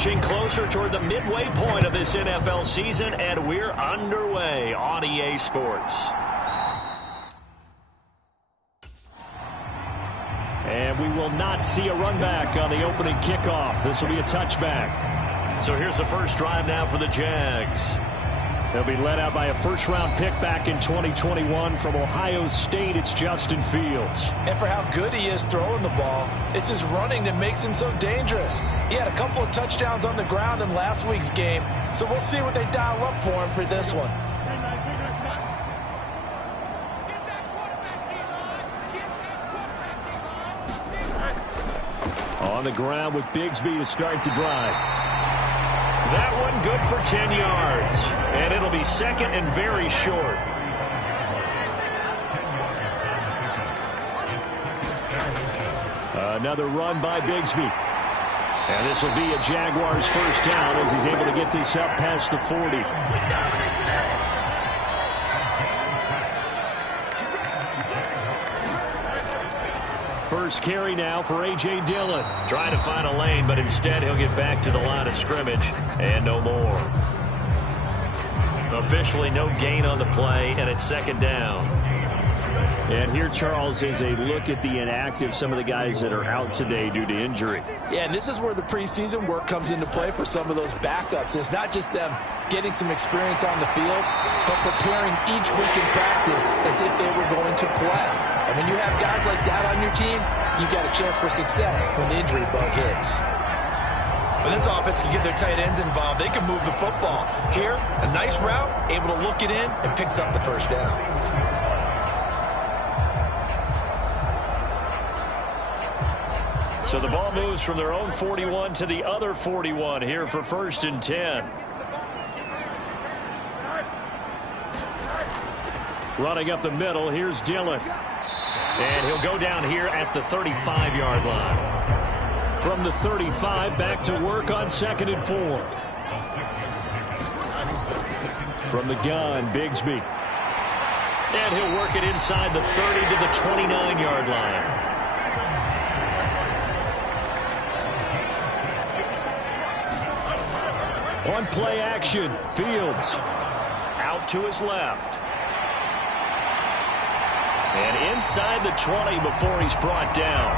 inching closer toward the midway point of this NFL season, and we're underway on EA Sports. And we will not see a run back on the opening kickoff. This will be a touchback. So here's the first drive now for the Jags. They'll be led out by a first-round pick back in 2021 from Ohio State. It's Justin Fields. And for how good he is throwing the ball, it's his running that makes him so dangerous. He had a couple of touchdowns on the ground in last week's game, so we'll see what they dial up for him for this one. On the ground with Bigsby to start the drive. That one good for 10 yards. And it'll be second and very short. Another run by Bigsby. And this will be a Jaguars first down as he's able to get this up past the 40. First carry now for A.J. Dillon. Trying to find a lane, but instead he'll get back to the line of scrimmage and no more. Officially no gain on the play, and it's second down. And here, Charles, is a look at the inactive, some of the guys that are out today due to injury. Yeah, and this is where the preseason work comes into play for some of those backups. It's not just them getting some experience on the field, but preparing each week in practice as if they were going to play. And when you have guys like that on your team, you've got a chance for success when the injury bug hits. When this offense can get their tight ends involved, they can move the football. Here, a nice route, able to look it in, and picks up the first down. So the ball moves from their own 41 to the other 41 here for first and 10. Running up the middle, here's Dillon. And he'll go down here at the 35-yard line. From the 35, back to work on 2nd and 4. From the gun, Bigsby. And he'll work it inside the 30 to the 29-yard line. On play action, Fields out to his left. And inside the 20 before he's brought down.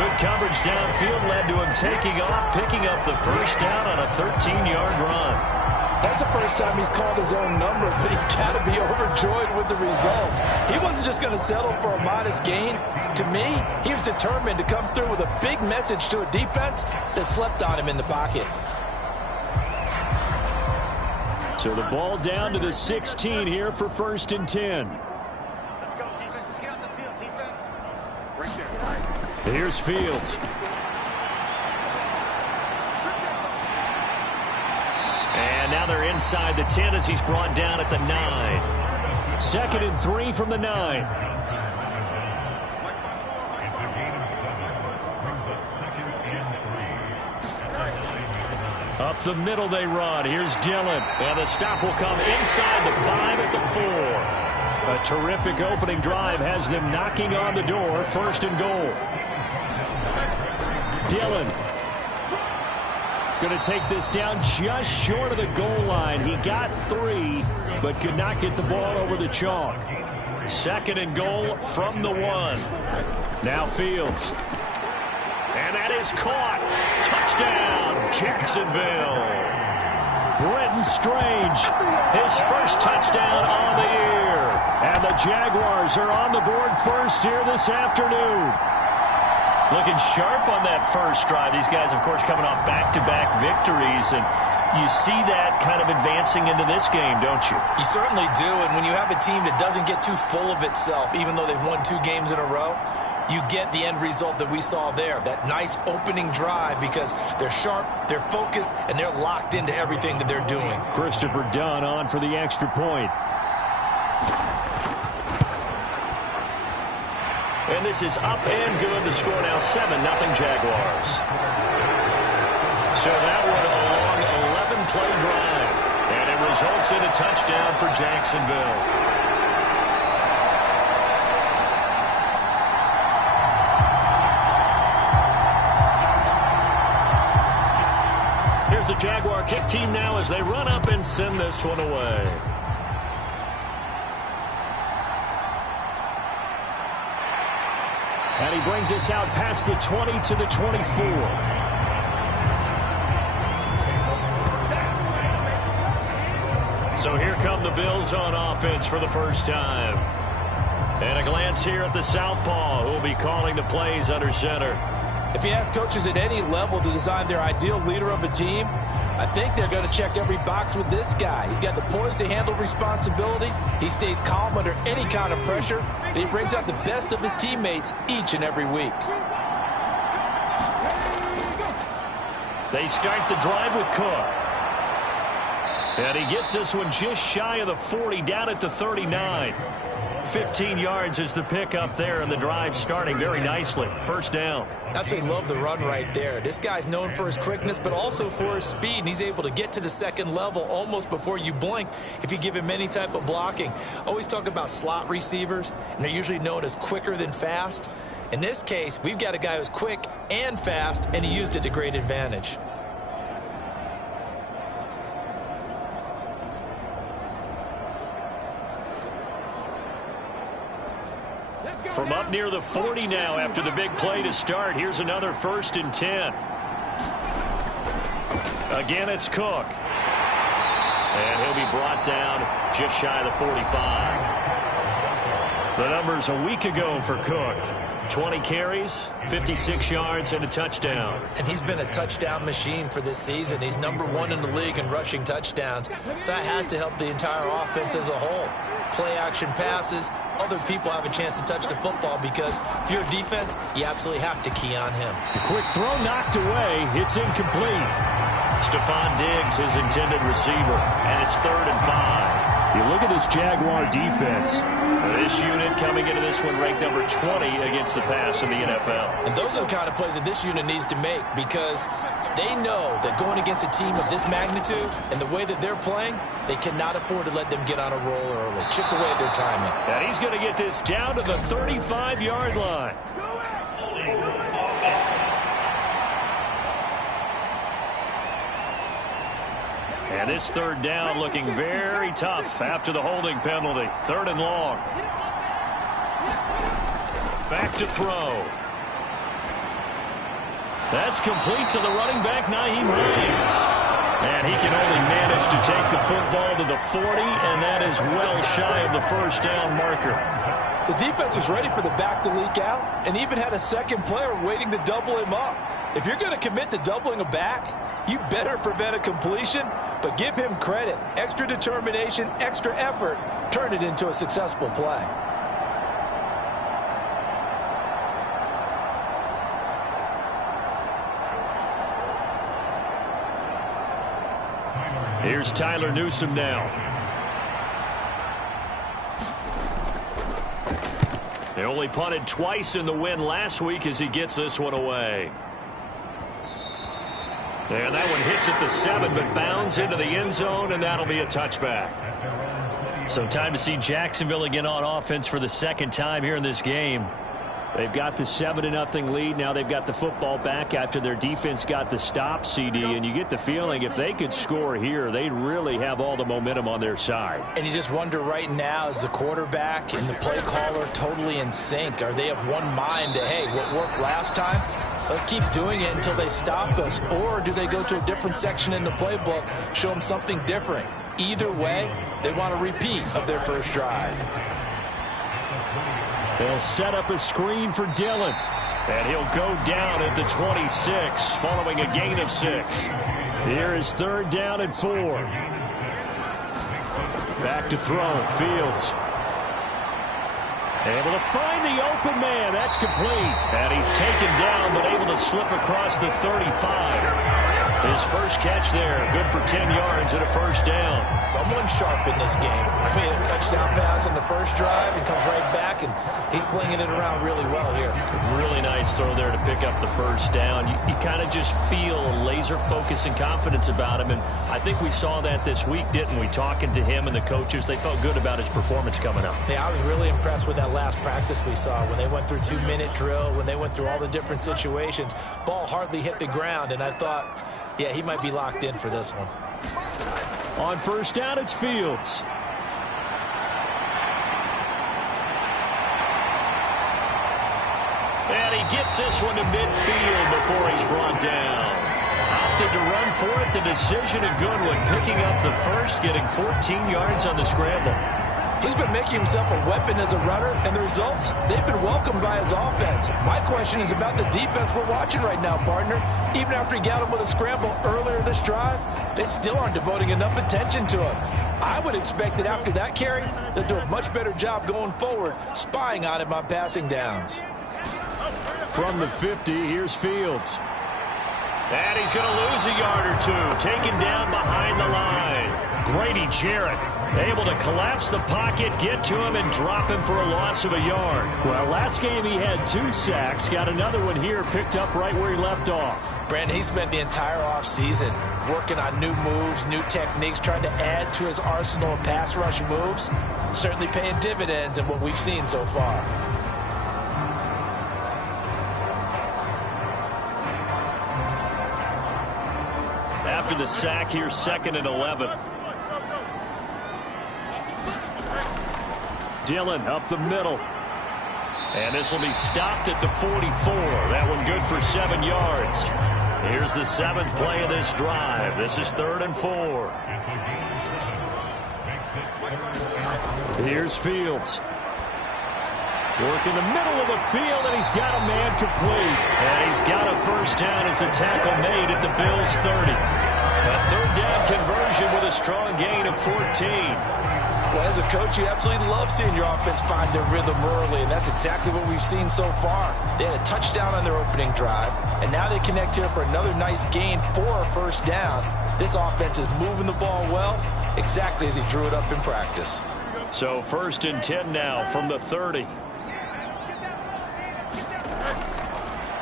Good coverage downfield led to him taking off, picking up the first down on a 13-yard run. That's the first time he's called his own number, but he's got to be overjoyed with the results. He wasn't just going to settle for a modest gain. To me, he was determined to come through with a big message to a defense that slept on him in the pocket. So the ball down to the 16 here for first and 10. Let's go, defense. Let's get out the field, defense. Right there. Here's Fields. And now they're inside the 10 as he's brought down at the 9. 2nd and 3 from the 9. Up the middle they run. Here's Dillon. And the stop will come inside the 5 at the 4. A terrific opening drive has them knocking on the door. First and goal. Dillon going to take this down just short of the goal line. He got 3, but could not get the ball over the chalk. 2nd and goal from the 1. Now Fields. And that is caught. Touchdown, Jacksonville. Brenton Strange, his first touchdown on the year. And the Jaguars are on the board first here this afternoon. Looking sharp on that first drive. These guys, of course, coming off back-to-back victories. And you see that kind of advancing into this game, don't you? You certainly do. And when you have a team that doesn't get too full of itself, even though they've won 2 games in a row, you get the end result that we saw there, that nice opening drive, because they're sharp, they're focused, and they're locked into everything that they're doing. Christopher Dunn on for the extra point. And this is up and good. The score now 7-0 Jaguars. So that one a long 11-play drive, and it results in a touchdown for Jacksonville. the Jaguar kick team now as they run up and send this one away. And he brings us out past the 20 to the 24. So here come the Bills on offense for the first time. And a glance here at the southpaw, who will be calling the plays under center. If you ask coaches at any level to design their ideal leader of a team, I think they're going to check every box with this guy. He's got the poise to handle responsibility. He stays calm under any kind of pressure. And he brings out the best of his teammates each and every week. They start the drive with Cook. And he gets this one just shy of the 40, down at the 39. 15 yards is the pickup there, and the drive starting very nicely. First down. Absolutely love the run right there. This guy's known for his quickness, but also for his speed, and he's able to get to the second level almost before you blink if you give him any type of blocking. Always talk about slot receivers, and they're usually known as quicker than fast. In this case, we've got a guy who's quick and fast, and he used it to great advantage. From up near the 40 now after the big play to start. Here's another 1st and 10. Again, it's Cook. And he'll be brought down just shy of the 45. The numbers a week ago for Cook. 20 carries, 56 yards, and a touchdown. And he's been a touchdown machine for this season. He's #1 in the league in rushing touchdowns. So that has to help the entire offense as a whole. Play action passes, other people have a chance to touch the football because if you're a defense, you absolutely have to key on him. The quick throw knocked away. It's incomplete. Stephon Diggs, his intended receiver, and it's 3rd and 5. You look at this Jaguar defense. This unit coming into this one ranked number 20 against the pass in the NFL. And those are the kind of plays that this unit needs to make because they know that going against a team of this magnitude and the way that they're playing, they cannot afford to let them get on a roll early. Chip away at their timing. And he's going to get this down to the 35-yard line. And this 3rd down looking very tough after the holding penalty. 3rd and long. Back to throw. That's complete to the running back, Nyheim Hines. And he can only manage to take the football to the 40, and that is well shy of the 1st down marker. The defense was ready for the back to leak out and even had a second player waiting to double him up. If you're going to commit to doubling a back, you better prevent a completion, but give him credit. Extra determination, extra effort, turn it into a successful play. Here's Tyler Newsome now. They only punted twice in the win last week as he gets this one away. And that one hits at the 7, but bounds into the end zone, and that'll be a touchback. So time to see Jacksonville again on offense for the 2nd time here in this game. They've got the 7-0 lead. Now they've got the football back after their defense got the stop, CD. And you get the feeling if they could score here, they'd really have all the momentum on their side. And you just wonder right now, is the quarterback and the play caller totally in sync? Are they of one mind that, hey, what worked last time? Let's keep doing it until they stop us. Or do they go to a different section in the playbook, show them something different? Either way, they want a repeat of their first drive. They'll set up a screen for Dillon. And he'll go down at the 26 following a gain of 6. Here is 3rd down and 4. Back to throw. Fields. Able to find the open man. That's complete. And he's taken down, but able to slip across the 35. His first catch there, good for 10 yards and a 1st down. Someone sharp in this game. I mean, a touchdown pass on the first drive and comes right back, and he's flinging it around really well here. Really nice throw there to pick up the 1st down. You kind of just feel laser focus and confidence about him, and I think we saw that this week, didn't we? Talking to him and the coaches, they felt good about his performance coming up. Yeah, I was really impressed with that last practice we saw when they went through 2-minute drill, when they went through all the different situations. Ball hardly hit the ground, and I thought, Yeah, he might be locked in for this one. On first down, it's Fields. And he gets this one to midfield before he's brought down. Opted to run for it. The decision a good one. Picking up the first, getting 14 yards on the scramble. He's been making himself a weapon as a runner, and the results, they've been welcomed by his offense. My question is about the defense we're watching right now, partner. Even after he got him with a scramble earlier this drive, they still aren't devoting enough attention to him. I would expect that after that carry, they'll do a much better job going forward, spying on him on passing downs. From the 50, here's Fields. And he's going to lose a yard or two, taken down behind the line. Grady Jarrett able to collapse the pocket, get to him, and drop him for a loss of a yard. Well, last game he had 2 sacks. Got another one here, picked up right where he left off. Brandon, he spent the entire offseason working on new moves, new techniques, trying to add to his arsenal of pass rush moves. Certainly paying dividends in what we've seen so far. After the sack, here's 2nd and 11. Dillon up the middle. And this will be stopped at the 44. That one good for 7 yards. Here's the 7th play of this drive. This is 3rd and 4. Here's Fields. Work in the middle of the field, and he's got a man complete. And he's got a first down as a tackle made at the Bills' 30. A 3rd down conversion with a strong gain of 14. Well, as a coach, you absolutely love seeing your offense find their rhythm early, and that's exactly what we've seen so far. They had a touchdown on their opening drive, and now they connect here for another nice gain for a first down. This offense is moving the ball well, exactly as he drew it up in practice. So 1st and 10 now from the 30.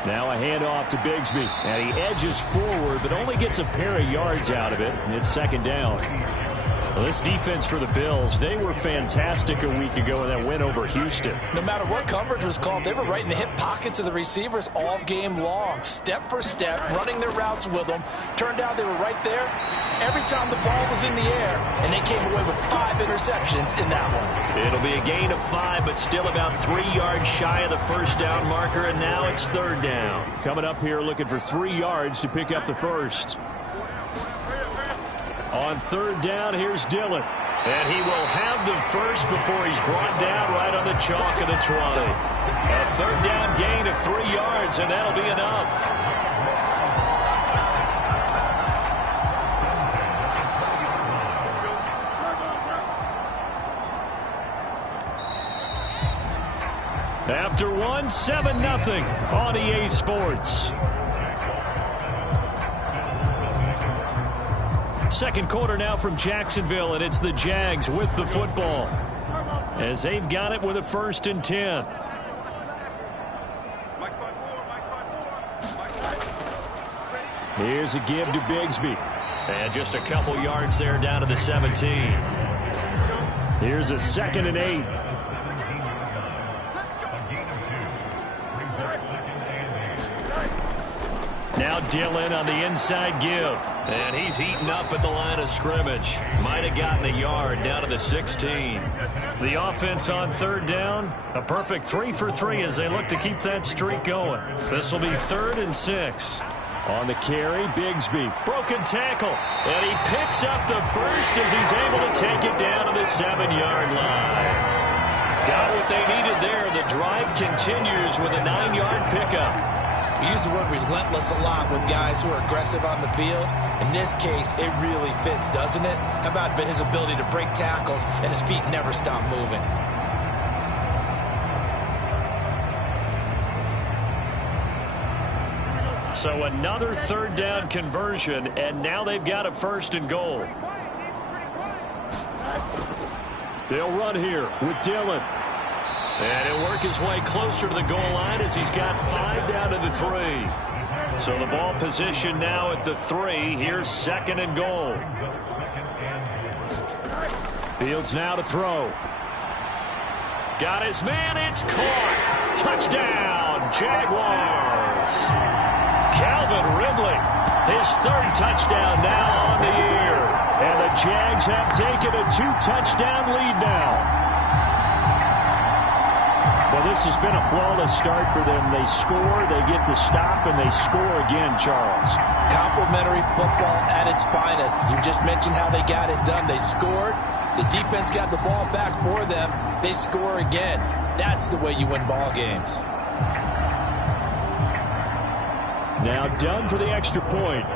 Now a handoff to Bigsby, and he edges forward, but only gets a pair of yards out of it, and it's 2nd down. Well, this defense for the Bills, they were fantastic a week ago in that win over Houston. No matter what coverage was called, they were right in the hip pockets of the receivers all game long, step for step, running their routes with them. Turned out they were right there every time the ball was in the air, and they came away with 5 interceptions in that one. It'll be a gain of 5, but still about 3 yards shy of the first down marker, and now it's 3rd down. Coming up here looking for 3 yards to pick up the first. On 3rd down, here's Dillon. And he will have the first before he's brought down right on the chalk of the 20. A 3rd down gain of 3 yards, and that'll be enough. After 1, 7-0 on EA Sports. Second quarter now from Jacksonville, and it's the Jags with the football as they've got it with a 1st and 10. Here's a give to Bigsby. And just a couple yards there down to the 17. Here's a 2nd and 8. Now Dillon on the inside give. And he's eaten up at the line of scrimmage. Might have gotten a yard down to the 16. The offense on 3rd down. A perfect 3 for 3 as they look to keep that streak going. This will be 3rd and 6. On the carry, Bigsby. Broken tackle. And he picks up the first as he's able to take it down to the 7-yard line. Got what they needed there. The drive continues with a 9-yard pickup. We use the word relentless a lot with guys who are aggressive on the field. In this case, it really fits, doesn't it? How about his ability to break tackles and his feet never stop moving? So another 3rd down conversion, and now they've got a 1st and goal. They'll run here with Dillon. And he'll work his way closer to the goal line as he's got 5 down to the 3. So the ball position now at the 3. Here's 2nd and goal. Fields now to throw. Got his man. It's caught. Touchdown, Jaguars. Calvin Ridley His third touchdown now on the year. And the Jags have taken a 2-touchdown lead now. Well, this has been a flawless start for them. They score, they get the stop, and they score again, Charles. Complimentary football at its finest. You just mentioned how they got it done. They scored. The defense got the ball back for them. They score again. That's the way you win ball games. Now done for the extra point.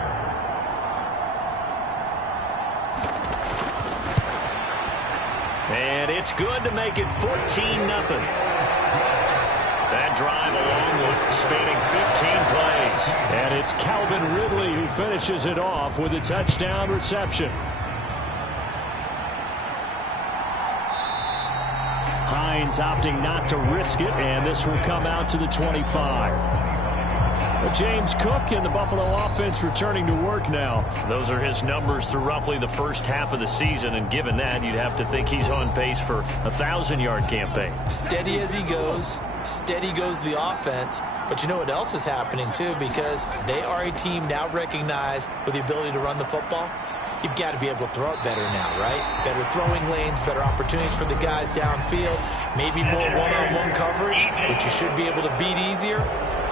And it's good to make it 14-0. That drive along with spanning 15 plays. And it's Calvin Ridley who finishes it off with a touchdown reception. Hines opting not to risk it, and this will come out to the 25. But James Cook and the Buffalo offense returning to work now. Those are his numbers through roughly the first half of the season, and given that, you'd have to think he's on pace for a 1,000-yard campaign. Steady as he goes. Steady goes the offense. But you know what else is happening, too, because they are a team now recognized with the ability to run the football. You've got to be able to throw it better now, right? Better throwing lanes, better opportunities for the guys downfield, maybe more one-on-one coverage, which you should be able to beat easier.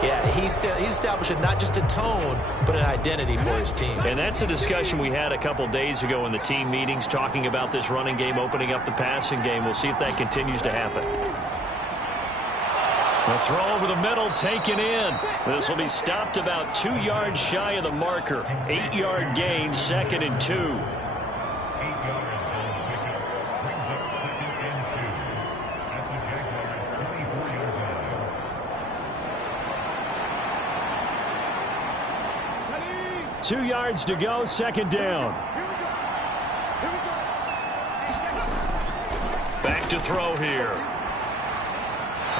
Yeah, he's establishing not just a tone, but an identity for his team. And that's a discussion we had a couple days ago in the team meetings, talking about this running game opening up the passing game. We'll see if that continues to happen. The throw over the middle taken in. This will be stopped about 2 yards shy of the marker. 8-yard gain, 2nd and 2. 2 yards to go, 2nd down. Back to throw here.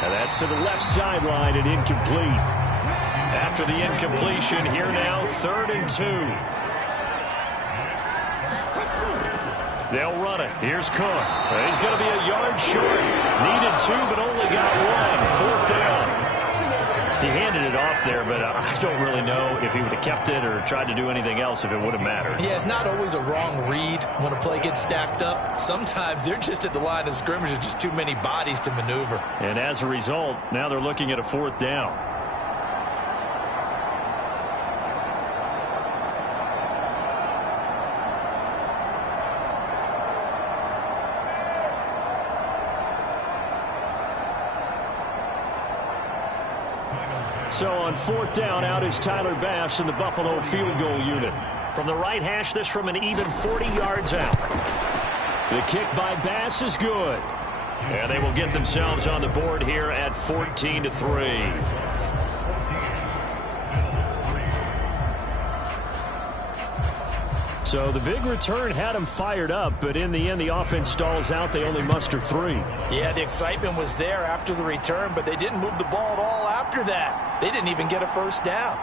And that's to the left sideline and incomplete. After the incompletion, here now, 3rd and 2. They'll run it. Here's Cook. He's going to be a yard short. Needed 2, but only got 1. 4th down. He handed it off there, but I don't really know if he would have kept it or tried to do anything else if it would have mattered. Yeah, it's not always a wrong read when a play gets stacked up. Sometimes they're just at the line of scrimmage. There's just too many bodies to maneuver. And as a result, now they're looking at a 4th down. So on 4th down, out is Tyler Bass in the Buffalo field goal unit. From the right hash, this from an even 40 yards out. The kick by Bass is good. And they will get themselves on the board here at 14-3. So the big return had them fired up, but in the end, the offense stalls out. They only muster 3. Yeah, the excitement was there after the return, but they didn't move the ball at all after that. They didn't even get a 1st down.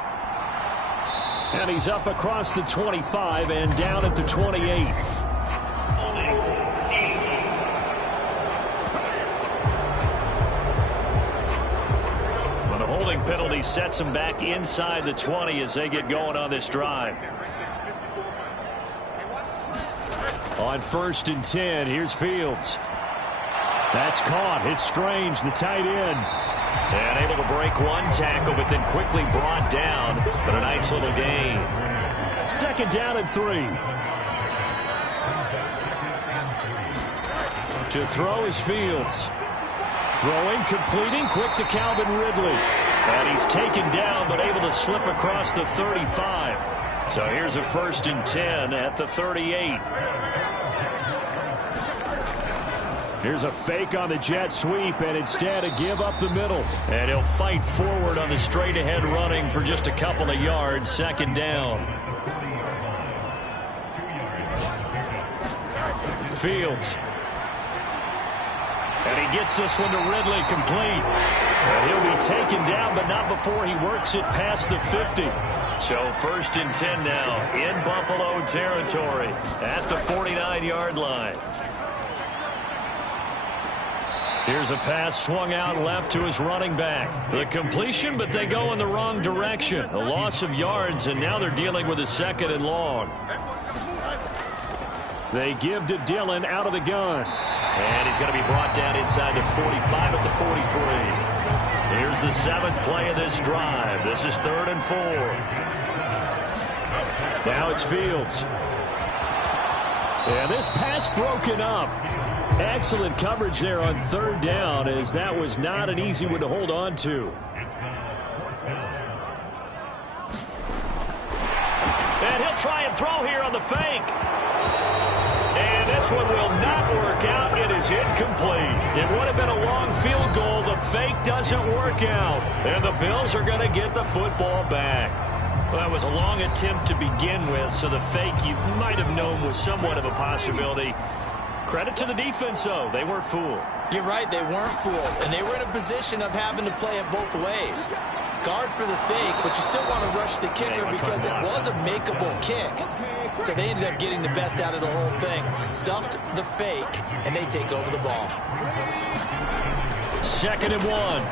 And he's up across the 25 and down at the 28. Well, the holding penalty sets him back inside the 20 as they get going on this drive. On 1st and 10, here's Fields. That's caught. It's Strange, the tight end. And able to break one tackle, but then quickly brought down. But a nice little gain. 2nd down and 3. To throw is Fields. Throwing, completing, quick to Calvin Ridley. And he's taken down, but able to slip across the 35. So here's a 1st and 10 at the 38. Here's a fake on the jet sweep, and instead a give up the middle. And he'll fight forward on the straight-ahead running for just a couple of yards. 2nd down. Fields. And he gets this one to Ridley, complete. And he'll be taken down, but not before he works it past the 50. So 1st and 10 now in Buffalo territory at the 49-yard line. Here's a pass swung out left to his running back. The completion, but they go in the wrong direction. A loss of yards, and now they're dealing with a 2nd and long. They give to Dillon out of the gun. And he's going to be brought down inside the 45 at the 43. Here's the 7th play of this drive. This is 3rd and 4. Now it's Fields. And this pass broken up. Excellent coverage there on 3rd down, as that was not an easy one to hold on to. And he'll try and throw here on the fake. And this one will not work out. It is incomplete. It would have been a long field goal. The fake doesn't work out. And the Bills are going to get the football back. Well, that was a long attempt to begin with, so the fake you might have known was somewhat of a possibility. Credit to the defense, though. They weren't fooled. You're right, they weren't fooled. And they were in a position of having to play it both ways. Guard for the fake, but you still want to rush the kicker because it was a makeable kick. So they ended up getting the best out of the whole thing. Stuffed the fake, and they take over the ball. 2nd and 1.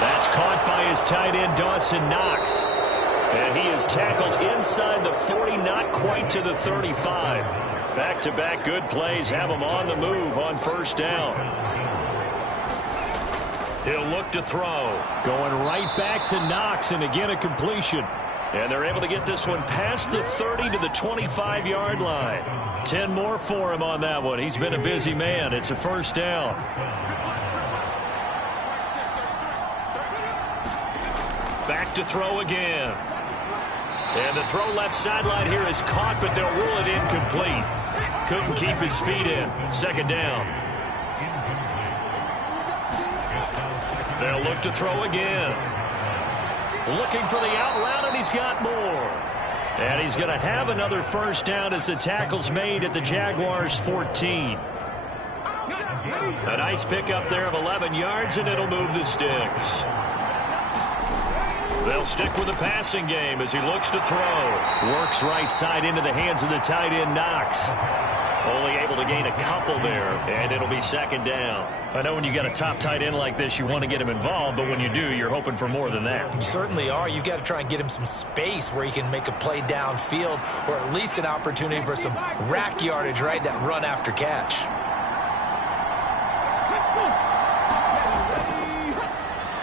That's caught by his tight end, Dawson Knox. And he is tackled inside the 40, not quite to the 35. Back-to-back good plays have him on the move on 1st down. He'll look to throw. Going right back to Knox, and again a completion. And they're able to get this one past the 30 to the 25-yard line. 10 more for him on that one. He's been a busy man. It's a 1st down. Back to throw again. And the throw left sideline here is caught, but they'll rule it incomplete. Couldn't keep his feet in. 2nd down. They'll look to throw again. Looking for the out route, and he's got more. And he's going to have another 1st down as the tackle's made at the Jaguars' 14. A nice pickup there of 11 yards, and it'll move the sticks. They'll stick with the passing game as he looks to throw. Works right side into the hands of the tight end, Knox. Only able to gain a couple there, and it'll be 2nd down. I know when you got a top tight end like this, you want to get him involved, but when you do, you're hoping for more than that. You certainly are. You've got to try and get him some space where he can make a play downfield, or at least an opportunity for some rack yardage, right? That run after catch.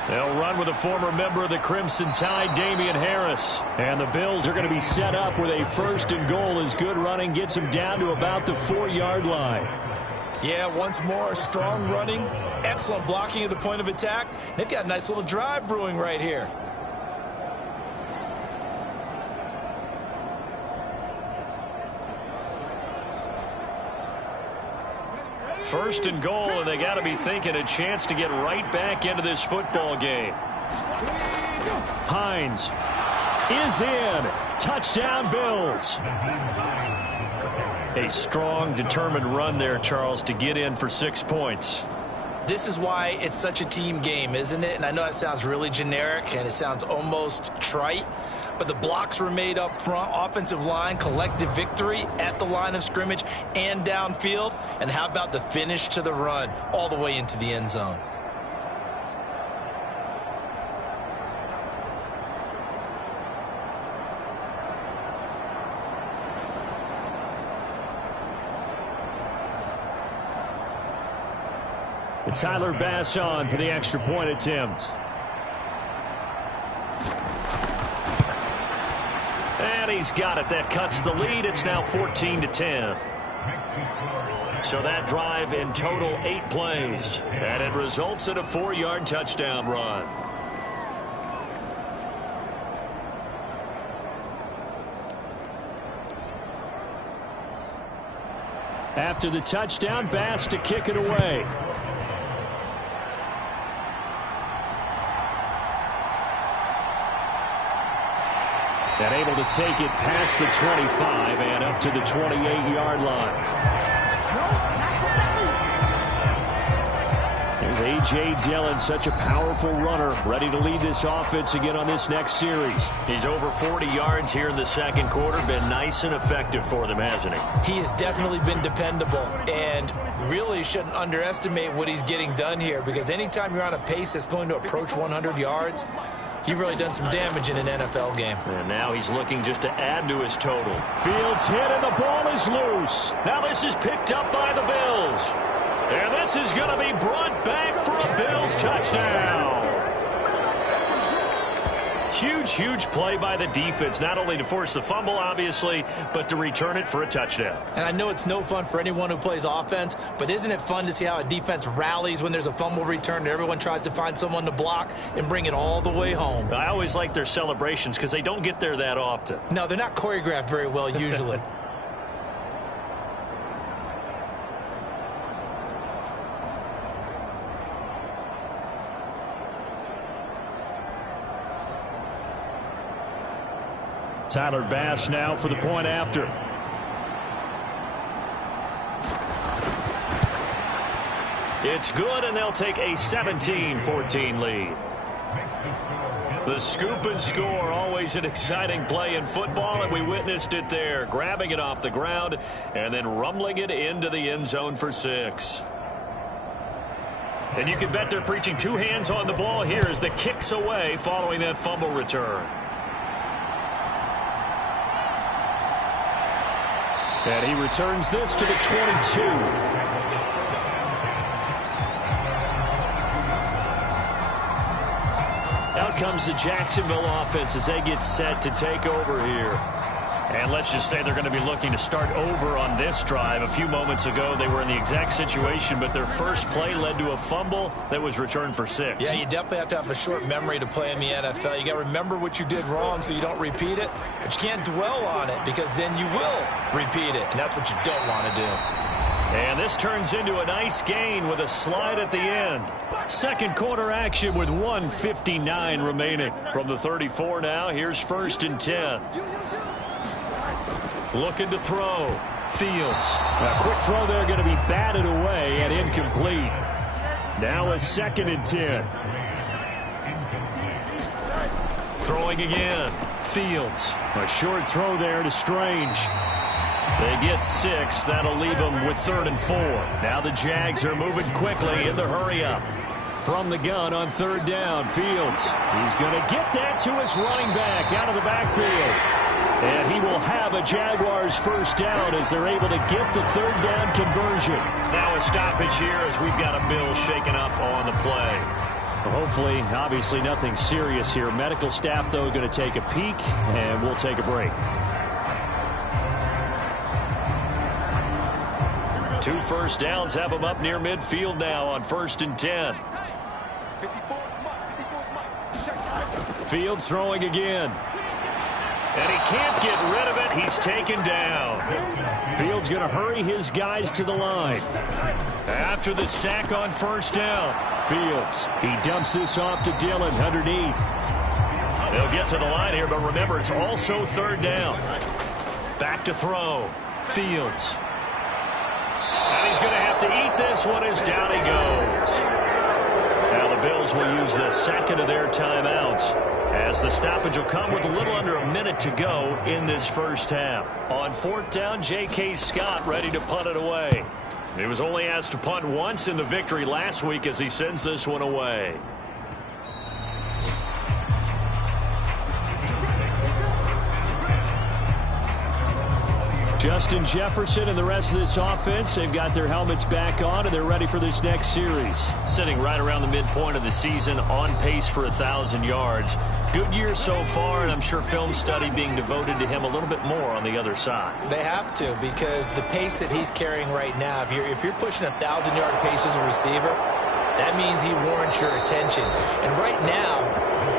They'll run with a former member of the Crimson Tide, Damian Harris. And the Bills are going to be set up with a 1st and goal as good running gets them down to about the 4-yard line. Yeah, once more, strong running, excellent blocking at the point of attack. They've got a nice little drive brewing right here. First and goal, and they got to be thinking a chance to get right back into this football game. Hines is in. Touchdown, Bills. A strong, determined run there, Charles, to get in for 6 points. This is why it's such a team game, isn't it? And I know that sounds really generic, and it sounds almost trite. But the blocks were made up front, offensive line, collective victory at the line of scrimmage and downfield. And how about the finish to the run all the way into the end zone? And Tyler Bass on for the extra point attempt. And he's got it. That cuts the lead. It's now 14-10. So that drive in total 8 plays. And it results in a 4-yard touchdown run. After the touchdown, Bass to kick it away. And able to take it past the 25 and up to the 28-yard line. Here's A.J. Dillon, such a powerful runner, ready to lead this offense again on this next series. He's over 40 yards here in the second quarter. Been nice and effective for them, hasn't he? He has definitely been dependable, and really shouldn't underestimate what he's getting done here, because anytime you're on a pace that's going to approach 100 yards, you've really done some damage in an NFL game. And now he's looking just to add to his total. Fields hit and the ball is loose. Now this is picked up by the Bills. And this is going to be brought back for a Bills touchdown. Huge play by the defense, not only to force the fumble, obviously, but to return it for a touchdown. And I know it's no fun for anyone who plays offense, but isn't it fun to see how a defense rallies when there's a fumble return and everyone tries to find someone to block and bring it all the way home? I always like their celebrations because they don't get there that often. No, they're not choreographed very well usually. Tyler Bass now for the point after. It's good, and they'll take a 17-14 lead. The scoop and score, always an exciting play in football, and we witnessed it there, grabbing it off the ground and then rumbling it into the end zone for 6. And you can bet they're preaching two hands on the ball here as the kicks away following that fumble return. And he returns this to the 22. Out comes the Jacksonville offense as they get set to take over here. And let's just say they're going to be looking to start over on this drive. A few moments ago, they were in the exact situation, but their first play led to a fumble that was returned for 6. Yeah, you definitely have to have a short memory to play in the NFL. You got to remember what you did wrong so you don't repeat it, but you can't dwell on it because then you will repeat it, and that's what you don't want to do. And this turns into a nice gain with a slide at the end. Second quarter action with 1:59 remaining. From the 34 now, here's 1st and 10. Looking to throw. Fields. A quick throw there going to be batted away and incomplete. Now a 2nd and 10. Throwing again. Fields. A short throw there to Strange. They get 6. That'll leave them with 3rd and 4. Now the Jags are moving quickly in the hurry-up. From the gun on 3rd down, Fields. He's going to get that to his running back out of the backfield. And he will have a Jaguars first down as they're able to get the 3rd down conversion. Now a stoppage here as we've got a Bill shaken up on the play. Well, hopefully, obviously nothing serious here. Medical staff, though, going to take a peek, and we'll take a break. 2 first downs have them up near midfield now on 1st and 10. Fields throwing again. And he can't get rid of it. He's taken down. Fields going to hurry his guys to the line. After the sack on 1st down, Fields, he dumps this off to Dillon underneath. They'll get to the line here, but remember, it's also 3rd down. Back to throw. Fields. And he's going to have to eat this one as down he goes. Now the Bills will use the 2nd of their timeouts, as the stoppage will come with a little under a minute to go in this first half. On 4th down, J.K. Scott ready to punt it away. He was only asked to punt once in the victory last week as he sends this one away. Justin Jefferson and the rest of this offense, they've got their helmets back on, and they're ready for this next series. Sitting right around the midpoint of the season, on pace for 1,000 yards. Good year so far, and I'm sure film study being devoted to him a little bit more on the other side. They have to, because the pace that he's carrying right now, if you're pushing 1,000-yard pace as a receiver, that means he warrants your attention. And right now,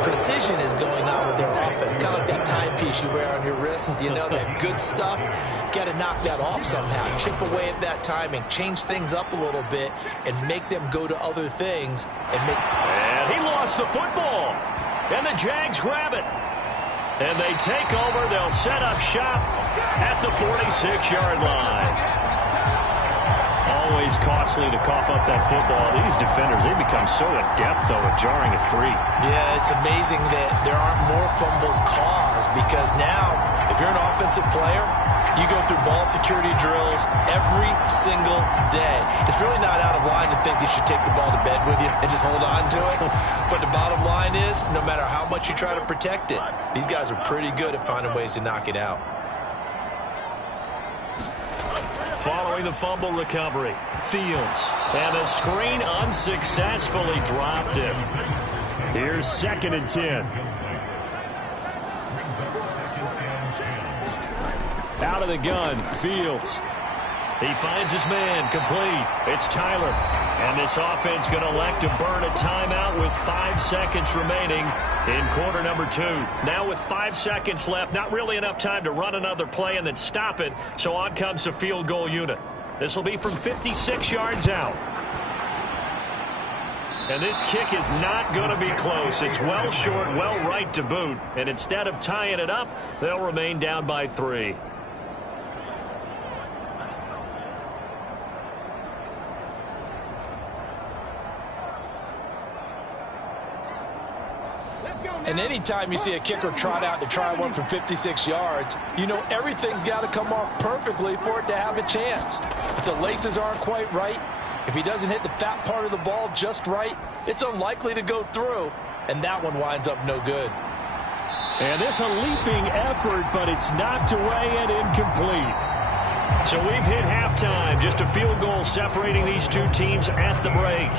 precision is going on with their offense. Kind of like that timepiece you wear on your wrist. You know, that good stuff. You got to knock that off somehow. Chip away at that timing. Change things up a little bit and make them go to other things. And he lost the football. And the Jags grab it. And they take over. They'll set up shop at the 46-yard line. All always costly to cough up that football. These defenders, they become so adept, though, at jarring it free. Yeah, it's amazing that there aren't more fumbles caused because now, if you're an offensive player, you go through ball security drills every single day. It's really not out of line to think you should take the ball to bed with you and just hold on to it. But the bottom line is, no matter how much you try to protect it, these guys are pretty good at finding ways to knock it out. Following the fumble recovery, Fields. And the screen unsuccessfully dropped him. Here's 2nd and 10. Out of the gun, Fields. He finds his man, complete. It's Tyler. And this offense going to elect to burn a timeout with 5 seconds remaining in quarter number 2. Now with 5 seconds left, not really enough time to run another play and then stop it. So on comes the field goal unit. This will be from 56 yards out. And this kick is not going to be close. It's well short, well right to boot. And instead of tying it up, they'll remain down by 3. And anytime you see a kicker trot out to try one from 56 yards, you know everything's got to come off perfectly for it to have a chance. If the laces aren't quite right, if he doesn't hit the fat part of the ball just right, it's unlikely to go through, and that one winds up no good. And this a leaping effort, but it's knocked away and incomplete. So we've hit halftime, just a field goal separating these two teams at the break.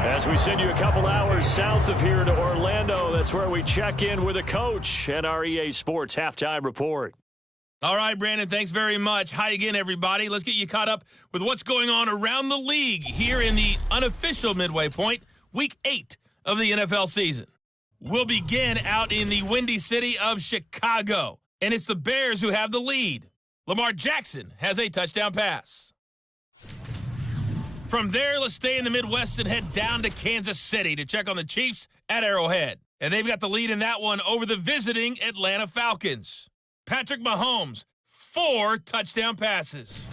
As we send you a couple hours south of here to Orlando, that's where we check in with a coach at our EA Sports Halftime Report. All right, Brandon, thanks very much. Hi again, everybody. Let's get you caught up with what's going on around the league here in the unofficial midway point, Week 8 of the NFL season. We'll begin out in the windy city of Chicago, and it's the Bears who have the lead. Lamar Jackson has a touchdown pass. From there, let's stay in the Midwest and head down to Kansas City to check on the Chiefs at Arrowhead. And they've got the lead in that one over the visiting Atlanta Falcons. Patrick Mahomes, 4 touchdown passes.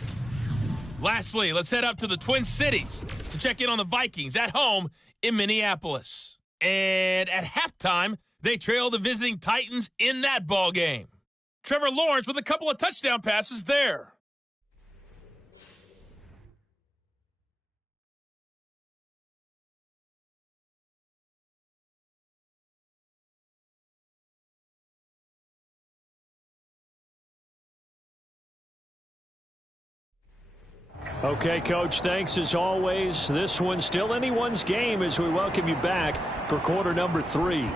Lastly, let's head up to the Twin Cities to check in on the Vikings at home in Minneapolis. And at halftime, they trail the visiting Titans in that ball game. Trevor Lawrence with a couple of touchdown passes there. Okay, Coach, thanks as always. This one's still anyone's game as we welcome you back for quarter number 3.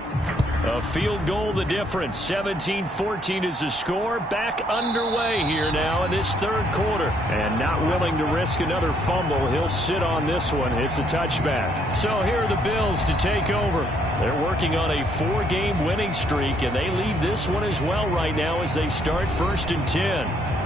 A field goal the difference. 17-14 is the score. Back underway here now in this third quarter. And not willing to risk another fumble. He'll sit on this one. It's a touchback. So here are the Bills to take over. They're working on a 4-game winning streak, and they lead this one as well right now as they start 1st and 10.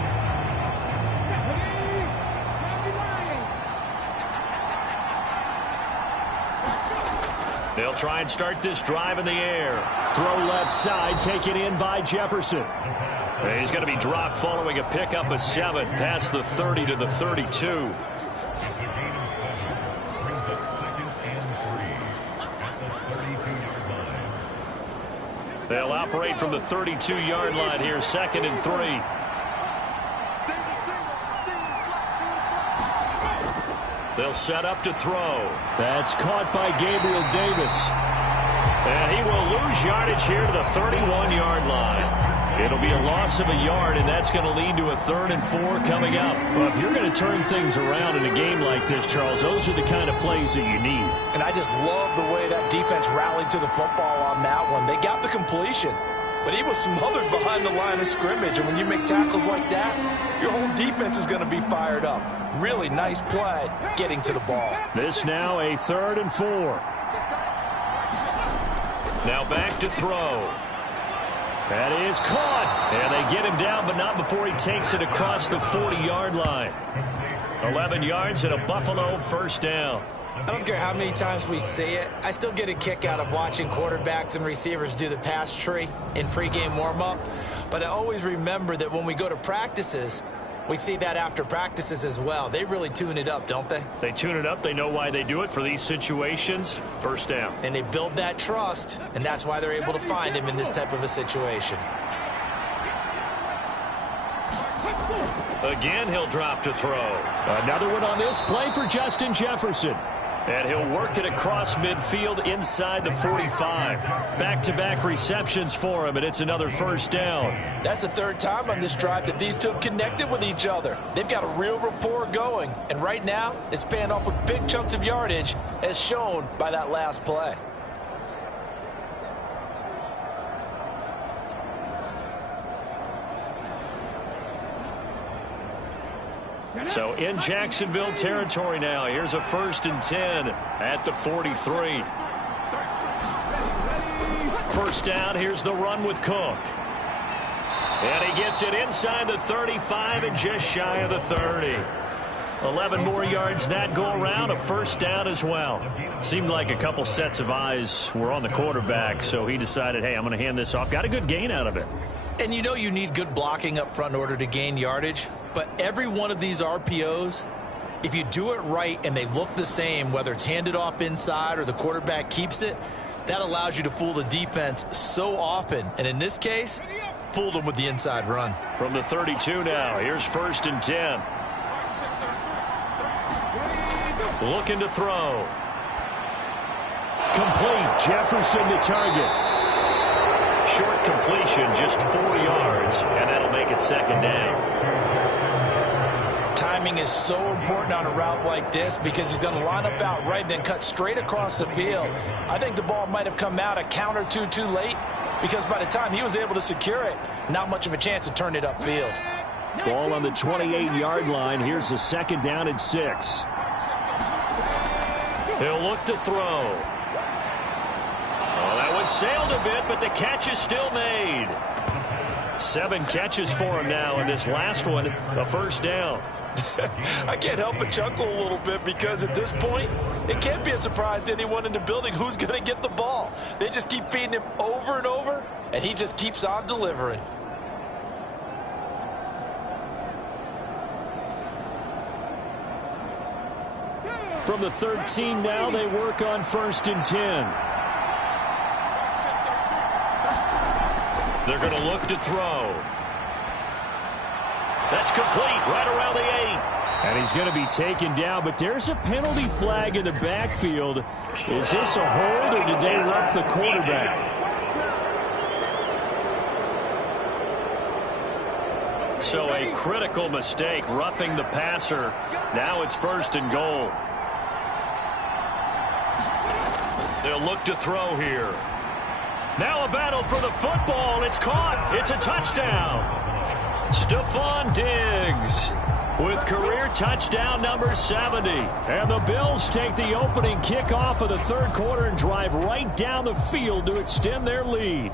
They'll try and start this drive in the air. Throw left side, taken in by Jefferson. And he's going to be dropped following a pickup of 7 past the 30 to the 32. They'll operate from the 32-yard line here, 2nd and 3. They'll set up to throw. That's caught by Gabriel Davis. And he will lose yardage here to the 31-yard line. It'll be a loss of a yard, and that's going to lead to a 3rd and 4 coming up. Well, if you're going to turn things around in a game like this, Charles, those are the kind of plays that you need. And I just love the way that defense rallied to the football on that one. They got the completion, but he was smothered behind the line of scrimmage. And when you make tackles like that, your whole defense is going to be fired up. Really nice play getting to the ball. This now a 3rd and 4. Now back to throw. That is caught. And they get him down, but not before he takes it across the 40-yard line. 11 yards and a Buffalo 1st down. I don't care how many times we see it. I still get a kick out of watching quarterbacks and receivers do the pass tree in pregame warm-up. But I always remember that when we go to practices, We see that after practices as well. They really tune it up, don't they? They tune it up. They know why they do it for these situations. First down. And they build that trust, and that's why they're able to find him in this type of a situation. Again, he'll drop to throw. Another one on this play for Justin Jefferson. And he'll work it across midfield inside the 45. Back-to-back receptions for him, and it's another first down. That's the third time on this drive that these two have connected with each other. They've got a real rapport going, and right now it's paying off with big chunks of yardage, as shown by that last play. So in Jacksonville territory now. Here's a 1st and 10 at the 43. First down, here's the run with Cook. And he gets it inside the 35 and just shy of the 30. 11 more yards that go around, a first down as well. Seemed like a couple sets of eyes were on the quarterback, so he decided, hey, I'm going to hand this off. Got a good gain out of it. And you know you need good blocking up front in order to gain yardage. But every one of these RPOs, if you do it right and they look the same, whether it's handed off inside or the quarterback keeps it, that allows you to fool the defense so often. And in this case, fooled them with the inside run. From the 32 now, here's 1st and 10. Looking to throw. Complete. Jefferson to target. Short completion, just 4 yards, and that'll make it second down. Timing is so important on a route like this because he's going to line up out right, then cut straight across the field. I think the ball might have come out a count or two too late because by the time he was able to secure it, not much of a chance to turn it upfield. Ball on the 28-yard line. Here's the 2nd down and 6. He'll look to throw. That one sailed a bit, but the catch is still made. 7 catches for him now, and this last one, a first down. I can't help but chuckle a little bit because at this point, it can't be a surprise to anyone in the building who's going to get the ball. They just keep feeding him over and over, and he just keeps on delivering. From the 13 now, they work on 1st and 10. They're going to look to throw. That's complete right around the 8. And he's going to be taken down, but there's a penalty flag in the backfield. Is this a hold, or did they rough the quarterback? So a critical mistake, roughing the passer. Now it's 1st and goal. They'll look to throw here. Now a battle for the football. It's caught. It's a touchdown. Stephon Diggs with career touchdown number 70. And the Bills take the opening kickoff of the 3rd quarter and drive right down the field to extend their lead.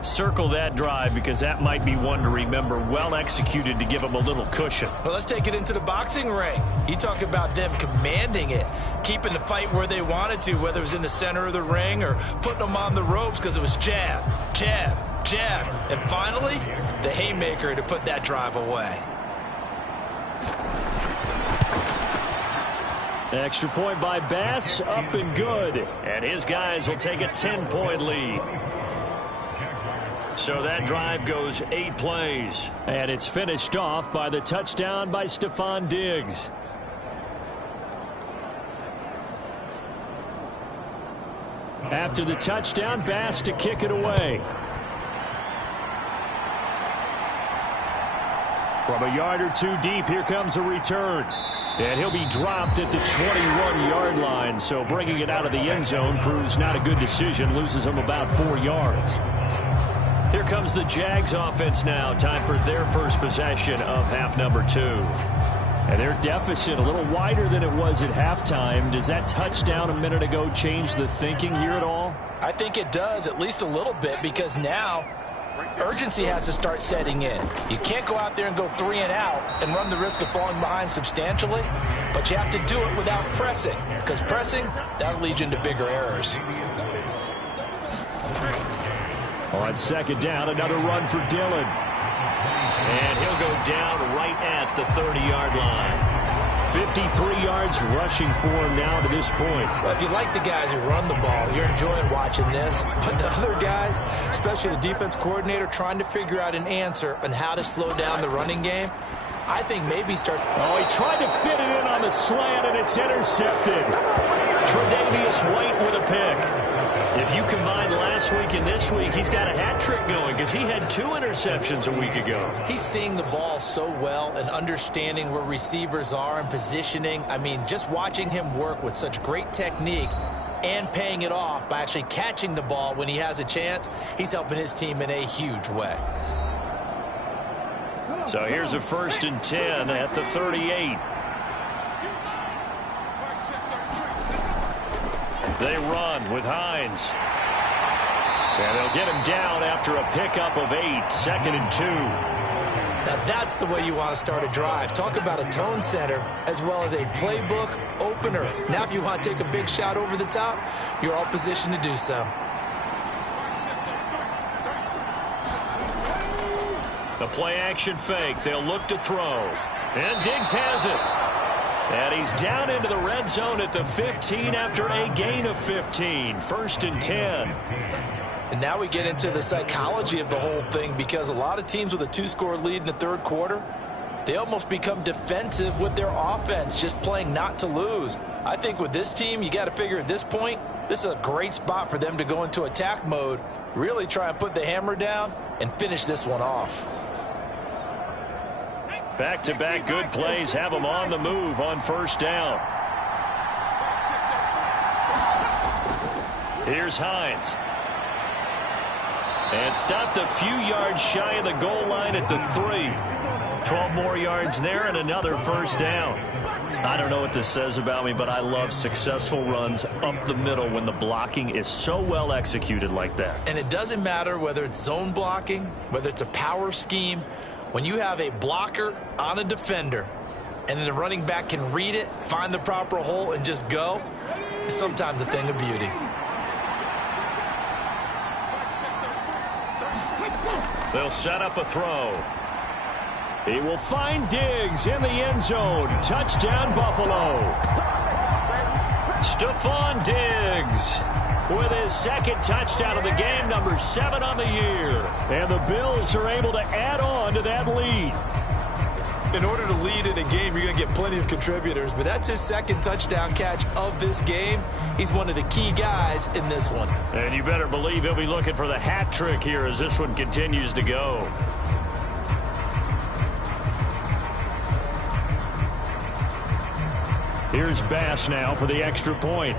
Circle that drive because that might be one to remember. Well executed to give them a little cushion. Well, let's take it into the boxing ring. You talk about them commanding it, keeping the fight where they wanted to, whether it was in the center of the ring or putting them on the ropes because it was jab, jab, jab. And finally, the haymaker to put that drive away. Extra point by Bass, up and good. And his guys will take a 10-point lead. So that drive goes 8 plays. And it's finished off by the touchdown by Stephon Diggs. After the touchdown, Bass to kick it away. From a yard or two deep, here comes a return. And he'll be dropped at the 21-yard line. So bringing it out of the end zone proves not a good decision. Loses him about 4 yards. Here comes the Jags offense now. Time for their first possession of half number 2. And their deficit a little wider than it was at halftime. Does that touchdown a minute ago change the thinking here at all? I think it does, at least a little bit, because now urgency has to start setting in. You can't go out there and go 3 and out and run the risk of falling behind substantially, but you have to do it without pressing, because pressing, that'll lead you into bigger errors. On 2nd down, another run for Dillon. And he'll go down right at the 30-yard line. 53 yards rushing for him now to this point. Well, if you like the guys who run the ball, you're enjoying watching this. But the other guys, especially the defense coordinator, trying to figure out an answer on how to slow down the running game, I think maybe start... Oh, he tried to fit it in on the slant, and it's intercepted. Tre'Davious White with a pick. If you combine last week and this week, he's got a hat trick going because he had 2 interceptions a week ago. He's seeing the ball so well and understanding where receivers are and positioning. I mean, just watching him work with such great technique and paying it off by actually catching the ball when he has a chance, he's helping his team in a huge way. So here's a 1st and 10 at the 38. They run with Hines. And they'll get him down after a pickup of 8, 2nd and 2. Now that's the way you want to start a drive. Talk about a tone setter as well as a playbook opener. Now if you want to take a big shot over the top, you're all positioned to do so. The play-action fake. They'll look to throw. And Diggs has it. And he's down into the red zone at the 15 after a gain of 15. 1st and 10. And now we get into the psychology of the whole thing, because a lot of teams with a 2-score lead in the 3rd quarter, they almost become defensive with their offense, just playing not to lose. I think with this team, you got to figure at this point, this is a great spot for them to go into attack mode, really try and put the hammer down and finish this one off. Back-to-back good plays have them on the move on 1st down. Here's Hines. And stopped a few yards shy of the goal line at the 3. 12 more yards there and another 1st down. I don't know what this says about me, but I love successful runs up the middle when the blocking is so well executed like that. And it doesn't matter whether it's zone blocking, whether it's a power scheme. When you have a blocker on a defender and then the running back can read it, find the proper hole, and just go, it's sometimes a thing of beauty. They'll set up a throw. He will find Diggs in the end zone. Touchdown, Buffalo. Stephon Diggs with his 2nd touchdown of the game, number 7 on the year. And the Bills are able to add on to that lead. In order to lead in a game, you're going to get plenty of contributors, but that's his 2nd touchdown catch of this game. He's one of the key guys in this one. And you better believe he'll be looking for the hat trick here as this one continues to go. Here's Bass now for the extra point.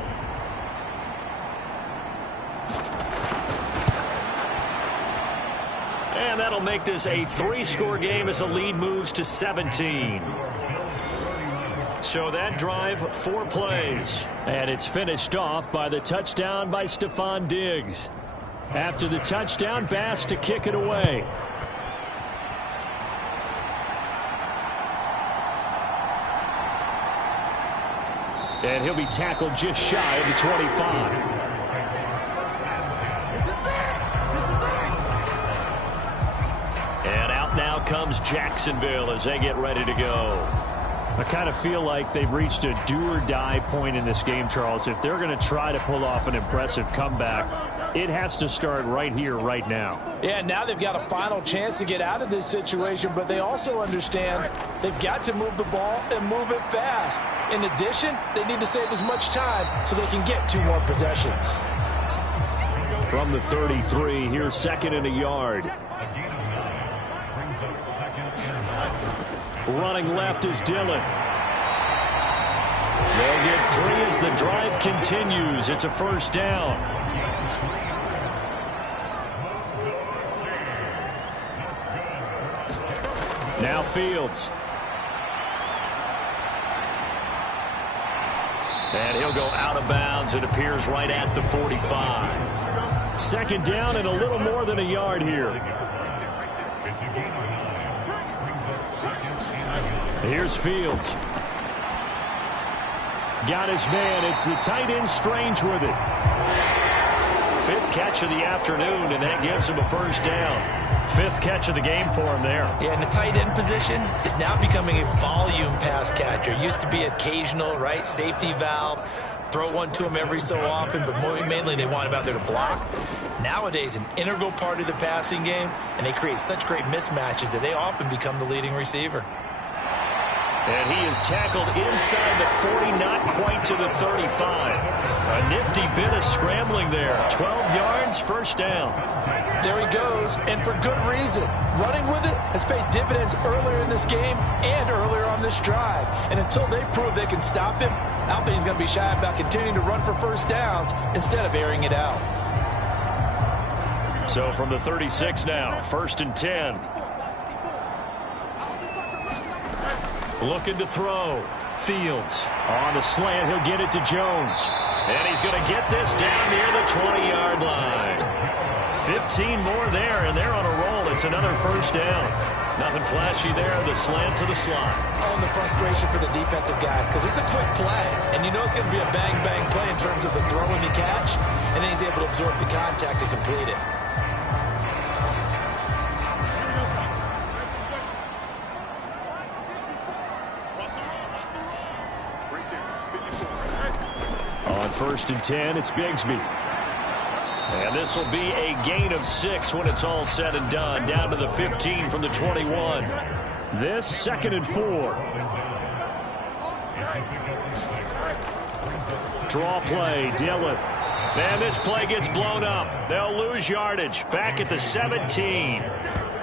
And that'll make this a 3-score game as the lead moves to 17. So that drive, 4 plays. And it's finished off by the touchdown by Stephon Diggs. After the touchdown, Bass to kick it away. And he'll be tackled just shy of the 25. And out now comes Jacksonville as they get ready to go. I kind of feel like they've reached a do-or-die point in this game, Charles. If they're going to try to pull off an impressive comeback, it has to start right here, right now. Yeah, now they've got a final chance to get out of this situation, but they also understand they've got to move the ball and move it fast. In addition, they need to save as much time so they can get 2 more possessions. From the 33, here's 2nd and a yard. Running left is Dillon. They'll get 3 as the drive continues. It's a 1st down. Now Fields. And he'll go out of bounds. It appears right at the 45. 2nd down and a little more than a yard here. Here's Fields. Got his man. It's the tight end Strange with it. fifth catch of the afternoon, and that gives him a first down. Fifth catch of the game for him there. Yeah, and the tight end position is now becoming a volume pass catcher. Used to be occasional, right, safety valve. Throw one to him every so often, but mainly they want him out there to block. Nowadays, an integral part of the passing game, and they create such great mismatches that they often become the leading receiver. And he is tackled inside the 40, not quite to the 35. A nifty bit of scrambling there. 12 yards, first down. There he goes, and for good reason. Running with it has paid dividends earlier in this game and earlier on this drive. And until they prove they can stop him, I don't think he's going to be shy about continuing to run for first downs instead of airing it out. So from the 36 now, first and 10. Looking to throw. Fields on the slant. He'll get it to Jones. And he's going to get this down near the 20-yard line. 15 more there, and they're on a roll. It's another first down. Nothing flashy there. The slant to the slot. Oh, and the frustration for the defensive guys, because it's a quick play. And you know it's going to be a bang-bang play in terms of the throw and the catch. And then he's able to absorb the contact to complete it. First and 10, it's Bigsby. And this will be a gain of 6 when it's all said and done. Down to the 15 from the 21. This second and 4. Draw play, Dillon. And this play gets blown up. They'll lose yardage. Back at the 17.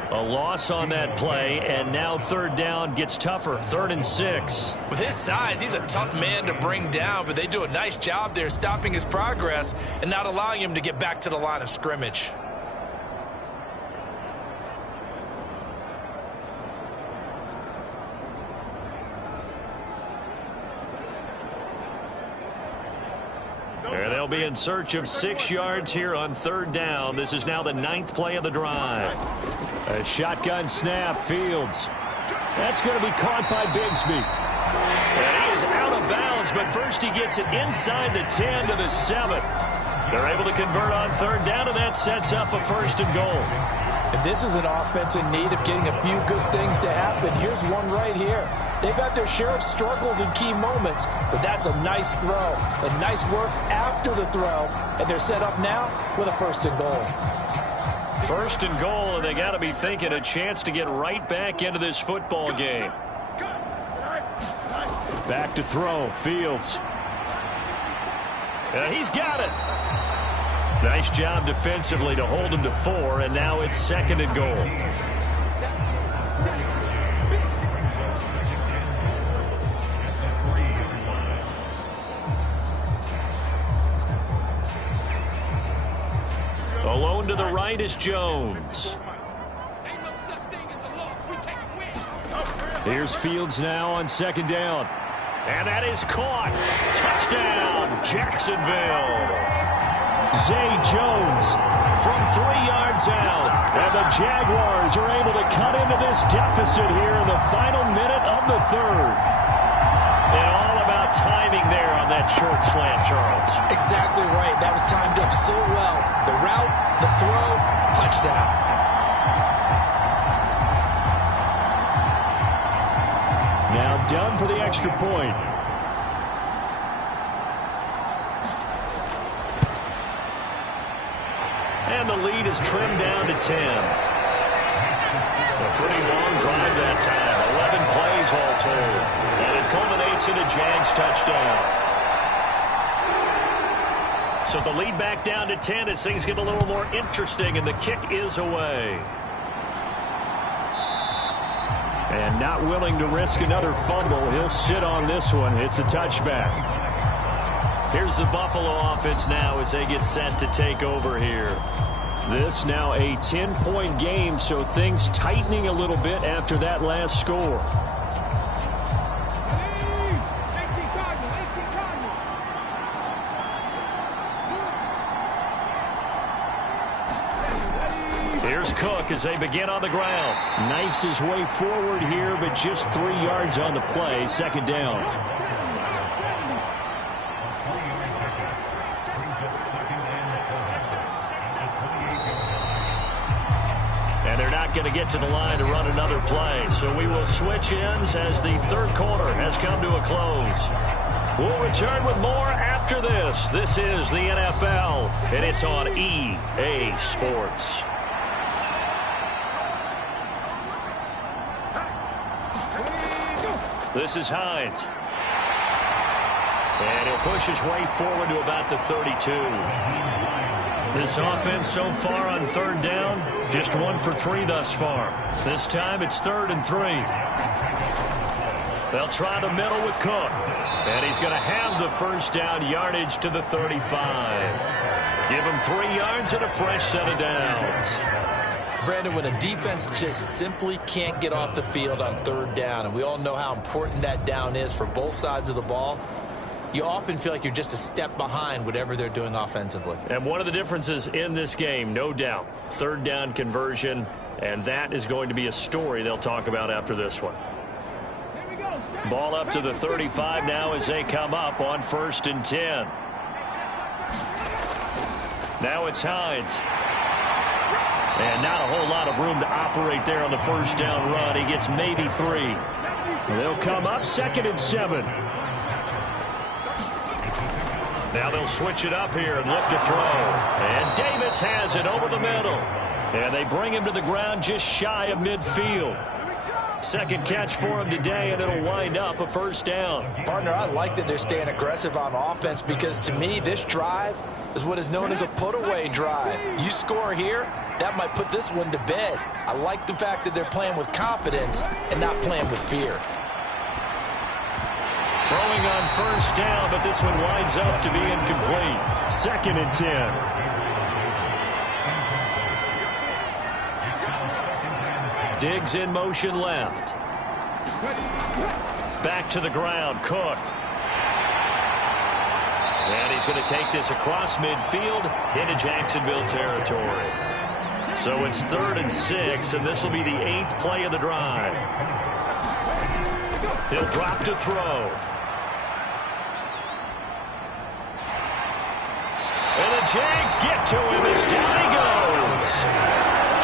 A loss on that play, and now third down gets tougher. 3rd and 6. With his size, he's a tough man to bring down, but they do a nice job there stopping his progress and not allowing him to get back to the line of scrimmage. They'll be in search of 6 yards here on third down. This is now the 9th play of the drive. A shotgun snap, Fields. That's going to be caught by Bigsby. And he is out of bounds, but first he gets it inside the 10 to the 7. They're able to convert on third down, and that sets up a first and goal. And this is an offense in need of getting a few good things to happen. Here's one right here. They've had their share of struggles in key moments, but that's a nice throw and nice work after the throw, and they're set up now with a first and goal. First and goal, and they got to be thinking a chance to get right back into this football game. Back to throw, Fields. And he's got it. Nice job defensively to hold him to 4, and now it's second and goal. Alone to the right is Jones. Here's Fields now on second down. And that is caught. Touchdown, Jacksonville. Zay Jones from 3 yards out. And the Jaguars are able to cut into this deficit here in the final minute of the third. And all about timing there on that short slant, Charles. Exactly right. That was timed up so well. The route, the throw, touchdown. Now done for the extra point. And the lead is trimmed down to 10. A pretty long drive that time. 11 plays all told. And it culminates in a Jags touchdown. So the lead back down to 10 as things get a little more interesting, and the kick is away. And not willing to risk another fumble. He'll sit on this one. It's a touchback. Here's the Buffalo offense now as they get set to take over here. This now a 10-point game, so things tightening a little bit after that last score. Here's Cook as they begin on the ground. Knifes his way forward here, but just 3 yards on the play. Second down. not going to get to the line to run another play. So we will switch ends as the third quarter has come to a close. We'll return with more after this. This is the NFL, and it's on EA Sports. This is Hines. And he'll push his way forward to about the 32. This offense so far on third down, just 1 for 3 thus far. This time it's 3rd and 3. They'll try the middle with Cook. And he's going to have the first down, yardage to the 35. Give him 3 yards and a fresh set of downs. Brandon, when a defense just simply can't get off the field on third down, and we all know how important that down is for both sides of the ball, you often feel like you're just a step behind whatever they're doing offensively. And one of the differences in this game, no doubt, third down conversion, and that is going to be a story they'll talk about after this one. Ball up to the 35 now as they come up on 1st and 10. Now it's Hines. And not a whole lot of room to operate there on the first down run. He gets maybe 3. They'll come up 2nd and 7. Now they'll switch it up here and look to throw. And Davis has it over the middle. And they bring him to the ground just shy of midfield. Second catch for him today, and it'll wind up a first down. Partner, I like that they're staying aggressive on offense because, to me, this drive is what is known as a put-away drive. You score here, that might put this one to bed. I like the fact that they're playing with confidence and not playing with fear. Throwing on first down, but this one winds up to be incomplete. 2nd and 10. Diggs in motion left. Back to the ground, Cook. And he's going to take this across midfield into Jacksonville territory. So it's 3rd and 6, and this will be the 8th play of the drive. He'll drop to throw. And the Jags get to him as down he goes.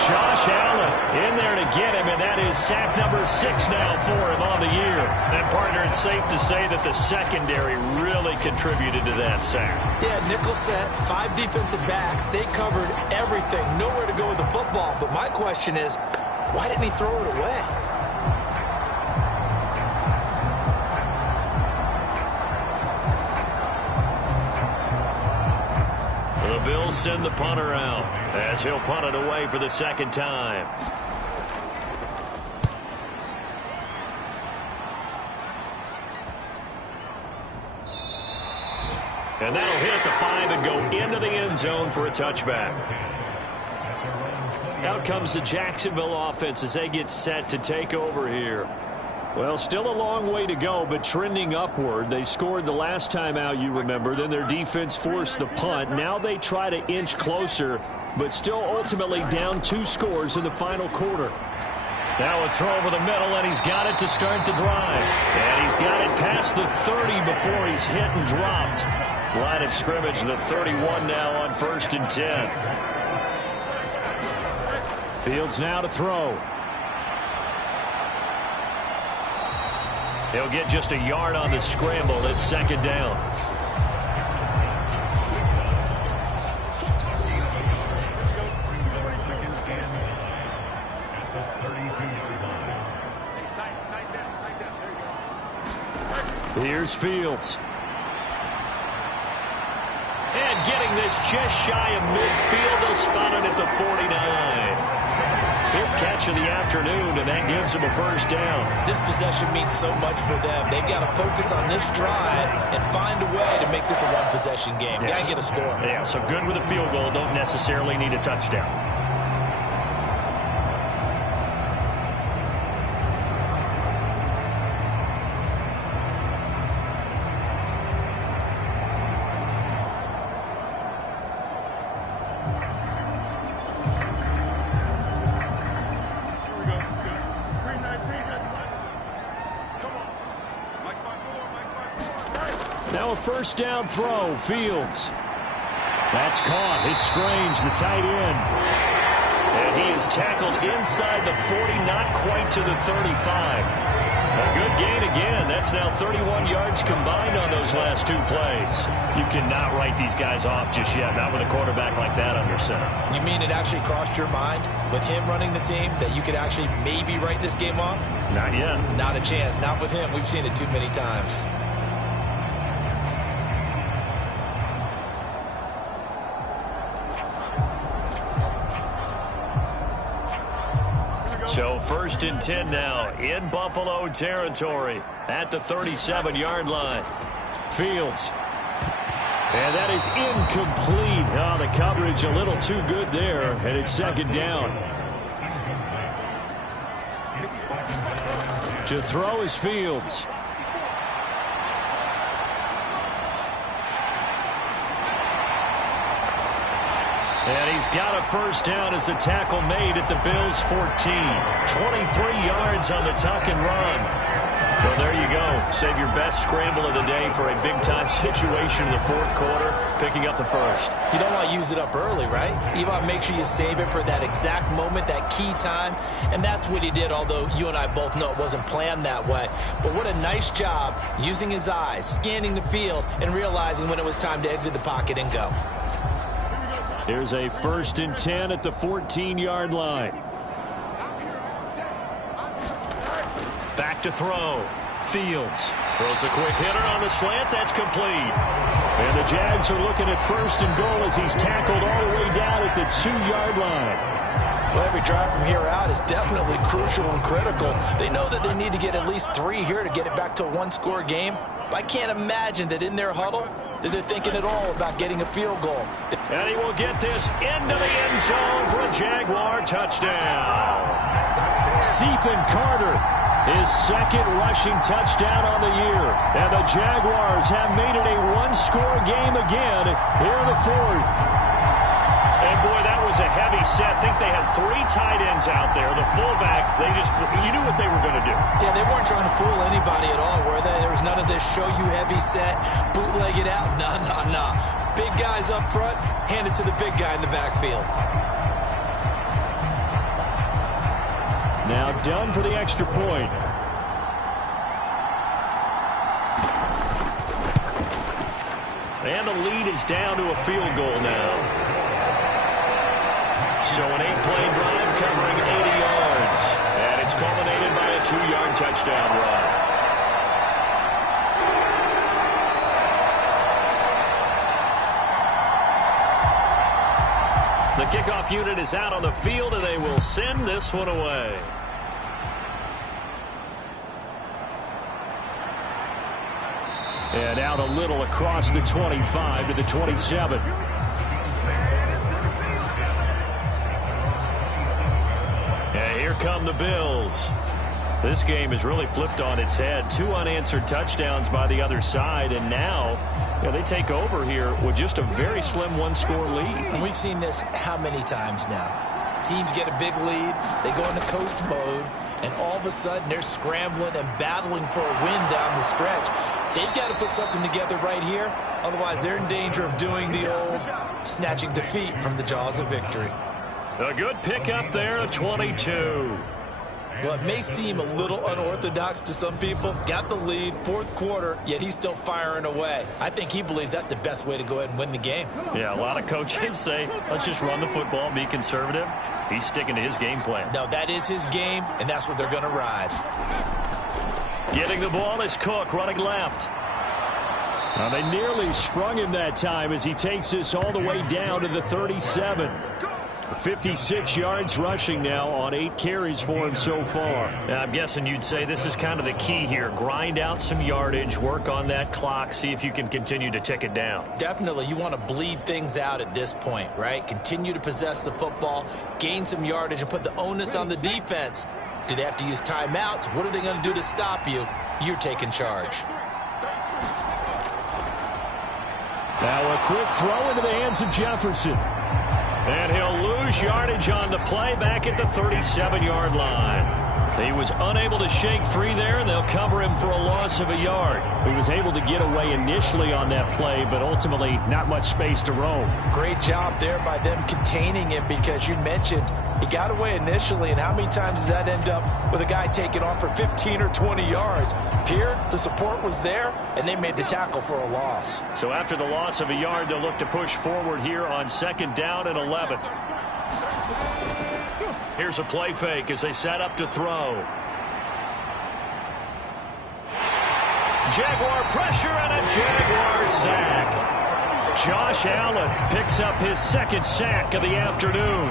Josh Allen in there to get him, and that is sack number 6 now for him on the year. And, partner, it's safe to say that the secondary really contributed to that sack. Yeah, nickel set, 5 defensive backs. They covered everything, nowhere to go with the football. But my question is, why didn't he throw it away? The Bills send the punter out as he'll punt it away for the 2nd time. And that'll hit at the 5 and go into the end zone for a touchback. Out comes the Jacksonville offense as they get set to take over here. Well, still a long way to go, but trending upward. They scored the last time out, you remember. Then their defense forced the punt. Now they try to inch closer, but still ultimately down 2 scores in the final quarter. Now a throw over the middle, and he's got it to start the drive. And he's got it past the 30 before he's hit and dropped. Line of scrimmage, the 31 now on 1st and 10. Fields now to throw. He'll get just a yard on the scramble. It's 2nd down. Here's Fields. And getting this just shy of midfield. They'll spot it at the 49. 5th catch of the afternoon, and that gives him a first down. This possession means so much for them. They've got to focus on this drive and find a way to make this a one-possession game. Yes. Got to get a score. Yeah, so good with a field goal. Don't necessarily need a touchdown. Now a first down throw, Fields. That's caught. It's Strange, the tight end. And he is tackled inside the 40, not quite to the 35. A good gain again. That's now 31 yards combined on those last two plays. You cannot write these guys off just yet, not with a quarterback like that under center. You mean it actually crossed your mind with him running the team that you could actually maybe write this game off? Not yet. Not a chance. Not with him. We've seen it too many times. So 1st and 10 now in Buffalo territory at the 37-yard line. Fields. And that is incomplete. Oh, the coverage a little too good there, and it's 2nd down. To throw is Fields. And he's got a 1st down as a tackle made at the Bills' 14. 23 yards on the tuck and run. So there you go. Save your best scramble of the day for a big-time situation in the 4th quarter, picking up the 1st. You don't want to use it up early, right? You want to make sure you save it for that exact moment, that key time. And that's what he did, although you and I both know it wasn't planned that way. But what a nice job using his eyes, scanning the field, and realizing when it was time to exit the pocket and go. Here's a 1st and 10 at the 14-yard line. Back to throw. Fields throws a quick hitter on the slant. That's complete. And the Jags are looking at 1st and goal as he's tackled all the way down at the 2-yard line. Well, every drive from here out is definitely crucial and critical. They know that they need to get at least 3 here to get it back to a one-score game. But I can't imagine that in their huddle that they're thinking at all about getting a field goal. And he will get this into the end zone for a Jaguar touchdown. Stephen Carter, his 2nd rushing touchdown on the year. And the Jaguars have made it a one-score game again here in the 4th. And, boy, that was a heavy set. I think they had 3 tight ends out there. The fullback, you knew what they were going to do. Yeah, they weren't trying to fool anybody at all, were they? There was none of this show-you heavy set, bootleg it out. Nah. Big guys up front, hand it to the big guy in the backfield. Now done for the extra point. And the lead is down to a field goal now. So an 8-play drive covering 80 yards. And it's culminated by a 2-yard touchdown run. The kickoff unit is out on the field, and they will send this one away. And out a little across the 25 to the 27. And here come the Bills. This game has really flipped on its head. 2 unanswered touchdowns by the other side, and now they take over here with just a very slim one-score lead. And we've seen this how many times now? Teams get a big lead, they go into coast mode, and all of a sudden they're scrambling and battling for a win down the stretch. They've got to put something together right here, otherwise they're in danger of doing the old snatching defeat from the jaws of victory. A good pickup there at 22. Well, it may seem a little unorthodox to some people. Got the lead, 4th quarter, yet he's still firing away. I think he believes that's the best way to go ahead and win the game. Yeah, a lot of coaches say, let's just run the football, be conservative. He's sticking to his game plan. No, that is his game, and that's what they're going to ride. Getting the ball is Cook, running left. Now they nearly sprung him that time as he takes this all the way down to the 37. 56 yards rushing now on 8 carries for him so far. I'm guessing you'd say this is kind of the key here. Grind out some yardage, work on that clock, see if you can continue to tick it down. Definitely. You want to bleed things out at this point, right? Continue to possess the football, gain some yardage, and put the onus on the defense. Do they have to use timeouts? What are they going to do to stop you? You're taking charge. Now a quick throw into the hands of Jefferson. And he'll lose yardage on the play back at the 37-yard line. He was unable to shake free there, and they'll cover him for a loss of a yard. He was able to get away initially on that play, but ultimately not much space to roam. Great job there by them containing him, because you mentioned he got away initially, and how many times does that end up with a guy taking off for 15 or 20 yards? Here, the support was there, and they made the tackle for a loss. So after the loss of a yard, they'll look to push forward here on 2nd down and 11. Here's a play fake as they set up to throw. Jaguar pressure and a Jaguar sack. Josh Allen picks up his 2nd sack of the afternoon.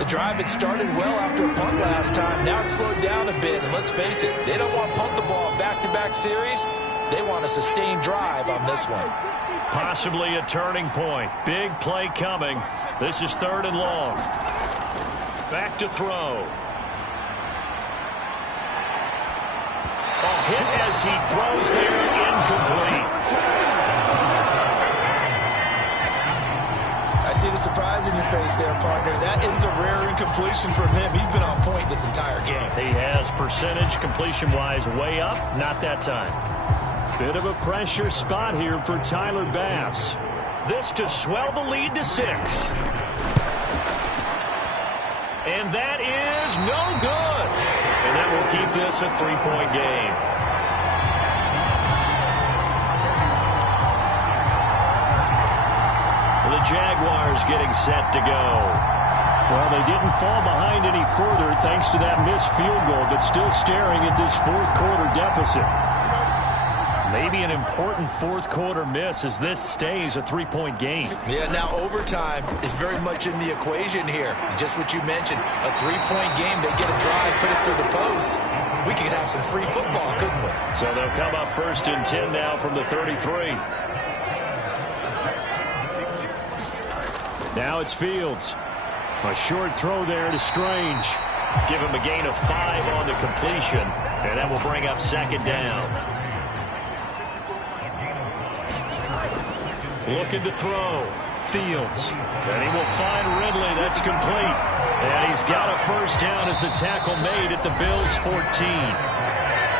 The drive had started well after a punt last time. Now it's slowed down a bit, and let's face it, they don't want to punt the ball back-to-back series. They want a sustained drive on this one. Possibly a turning point. Big play coming. This is 3rd and long. Back to throw. A hit as he throws there, incomplete. I see the surprise in your face there, partner. That is a rare incompletion from him. He's been on point this entire game. He has percentage completion-wise way up. Not that time. Bit of a pressure spot here for Tyler Bass. This to swell the lead to 6. And that is no good. And that will keep this a 3-point game. The Jaguars getting set to go. Well, they didn't fall behind any further thanks to that missed field goal, but still staring at this 4th quarter deficit. Maybe an important 4th quarter miss as this stays a 3-point game. Yeah, now overtime is very much in the equation here. Just what you mentioned, a 3-point game. They get a drive, put it through the post. We could have some free football, couldn't we? So they'll come up 1st and 10 now from the 33. Now it's Fields. A short throw there to Strange. Give him a gain of 5 on the completion, and that will bring up 2nd down. Looking to throw. Fields. And he will find Ridley. That's complete. And he's got a 1st down as the tackle made at the Bills' 14.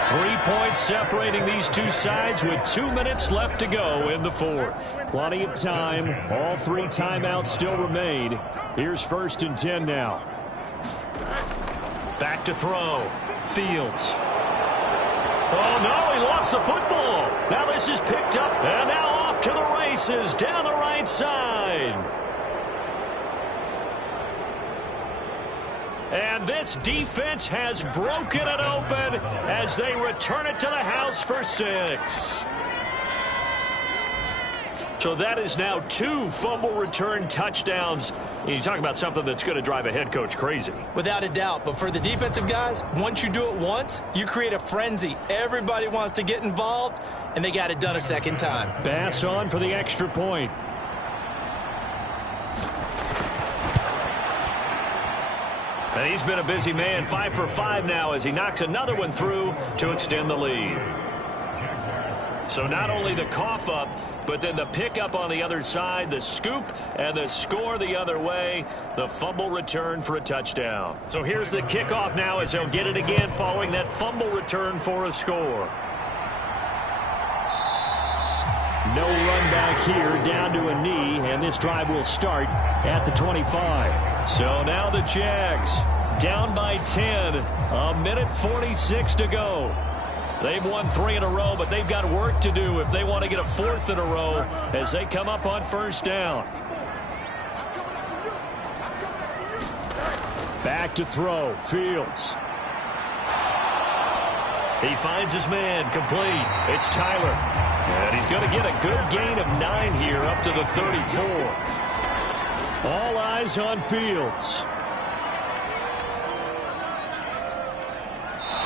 3 points separating these two sides with 2 minutes left to go in the 4th. Plenty of time. All 3 timeouts still remain. Here's 1st and 10 now. Back to throw. Fields. Oh, no, he lost the football. Now this is picked up, and now off to the races down the right side. And this defense has broken it open as they return it to the house for 6. So that is now 2 fumble return touchdowns. You talk about something that's going to drive a head coach crazy. Without a doubt. But for the defensive guys, once you do it once, you create a frenzy. Everybody wants to get involved, and they got it done a 2nd time. Bass on for the extra point. And he's been a busy man, 5 for 5 now as he knocks another one through to extend the lead. So not only the cough up, but then the pickup on the other side, the scoop, and the score the other way, the fumble return for a touchdown. So here's the kickoff now as they'll get it again following that fumble return for a score. No run back here, down to a knee, and this drive will start at the 25. So now the Jags down by 10, a minute 46 to go. They've won 3 in a row, but they've got work to do if they want to get a 4th in a row as they come up on 1st down. Back to throw, Fields. He finds his man, complete. It's Tyler. And he's going to get a good gain of 9 here up to the 34. All eyes on Fields.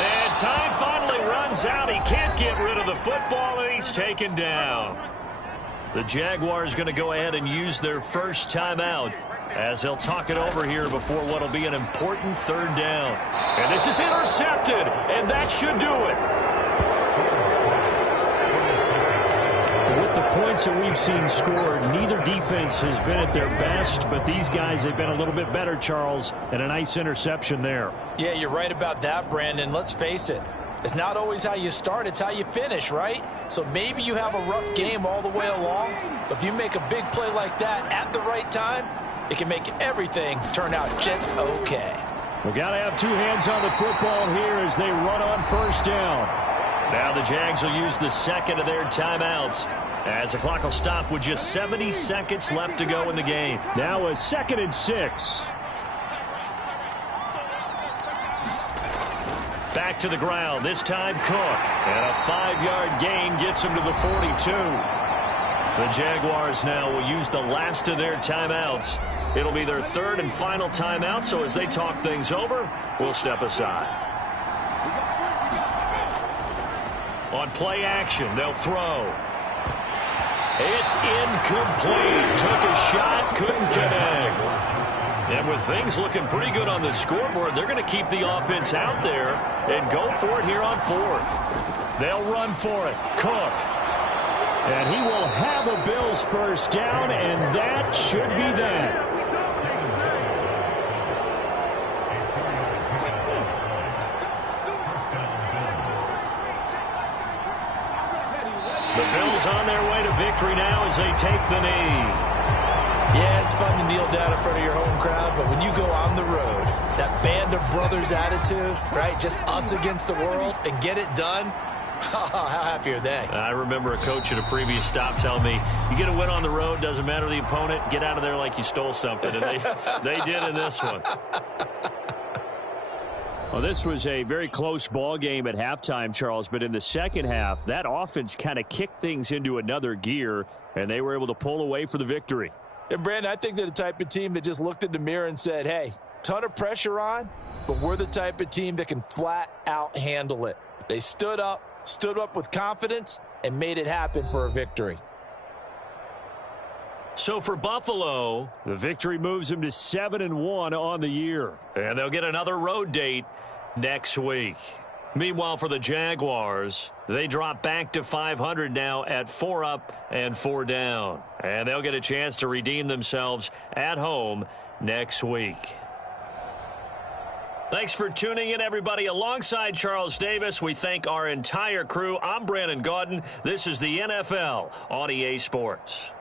And time finally runs out. He can't get rid of the football, and he's taken down. The Jaguars going to go ahead and use their first timeout as they'll talk it over here before what will be an important 3rd down. And this is intercepted, and that should do it. With the points that we've seen scored, neither defense has been at their best, but these guys have been a little bit better, Charles, and a nice interception there. Yeah, you're right about that, Brandon. Let's face it. It's not always how you start, it's how you finish, right? So maybe you have a rough game all the way along, but if you make a big play like that at the right time, it can make everything turn out just okay. We've got to have two hands on the football here as they run on first down. Now the Jags will use the second of their timeouts as the clock will stop with just 70 seconds left to go in the game. Now a 2nd and 6. Back to the ground, this time Cook. And a 5-yard gain gets him to the 42. The Jaguars now will use the last of their timeouts. It'll be their 3rd and final timeout, so as they talk things over, we'll step aside. On play action, they'll throw. It's incomplete. Took a shot, couldn't connect. And with things looking pretty good on the scoreboard, they're going to keep the offense out there and go for it here on 4th. They'll run for it. Cook. And he will have a Bills first down, and that should be that. The Bills on their way to victory now as they take the knee. Yeah, it's fun to kneel down in front of your home crowd, but when you go on the road, that band of brothers attitude, right, just us against the world, and get it done, how happy are they? I remember a coach at a previous stop telling me, you get a win on the road, doesn't matter the opponent, get out of there like you stole something, and they did in this one. Well, this was a very close ball game at halftime, Charles, but in the second half, that offense kind of kicked things into another gear, and they were able to pull away for the victory. And, Brandon, I think they're the type of team that just looked in the mirror and said, hey, ton of pressure on, but we're the type of team that can flat out handle it. They stood up with confidence, and made it happen for a victory. So for Buffalo, the victory moves them to 7-1 on the year. And they'll get another road date next week. Meanwhile, for the Jaguars, they drop back to 500 now at 4 up and 4 down. And they'll get a chance to redeem themselves at home next week. Thanks for tuning in, everybody. Alongside Charles Davis, we thank our entire crew. I'm Brandon Gaudin. This is the NFL on EA Sports.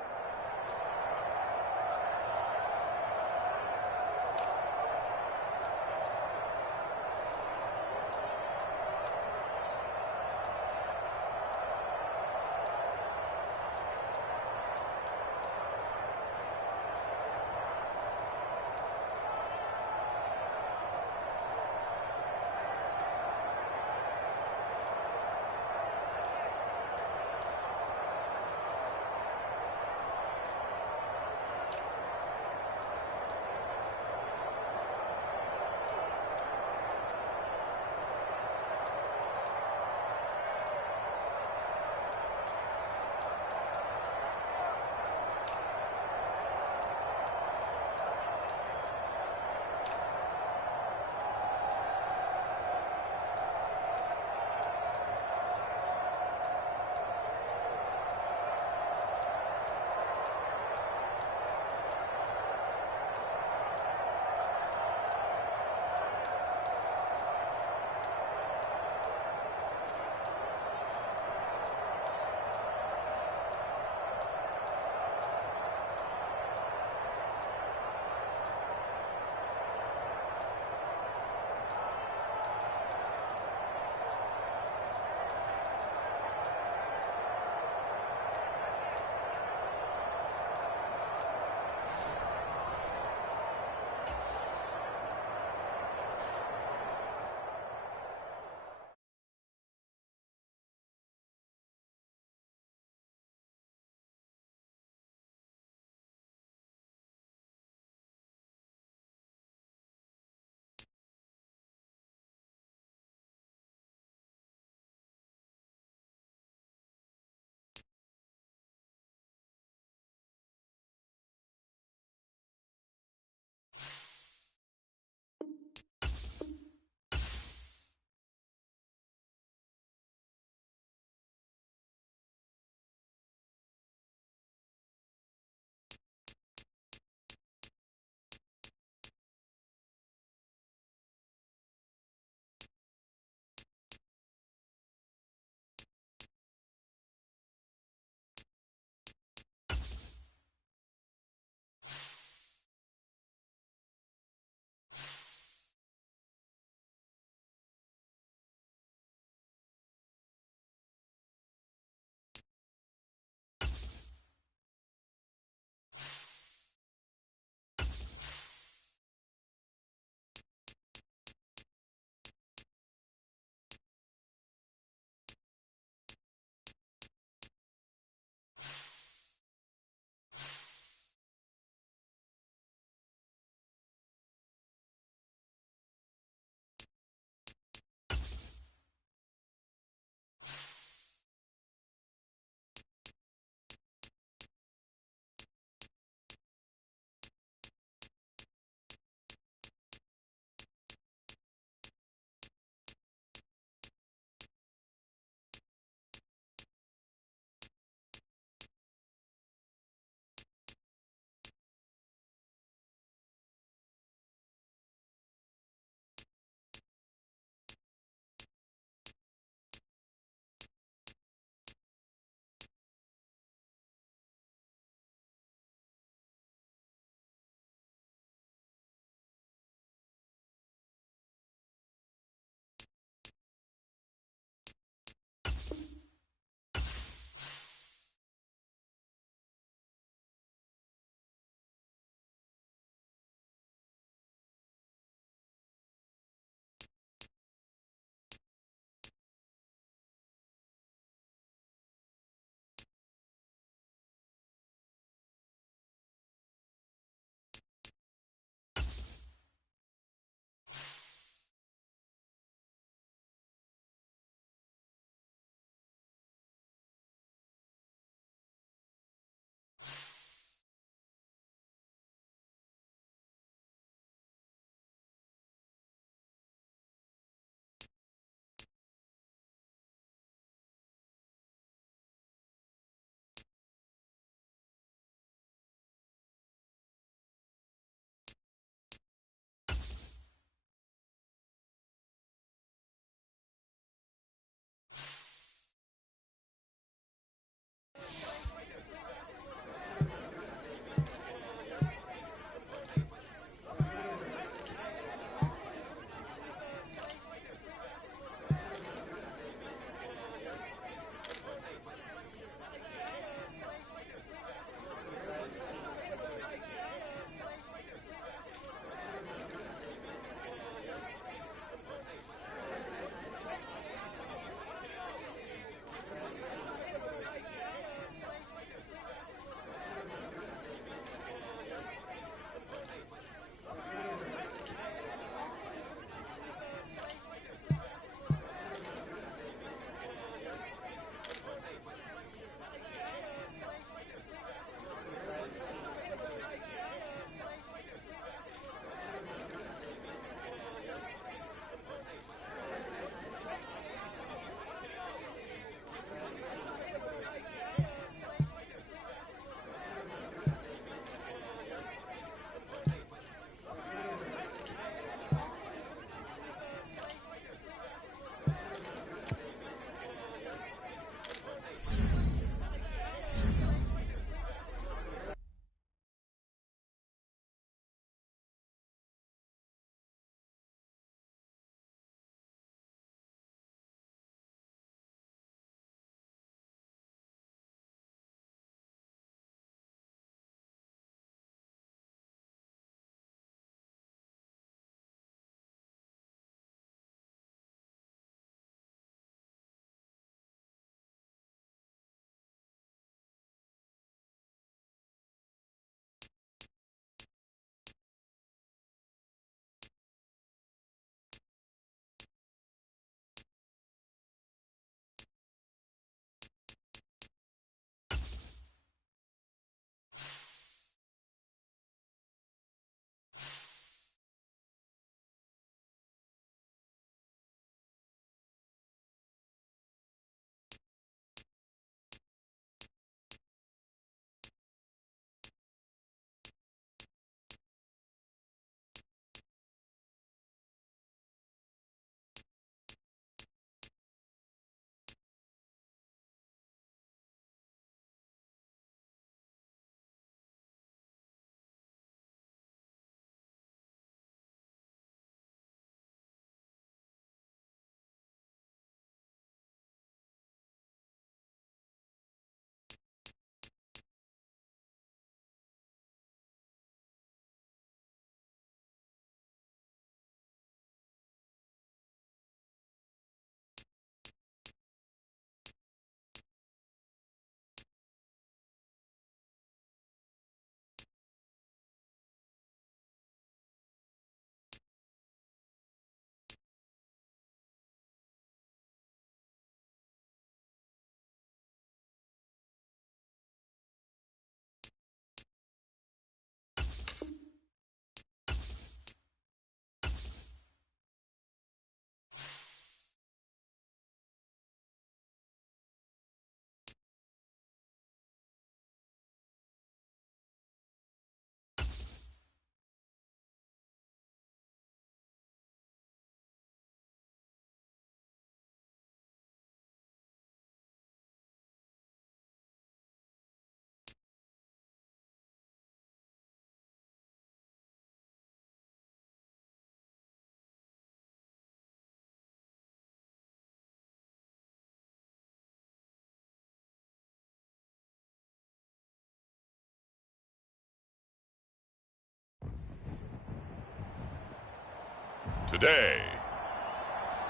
Today,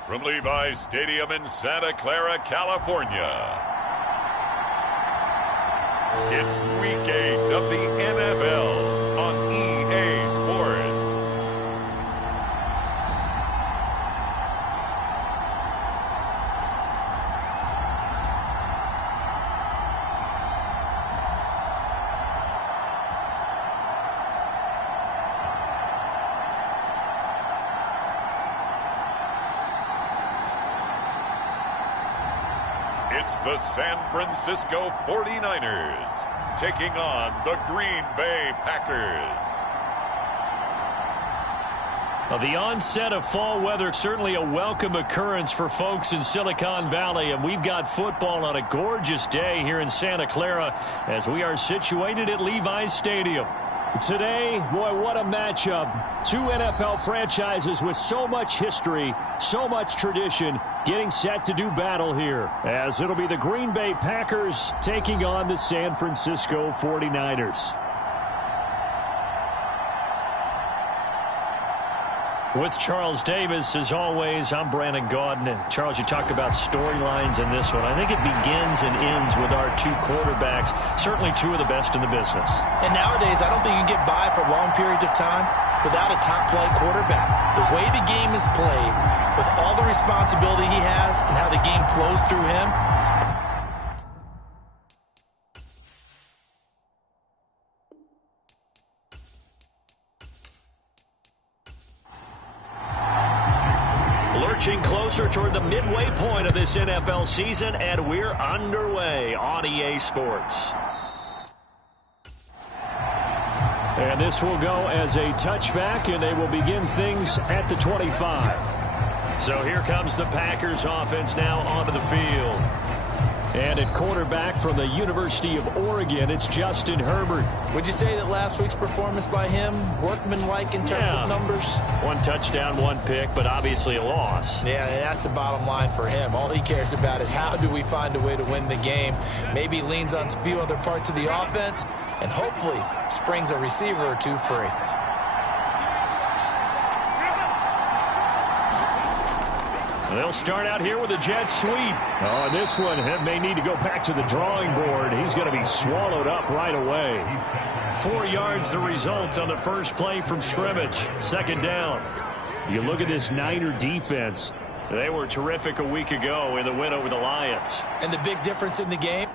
from Levi's Stadium in Santa Clara, California, it's Week 8 of the NFL on EA Sports. It's the San Francisco 49ers taking on the Green Bay Packers. Well, the onset of fall weather, certainly a welcome occurrence for folks in Silicon Valley, and we've got football on a gorgeous day here in Santa Clara as we are situated at Levi's Stadium. Today, boy, what a matchup. Two NFL franchises with so much history, so much tradition, getting set to do battle here, as it'll be the Green Bay Packers taking on the San Francisco 49ers. With Charles Davis, as always, I'm Brandon Gaudin. Charles, you talked about storylines in this one. I think it begins and ends with our two quarterbacks, certainly two of the best in the business. And nowadays, I don't think you can get by for long periods of time without a top-flight quarterback. The way the game is played, with all the responsibility he has and how the game flows through him, Lurching closer toward the midway point of this NFL season, and we're underway on EA Sports. And this will go as a touchback, and they will begin things at the 25. So here comes the Packers offense now onto the field. And at quarterback from the University of Oregon, it's Justin Herbert. would you say that last week's performance by him, workmanlike in terms of numbers? One touchdown, one pick, but obviously a loss. Yeah, and that's the bottom line for him. All he cares about is how do we find a way to win the game. Maybe leans on a few other parts of the offense, and hopefully springs a receiver or two free. They'll start out here with a jet sweep. Oh, and this one may need to go back to the drawing board. He's going to be swallowed up right away. 4 yards the result on the first play from scrimmage. Second down. You look at this Niner defense. They were terrific a week ago in the win over the Lions. And the big difference in the game,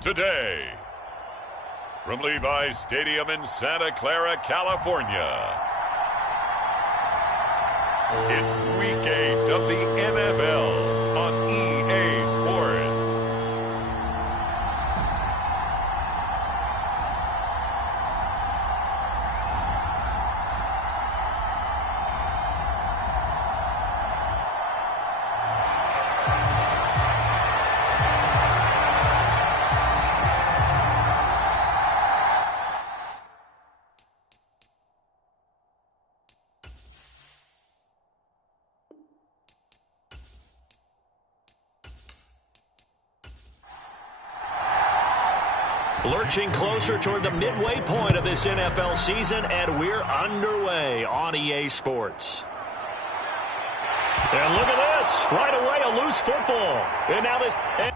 today. From Levi's Stadium in Santa Clara, California, it's Week 8 of the NFL on EA Sports. Lurching closer toward the midway point of this NFL season, and we're underway on EA Sports. And look at this. Right away, a loose football. And now this... And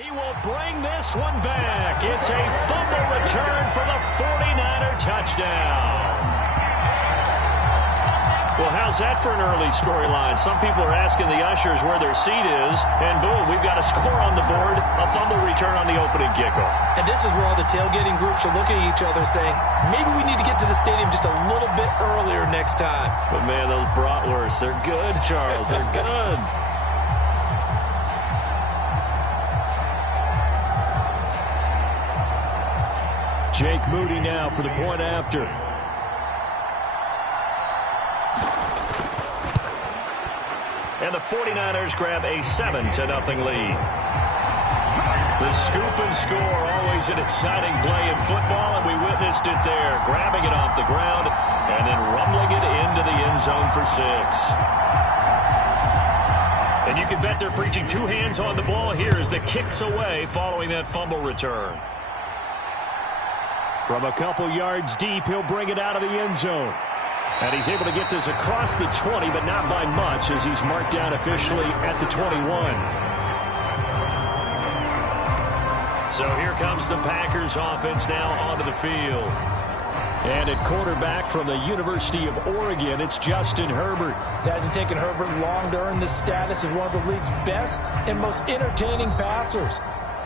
he will bring this one back. It's a fumble return for the 49er touchdown. Well, how's that for an early storyline? Some people are asking the ushers where their seat is, and boom, we've got a score on the board, a fumble return on the opening kickoff. And this is where all the tailgating groups are looking at each other saying, maybe we need to get to the stadium just a little bit earlier next time. But, man, those bratwursts, they're good, Charles. They're good. Jake Moody now for the point after. And the 49ers grab a 7-0 lead. The scoop and score, always an exciting play in football, and we witnessed it there, grabbing it off the ground and then rumbling it into the end zone for 6. And you can bet they're preaching two hands on the ball here as the kick's away following that fumble return. From a couple yards deep, he'll bring it out of the end zone. And he's able to get this across the 20, but not by much, as he's marked down officially at the 21. So here comes the Packers offense now onto the field. And at quarterback from the University of Oregon, it's Justin Herbert. It hasn't taken Herbert long to earn this status as one of the league's best and most entertaining passers.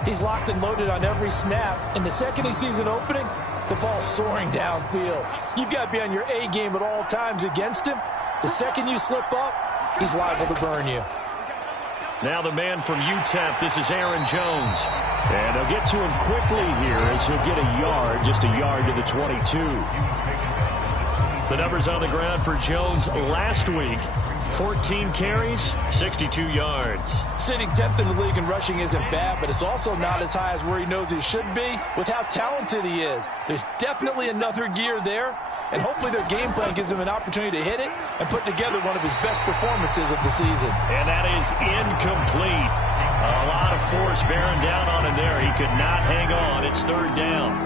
He's locked and loaded on every snap, and the second he sees an opening, the ball's soaring downfield. You've got to be on your A game at all times against him. The second you slip up, he's liable to burn you. Now the man from UTEP, this is Aaron Jones. And they'll get to him quickly here as he'll get a yard, just a yard to the 22. The numbers on the ground for Jones last week. 14 carries, 62 yards. Sitting 10th in the league in rushing isn't bad, but it's also not as high as where he knows he should be with how talented he is. There's definitely another gear there, and hopefully their game plan gives him an opportunity to hit it and put together one of his best performances of the season. And that is incomplete. A lot of force bearing down on him there. He could not hang on. It's third down.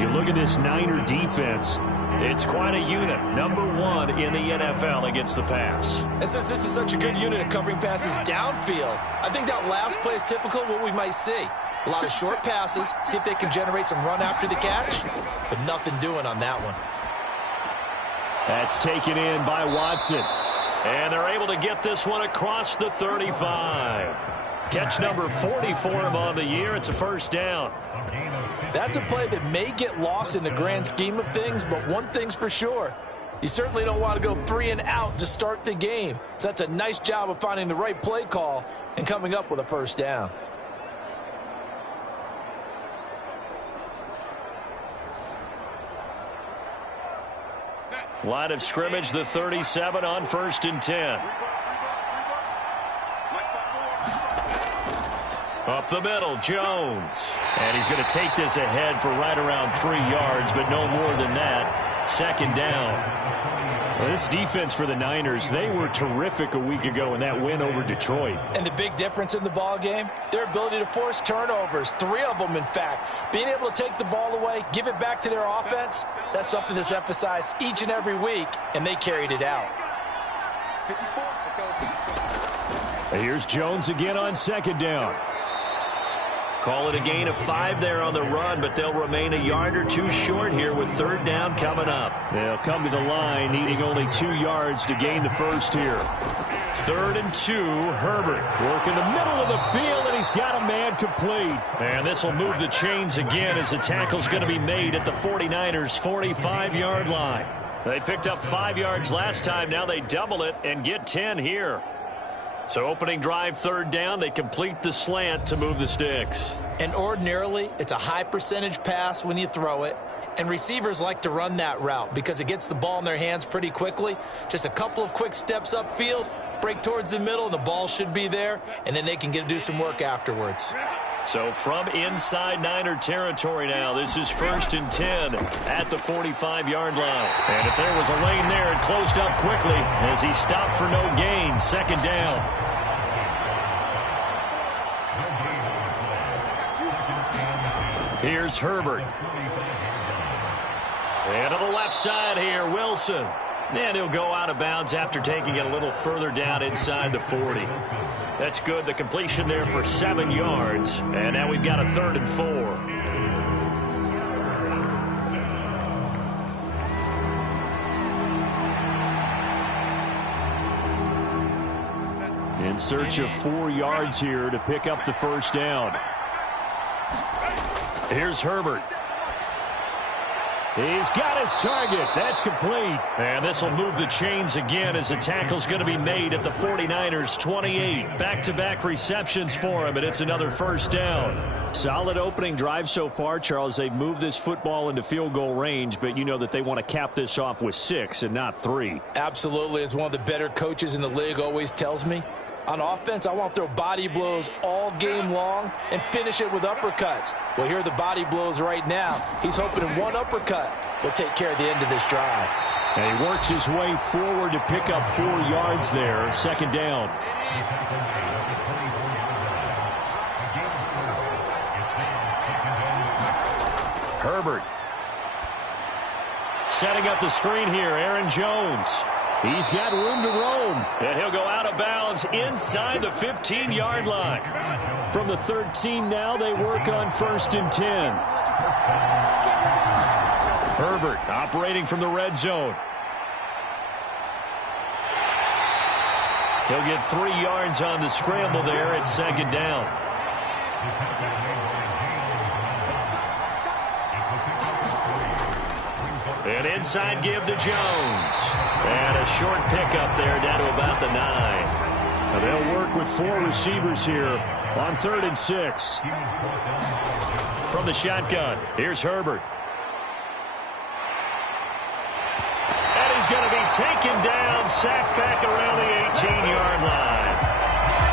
You look at this Niner defense. It's quite a unit. Number 1 in the NFL against the pass. And since this is such a good unit at covering passes downfield, I think that last play is typical of what we might see. A lot of short passes, see if they can generate some run after the catch, but nothing doing on that one. That's taken in by Watson. And they're able to get this one across the 35. Catch number 40 for him on the year. It's a first down. That's a play that may get lost in the grand scheme of things, but one thing's for sure. You certainly don't want to go 3 and out to start the game. So that's a nice job of finding the right play call and coming up with a first down. Line of scrimmage, the 37 on 1st and 10. Up the middle, Jones. And he's going to take this ahead for right around 3 yards, but no more than that. Second down. Well, this defense for the Niners, they were terrific a week ago in that win over Detroit. And the big difference in the ball game, their ability to force turnovers, 3 of them in fact. Being able to take the ball away, give it back to their offense, that's something that's emphasized each and every week, and they carried it out. Here's Jones again on second down. Call it a gain of 5 there on the run, but they'll remain a yard or 2 short here with third down coming up. They'll come to the line needing only 2 yards to gain the first here. 3rd and 2, Herbert. Work in the middle of the field, and he's got a man complete. And this will move the chains again as the tackle's going to be made at the 49ers' 45-yard line. They picked up 5 yards last time. Now they double it and get 10 here. So opening drive, third down, they complete the slant to move the sticks. And ordinarily, it's a high percentage pass when you throw it. And receivers like to run that route because it gets the ball in their hands pretty quickly. Just a couple of quick steps upfield, break towards the middle, and the ball should be there. And then they can do some work afterwards. So from inside Niner territory now, this is 1st and 10 at the 45-yard line. And if there was a lane there, it closed up quickly as he stopped for no gain. 2nd down. Here's Herbert. And to the left side here, Wilson. And he'll go out of bounds after taking it a little further down inside the 40. That's good. The completion there for 7 yards. And now we've got a 3rd and 4. In search of 4 yards here to pick up the 1st down. Here's Herbert. He's got his target. That's complete. And this will move the chains again as the tackle's going to be made at the 49ers' 28. Back-to-back receptions for him, and it's another 1st down. Solid opening drive so far, Charles. They've moved this football into field goal range, but you know that they want to cap this off with 6 and not 3. Absolutely. As one of the better coaches in the league always tells me, on offense, I want to throw body blows all game long and finish it with uppercuts. Well, here are the body blows right now. He's hoping in one uppercut will take care of the end of this drive. And he works his way forward to pick up 4 yards there. 2nd down. Herbert. Setting up the screen here, Aaron Jones. He's got room to roam, and he'll go out of bounds inside the 15-yard line. From the 13 now, they work on 1st and 10. Herbert operating from the red zone. He'll get 3 yards on the scramble there at 2nd down. An inside give to Jones. And a short pickup there down to about the 9. Now they'll work with 4 receivers here on 3rd and 6. From the shotgun, here's Herbert. And he's going to be taken down, sacked back around the 18-yard line.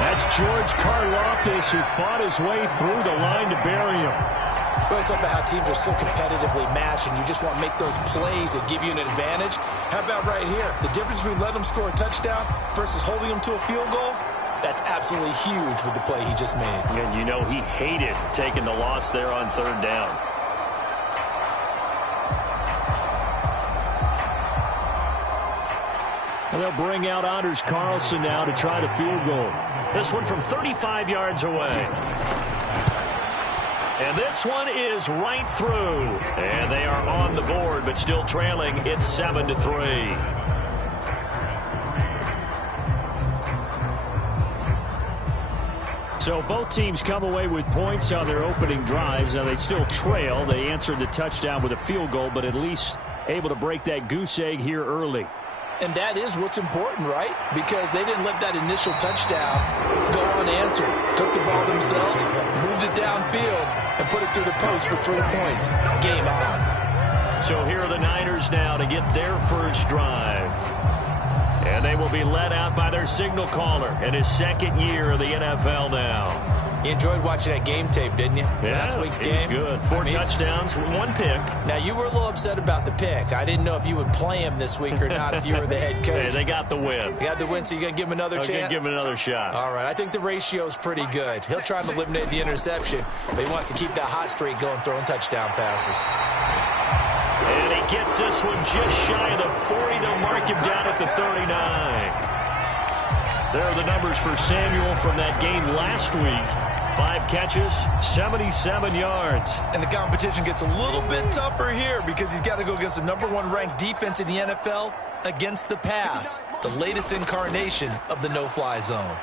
That's George Karlaftis, who fought his way through the line to bury him. Well, it's about how teams are so competitively matched, and you just want to make those plays that give you an advantage. How about right here? The difference between letting them score a touchdown versus holding them to a field goal, that's absolutely huge with the play he just made. And you know he hated taking the loss there on 3rd down. And they'll bring out Anders Carlson now to try the field goal. This one from 35 yards away. And this one is right through. And they are on the board, but still trailing. It's 7-3. So both teams come away with points on their opening drives. Now they still trail. They answered the touchdown with a field goal, but at least able to break that goose egg here early. And that is what's important, right? Because they didn't let that initial touchdown go unanswered. Took the ball themselves, moved it downfield, and put it through the post for 3 points. Game on. So here are the Niners now to get their first drive. And they will be led out by their signal caller in his 2nd year of the NFL now. You enjoyed watching that game tape, didn't you? Yeah, Last week's game. Good. 4 touchdowns, 1 pick. Now, you were a little upset about the pick. I didn't know if you would play him this week or not if you were the head coach. Hey, they got the win. They got the win, so you're going to give him another chance? I'm going to give him another shot. All right. I think the ratio's pretty good. He'll try and eliminate the interception, but he wants to keep that hot streak going, throwing touchdown passes. And he gets this one just shy of the 40. They'll mark him down at the 39. There are the numbers for Samuel from that game last week. 5 catches, 77 yards. And the competition gets a little bit tougher here because he's got to go against the #1 ranked defense in the NFL against the pass, the latest incarnation of the no-fly zone.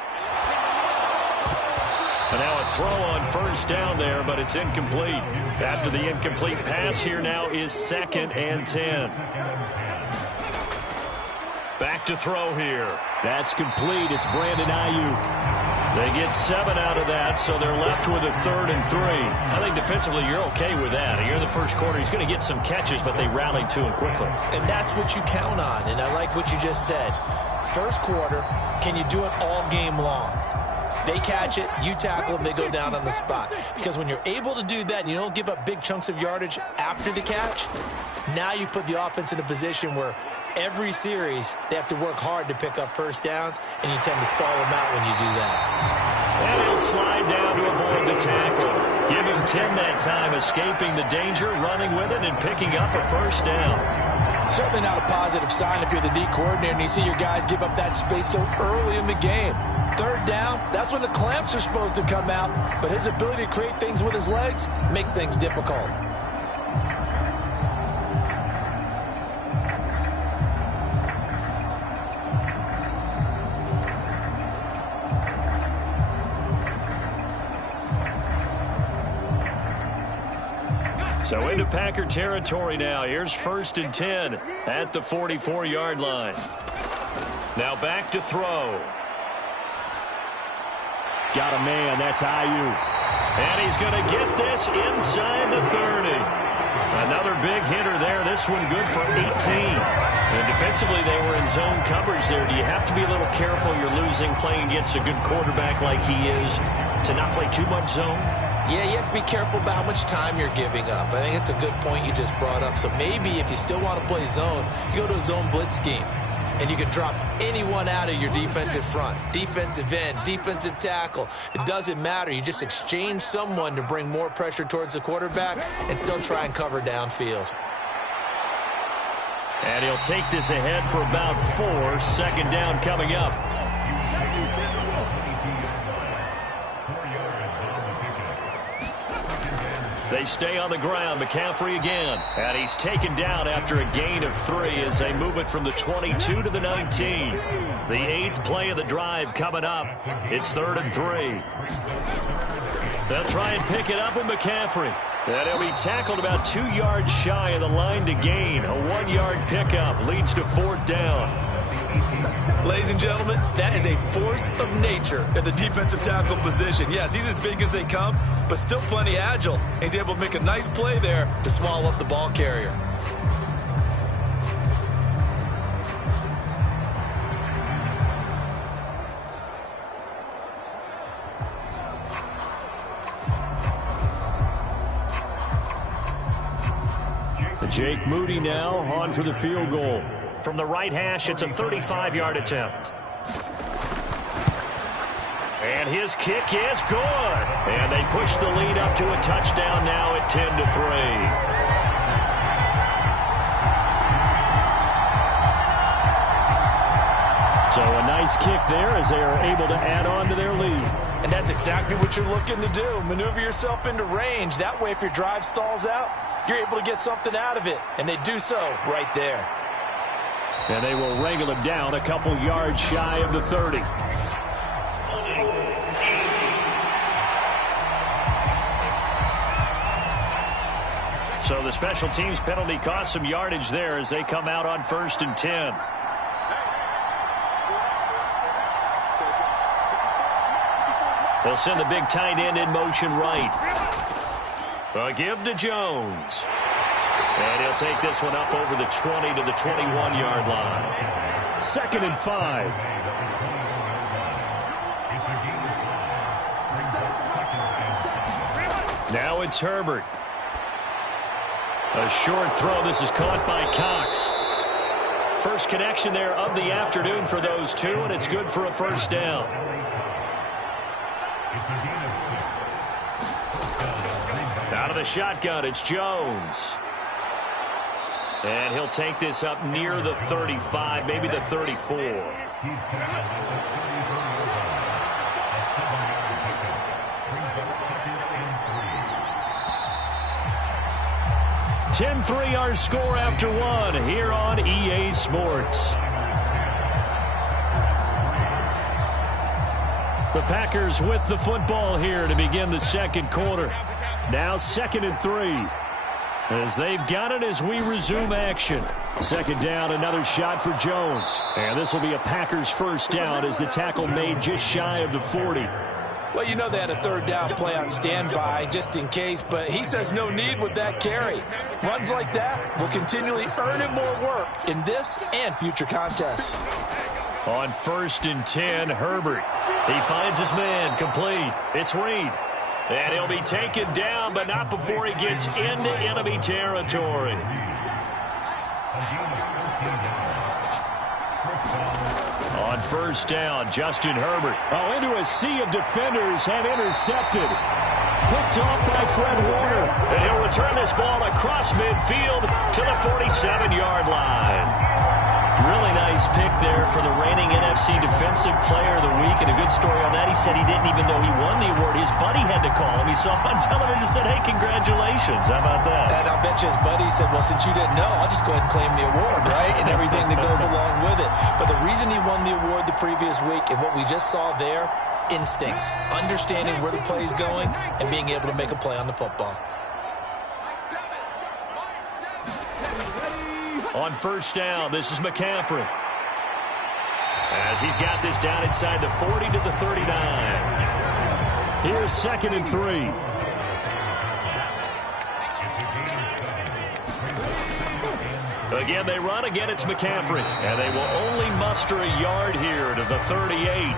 And now a throw on first down there, but it's incomplete. After the incomplete pass, here now is 2nd and 10. Back to throw here. That's complete. It's Brandon Ayuk. They get 7 out of that, so they're left with a 3rd and 3. I think defensively you're okay with that. Here in the first quarter, he's going to get some catches, but they rallied to him quickly. And that's what you count on, and I like what you just said. First quarter, can you do it all game long? They catch it, you tackle them, they go down on the spot. Because when you're able to do that and you don't give up big chunks of yardage after the catch, now you put the offense in a position where every series they have to work hard to pick up first downs, and you tend to stall them out when you do that. And he'll slide down to avoid the tackle. Give him 10 that time, escaping the danger, running with it, and picking up a first down. Certainly not a positive sign if you're the D coordinator and you see your guys give up that space so early in the game. 3rd down, that's when the clamps are supposed to come out, but his ability to create things with his legs makes things difficult. So into Packer territory now. Here's 1st and 10 at the 44-yard line. Now back to throw. Got a man. That's Ayuk. And he's going to get this inside the 30. Another big hitter there. This one good for 18. And defensively, they were in zone coverage there. Do you have to be a little careful? You're losing playing against a good quarterback like he is to not play too much zone? Yeah, you have to be careful about how much time you're giving up. I think it's a good point you just brought up. So maybe if you still want to play zone, you go to a zone blitz scheme. And you can drop anyone out of your defensive front. Defensive end, defensive tackle. It doesn't matter. You just exchange someone to bring more pressure towards the quarterback and still try and cover downfield. And he'll take this ahead for about 4. 2nd down coming up. They stay on the ground. McCaffrey again. And he's taken down after a gain of 3 as they move it from the 22 to the 19. The 8th play of the drive coming up. It's 3rd and 3. They'll try and pick it up with McCaffrey. And he'll be tackled about 2 yards shy of the line to gain. A 1-yard pickup leads to 4th down. Ladies and gentlemen, that is a force of nature at the defensive tackle position. Yes, he's as big as they come, but still plenty agile. He's able to make a nice play there to swallow up the ball carrier. Jake Moody now on for the field goal. From the right hash, it's a 35-yard attempt. And his kick is good. And they push the lead up to a touchdown now at 10-3. So a nice kick there as they are able to add on to their lead. And that's exactly what you're looking to do. Maneuver yourself into range. That way, if your drive stalls out, you're able to get something out of it. And they do so right there. And they will wrangle him down a couple yards shy of the 30. So the special teams penalty cost some yardage there as they come out on 1st and 10. They'll send the big tight end in motion right. A give to Jones. And he'll take this one up over the 20 to the 21-yard line. 2nd and 5. Now it's Herbert. A short throw. This is caught by Cox. First connection there of the afternoon for those two, and it's good for a first down. Out of the shotgun, it's Jones. And he'll take this up near the 35, maybe the 34. 10-3 our score after one here on EA Sports. The The Packers with the football here to begin the second quarter. Now 2nd and 3. As they've got it as we resume action. Second down, another shot for Jones. And this will be a Packers first down as the tackle made just shy of the 40. Well, you know they had a third down play on standby just in case, but he says no need with that carry. Runs like that will continually earn him more work in this and future contests. On 1st and 10, Herbert. He finds his man, complete. It's Reed. And he'll be taken down, but not before he gets into enemy territory. On 1st down, Justin Herbert. Oh, into a sea of defenders and intercepted. Picked off by Fred Warner. And he'll return this ball across midfield to the 47-yard line. Really nice pick there for the reigning NFC Defensive Player of the Week. And a good story on that, he said he didn't even know he won the award. His buddy had to call him. He saw on television and said, hey, congratulations. How about that? And I bet you his buddy said, well, since you didn't know, I'll just go ahead and claim the award, right? And everything that goes along with it. But the reason he won the award the previous week and what we just saw there, instincts, understanding where the play is going and being able to make a play on the football. On 1st down, this is McCaffrey. As he's got this down inside the 40 to the 39. Here's 2nd and 3. Again, they run. Again, it's McCaffrey. And they will only muster a yard here to the 38.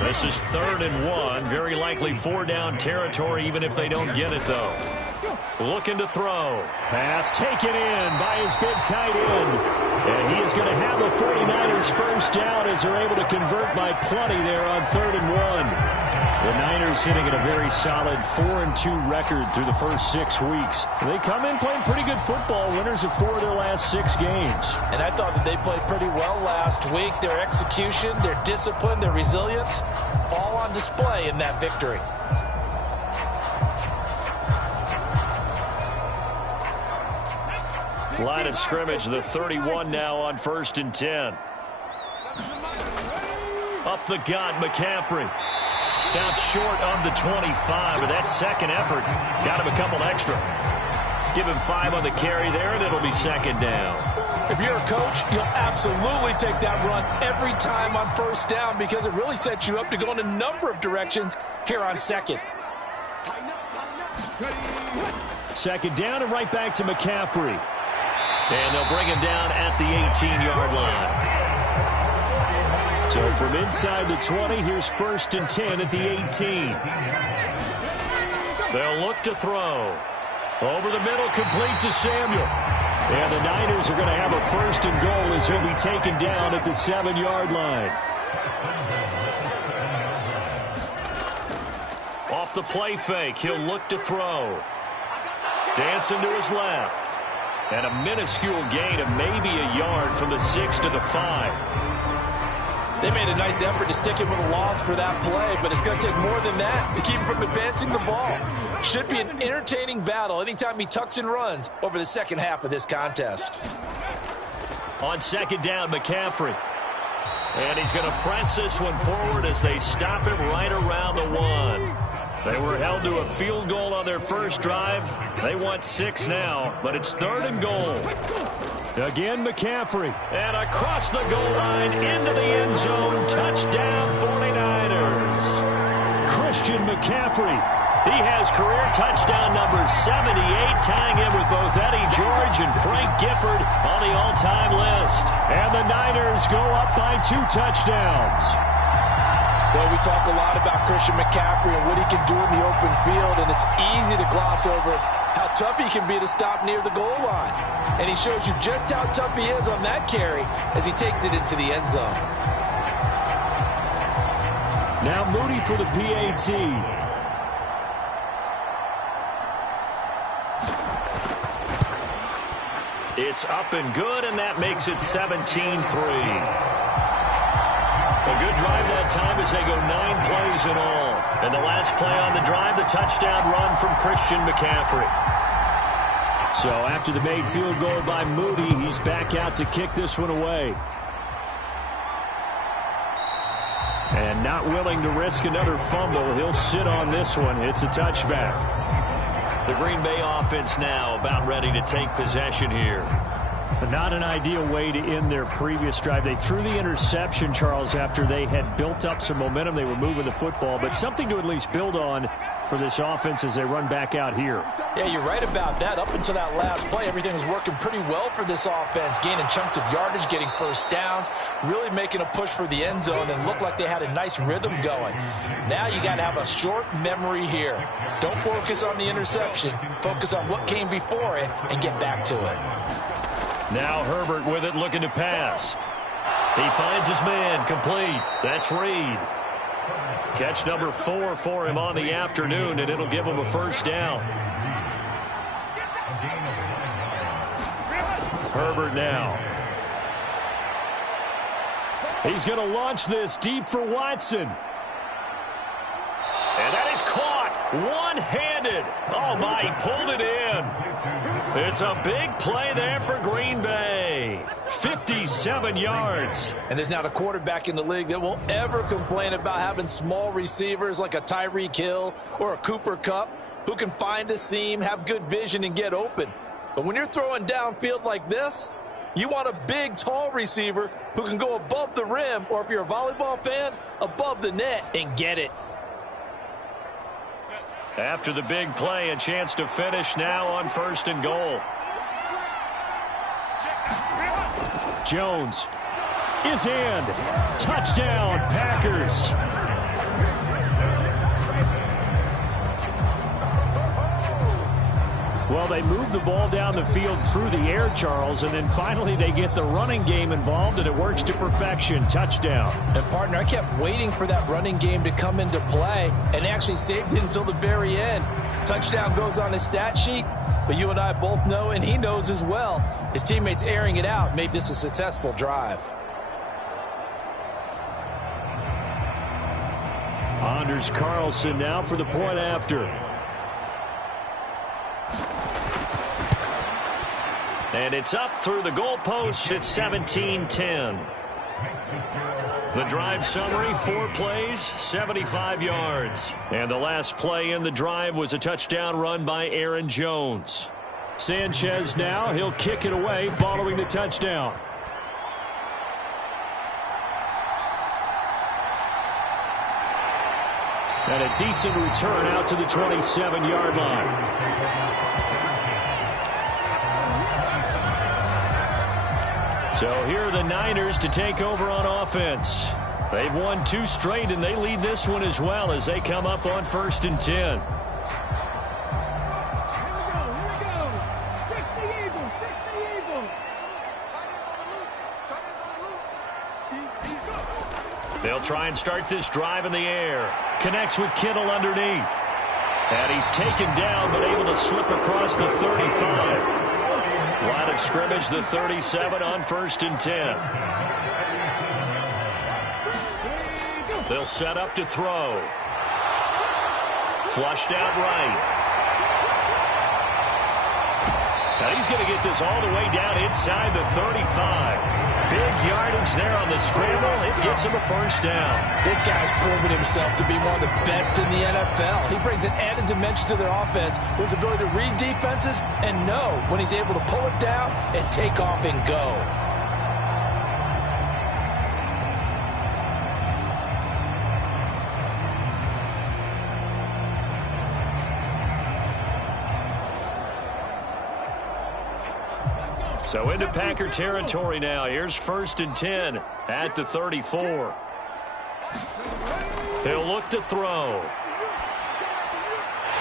This is 3rd and 1. Very likely 4-down territory, even if they don't get it, though. Looking to throw. Pass taken in by his big tight end. And he is going to have the 49ers first down as they're able to convert by plenty there on 3rd and 1. The Niners sitting at a very solid 4-2 record through the first 6 weeks. They come in playing pretty good football, winners of 4 of their last 6 games. And I thought that they played pretty well last week. Their execution, their discipline, their resilience, all on display in that victory. Line of scrimmage, the 31 now on 1st and 10. Up the gut, McCaffrey. Stopped short of the 25, but that second effort got him a couple extra. Give him 5 on the carry there, and it'll be 2nd down. If you're a coach, you'll absolutely take that run every time on 1st down because it really sets you up to go in a number of directions here on 2nd. 2nd down and right back to McCaffrey. And they'll bring him down at the 18-yard line. So from inside the 20, here's 1st and 10 at the 18. They'll look to throw. Over the middle, complete to Samuel. And the Niners are going to have a 1st and goal as he'll be taken down at the 7-yard line. Off the play fake, he'll look to throw. Dancing to his left. And a minuscule gain of maybe a yard from the 6 to the 5. They made a nice effort to stick him with a loss for that play, but it's going to take more than that to keep him from advancing the ball. Should be an entertaining battle anytime he tucks and runs over the second half of this contest. On 2nd down, McCaffrey. And he's going to press this one forward as they stop him right around the 1. They were held to a field goal on their first drive. They want 6 now, but it's 3rd and goal. Again, McCaffrey. And across the goal line into the end zone. Touchdown, 49ers. Christian McCaffrey. He has career touchdown number 78, tying him with both Eddie George and Frank Gifford on the all-time list. And the Niners go up by 2 touchdowns. Well, we talk a lot about Christian McCaffrey and what he can do in the open field, and it's easy to gloss over how tough he can be to stop near the goal line. And he shows you just how tough he is on that carry as he takes it into the end zone. Now Moody for the PAT. It's up and good, and that makes it 17-3. A good drive that time as they go 9 plays in all. And the last play on the drive, the touchdown run from Christian McCaffrey. So after the made field goal by Moody, he's back out to kick this one away. And not willing to risk another fumble. He'll sit on this one. It's a touchback. The Green Bay offense now about ready to take possession here. Not an ideal way to end their previous drive. They threw the interception, Charles, after they had built up some momentum. They were moving the football, but something to at least build on for this offense as they run back out here. Yeah, you're right about that. Up until that last play, everything was working pretty well for this offense, gaining chunks of yardage, getting first downs, really making a push for the end zone, and looked like they had a nice rhythm going. Now you got to have a short memory here. Don't focus on the interception. Focus on what came before it and get back to it. Now Herbert with it, looking to pass. He finds his man, complete. That's Reed. Catch number 4 for him on the afternoon, and it'll give him a first down. Herbert now. He's going to launch this deep for Watson. And that is caught one-handed. Oh, my, he pulled it in. It's a big play there for Green Bay. 57 yards. And there's not a quarterback in the league that will ever complain about having small receivers like a Tyreek Hill or a Cooper Kupp who can find a seam, have good vision, and get open. But when you're throwing downfield like this, you want a big, tall receiver who can go above the rim, or if you're a volleyball fan, above the net and get it. After the big play, a chance to finish now on 1st and goal. Jones is in. Touchdown, Packers. Well, they move the ball down the field through the air, Charles, and then finally they get the running game involved, and it works to perfection. Touchdown. And, partner, I kept waiting for that running game to come into play, and actually saved it until the very end. Touchdown goes on his stat sheet, but you and I both know, and he knows as well, his teammates airing it out made this a successful drive. Anders Carlson now for the point after. And it's up through the goalposts. It's 17-10. The drive summary, 4 plays, 75 yards. And the last play in the drive was a touchdown run by Aaron Jones. Sanchez now, he'll kick it away following the touchdown. And a decent return out to the 27-yard line. So here are the Niners to take over on offense. They've won 2 straight, and they lead this one as well as they come up on 1st and 10. They'll try and start this drive in the air. Connects with Kittle underneath. And he's taken down, but able to slip across the 35. Line of scrimmage, the 37 on 1st and 10. They'll set up to throw. Flushed out right. Now he's going to get this all the way down inside the 35. Big yardage there on the scramble. It gets him a first down. This guy's proven himself to be one of the best in the NFL. He brings an added dimension to their offense with his ability to read defenses and know when he's able to pull it down and take off and go. So into Packer territory now. Here's 1st and 10 at the 34. He'll look to throw.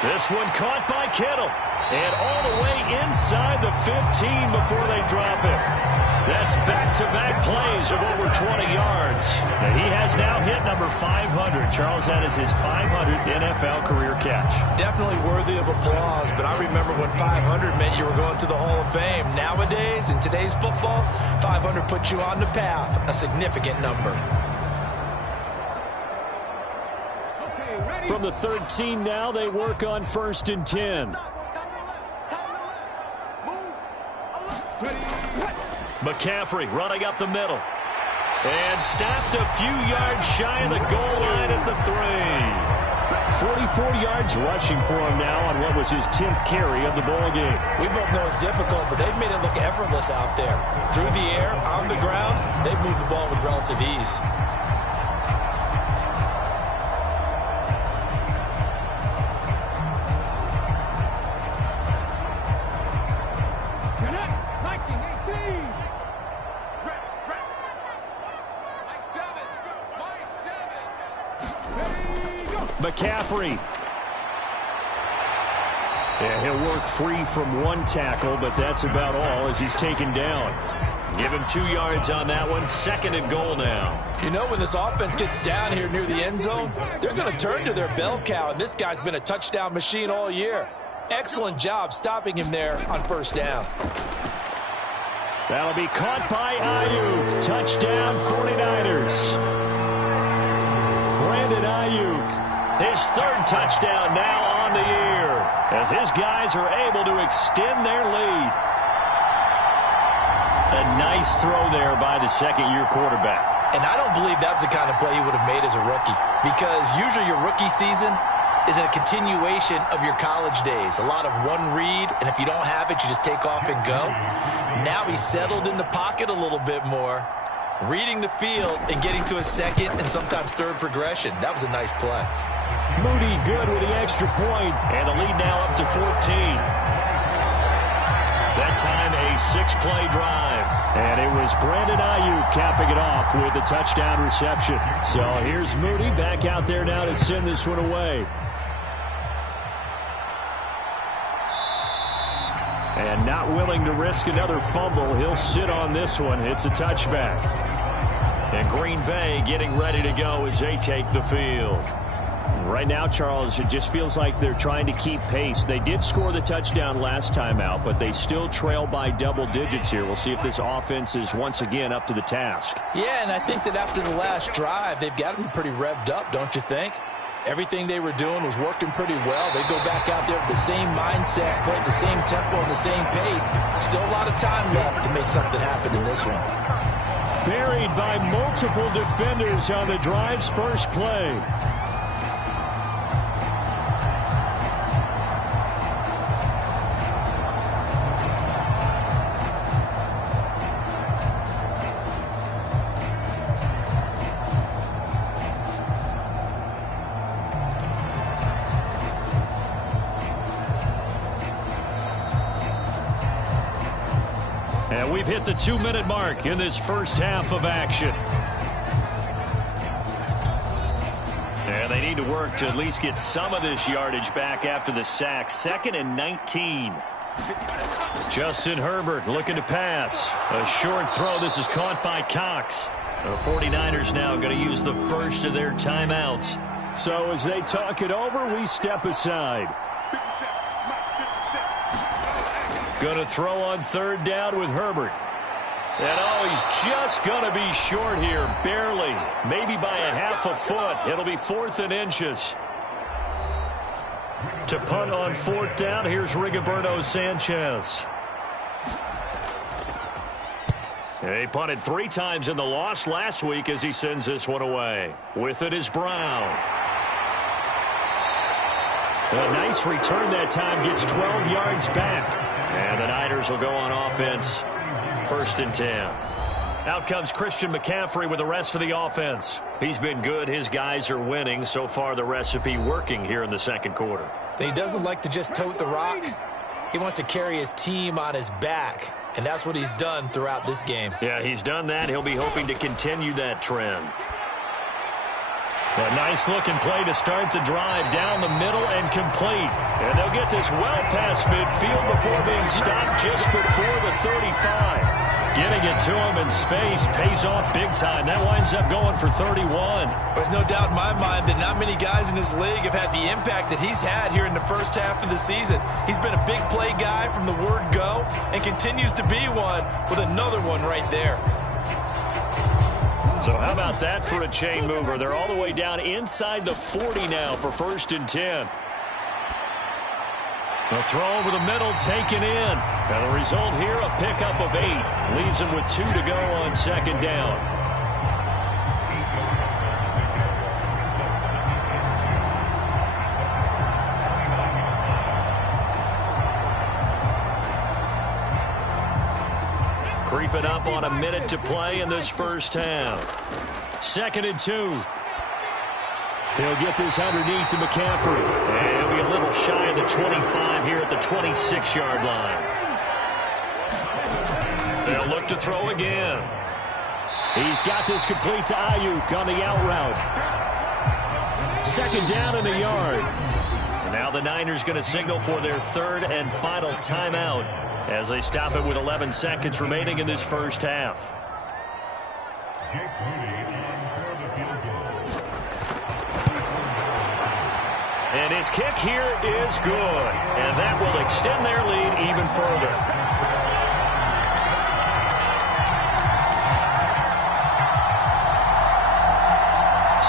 This one caught by Kittle. And all the way inside the 15 before they drop it. That's back-to-back plays of over 20 yards. And he has now hit number 500. Charles, that is his 500th NFL career catch. Definitely worthy of applause, but I remember when 500 meant you were going to the Hall of Fame. Nowadays, in today's football, 500 puts you on the path, a significant number. From the 13 now, they work on 1st and 10. McCaffrey running up the middle. And stopped a few yards shy of the goal line at the 3. 44 yards rushing for him now on what was his 10th carry of the ball game. We both know it's difficult, but they've made it look effortless out there. Through the air, on the ground, they've moved the ball with relative ease. McCaffrey. Yeah, he'll work free from one tackle, but that's about all as he's taken down. Give him 2 yards on that one. 2nd and goal now. You know, when this offense gets down here near the end zone, they're going to turn to their bell cow, and this guy's been a touchdown machine all year. Excellent job stopping him there on first down. That'll be caught by Ayuk. Touchdown 49ers. Brandon Ayuk. His 3rd touchdown now on the year as his guys are able to extend their lead. A nice throw there by the second-year quarterback. And I don't believe that was the kind of play he would have made as a rookie, because usually your rookie season is a continuation of your college days. A lot of one read, and if you don't have it, you just take off and go. Now he's settled in the pocket a little bit more, reading the field and getting to a 2nd and sometimes 3rd progression. That was a nice play. Moody good with the extra point, and the lead now up to 14. That time a 6-play drive. And it was Brandon Ayuk capping it off with a touchdown reception. So here's Moody back out there now to send this one away. And not willing to risk another fumble, he'll sit on this one. It's a touchback. And Green Bay getting ready to go as they take the field. Right now, Charles, it just feels like they're trying to keep pace. They did score the touchdown last time out, but they still trail by double digits here. We'll see if this offense is once again up to the task. Yeah, and I think that after the last drive, they've got to be pretty revved up, don't you think? Everything they were doing was working pretty well. They go back out there with the same mindset, play at the same tempo and the same pace. Still a lot of time left to make something happen in this one. Buried by multiple defenders on the drive's first play. And we've hit the 2-minute mark in this first half of action. And they need to work to at least get some of this yardage back after the sack. 2nd and 19. Justin Herbert looking to pass. A short throw. This is caught by Cox. The 49ers now going to use the first of their timeouts. So as they talk it over, we step aside. Going to throw on 3rd down with Herbert. And he's just going to be short here, barely. Maybe by a half a foot. It'll be 4th and inches. To punt on 4th down, here's Rigoberto Sanchez. And he punted 3 times in the loss last week as he sends this one away. With it is Brown. A nice return that time, gets 12 yards back. And the Niners will go on offense. 1st and 10. Out comes Christian McCaffrey with the rest of the offense. He's been good. His guys are winning. So far, the recipe working here in the 2nd quarter. He doesn't like to just tote the rock. He wants to carry his team on his back. And that's what he's done throughout this game. Yeah, he's done that. He'll be hoping to continue that trend. A nice-looking play to start the drive down the middle and complete. And they'll get this well past midfield before being stopped just before the 35. Getting it to him in space pays off big time. That winds up going for 31. There's no doubt in my mind that not many guys in this league have had the impact that he's had here in the first half of the season. He's been a big play guy from the word go and continues to be one with another one right there. So how about that for a chain mover? They're all the way down inside the 40 now for 1st and 10. The throw over the middle taken in. And the result here, a pickup of 8. Leaves them with 2 to go on 2nd down. Creeping up on a minute to play in this first half. 2nd and 2. He'll get this underneath to McCaffrey. And he'll be a little shy of the 25 here at the 26-yard line. They'll look to throw again. He's got this complete to Ayuk on the out route. 2nd down in the yard. And now the Niners going to signal for their 3rd and final timeout as they stop it with 11 seconds remaining in this first half. And his kick here is good. And that will extend their lead even further.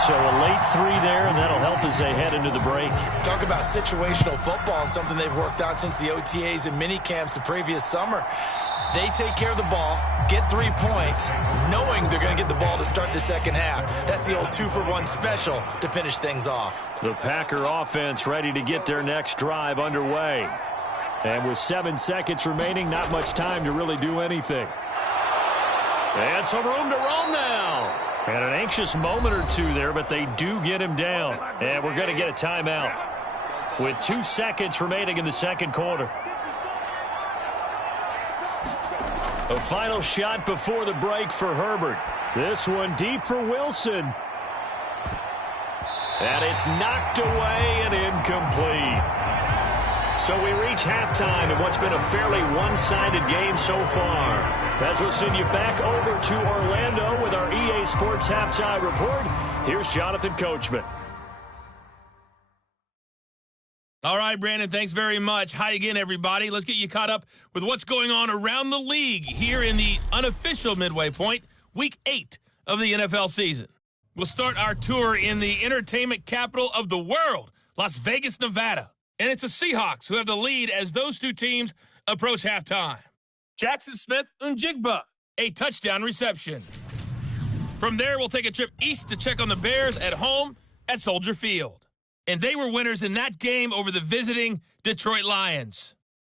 So a late 3 there, and that'll help as they head into the break. Talk about situational football and something they've worked on since the OTAs and mini camps the previous summer. They take care of the ball, get 3 points, knowing they're going to get the ball to start the second half. That's the old 2-for-1 special to finish things off. The Packer offense ready to get their next drive underway. And with 7 seconds remaining, not much time to really do anything. And some room to roam now. And an anxious moment or two there, but they do get him down. And we're going to get a timeout with 2 seconds remaining in the second quarter. A final shot before the break for Herbert. This one deep for Wilson. And it's knocked away and incomplete. So we reach halftime in what's been a fairly one-sided game so far. As we'll send you back over to Orlando with our EA Sports Halftime Report. Here's Jonathan Coachman. All right, Brandon, thanks very much. Hi again, everybody. Let's get you caught up with what's going on around the league here in the unofficial midway point, Week 8 of the NFL season. We'll start our tour in the entertainment capital of the world, Las Vegas, Nevada. And it's the Seahawks who have the lead as those two teams approach halftime. Jackson Smith-Njigba, a touchdown reception. From there, we'll take a trip east to check on the Bears at home at Soldier Field. And they were winners in that game over the visiting Detroit Lions.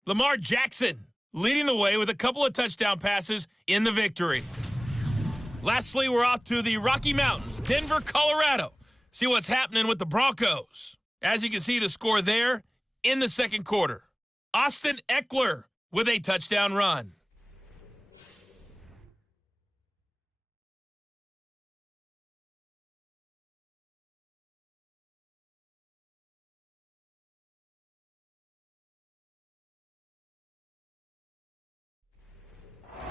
Lamar Jackson leading the way with a couple of touchdown passes in the victory. Lastly, we're off to the Rocky Mountains, Denver, Colorado. See what's happening with the Broncos. As you can see, the score there in the second quarter. Austin Eckler with a touchdown run.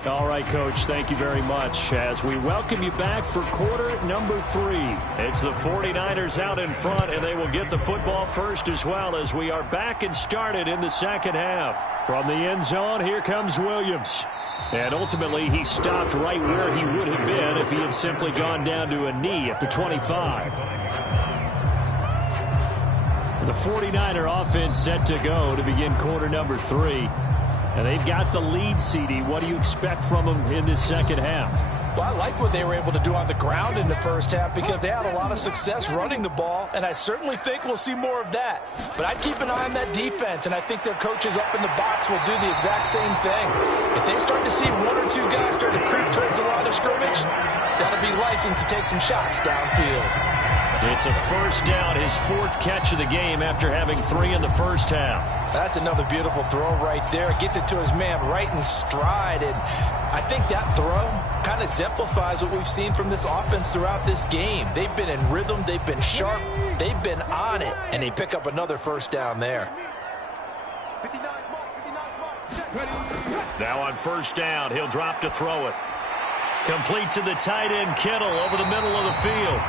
All right, Coach, thank you very much. As we welcome you back for quarter number 3. It's the 49ers out in front, and they will get the football first as well as we are back and started in the second half. From the end zone, here comes Williams. And ultimately, he stopped right where he would have been if he had simply gone down to a knee at the 25. The 49er offense set to go to begin quarter number 3. And they've got the lead, CD. What do you expect from them in this second half? Well, I like what they were able to do on the ground in the first half because they had a lot of success running the ball, and I certainly think we'll see more of that. But I'd keep an eye on that defense, and I think their coaches up in the box will do the exact same thing. If they start to see 1 or 2 guys start to creep towards the line of scrimmage, that'll be licensed to take some shots downfield. It's a first down, his 4th catch of the game after having 3 in the first half. That's another beautiful throw right there. Gets it to his man right in stride. And I think that throw kind of exemplifies what we've seen from this offense throughout this game. They've been in rhythm. They've been sharp. They've been on it. And they pick up another first down there. Now on first down, he'll drop to throw it. Complete to the tight end, Kittle, over the middle of the field.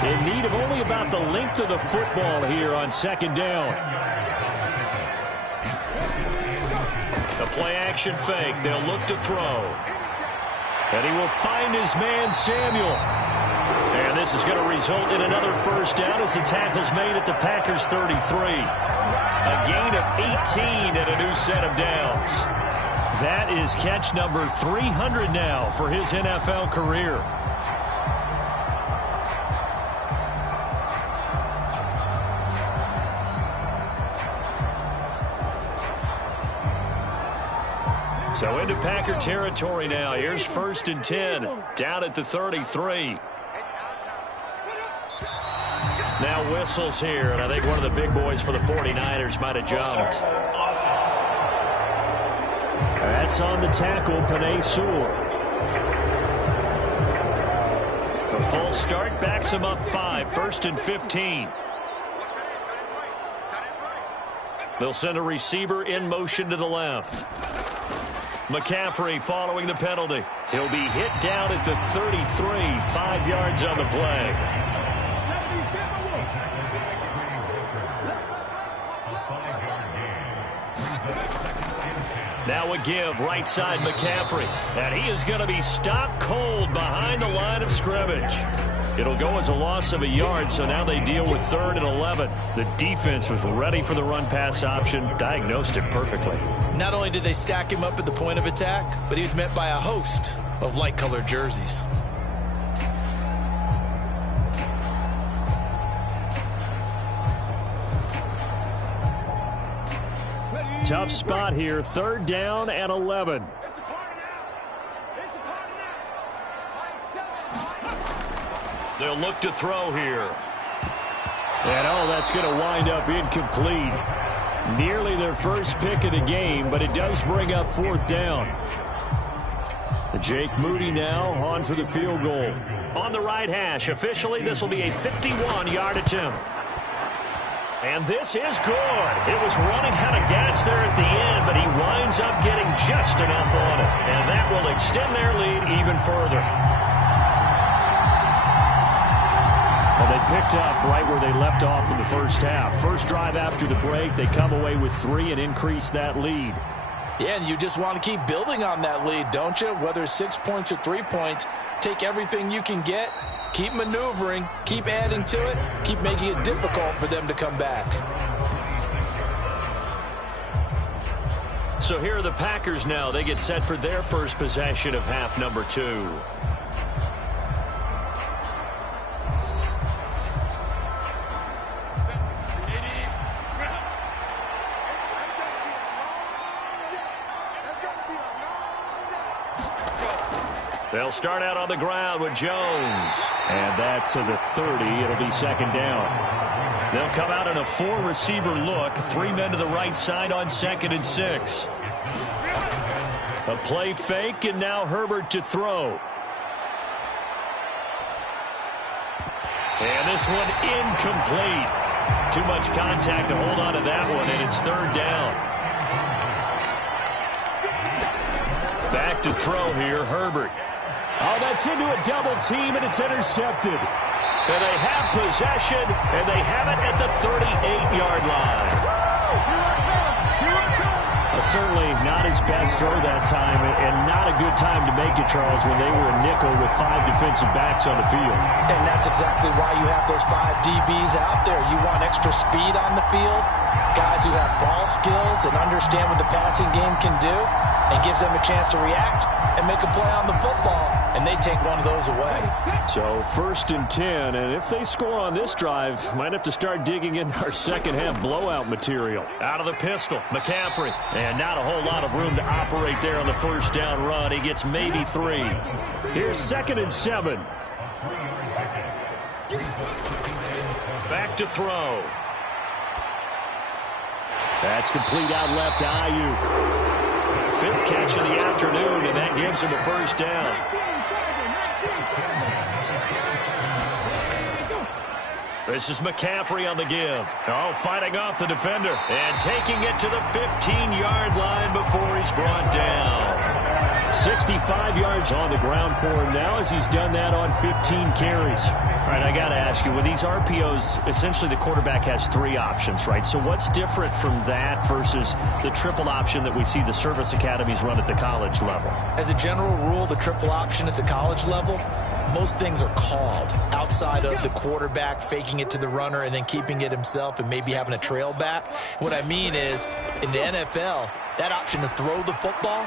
In need of only about the length of the football here on second down. The play-action fake. They'll look to throw. And he will find his man, Samuel. And this is going to result in another first down as the tackle's made at the Packers' 33. A gain of 18 and a new set of downs. That is catch number 300 now for his NFL career. So into Packer territory now. Here's 1st and 10. Down at the 33. Now whistles here, and I think one of the big boys for the 49ers might have jumped. That's on the tackle, Penei Sewell. A full start backs him up 5. 1st and 15. They'll send a receiver in motion to the left. McCaffrey following the penalty. He'll be hit down at the 33. 5 yards on the play. Now a give, right side McCaffrey. And he is going to be stopped cold behind the line of scrimmage. It'll go as a loss of a yard, so now they deal with 3rd and 11. The defense was ready for the run-pass option, diagnosed it perfectly. Not only did they stack him up at the point of attack, but he was met by a host of light-colored jerseys. Tough spot here, 3rd down and 11. They'll look to throw here. And that's going to wind up incomplete. Nearly their first pick of the game, but it does bring up 4th down. Jake Moody now on for the field goal. On the right hash, officially this will be a 51-yard attempt. And this is good. It was running out of gas there at the end, but he winds up getting just enough on it. And that will extend their lead even further. Well, they picked up right where they left off in the first half. First drive after the break, they come away with 3 and increase that lead. Yeah, and you just want to keep building on that lead, don't you? Whether it's 6 points or 3 points, take everything you can get, keep maneuvering, keep adding to it, keep making it difficult for them to come back. So here are the Packers now. They get set for their first possession of half number 2. They'll start out on the ground with Jones. And that to the 30. It'll be 2nd down. They'll come out in a 4-receiver look. 3 men to the right side on 2nd and 6. A play fake, and now Herbert to throw. And this one incomplete. Too much contact to hold on to that one, and it's 3rd down. Back to throw here, Herbert. Oh, that's into a double team, and it's intercepted. And they have possession, and they have it at the 38-yard line. Certainly not his best throw that time, and not a good time to make it, Charles, when they were a nickel with 5 defensive backs on the field. And that's exactly why you have those 5 DBs out there. You want extra speed on the field, guys who have ball skills and understand what the passing game can do, and gives them a chance to react and make a play on the football, and they take one of those away. So 1st and 10, and if they score on this drive, might have to start digging into our second half blowout material. Out of the pistol, McCaffrey, and not a whole lot of room to operate there on the 1st down run. He gets maybe 3. Here's 2nd and 7. Back to throw. That's complete out left to Ayuk. 5th catch of the afternoon, and that gives him a 1st down. This is McCaffrey on the give. Oh, fighting off the defender and taking it to the 15-yard line before he's brought down. 65 yards on the ground for him now as he's done that on 15 carries. All right, I got to ask you, with these RPOs, essentially the quarterback has 3 options, right? So what's different from that versus the triple option that we see the service academies run at the college level? As a general rule, the triple option at the college level, most things are called outside of the quarterback faking it to the runner and then keeping it himself and maybe having a trail back. What I mean is, in the NFL, that option to throw the football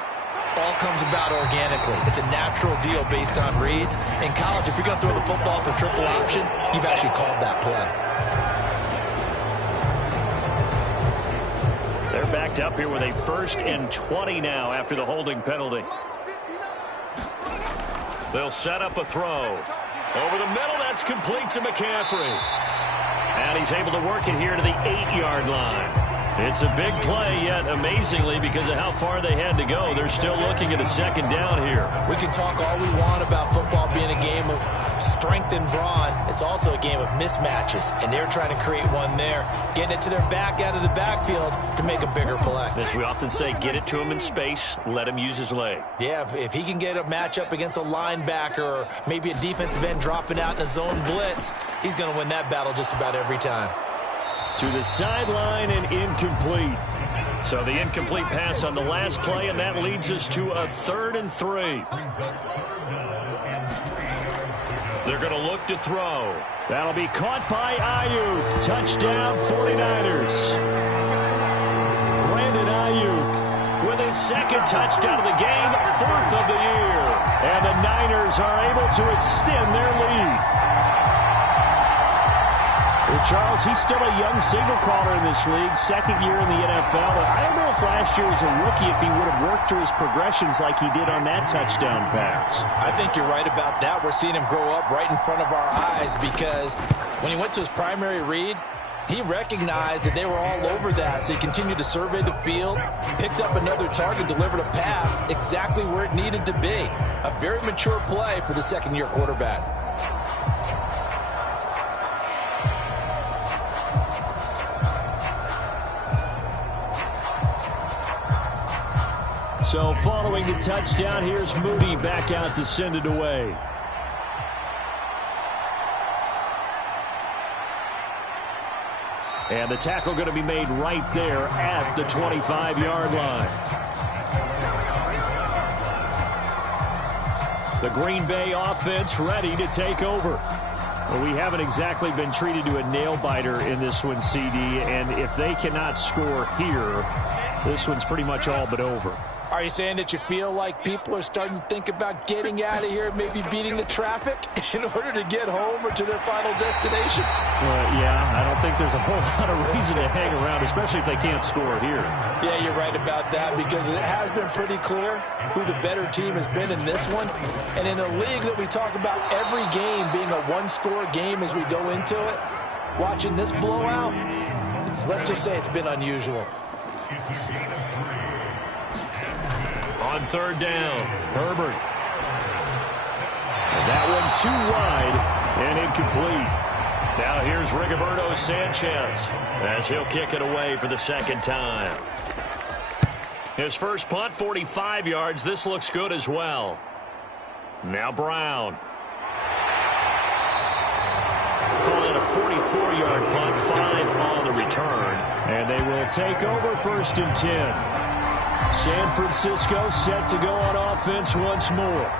all comes about organically. It's a natural deal based on reads. In college, if you're going to throw the football for triple option, you've actually called that play. They're back picked up here with a 1st and 20 now after the holding penalty. They'll set up a throw. Over the middle, that's complete to McCaffrey. And he's able to work it here to the 8-yard line. It's a big play, yet amazingly, because of how far they had to go, they're still looking at a 2nd down here. We can talk all we want about football being a game of strength and brawn. It's also a game of mismatches, and they're trying to create one there, getting it to their back out of the backfield to make a bigger play. As we often say, get it to him in space, let him use his leg. Yeah, if he can get a matchup against a linebacker or maybe a defensive end dropping out in a zone blitz, he's going to win that battle just about every time. To the sideline and incomplete. So the incomplete pass on the last play, and that leads us to a 3rd and 3. They're going to look to throw. That'll be caught by Ayuk. Touchdown 49ers. Brandon Ayuk with his 2nd touchdown of the game, 4th of the year. And the Niners are able to extend their lead. Well, Charles, he's still a young signal caller in this league, 2nd year in the NFL. I don't know if last year as a rookie if he would have worked through his progressions like he did on that touchdown pass. I think you're right about that. We're seeing him grow up right in front of our eyes because when he went to his primary read, he recognized that they were all over that, so he continued to survey the field, picked up another target, delivered a pass exactly where it needed to be. A very mature play for the 2nd-year quarterback. So following the touchdown, here's Moody back out to send it away. And the tackle going to be made right there at the 25-yard line. The Green Bay offense ready to take over. Well, we haven't exactly been treated to a nail-biter in this one, CD, and if they cannot score here, this one's pretty much all but over. Are you saying that you feel like people are starting to think about getting out of here, maybe beating the traffic in order to get home or to their final destination? Yeah, I don't think there's a whole lot of reason to hang around, especially if they can't score here. Yeah, you're right about that because it has been pretty clear who the better team has been in this one. And in a league that we talk about every game being a one-score game as we go into it, watching this blowout, let's just say it's been unusual. On 3rd down, Herbert. And that one too wide and incomplete. Now here's Rigoberto Sanchez as he'll kick it away for the 2nd time. His first punt, 45 yards. This looks good as well. Now Brown. Call it a 44-yard punt, 5 on the return. And they will take over 1st and 10. San Francisco set to go on offense once more.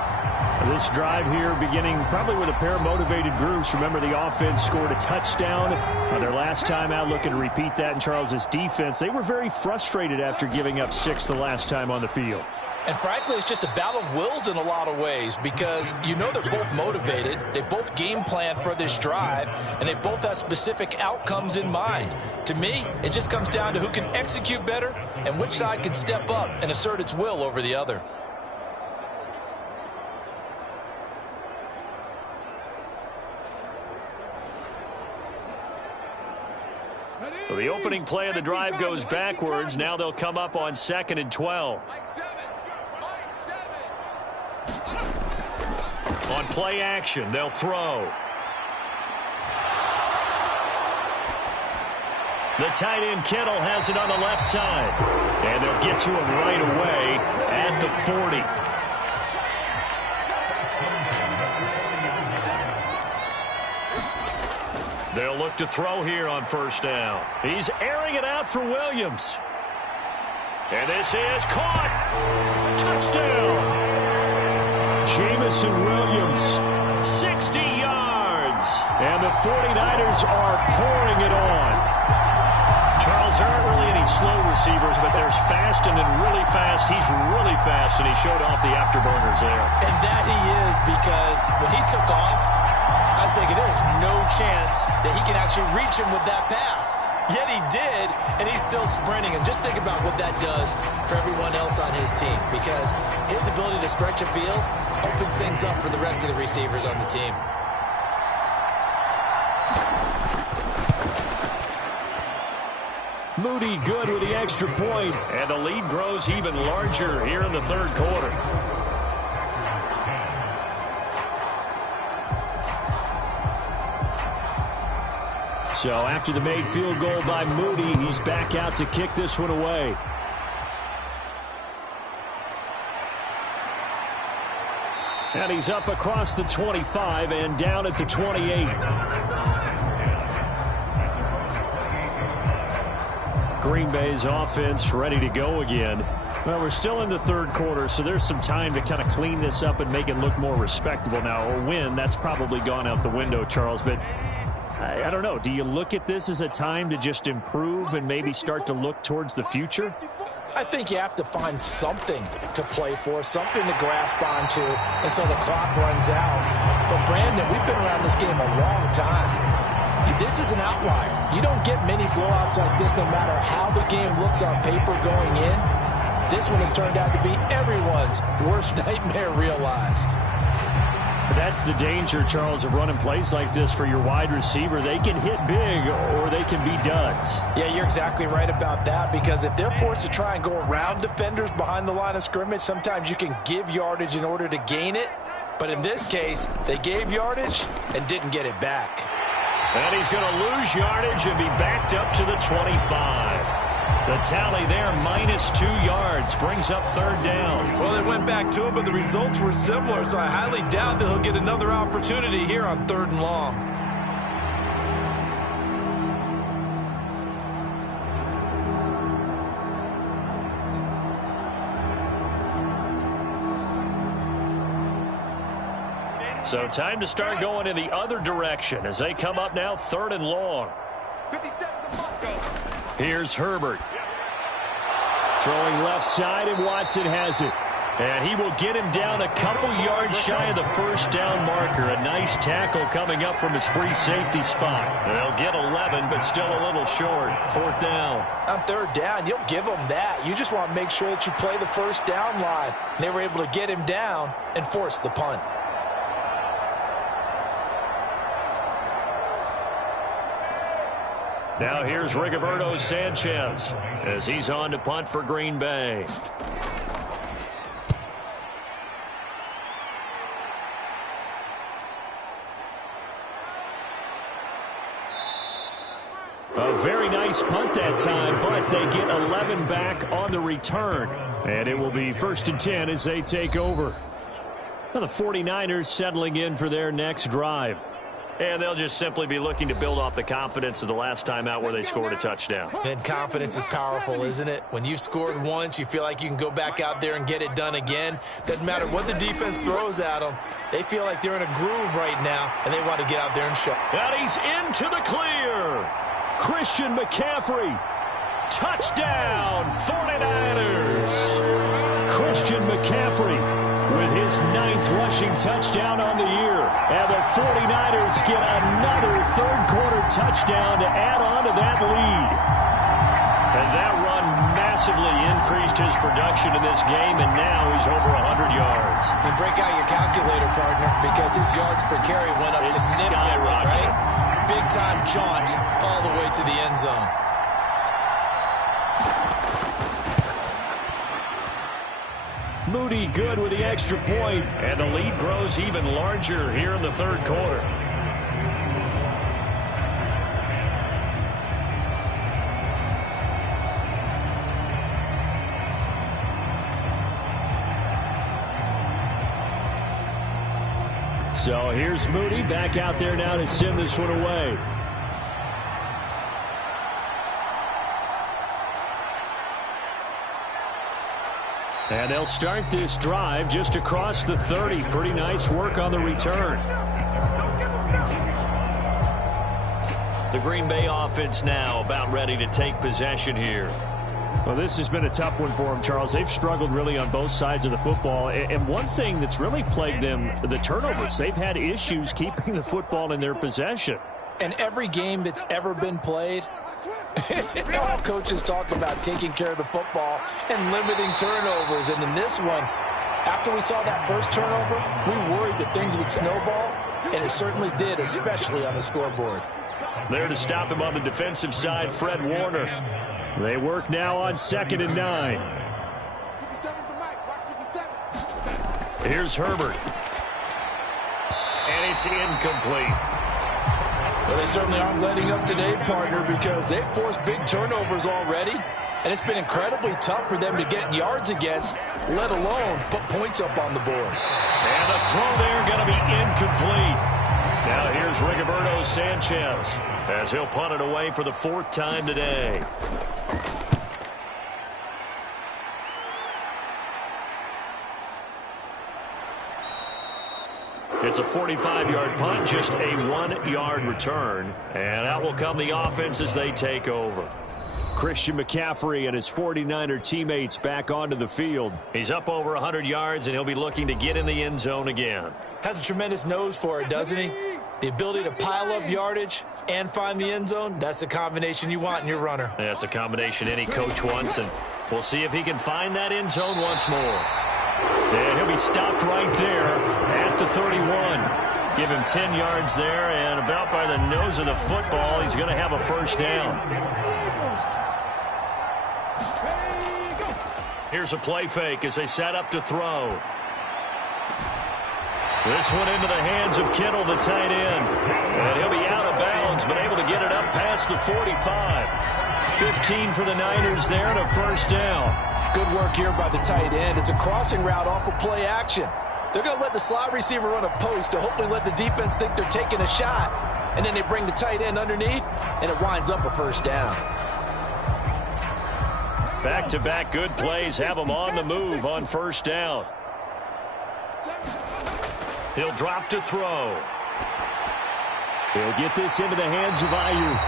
This drive here beginning probably with a pair of motivated groups. Remember, the offense scored a touchdown on their last time out. Looking to repeat that in Charles's defense. They were very frustrated after giving up 6 the last time on the field. And frankly, it's just a battle of wills in a lot of ways because you know they're both motivated. They both game plan for this drive, and they both have specific outcomes in mind. To me, it just comes down to who can execute better and which side can step up and assert its will over the other. So the opening play of the drive goes backwards. Now they'll come up on 2nd and 12. On play action, they'll throw. The tight end Kittle has it on the left side. And they'll get to him right away at the 40. They'll look to throw here on 1st down. He's airing it out for Williams. And this is caught. Touchdown. Jamison Williams, 60 yards. And the 49ers are pouring it on. Charles, there aren't really any slow receivers, but there's fast and then really fast. He's really fast, and he showed off the afterburners there. And that he is because when he took off, I I was thinking there's no chance that he can actually reach him with that pass. Yet he did, and he's still sprinting. And just think about what that does for everyone else on his team, because his ability to stretch a field opens things up for the rest of the receivers on the team. Moody good with the extra point, and the lead grows even larger here in the third quarter. So after the made field goal by Moody, he's back out to kick this one away. And he's up across the 25 and down at the 28. Green Bay's offense ready to go again. Well, we're still in the third quarter, so there's some time to kind of clean this up and make it look more respectable now. A win, that's probably gone out the window, Charles, but I don't know. Do you look at this as a time to just improve and maybe start to look towards the future? I think you have to find something to play for, something to grasp onto until the clock runs out. But, Brandon, we've been around this game a long time. This is an outlier. You don't get many blowouts like this no matter how the game looks on paper going in. This one has turned out to be everyone's worst nightmare realized. That's the danger, Charles, of running plays like this for your wide receiver. They can hit big or they can be duds. Yeah, you're exactly right about that, because if they're forced to try and go around defenders behind the line of scrimmage, sometimes you can give yardage in order to gain it. But in this case, they gave yardage and didn't get it back. And he's going to lose yardage and be backed up to the 25. The tally there, -2 yards, brings up third down. Well, they went back to him, but the results were similar, so I highly doubt that he'll get another opportunity here on 3rd and long. So time to start going in the other direction as they come up now 3rd and long. Here's Herbert. Throwing left side, and Watson has it. And he will get him down a couple yards shy of the first down marker. A nice tackle coming up from his free safety spot. They'll get 11, but still a little short. 4th down. On 3rd down, you'll give them that. You just want to make sure that you play the first down line. And they were able to get him down and force the punt. Now here's Rigoberto Sanchez as he's on to punt for Green Bay. A very nice punt that time, but they get 11 back on the return. And it will be 1st and 10 as they take over. Now the 49ers settling in for their next drive. And they'll just simply be looking to build off the confidence of the last time out where they scored a touchdown. And confidence is powerful, isn't it? When you've scored once, you feel like you can go back out there and get it done again. Doesn't matter what the defense throws at them. They feel like they're in a groove right now, and they want to get out there and show. And he's into the clear. Christian McCaffrey. Touchdown, 49ers. Christian McCaffrey with his 9th rushing touchdown on the year. And the 49ers get another third-quarter touchdown to add on to that lead. And that run massively increased his production in this game, and now he's over 100 yards. And break out your calculator, partner, because his yards per carry went up significantly, right? Big-time jaunt all the way to the end zone. Moody good with the extra point, and the lead grows even larger here in the third quarter. So here's Moody back out there now to send this one away. And they'll start this drive just across the 30. Pretty nice work on the return. The Green Bay offense now about ready to take possession here. Well, this has been a tough one for them, Charles. They've struggled really on both sides of the football. And one thing that's really plagued them, the turnovers. They've had issues keeping the football in their possession. And every game that's ever been played, all coaches talk about taking care of the football and limiting turnovers. And in this one, after we saw that first turnover, we worried that things would snowball, and it certainly did, especially on the scoreboard. There to stop him on the defensive side, Fred Warner. They work now on 2nd and 9. 57's the mic. Watch 57. Here's Herbert. And it's incomplete. Well, they certainly aren't letting up today, partner, because they've forced big turnovers already, and it's been incredibly tough for them to get yards against, let alone put points up on the board. And the throw there going to be incomplete. Now here's Rigoberto Sanchez as he'll punt it away for the 4th time today. It's a 45-yard punt, just a 1-yard return. And out will come the offense as they take over. Christian McCaffrey and his 49er teammates back onto the field. He's up over 100 yards, and he'll be looking to get in the end zone again. Has a tremendous nose for it, doesn't he? The ability to pile up yardage and find the end zone, that's the combination you want in your runner. That's a combination any coach wants, and we'll see if he can find that end zone once more. And he'll be stopped right there at the 31. Give him 10 yards there, and about by the nose of the football, he's going to have a first down. Here's a play fake as they set up to throw. This one into the hands of Kittle, the tight end. And he'll be out of bounds, but able to get it up past the 45. 15 for the Niners there and a first down. Good work here by the tight end. It's a crossing route off of play action. They're going to let the slot receiver run a post to hopefully let the defense think they're taking a shot. And then they bring the tight end underneath, and it winds up a first down. Back-to-back good plays have him on the move on first down. He'll drop to throw. He'll get this into the hands of Ayuk.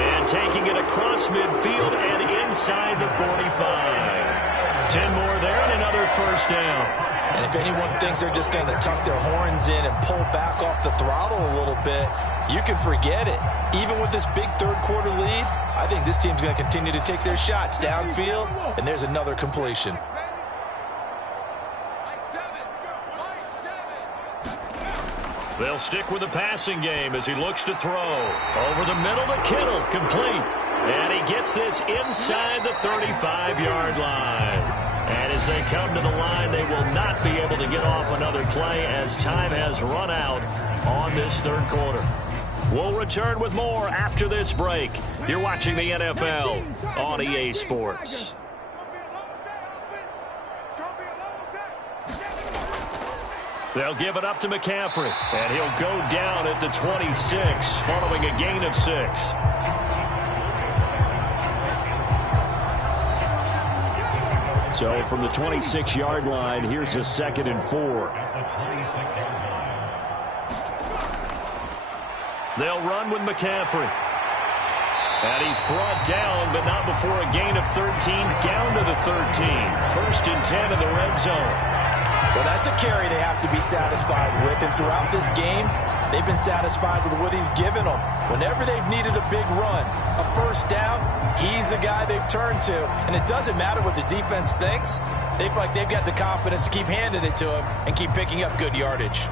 And taking it across midfield and inside the 45. 10 more there and another first down. And if anyone thinks they're just going to tuck their horns in and pull back off the throttle a little bit, you can forget it. Even with this big third-quarter lead, I think this team's going to continue to take their shots downfield, and there's another completion. They'll stick with the passing game as he looks to throw. Over the middle to Kittle, complete. And he gets this inside the 35-yard line. And as they come to the line, they will not be able to get off another play as time has run out on this third quarter. We'll return with more after this break. You're watching the NFL on EA Sports. They'll give it up to McCaffrey, and he'll go down at the 26, following a gain of 6. So from the 26-yard line, here's a 2nd and 4. They'll run with McCaffrey. And he's brought down, but not before a gain of 13, down to the 13. 1st and 10 in the red zone. Well, that's a carry they have to be satisfied with, and throughout this game, they've been satisfied with what he's given them. Whenever they've needed a big run, a first down, he's the guy they've turned to. And it doesn't matter what the defense thinks. They feel like they've got the confidence to keep handing it to him and keep picking up good yardage.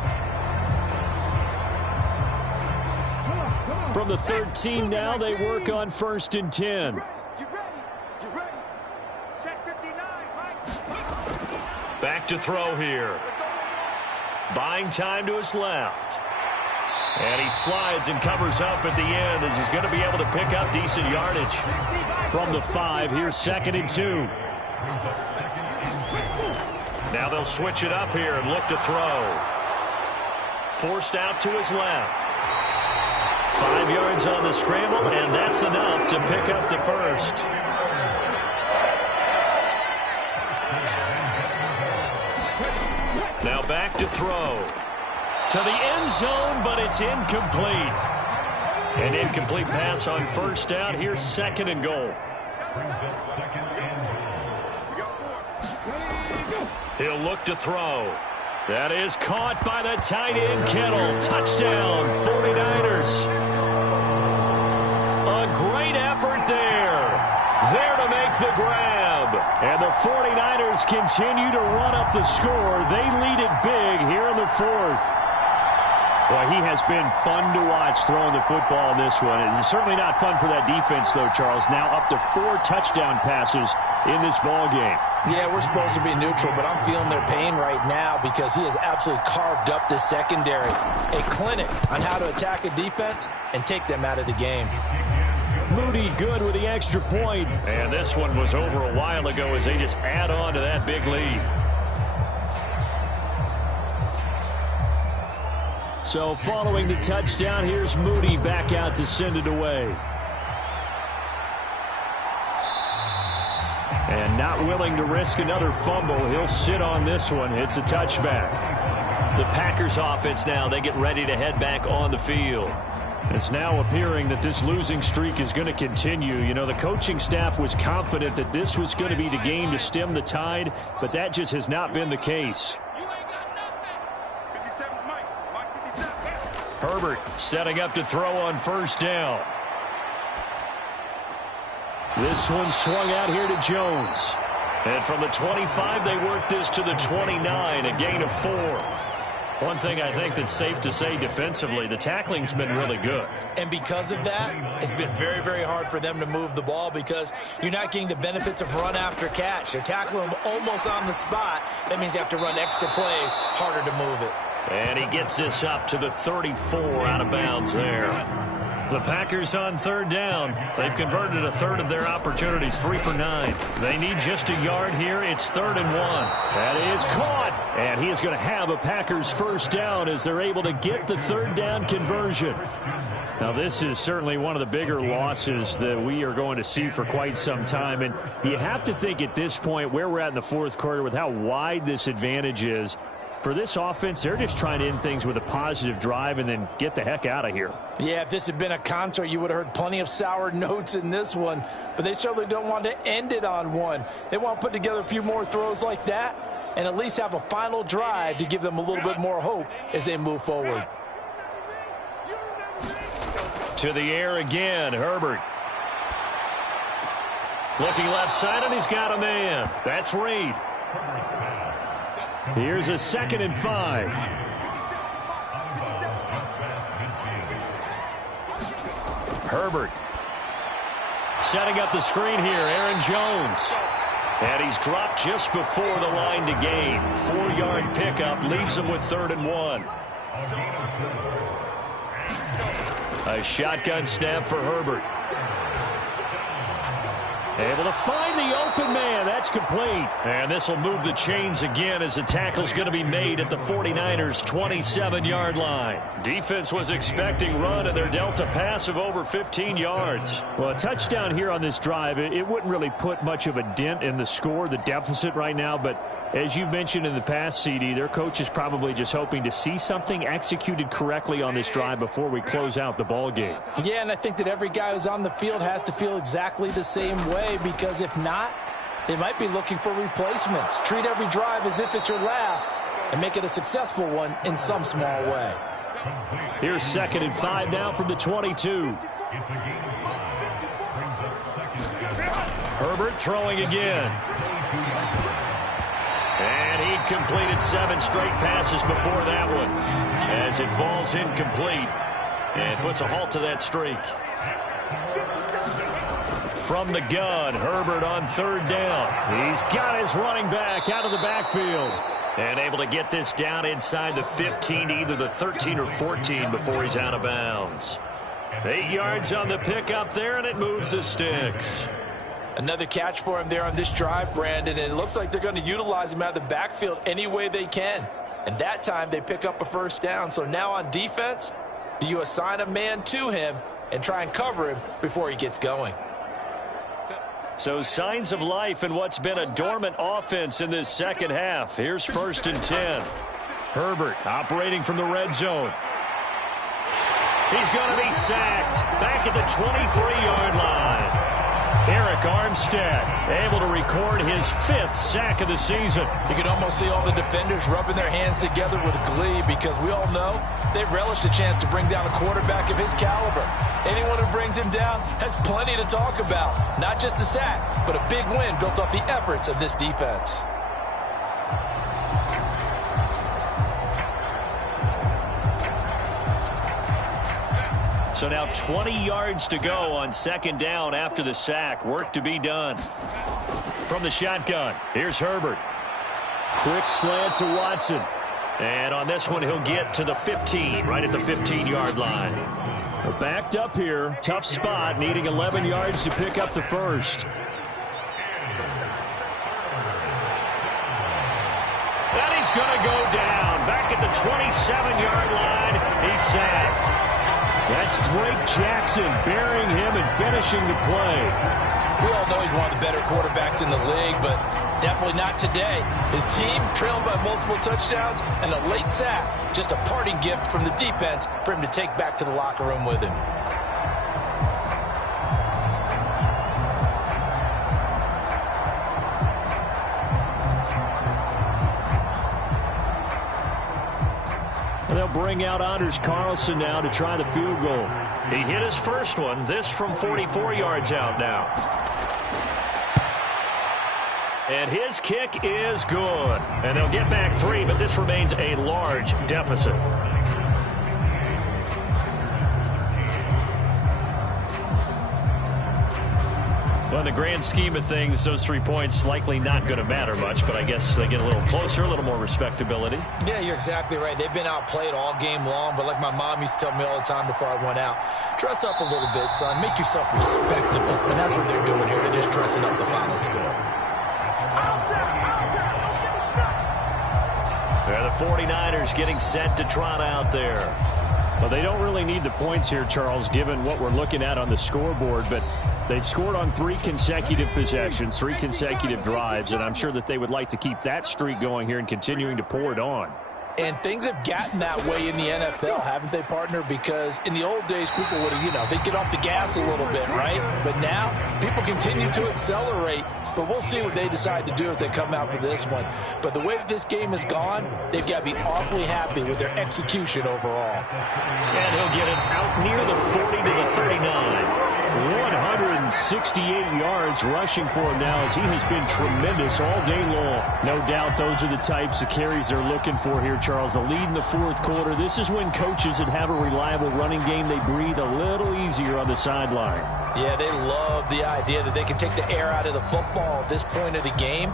From the 13 now, they work on 1st and 10. Back to throw here. Buying time to his left. And he slides and covers up at the end as he's going to be able to pick up decent yardage. From the 5, here's 2nd and 2. Now they'll switch it up here and look to throw. Forced out to his left. 5 yards on the scramble, and that's enough to pick up the first. Now back to throw. To the end zone, but it's incomplete. An incomplete pass on first down. Here's 2nd and goal. He'll look to throw. That is caught by the tight end, Kittle. Touchdown, 49ers. A great effort there. There to make the grab. And the 49ers continue to run up the score. They lead it big here in the fourth. Well, he has been fun to watch throwing the football in this one. It's certainly not fun for that defense, though, Charles. Now up to 4 touchdown passes in this ball game. Yeah, we're supposed to be neutral, but I'm feeling their pain right now because he has absolutely carved up this secondary. A clinic on how to attack a defense and take them out of the game. Moody good with the extra point. And this one was over a while ago as they just add on to that big lead. So following the touchdown, here's Moody back out to send it away. And not willing to risk another fumble. He'll sit on this one. It's a touchback. The Packers offense now, they get ready to head back on the field. It's now appearing that this losing streak is going to continue. You know, the coaching staff was confident that this was going to be the game to stem the tide, but that just has not been the case. Herbert setting up to throw on first down. This one swung out here to Jones. And from the 25, they work this to the 29, a gain of 4. One thing I think that's safe to say defensively, the tackling's been really good. And because of that, it's been very, very hard for them to move the ball because you're not getting the benefits of run after catch. They're tackling them almost on the spot. That means you have to run extra plays, harder to move it. And he gets this up to the 34 out of bounds there. The Packers on third down. They've converted a third of their opportunities, 3 for 9. They need just a yard here. It's 3rd and 1. That is caught. And he is going to have a Packers first down as they're able to get the third down conversion. Now, this is certainly one of the bigger losses that we are going to see for quite some time. And you have to think at this point where we're at in the fourth quarter with how wide this advantage is. For this offense, they're just trying to end things with a positive drive and then get the heck out of here. Yeah, if this had been a concert, you would have heard plenty of sour notes in this one. But they certainly don't want to end it on one. They want to put together a few more throws like that and at least have a final drive to give them a little bit more hope as they move forward. To the air again, Herbert. Looking left side, and he's got a man. That's Reed. Here's a 2nd and 5. Herbert setting up the screen here. Aaron Jones. And he's dropped just before the line to gain. 4-yard pickup leaves him with 3rd and 1. A shotgun snap for Herbert. Able to find the open man. That's complete. And this will move the chains again as the tackle's going to be made at the 49ers' 27-yard line. Defense was expecting run, and they're dealt a pass of over 15 yards. Well, a touchdown here on this drive, it wouldn't really put much of a dent in the score, the deficit right now. But as you mentioned in the past, CD, their coach is probably just hoping to see something executed correctly on this drive before we close out the ball game. Yeah, and I think that every guy who's on the field has to feel exactly the same way, because if not, they might be looking for replacements. Treat every drive as if it's your last and make it a successful one in some small way. Here's 2nd and 5 now from the 22. Herbert throwing again. And he completed 7 straight passes before that one as it falls incomplete and puts a halt to that streak. From the gun, Herbert on 3rd down. He's got his running back out of the backfield and able to get this down inside the 15, either the 13 or 14 before he's out of bounds. 8 yards on the pickup there, and it moves the sticks. Another catch for him there on this drive, Brandon, and it looks like they're going to utilize him out of the backfield any way they can. And that time they pick up a first down. So now on defense, do you assign a man to him and try and cover him before he gets going? So signs of life in what's been a dormant offense in this second half. Here's 1st and 10. Herbert operating from the red zone. He's going to be sacked back at the 23-yard line. Eric Armstead able to record his 5th sack of the season. You can almost see all the defenders rubbing their hands together with glee because we all know they relish the chance to bring down a quarterback of his caliber. Anyone who brings him down has plenty to talk about. Not just a sack, but a big win built off the efforts of this defense. So now 20 yards to go on 2nd down after the sack. Work to be done. From the shotgun, here's Herbert. Quick slant to Watson. And on this one, he'll get to the 15, right at the 15-yard line. We're backed up here. Tough spot, needing 11 yards to pick up the first. And he's going to go down. Back at the 27-yard line. He's sacked. That's Drake Jackson burying him and finishing the play. We all know he's one of the better quarterbacks in the league, but definitely not today. His team trailed by multiple touchdowns and a late sack. Just a parting gift from the defense for him to take back to the locker room with him. They'll bring out Anders Carlson now to try the field goal. He hit his first one. This from 44 yards out now. And his kick is good. And they'll get back 3, but this remains a large deficit. Well, in the grand scheme of things, those 3 points likely not going to matter much, but I guess they get a little closer, a little more respectability. Yeah, you're exactly right. They've been outplayed all game long, but like my mom used to tell me all the time before I went out, dress up a little bit, son. Make yourself respectable. And that's what they're doing here. They're just dressing up the final score. They're the 49ers getting set to trot out there. Well, they don't really need the points here, Charles, given what we're looking at on the scoreboard, but they've scored on 3 consecutive possessions, 3 consecutive drives, and I'm sure that they would like to keep that streak going here and continuing to pour it on. And things have gotten that way in the NFL, haven't they, partner? Because in the old days, people would have, they'd get off the gas a little bit, right? But now, people continue to accelerate, but we'll see what they decide to do as they come out for this one. But the way that this game has gone, they've got to be awfully happy with their execution overall. And he'll get it out near the 40 to the 39. 168 yards rushing for him now as he has been tremendous all day long. No doubt those are the types of carries they're looking for here, Charles. The lead in the 4th quarter. This is when coaches that have a reliable running game, they breathe a little easier on the sideline. Yeah, they love the idea that they can take the air out of the football at this point of the game.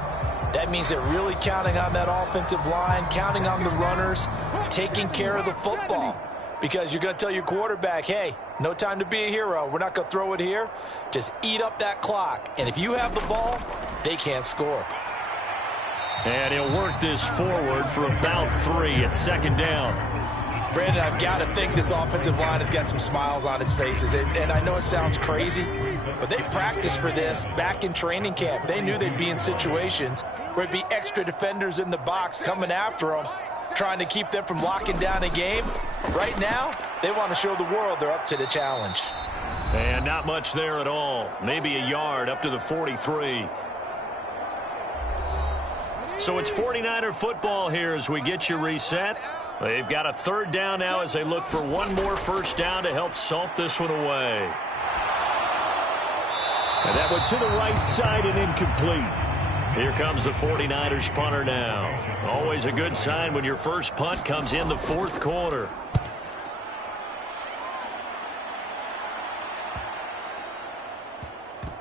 That means they're really counting on that offensive line, counting on the runners, taking care of the football. Because you're going to tell your quarterback, hey, no time to be a hero. We're not going to throw it here. Just eat up that clock. And if you have the ball, they can't score. And he'll work this forward for about 3 at 2nd down. Brandon, I've got to think this offensive line has got some smiles on its faces. And I know it sounds crazy, but they practiced for this back in training camp. They knew they'd be in situations where it'd be extra defenders in the box coming after them, trying to keep them from locking down a game. Right now, they want to show the world they're up to the challenge. And not much there at all. Maybe a yard up to the 43. So it's 49er football here as we get you reset. They've got a 3rd down now as they look for one more first down to help salt this one away. And that one to the right side and incomplete. Here comes the 49ers punter now. Always a good sign when your first punt comes in the 4th quarter.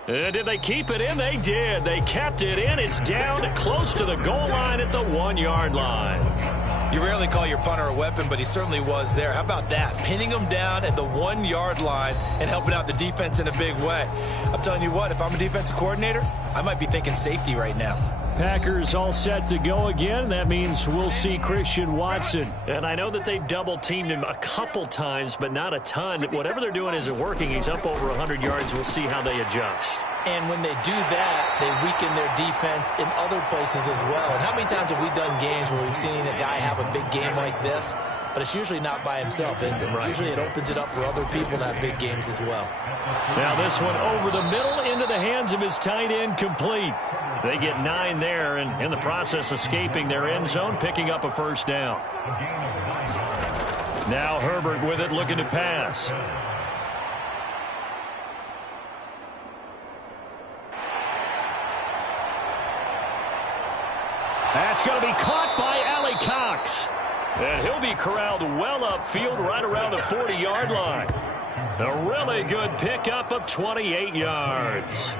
Did they keep it in? They did. They kept it in. It's down close to the goal line at the 1-yard line. You rarely call your punter a weapon, but he certainly was there. How about that? Pinning him down at the 1-yard line and helping out the defense in a big way. I'm telling you what, if I'm a defensive coordinator, I might be thinking safety right now. Packers all set to go again. That means we'll see Christian Watson. And I know that they've double-teamed him a couple times, but not a ton. Whatever they're doing isn't working. He's up over 100 yards. We'll see how they adjust. And when they do that, they weaken their defense in other places as well. And how many times have we done games where we've seen a guy have a big game like this, but it's usually not by himself, is it? Right. Usually it opens it up for other people to have big games as well. Now this one over the middle into the hands of his tight end, complete. They get 9 there, and in the process escaping their end zone, picking up a first down. Now Herbert with it, looking to pass. That's going to be caught by Allie Cox. And he'll be corralled well upfield right around the 40-yard line. A really good pickup of 28 yards.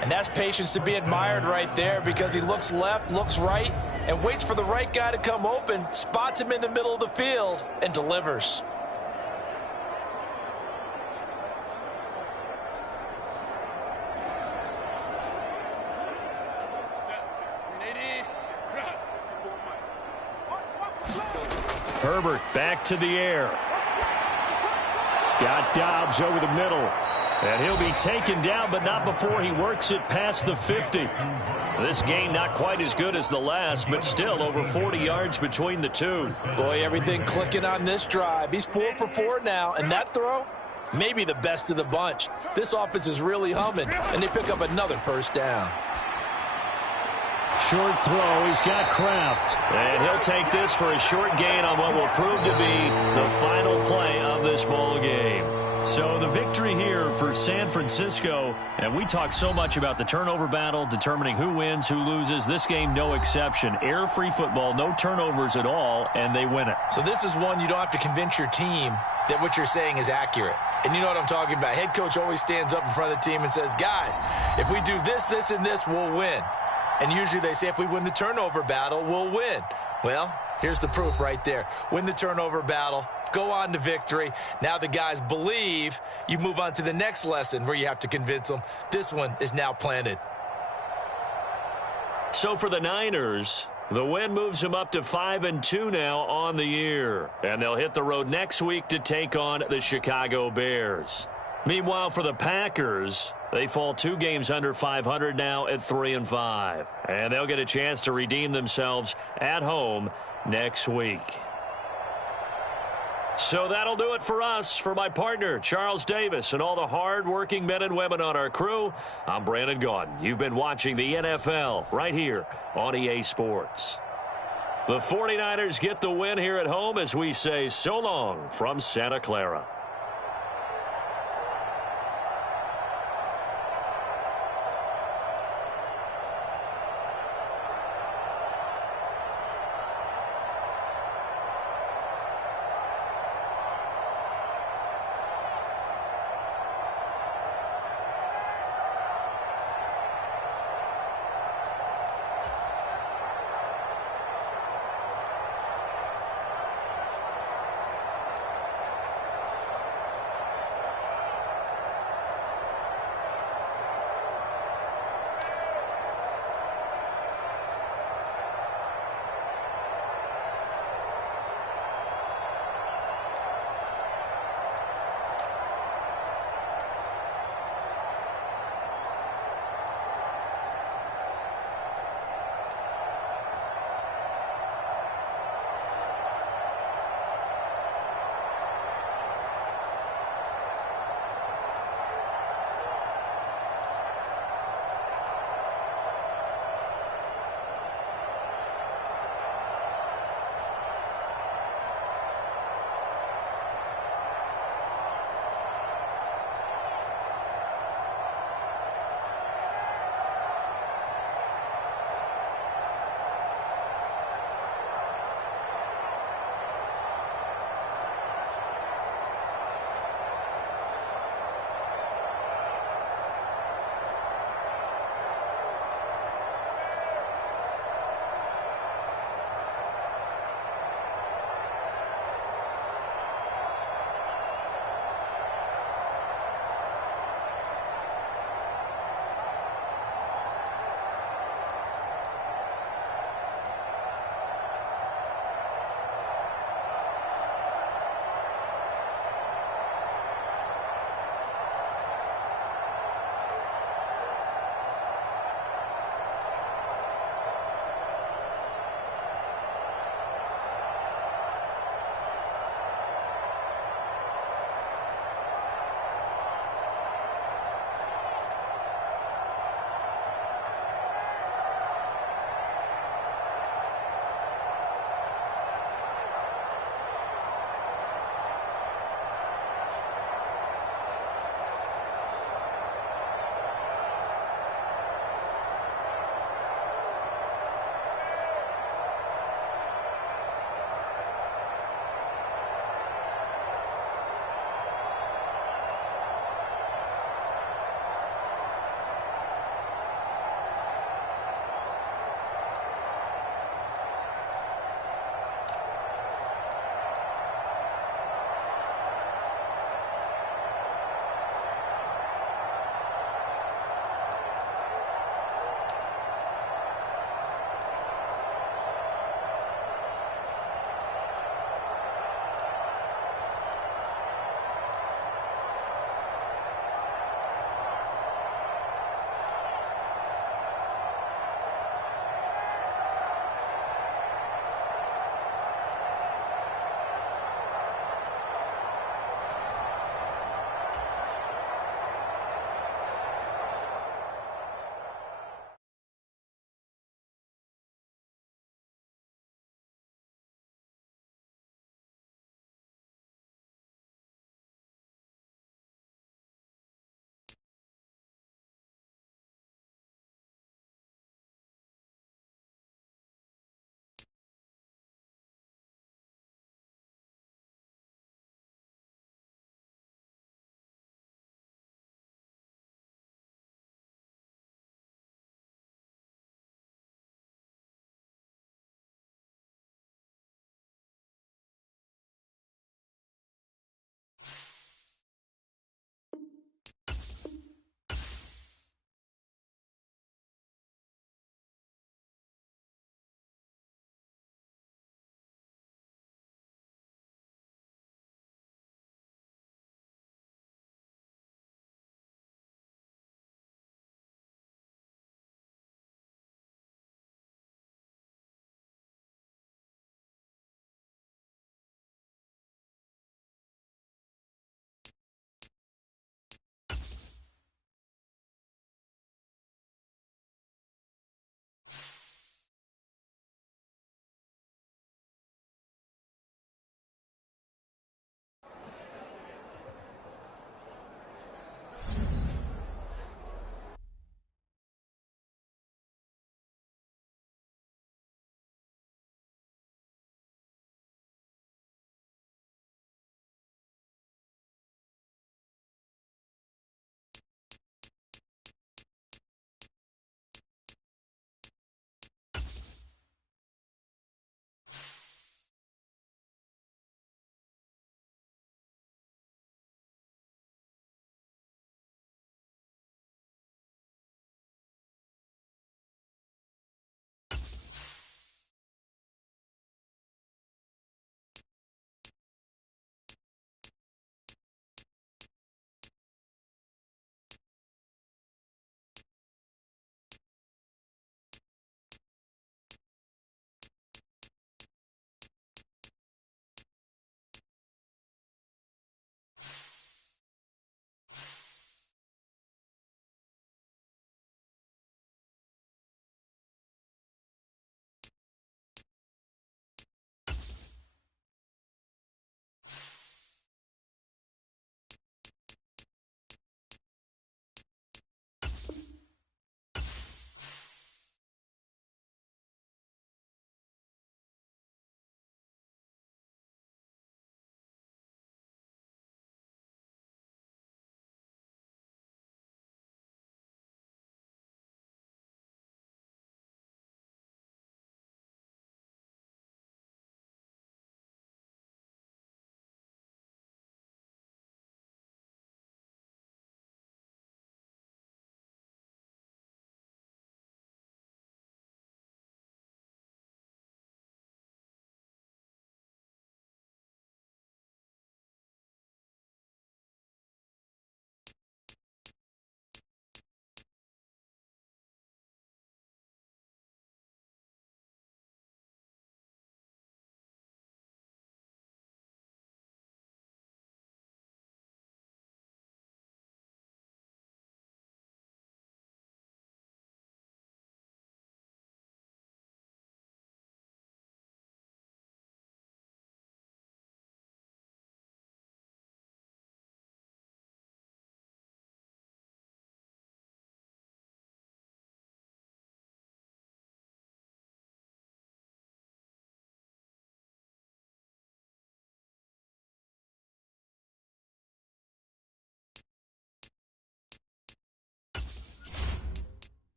And that's patience to be admired right there, because he looks left, looks right, and waits for the right guy to come open, spots him in the middle of the field, and delivers. Herbert back to the air. Got Dobbs over the middle. And he'll be taken down, but not before he works it past the 50. This gain not quite as good as the last, but still over 40 yards between the two. Boy, everything clicking on this drive. He's 4 for 4 now, and that throw, maybe the best of the bunch. This offense is really humming, and they pick up another first down. Short throw, he's got Kraft. And he'll take this for a short gain on what will prove to be the final play of this ball game. So the victory here for San Francisco, and we talk so much about the turnover battle, determining who wins, who loses. This game, no exception. Error-free football, no turnovers at all, and they win it. So this is one you don't have to convince your team that what you're saying is accurate. And you know what I'm talking about. Head coach always stands up in front of the team and says, guys, if we do this, this, and this, we'll win. And usually they say if we win the turnover battle, we'll win. Well, here's the proof right there. Win the turnover battle, go on to victory. Now the guys believe. You move on to the next lesson where you have to convince them. This one is now planted. So for the Niners, the win moves them up to 5-2 now on the year. And they'll hit the road next week to take on the Chicago Bears. Meanwhile, for the Packers, they fall 2 games under 500 now at 3-5. And they'll get a chance to redeem themselves at home next week. So that'll do it for us. For my partner, Charles Davis, and all the hard-working men and women on our crew, I'm Brandon Gaudin. You've been watching the NFL right here on EA Sports. The 49ers get the win here at home as we say so long from Santa Clara.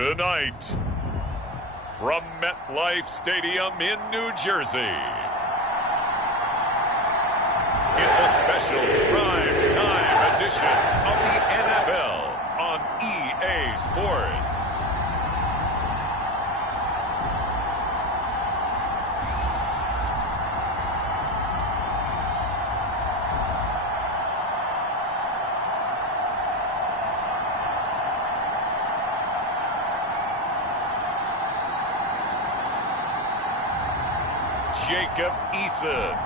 Tonight, from MetLife Stadium in New Jersey, it's a special prime time edition of the NFL on EA Sports. Jacob Eason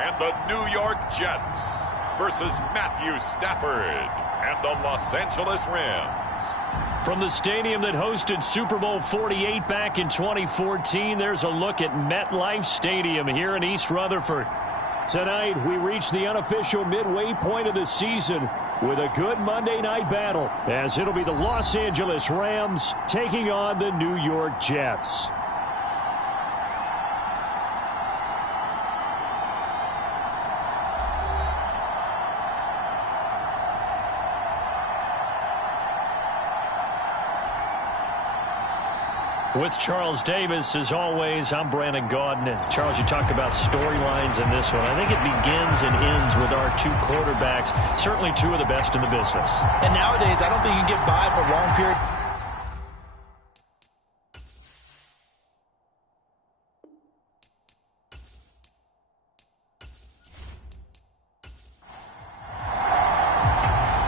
and the New York Jets versus Matthew Stafford and the Los Angeles Rams. From the stadium that hosted Super Bowl 48 back in 2014, there's a look at MetLife Stadium here in East Rutherford. Tonight, we reach the unofficial midway point of the season with a good Monday night battle, as it'll be the Los Angeles Rams taking on the New York Jets. With Charles Davis, as always, I'm Brandon Gaudin. And Charles, you talk about storylines in this one. I think it begins and ends with our two quarterbacks, certainly two of the best in the business. And nowadays, I don't think you can get by for a long period.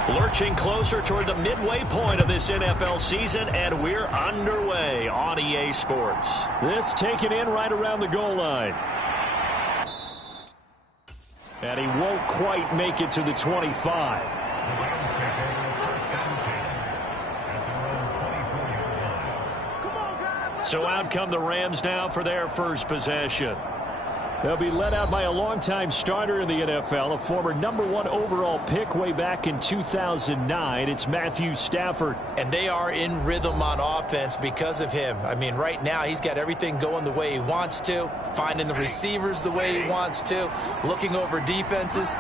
Lurching closer toward the midway point of this NFL season, and we're underway on EA Sports. This taken in right around the goal line. And he won't quite make it to the 25. So out come the Rams now for their first possession. They'll be led out by a longtime starter in the NFL, a former #1 overall pick way back in 2009. It's Matthew Stafford. And they are in rhythm on offense because of him. I mean, right now, he's got everything going the way he wants to, finding the receivers the way he wants to, looking over defenses.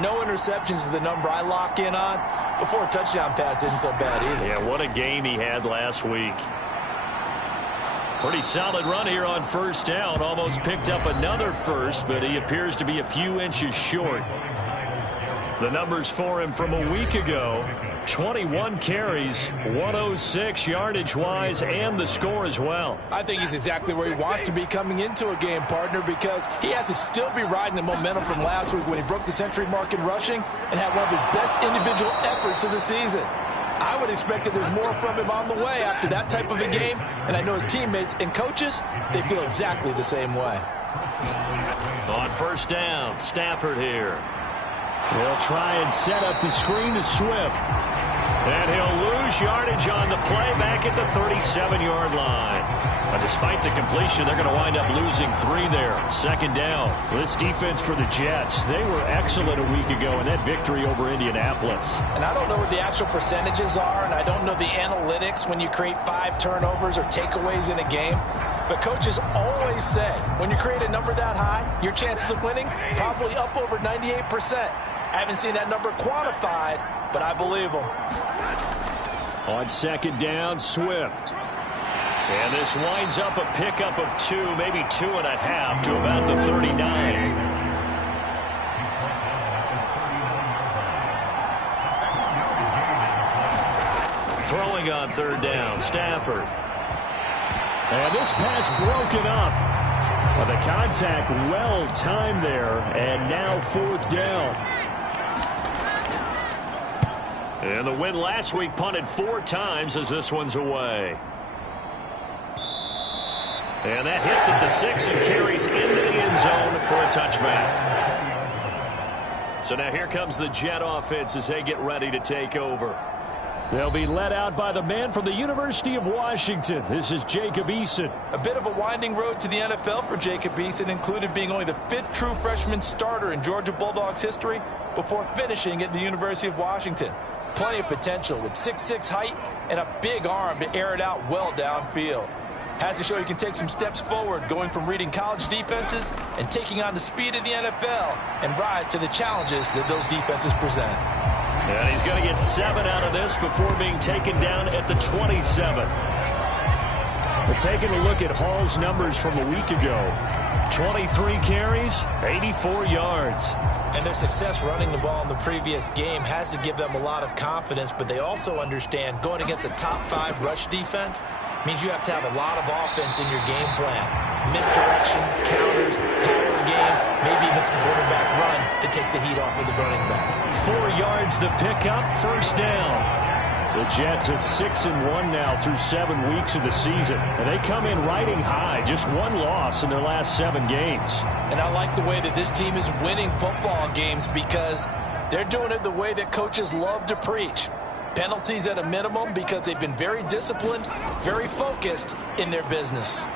No interceptions is the number I lock in on. Before a touchdown pass isn't so bad either. Yeah, what a game he had last week. Pretty solid run here on first down. Almost picked up another first, but he appears to be a few inches short. The numbers for him from a week ago: 21 carries, 106 yardage-wise, and the score as well. I think he's exactly where he wants to be coming into a game, partner, because he has to still be riding the momentum from last week when he broke the century mark in rushing and had one of his best individual efforts of the season. I would expect that there's more from him on the way after that type of a game, and I know his teammates and coaches, they feel exactly the same way. On first down, Stafford here. He'll try and set up the screen to Swift. And he'll lose yardage on the play back at the 37-yard line. But despite the completion, they're going to wind up losing 3 there. Second down. This defense for the Jets, they were excellent a week ago in that victory over Indianapolis. And I don't know what the actual percentages are, and I don't know the analytics when you create 5 turnovers or takeaways in a game. But coaches always say, when you create a number that high, your chances of winning probably up over 98%. I haven't seen that number quantified, but I believe them. On second down, Swift. And this winds up a pickup of 2, maybe 2.5 to about the 39. Throwing on third down, Stafford. And this pass broken up. The contact well timed there, and now fourth down. And the win last week punted 4 times as this one's away. And that hits at the 6 and carries into the end zone for a touchback. So now here comes the Jet offense as they get ready to take over. They'll be led out by the man from the University of Washington. This is Jacob Eason. A bit of a winding road to the NFL for Jacob Eason, included being only the 5th true freshman starter in Georgia Bulldogs history before finishing at the University of Washington. Plenty of potential with 6'6" height and a big arm to air it out well downfield. Has to show he can take some steps forward, going from reading college defenses and taking on the speed of the NFL and rise to the challenges that those defenses present. And he's going to get 7 out of this before being taken down at the 27. But taking a look at Hall's numbers from a week ago, 23 carries, 84 yards. And their success running the ball in the previous game has to give them a lot of confidence, but they also understand going against a top-5 rush defense means you have to have a lot of offense in your game plan. Misdirection, counters, power game, maybe even some quarterback run to take the heat off of the running back. 4 yards the pickup, first down. The Jets at 6-1 now through 7 weeks of the season. And they come in riding high, just 1 loss in their last 7 games. And I like the way that this team is winning football games because they're doing it the way that coaches love to preach. Penalties at a minimum because they've been very disciplined, very focused in their business.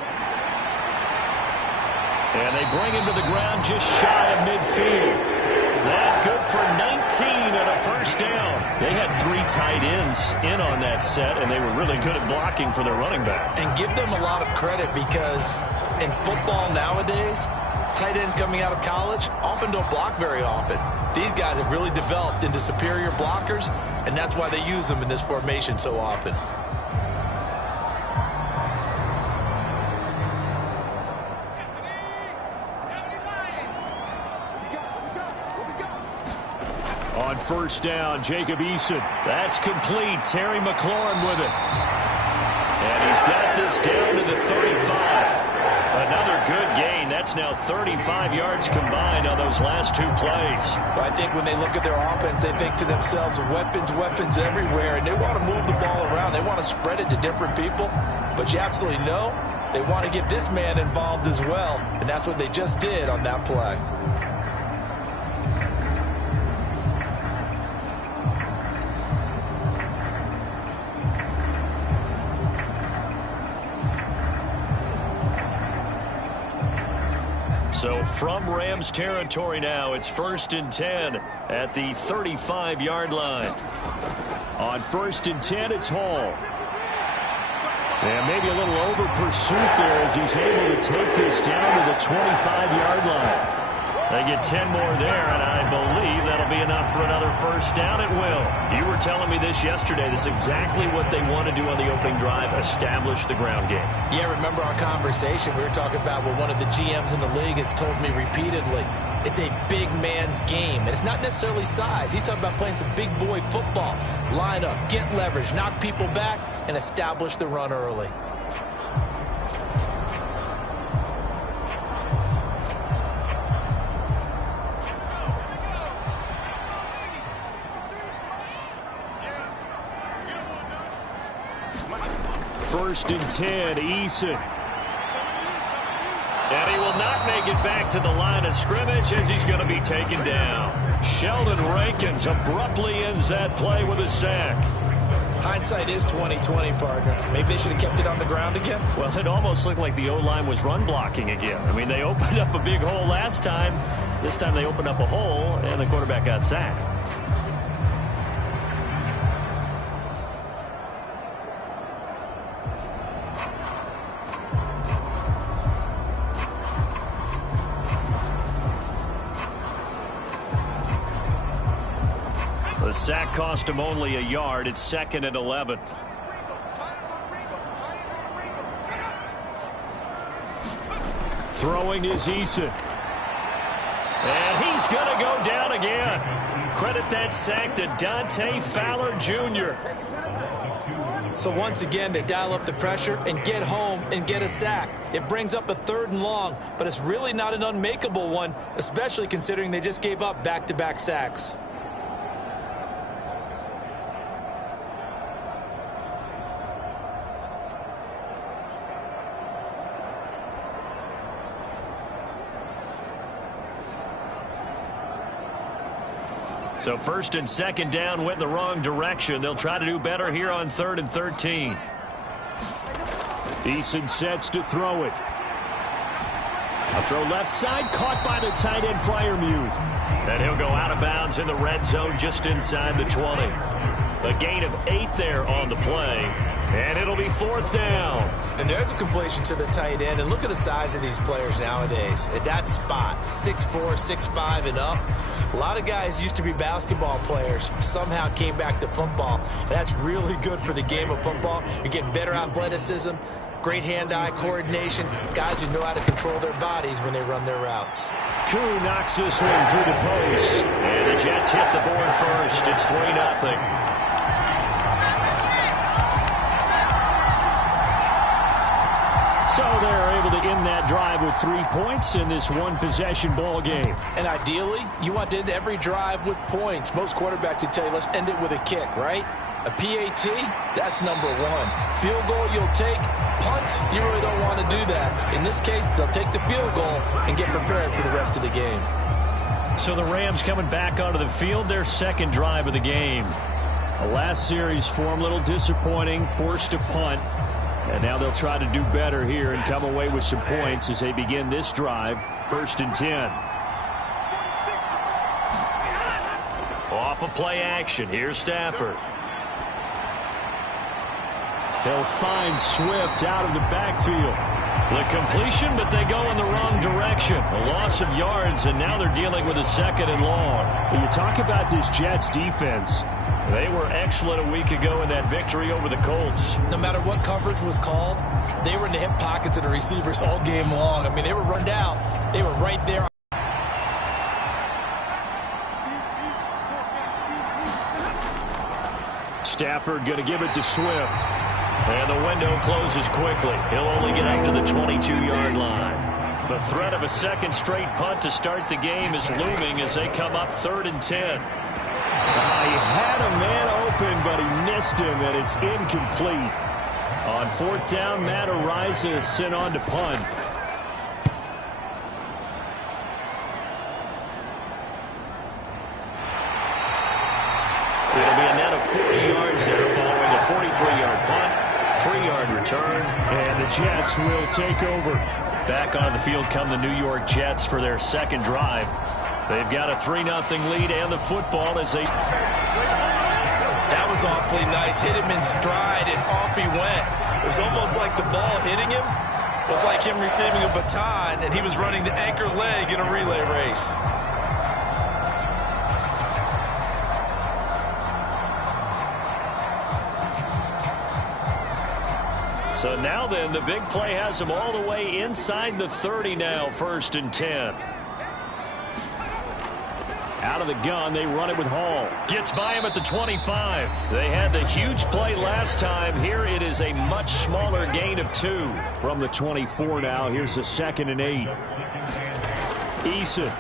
And they bring him to the ground just shy of midfield. That good for 19 and a first down. They had 3 tight ends in on that set, and they were really good at blocking for their running back. And give them a lot of credit because in football nowadays, tight ends coming out of college often don't block very often. These guys have really developed into superior blockers, and that's why they use them in this formation so often. On first down, Jacob Eason. That's complete. Terry McLaurin with it. And he's got this down to the 35. Another good gain. That's now 35 yards combined on those last 2 plays. Well, I think when they look at their offense, they think to themselves, weapons, weapons everywhere, and they want to move the ball around. They want to spread it to different people. But you absolutely know they want to get this man involved as well, and that's what they just did on that play. So from Rams territory now, it's 1st and 10 at the 35-yard line. On 1st and 10, it's Hall. And maybe a little over pursuit there as he's able to take this down to the 25-yard line. They get 10 more there, and I believe that'll be enough for another first down. It will. You were telling me this yesterday. This is exactly what they want to do on the opening drive, establish the ground game. Yeah, remember our conversation we were talking about what one of the GMs in the league has told me repeatedly. It's a big man's game, and it's not necessarily size. He's talking about playing some big boy football. Line up, get leverage, knock people back, and establish the run early. First and 10, Eason. And he will not make it back to the line of scrimmage as he's going to be taken down. Sheldon Rankins abruptly ends that play with a sack. Hindsight is 20/20, partner. Maybe they should have kept it on the ground again. Well, it almost looked like the O-line was run blocking again. I mean, they opened up a big hole last time. This time they opened up a hole, and the quarterback got sacked. The sack cost him only a yard. It's 2nd and 11. Throwing is Eason. And he's going to go down again. Credit that sack to Dante Fowler Jr. So once again, they dial up the pressure and get home and get a sack. It brings up a 3rd and long, but it's really not an unmakeable one, especially considering they just gave up back-to-back sacks. So 1st and 2nd down went in the wrong direction. They'll try to do better here on 3rd and 13. Eason sets to throw it. A throw left side, caught by the tight end Freiermuth. And he'll go out of bounds in the red zone just inside the 20. A gain of 8 there on the play. And it'll be 4th down. And there's a completion to the tight end. And look at the size of these players nowadays. At that spot, 6'4", 6'5", and up. A lot of guys used to be basketball players, somehow came back to football. And that's really good for the game of football. You're getting better athleticism, great hand-eye coordination, guys who know how to control their bodies when they run their routes. Koo knocks this one through the post. And the Jets hit the board first. It's 3-0. So they're able to end that drive with 3 points in this one-possession ball game. And ideally, you want to end every drive with points. Most quarterbacks would tell you, let's end it with a kick, right? A PAT, that's number one. Field goal you'll take. Punts, you really don't want to do that. In this case, they'll take the field goal and get prepared for the rest of the game. So the Rams coming back onto the field, their second drive of the game. The last series for them, a little disappointing, forced to punt. And now they'll try to do better here and come away with some points as they begin this drive, 1st and 10. Off of play action, here's Stafford. They'll find Swift out of the backfield. The completion, but they go in the wrong direction. A loss of yards, and now they're dealing with a 2nd and long. When you talk about this Jets defense, they were excellent a week ago in that victory over the Colts. No matter what coverage was called, they were in the hip pockets of the receivers all game long. I mean, they were run down. They were right there. Stafford going to give it to Swift. And the window closes quickly. He'll only get up to the 22-yard line. The threat of a second straight punt to start the game is looming as they come up 3rd and 10. He had a man open, but he missed him, and it's incomplete. On 4th down, Matt Araiza sent on to punt. It'll be a net of 40 yards there following a 43-yard punt, 3-yard return. And the Jets will take over. Back on the field come the New York Jets for their second drive. They've got a 3-0 lead and the football as they... That was awfully nice. Hit him in stride, and off he went. It was almost like the ball hitting him was like him receiving a baton, and he was running the anchor leg in a relay race. So now then, the big play has them all the way inside the 30 now, 1st and 10. Out of the gun, they run it with Hall. Gets by him at the 25. They had the huge play last time. Here it is a much smaller gain of 2. From the 24 now, here's a 2nd and 8. Eason.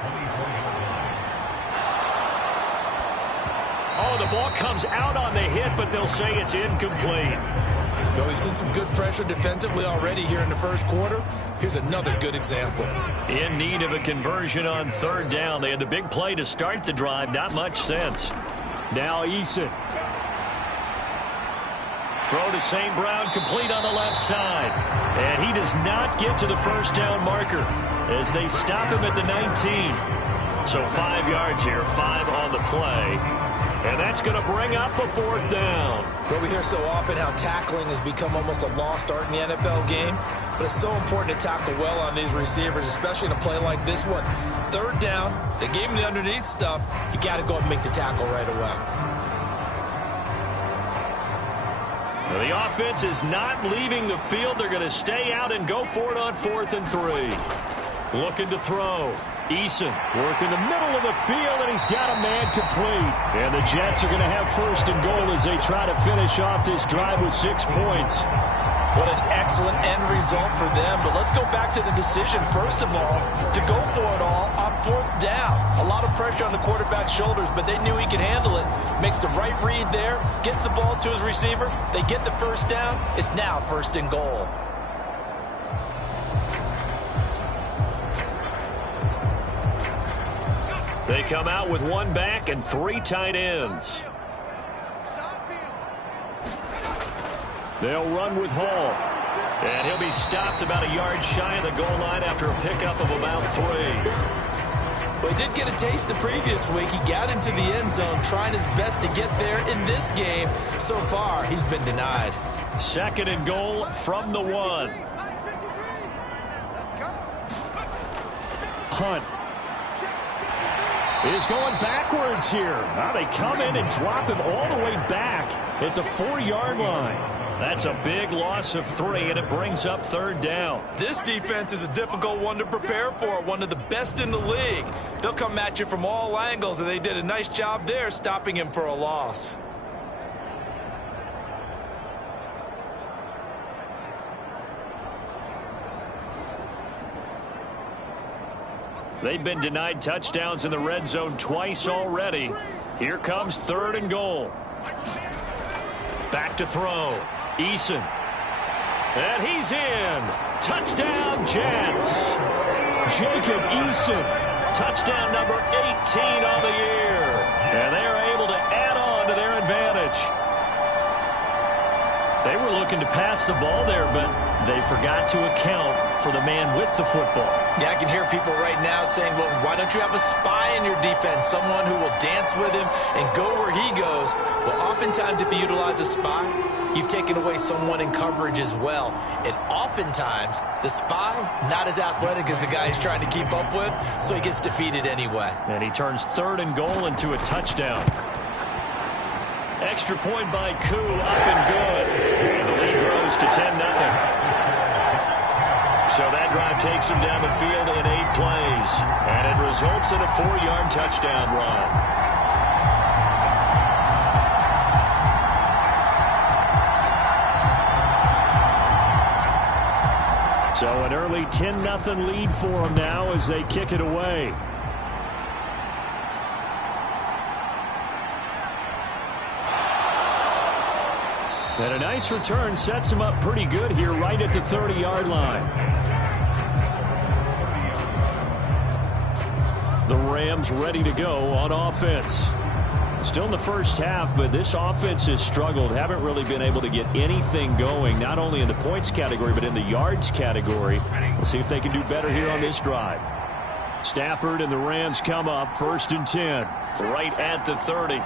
Oh, the ball comes out on the hit, but they'll say it's incomplete. So we've seen some good pressure defensively already here in the first quarter. Here's another good example. In need of a conversion on 3rd down. They had the big play to start the drive. Not much sense. Now Eason. Throw to St. Brown, complete on the left side. And he does not get to the 1st down marker as they stop him at the 19. So 5 yards here, 5 on the play. And that's going to bring up a 4th down. Well, we hear so often how tackling has become almost a lost art in the NFL game. But it's so important to tackle well on these receivers, especially in a play like this one. 3rd down, they gave him the underneath stuff. You got to go and make the tackle right away. The offense is not leaving the field. They're going to stay out and go for it on 4th and 3. Looking to throw. Eason working the middle of the field, and he's got a man complete. And the Jets are going to have 1st and goal as they try to finish off this drive with 6 points. What an excellent end result for them. But let's go back to the decision, first of all, to go for it all on 4th down. A lot of pressure on the quarterback's shoulders, but they knew he could handle it. Makes the right read there, gets the ball to his receiver. They get the 1st down. It's now 1st and goal. They come out with 1 back and 3 tight ends. They'll run with Hall. And he'll be stopped about a yard shy of the goal line after a pickup of about 3. Well, he did get a taste the previous week. He got into the end zone, trying his best to get there in this game. So far, he's been denied. 2nd and goal from the 1. Hunt is going backwards here. Now they come in and drop him all the way back at the 4-yard line. That's a big loss of 3, and it brings up 3rd down. This defense is a difficult one to prepare for, one of the best in the league. They'll come at you from all angles, and they did a nice job there stopping him for a loss. They've been denied touchdowns in the red zone twice already. Here comes 3rd and goal. Back to throw. Eason. And he's in. Touchdown, Jets. Jacob Eason. Touchdown number 18 on the year. And they are able to add on to their advantage. They were looking to pass the ball there, but they forgot to account for the man with the football. Yeah, I can hear people right now saying, well, why don't you have a spy in your defense, someone who will dance with him and go where he goes? Well, oftentimes if you utilize a spy, you've taken away someone in coverage as well. And oftentimes, the spy, not as athletic as the guy he's trying to keep up with, so he gets defeated anyway. And he turns 3rd and goal into a touchdown. Extra point by Koo, up and good. And the lead grows to 10-0. So that drive takes him down the field in 8 plays. And it results in a 4-yard touchdown run. So an early 10-0 lead for them now as they kick it away. And a nice return sets him up pretty good here right at the 30-yard line. The Rams ready to go on offense. Still in the first half, but this offense has struggled. Haven't really been able to get anything going, not only in the points category, but in the yards category. We'll see if they can do better here on this drive. Stafford and the Rams come up 1st and 10. Right at the 30.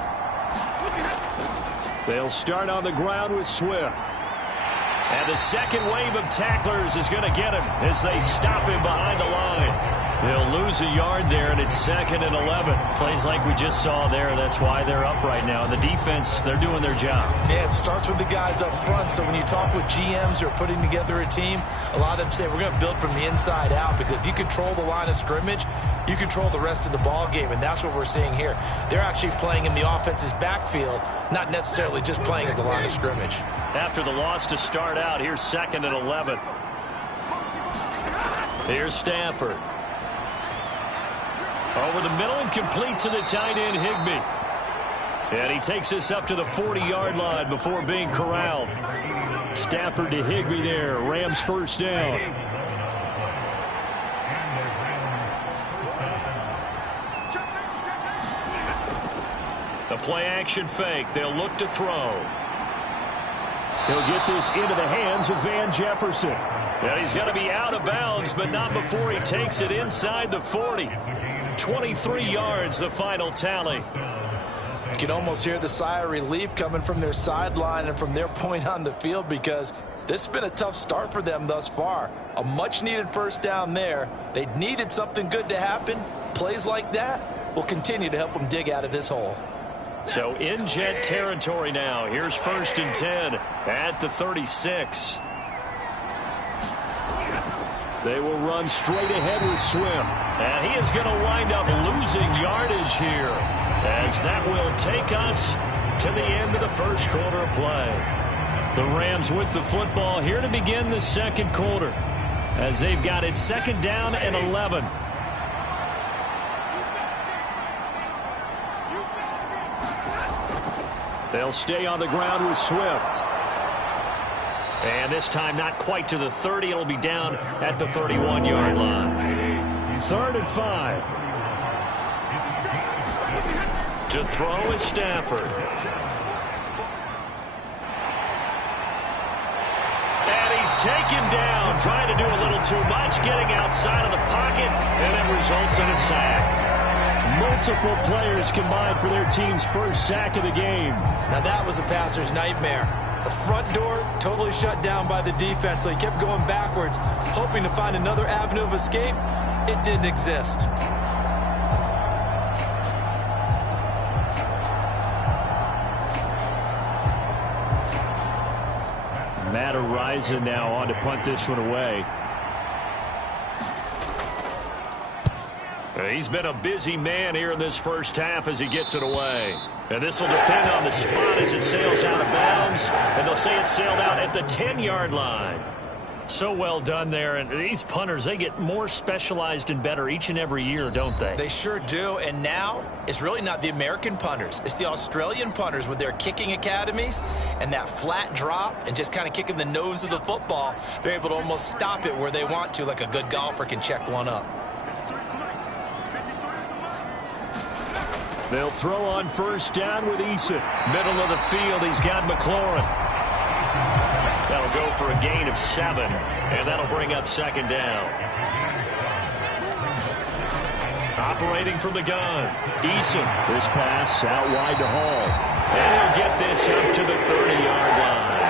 They'll start on the ground with Swift. And the second wave of tacklers is going to get him as they stop him behind the line. They'll lose a yard there, and it's 2nd and 11. Plays like we just saw there. That's why they're up right now. And the defense, they're doing their job. Yeah, it starts with the guys up front. So when you talk with GMs who are putting together a team, a lot of them say we're going to build from the inside out, because if you control the line of scrimmage, you control the rest of the ball game, and that's what we're seeing here. They're actually playing in the offense's backfield, not necessarily just playing at the line of scrimmage. After the loss to start out, here's 2nd and 11. Here's Stafford. Over the middle and complete to the tight end, Higbee. And he takes this up to the 40-yard line before being corralled. Stafford to Higbee there. Rams 1st down. The play-action fake. They'll look to throw. He'll get this into the hands of Van Jefferson. And he's going to be out of bounds, but not before he takes it inside the 40. 23 yards, the final tally. You can almost hear the sigh of relief coming from their sideline and from their point on the field, because this has been a tough start for them thus far. A much-needed 1st down there. They needed something good to happen. Plays like that will continue to help them dig out of this hole. So in Jet territory now. Here's 1st and 10 at the 36. They will run straight ahead with Swift. And he is going to wind up losing yardage here, as that will take us to the end of the 1st quarter of play. The Rams with the football here to begin the 2nd quarter, as they've got it 2nd down and 11. They'll stay on the ground with Swift. And this time not quite to the 30. It'll be down at the 31-yard line. 3rd and 5. To throw is Stafford. And he's taken down, trying to do a little too much, getting outside of the pocket, and it results in a sack. Multiple players combined for their team's 1st sack of the game. Now that was a passer's nightmare. The front door totally shut down by the defense, so he kept going backwards, hoping to find another avenue of escape. It didn't exist. Matt Horizon now on to punt this one away. He's been a busy man here in this first half as he gets it away. And this will depend on the spot as it sails out of bounds. And they'll say it sailed out at the 10-yard line. So well done there. And these punters, they get more specialized and better each and every year, don't they? They sure do. And now it's really not the American punters. It's the Australian punters with their kicking academies and that flat drop and just kind of kicking the nose of the football. They're able to almost stop it where they want to, like a good golfer can check one up. They'll throw on first down with Eason. Middle of the field, he's got McLaurin. That'll go for a gain of 7, and that'll bring up second down. Operating from the gun, Eason. This pass out wide to Hall. And he'll get this up to the 30-yard line.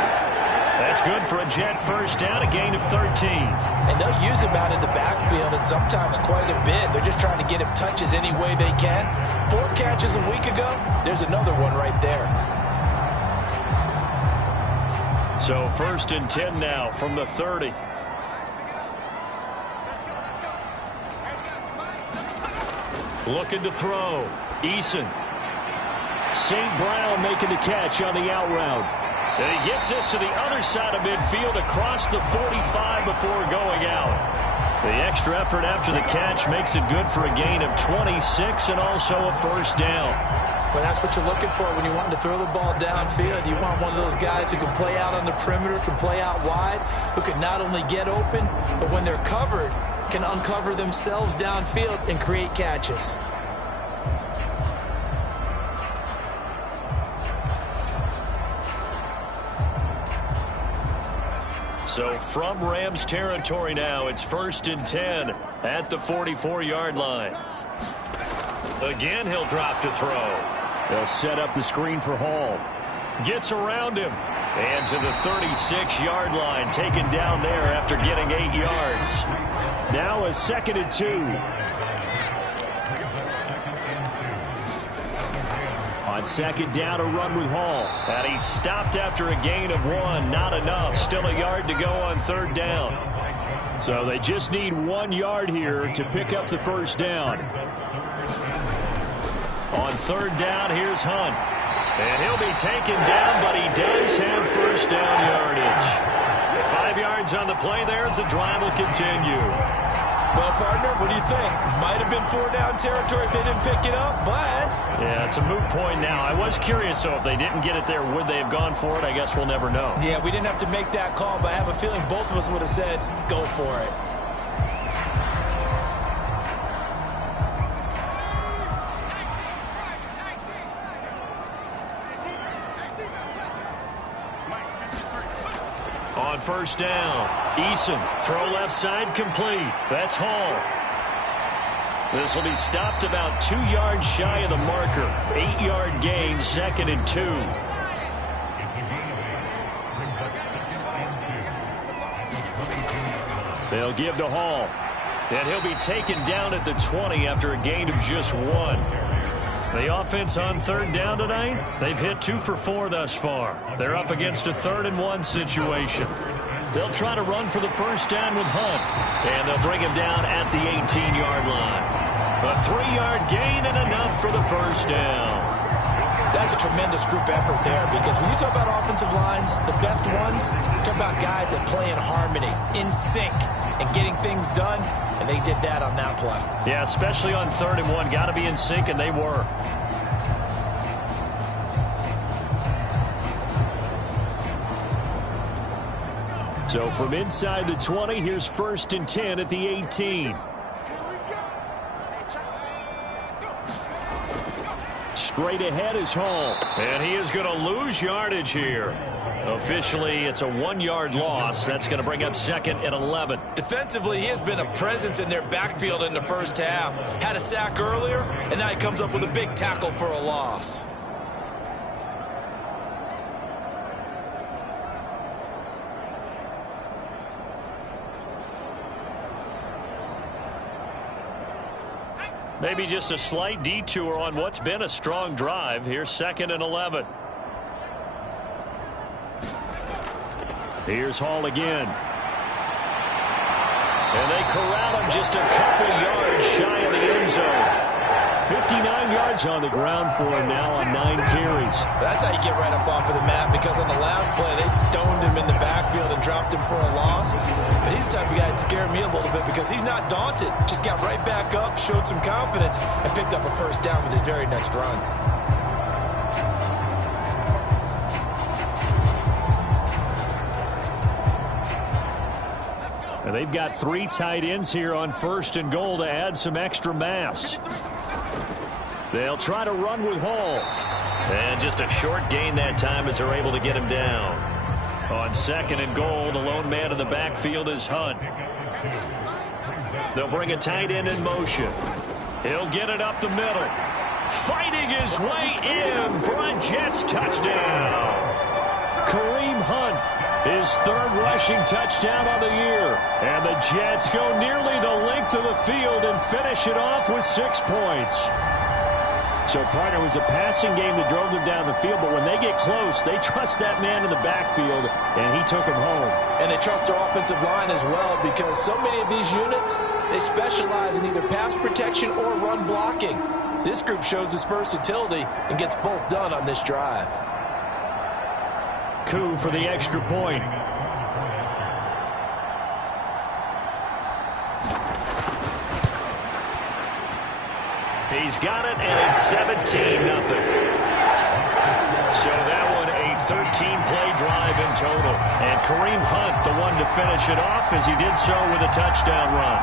That's good for a Jet first down, a gain of 13. And they'll use him out in the backfield, and sometimes quite a bit. They're just trying to get him touches any way they can. 4 catches a week ago, there's another one right there. So first and 10 now from the 30. Looking to throw. Eason. St. Brown making the catch on the out route. And he gets this to the other side of midfield across the 45 before going out. The extra effort after the catch makes it good for a gain of 26 and also a first down. Well, that's what you're looking for when you want to throw the ball downfield. You want one of those guys who can play out on the perimeter, can play out wide, who can not only get open, but when they're covered, can uncover themselves downfield and create catches. So from Rams territory now, it's first and 10 at the 44-yard line. Again, he'll drop to throw. They'll set up the screen for Hall. Gets around him. And to the 36-yard line, taken down there after getting 8 yards. Now a second and 2. On second down, a run with Hall. And he stopped after a gain of 1. Not enough. Still a yard to go on third down. So they just need 1 yard here to pick up the first down. On third down, here's Hunt. And he'll be taken down, but he does have first down yardage. 5 yards on the play there as the drive will continue. Well, partner, what do you think? Might have been 4 down territory if they didn't pick it up, but... Yeah, it's a moot point now. I was curious, so if they didn't get it there, would they have gone for it? I guess we'll never know. Yeah, we didn't have to make that call, but I have a feeling both of us would have said, go for it. On first down, Eason, throw left side complete. That's Hall. This will be stopped about 2 yards shy of the marker. 8-yard gain, second and 2. They'll give to Hall. And he'll be taken down at the 20 after a gain of just 1. The offense on third down tonight, they've hit 2 for 4 thus far. They're up against a 3rd and 1 situation. They'll try to run for the first down with Hunt. And they'll bring him down at the 18-yard line. A 3-yard gain and enough for the first down. That's a tremendous group effort there, because when you talk about offensive lines, the best ones, you talk about guys that play in harmony, in sync, and getting things done, and they did that on that play. Yeah, especially on 3rd and 1. Got to be in sync, and they were. So from inside the 20, here's first and 10 at the 18. Straight ahead is Hall. And he is going to lose yardage here. Officially, it's a 1-yard loss. That's going to bring up second and 11. Defensively, he has been a presence in their backfield in the first half. Had a sack earlier, and now he comes up with a big tackle for a loss. Maybe just a slight detour on what's been a strong drive. Here's second and 11. Here's Hall again. And they corral him just a couple yards shy of the end zone. 59 yards on the ground for him now on 9 carries. That's how you get right up off of the mat, because on the last play, they stoned him in the backfield and dropped him for a loss. But he's the type of guy that scared me a little bit because he's not daunted. Just got right back up, showed some confidence, and picked up a first down with his very next run. And they've got 3 tight ends here on 1st and goal to add some extra mass. They'll try to run with Hall. And just a short gain that time as they're able to get him down. On 2nd and goal, the lone man in the backfield is Hunt. They'll bring a tight end in motion. He'll get it up the middle. Fighting his way in for a Jets touchdown. Kareem Hunt, his 3rd rushing touchdown on the year. And the Jets go nearly the length of the field and finish it off with 6 points. So, partner, it was a passing game that drove them down the field, but when they get close, they trust that man in the backfield, and he took him home. And they trust their offensive line as well, because so many of these units, they specialize in either pass protection or run blocking. This group shows its versatility and gets both done on this drive. Coup for the extra point. He's got it, and it's 17-0. So that one a 13-play drive in total. And Kareem Hunt, the one to finish it off, as he did so with a touchdown run.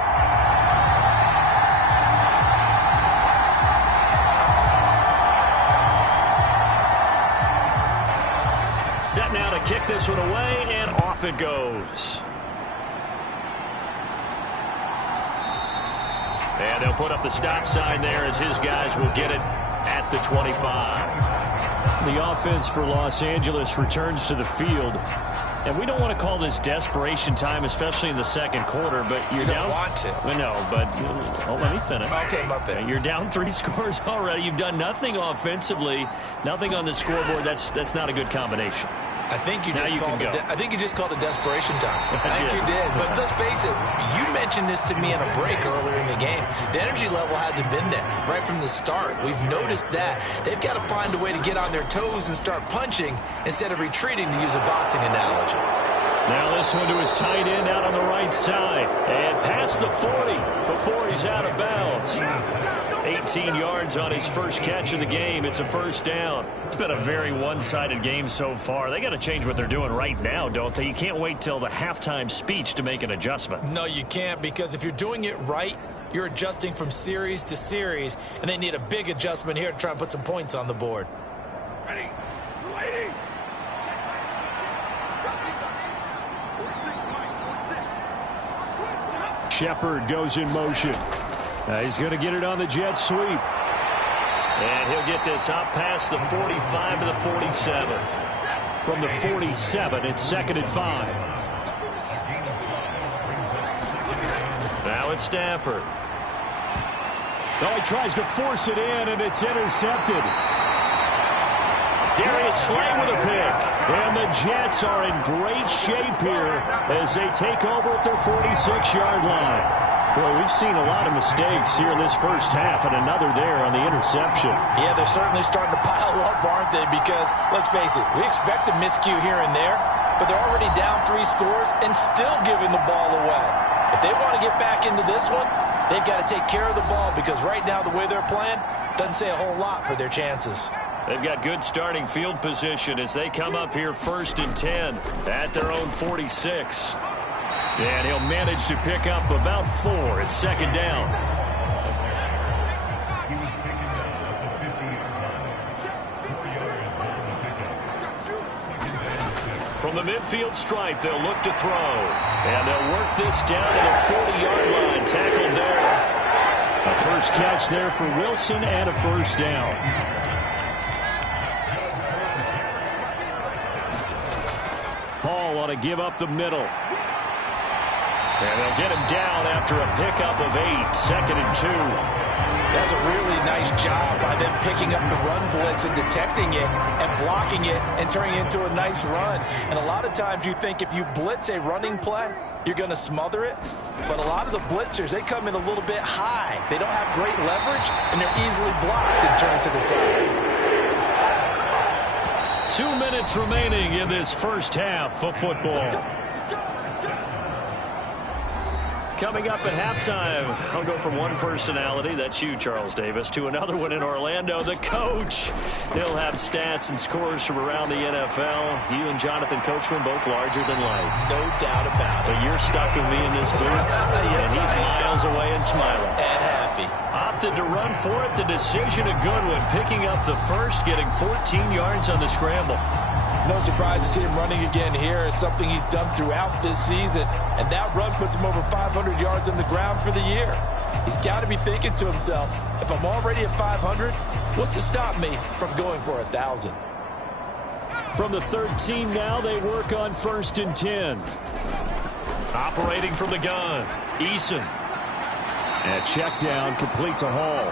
Set now to kick this one away, and off it goes. And they'll put up the stop sign there as his guys will get it at the 25. The offense for Los Angeles returns to the field. And we don't want to call this desperation time, especially in the 2nd quarter, but you're down. You don't want to. I know, but let me finish. Okay, my bad. You're down 3 scores already. You've done nothing offensively, nothing on the scoreboard. That's not a good combination. I think you just called it desperation time. I think you did. But let's face it, you mentioned this to me in a break earlier in the game. The energy level hasn't been there right from the start. We've noticed that. They've got to find a way to get on their toes and start punching instead of retreating, to use a boxing analogy. Now this one to his tight end out on the right side. And past the 40 before he's out of bounds. 18 yards on his first catch of the game. It's a first down. It's been a very one-sided game so far. They got to change what they're doing right now, don't they? You can't wait till the halftime speech to make an adjustment. No, you can't, because if you're doing it right, you're adjusting from series to series, and they need a big adjustment here to try and put some points on the board. Ready. Shepard goes in motion. He's going to get it on the jet sweep. And he'll get this up past the 45 to the 47. From the 47, it's 2nd and 5. Now it's Stafford. Oh, he tries to force it in, and it's intercepted. Darius Slay with a pick. And the Jets are in great shape here as they take over at their 46-yard line. Well, we've seen a lot of mistakes here in this first half, and another there on the interception. Yeah, they're certainly starting to pile up, aren't they? Because, let's face it, we expect a miscue here and there, but they're already down 3 scores and still giving the ball away. If they want to get back into this one, they've got to take care of the ball, because right now the way they're playing doesn't say a whole lot for their chances. They've got good starting field position as they come up here 1st and 10 at their own 46. And he'll manage to pick up about 4. It's 2nd down. From the midfield stripe, they'll look to throw. And they'll work this down to the 40-yard line. Tackled there. A first catch there for Wilson and a first down. Hall ought to give up the middle. And they'll get him down after a pickup of 8. 2nd and 2. That's a really nice job by them picking up the run blitz and detecting it and blocking it and turning it into a nice run. And a lot of times you think if you blitz a running play, you're going to smother it. But a lot of the blitzers, they come in a little bit high. They don't have great leverage, and they're easily blocked and turned to the side. 2 minutes remaining in this first half of football. Coming up at halftime, I'll go from one personality, that's you, Charles Davis, to another one in Orlando, the coach. He'll have stats and scores from around the NFL. You and Jonathan Coachman both larger than life. No doubt about it. But you're stuck with me in this booth, yes, and he's miles away and smiling. And happy. Opted to run for it. The decision a good one, picking up the first, getting 14 yards on the scramble. No surprise to see him running again here. It's something he's done throughout this season. And that run puts him over 500 yards on the ground for the year. He's got to be thinking to himself, if I'm already at 500, what's to stop me from going for 1,000? From the 13 now, they work on 1st and 10. Operating from the gun, Eason. And a check down, complete to Hall.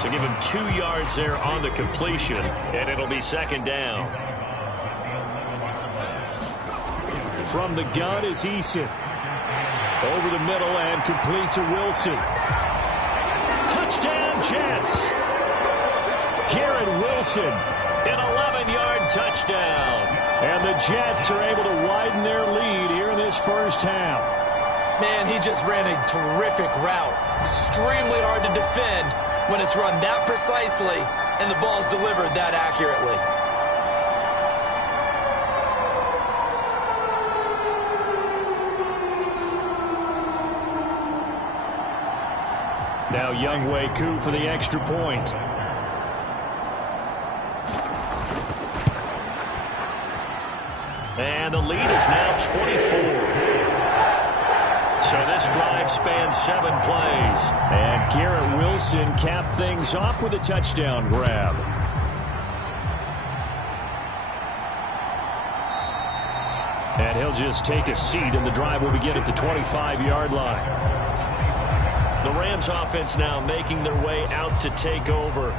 So give him 2 yards there on the completion, and it'll be 2nd down. From the gun is Eason. Over the middle and complete to Wilson. Touchdown, Jets. Garrett Wilson, an 11-yard touchdown. And the Jets are able to widen their lead here in this first half. Man, he just ran a terrific route. Extremely hard to defend when it's run that precisely and the ball's delivered that accurately. Now Younghoe Koo for the extra point. And the lead is now 24. So this drive spans 7 plays. And Garrett Wilson capped things off with a touchdown grab. And he'll just take a seat, and the drive will begin at the 25-yard line. The Rams offense now making their way out to take over.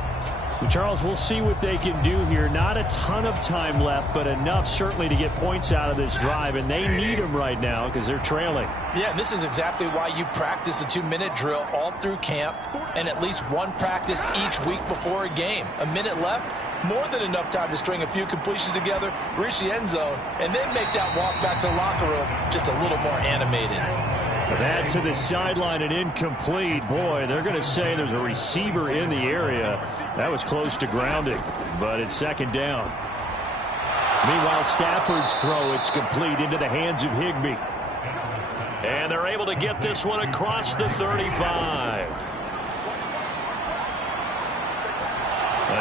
Charles, we'll see what they can do here. Not a ton of time left, but enough certainly to get points out of this drive, and they need them right now because they're trailing. Yeah, and this is exactly why you practice a 2-minute drill all through camp and at least one practice each week before a game. A minute left, more than enough time to string a few completions together, reach the end zone, and then make that walk back to the locker room just a little more animated. That to the sideline and incomplete. Boy, they're going to say there's a receiver in the area. That was close to grounding, but it's 2nd down. Meanwhile, Stafford's throw, it's complete into the hands of Higbee. And they're able to get this one across the 35.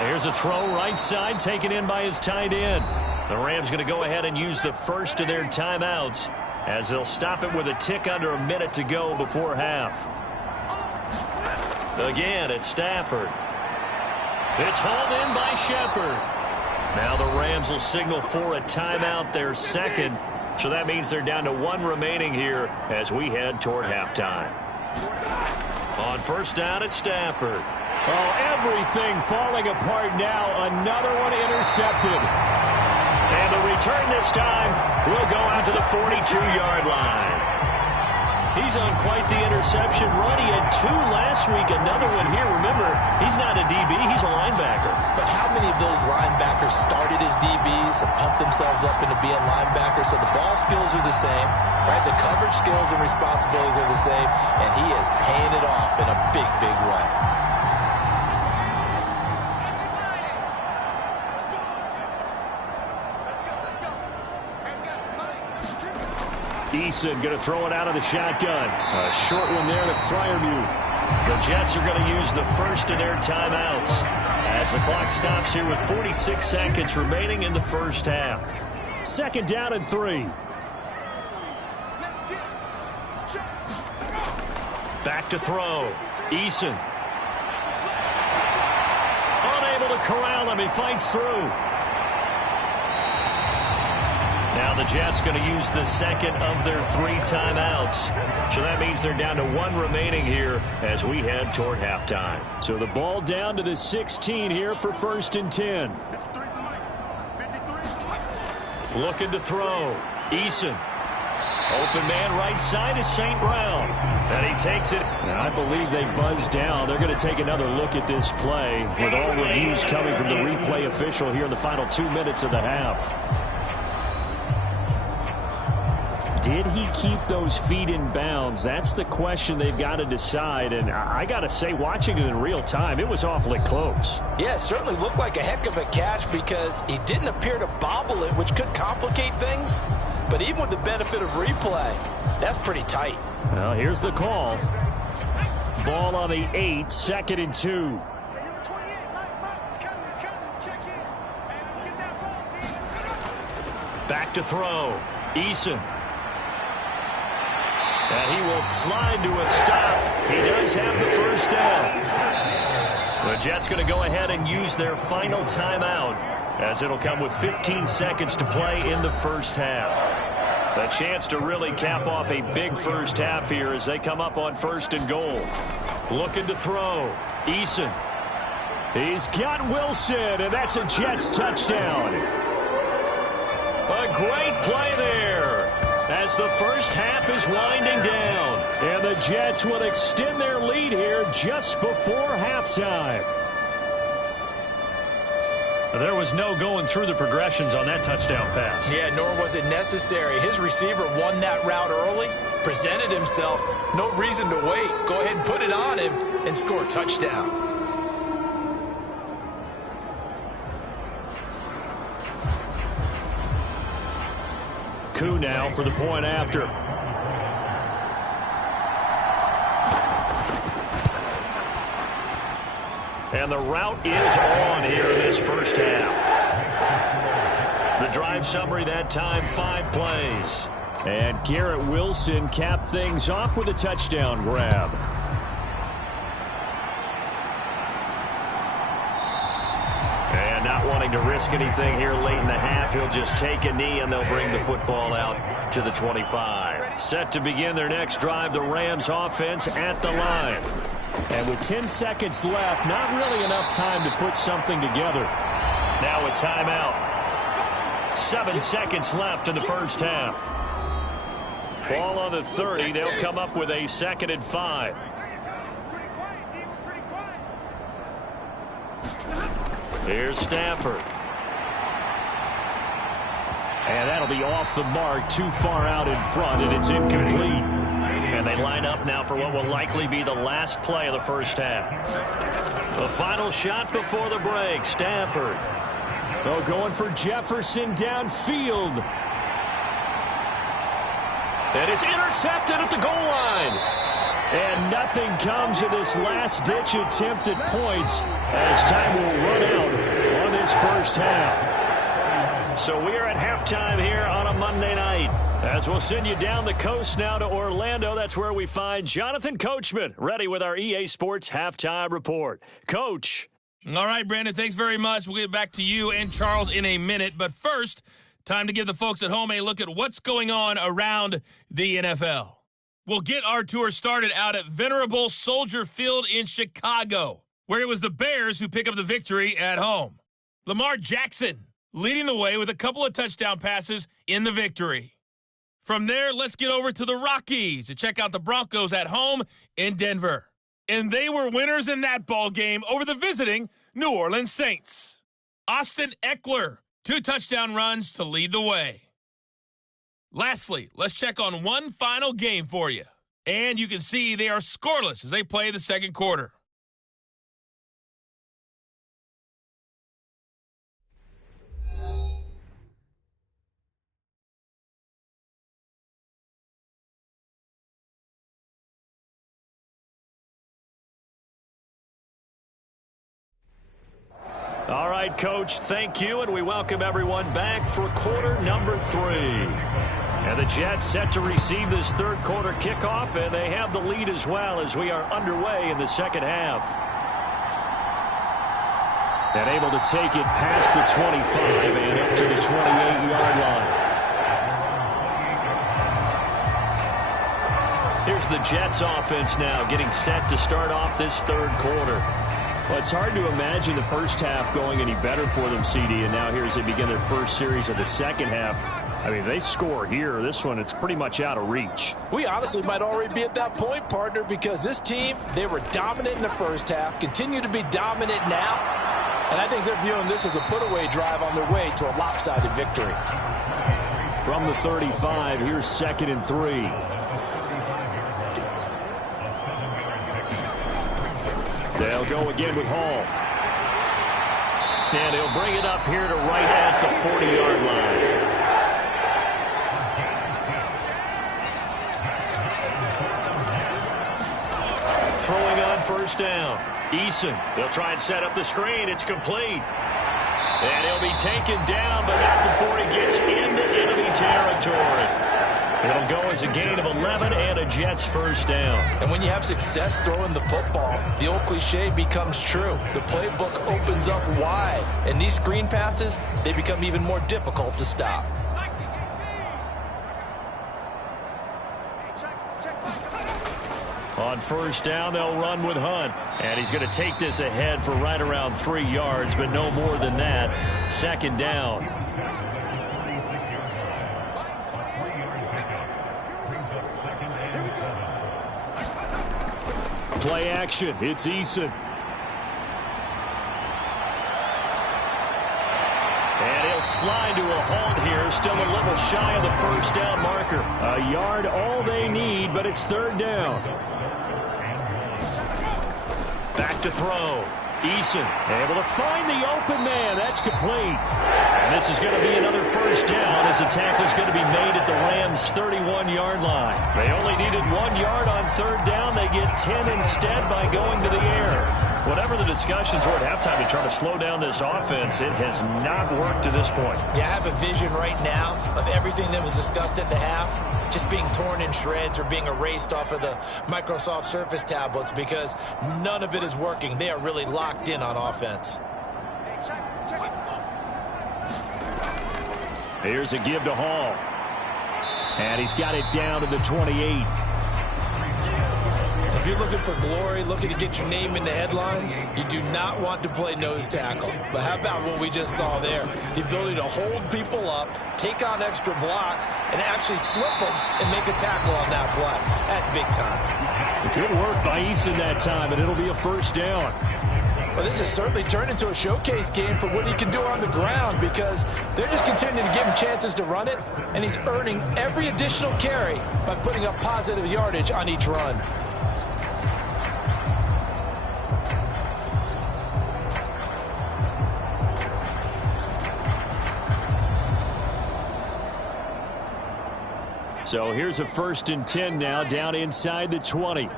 Here's a throw right side taken in by his tight end. The Rams going to go ahead and use the first of their timeouts, as they'll stop it with a tick under a minute to go before half. Again, it's Stafford. It's hauled in by Shepard. Now the Rams will signal for a timeout, their 2nd. So that means they're down to 1 remaining here as we head toward halftime. On 1st down, it's Stafford. Oh, everything falling apart now. Another one intercepted. And the return this time will go out to the 42-yard line. He's on quite the interception run. He had 2 last week, another one here. Remember, he's not a DB, he's a linebacker. But how many of those linebackers started as DBs and pumped themselves up into being linebackers? So the ball skills are the same, right? The coverage skills and responsibilities are the same, and he is paying it off in a big, big way. Eason going to throw it out of the shotgun. A short one there to Freiermuth. The Jets are going to use the first of their timeouts as the clock stops here with 46 seconds remaining in the first half. 2nd down and 3. Back to throw. Eason. Unable to corral him. He fights through. Now the Jets going to use the second of their 3 timeouts. So that means they're down to 1 remaining here as we head toward halftime. So the ball down to the 16 here for 1st and 10. Looking to throw. Eason. Open man right side is St. Brown. And he takes it. And I believe they buzzed down. They're going to take another look at this play with all reviews coming from the replay official here in the final 2 minutes of the half. Did he keep those feet in bounds? That's the question they've got to decide. And I got to say, watching it in real time, it was awfully close. Yeah, it certainly looked like a heck of a catch because he didn't appear to bobble it, which could complicate things. But even with the benefit of replay, that's pretty tight. Well, here's the call. Ball on the 8, 2nd and 2. Back to throw. Eason. And he will slide to a stop. He does have the first down. The Jets going to go ahead and use their final timeout as it'll come with 15 seconds to play in the first half. A chance to really cap off a big first half here as they come up on 1st and goal. Looking to throw. Eason. He's got Wilson, and that's a Jets touchdown. A great play there as the first half is winding down. And the Jets will extend their lead here just before halftime. There was no going through the progressions on that touchdown pass. Yeah, nor was it necessary. His receiver won that route early, presented himself. No reason to wait. Go ahead and put it on him and score a touchdown. Coup now for the point after. And the route is on here this first half. The drive summary that time, 5 plays. And Garrett Wilson capped things off with a touchdown grab. And not wanting to risk anything here late in the half, he'll just take a knee and they'll bring the football out to the 25. Set to begin their next drive, the Rams offense at the line. And with 10 seconds left, not really enough time to put something together. Now a timeout. 7 seconds left in the first half. Ball on the 30. They'll come up with a 2nd and 5. Here's Stafford. And that'll be off the mark, too far out in front, and it's incomplete. And they line up now for what will likely be the last play of the first half. The final shot before the break, Stafford. Oh, going for Jefferson downfield. And it's intercepted at the goal line. And nothing comes of this last-ditch attempt at points as time will run out on this first half. So we're at halftime here on a Monday night. As we'll send you down the coast now to Orlando, that's where we find Jonathan Coachman ready with our EA Sports Halftime Report. Coach. All right, Brandon, thanks very much. We'll get back to you and Charles in a minute. But first, time to give the folks at home a look at what's going on around the NFL. We'll get our tour started out at Venerable Soldier Field in Chicago, where it was the Bears who pick up the victory at home. Lamar Jackson leading the way with a couple of touchdown passes in the victory. From there, let's get over to the Rockies to check out the Broncos at home in Denver. And they were winners in that ball game over the visiting New Orleans Saints. Austin Eckler, 2 touchdown runs to lead the way. Lastly, let's check on one final game for you. And you can see they are scoreless as they play the second quarter. All right, Coach, thank you, and we welcome everyone back for quarter number 3. And the Jets set to receive this third quarter kickoff, and they have the lead as well as we are underway in the second half. And able to take it past the 25 and up to the 28-yard line. Here's the Jets offense now getting set to start off this third quarter. Well, it's hard to imagine the first half going any better for them, CD, and now here as they begin their first series of the second half. I mean, they score here. This one, it's pretty much out of reach. We honestly might already be at that point, partner, because this team, they were dominant in the first half, continue to be dominant now, and I think they're viewing this as a put-away drive on their way to a lopsided victory. From the 35, here's 2nd and 3. They'll go again with Hall. And he'll bring it up here to right at the 40-yard line. Throwing on first down. Eason, they'll try and set up the screen. It's complete. And he'll be taken down, but not before he gets into enemy territory. It'll go as a gain of 11 and a Jets first down. And when you have success throwing the football, the old cliche becomes true. The playbook opens up wide, and these screen passes, they become even more difficult to stop. On first down, they'll run with Hunt. And he's going to take this ahead for right around 3 yards, but no more than that. 2nd down. Play action. It's Eason. And he'll slide to a halt here, still a little shy of the first down marker. A yard all they need, but it's 3rd down. Back to throw. Eason able to find the open man. That's complete. And this is going to be another first down as the tackle is going to be made at the Rams' 31-yard line. They only needed 1 yard on 3rd down. They get 10 instead by going to the air. Whatever the discussions were at halftime to try to slow down this offense, it has not worked to this point. Yeah, I have a vision right now of everything that was discussed at the half just being torn in shreds or being erased off of the Microsoft Surface tablets because none of it is working. They are really locked in on offense. Here's a give to Hall. And he's got it down to the 28. If you're looking for glory, looking to get your name in the headlines, you do not want to play nose tackle. But how about what we just saw there? The ability to hold people up, take on extra blocks, and actually slip them and make a tackle on that play. That's big time. Good work by Eason that time, and it'll be a first down. Well, this has certainly turned into a showcase game for what he can do on the ground because they're just continuing to give him chances to run it, and he's earning every additional carry by putting up positive yardage on each run. So here's a 1st and 10 now, down inside the 20.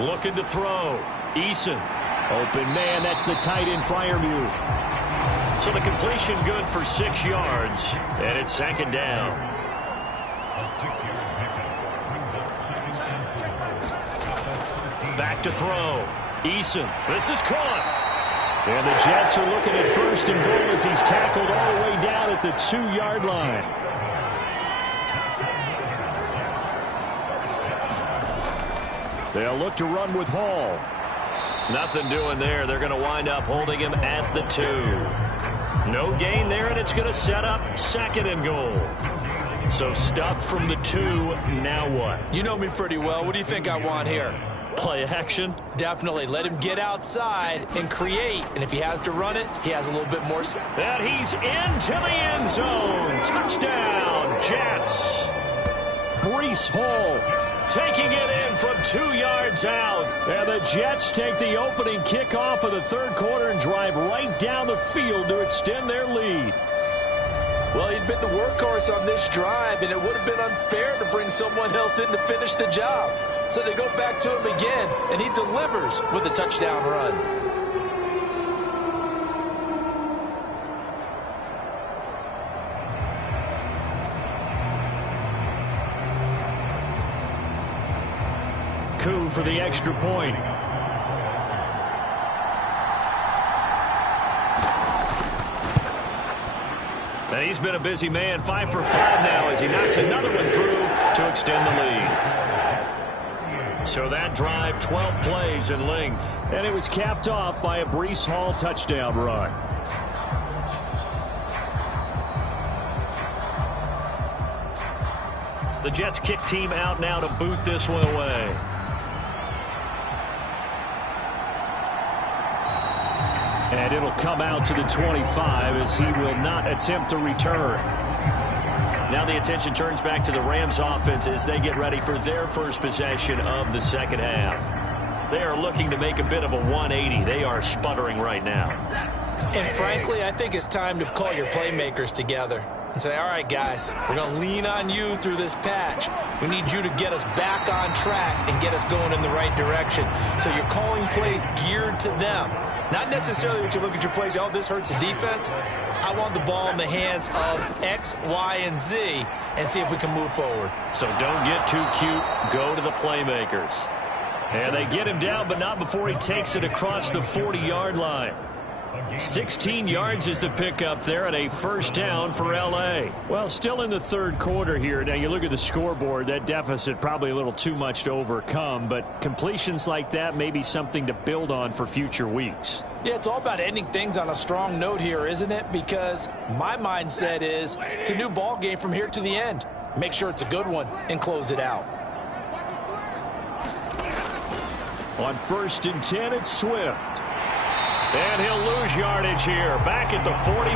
Looking to throw. Eason. Open man, that's the tight end Freiermuth. So the completion good for 6 yards, and it's 2nd down. Back to throw. Eason. This is caught. And the Jets are looking at 1st and goal as he's tackled all the way down at the 2-yard line. They'll look to run with Hall. Nothing doing there. They're going to wind up holding him at the 2. No gain there, and it's going to set up 2nd and goal. So stuff from the 2. Now what? You know me pretty well. What do you think I want here? Play action? Definitely. Let him get outside and create. And if he has to run it, he has a little bit more. And he's into the end zone. Touchdown, Jets. Breece Hall taking it in from 2 yards out. And the Jets take the opening kickoff of the 3rd quarter and drive right down the field to extend their lead. Well, he'd been the workhorse on this drive, and it would have been unfair to bring someone else in to finish the job. So they go back to him again, and he delivers with a touchdown run. Coup for the extra point. And he's been a busy man, 5 for 5 now as he knocks another one through to extend the lead. So that drive, 12 plays in length. And it was capped off by a Breece Hall touchdown run. The Jets kick team out now to boot this one away. And it'll come out to the 25 as he will not attempt to return. Now the attention turns back to the Rams offense as they get ready for their first possession of the second half. They are looking to make a bit of a 180. They are sputtering right now. And frankly, I think it's time to call your playmakers together and say, all right, guys, we're going to lean on you through this patch. We need you to get us back on track and get us going in the right direction. So you're calling plays geared to them. Not necessarily that you look at your plays, oh, this hurts the defense. I want the ball in the hands of X, Y, and Z and see if we can move forward. So don't get too cute. Go to the playmakers. And they get him down, but not before he takes it across the 40-yard line. 16 yards is the pickup there and a first down for L.A. Well, still in the third quarter here. Now, you look at the scoreboard, that deficit probably a little too much to overcome, but completions like that may be something to build on for future weeks. Yeah, it's all about ending things on a strong note here, isn't it? Because my mindset is it's a new ball game from here to the end. Make sure it's a good one and close it out. On 1st and 10, it's Swift. And he'll lose yardage here, back at the 41.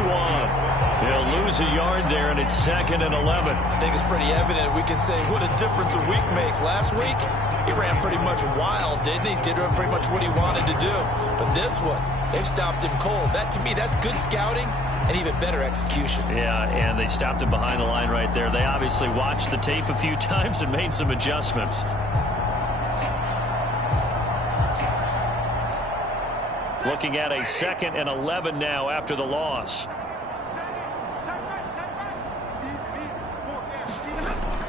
He'll lose a yard there, and it's 2nd and 11. I think it's pretty evident. We can say what a difference a week makes. Last week, he ran pretty much wild, didn't he? Did pretty much what he wanted to do. But this one, they've stopped him cold. That, to me, that's good scouting and even better execution. Yeah, and they stopped him behind the line right there. They obviously watched the tape a few times and made some adjustments. Looking at a 2nd and 11 now after the loss.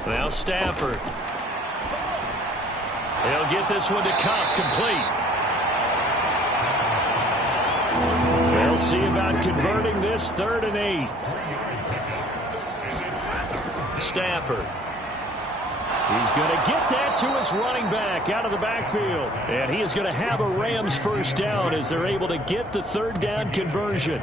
Now Stafford. They'll get this one to Cup, complete. They'll see about converting this 3rd and 8. Stafford. He's going to get that to his running back out of the backfield. And he is going to have a Rams first down as they're able to get the 3rd down conversion.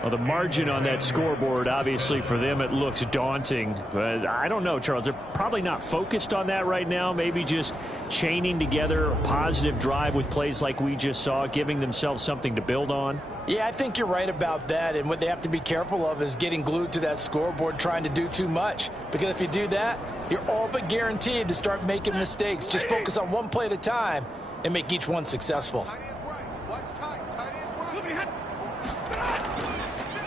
Well, the margin on that scoreboard, obviously, for them, it looks daunting. But I don't know, Charles. They're probably not focused on that right now. Maybe just chaining together a positive drive with plays like we just saw, giving themselves something to build on. Yeah, I think you're right about that. And what they have to be careful of is getting glued to that scoreboard trying to do too much. Because if you do that, you're all but guaranteed to start making mistakes. Just focus on one play at a time and make each one successful.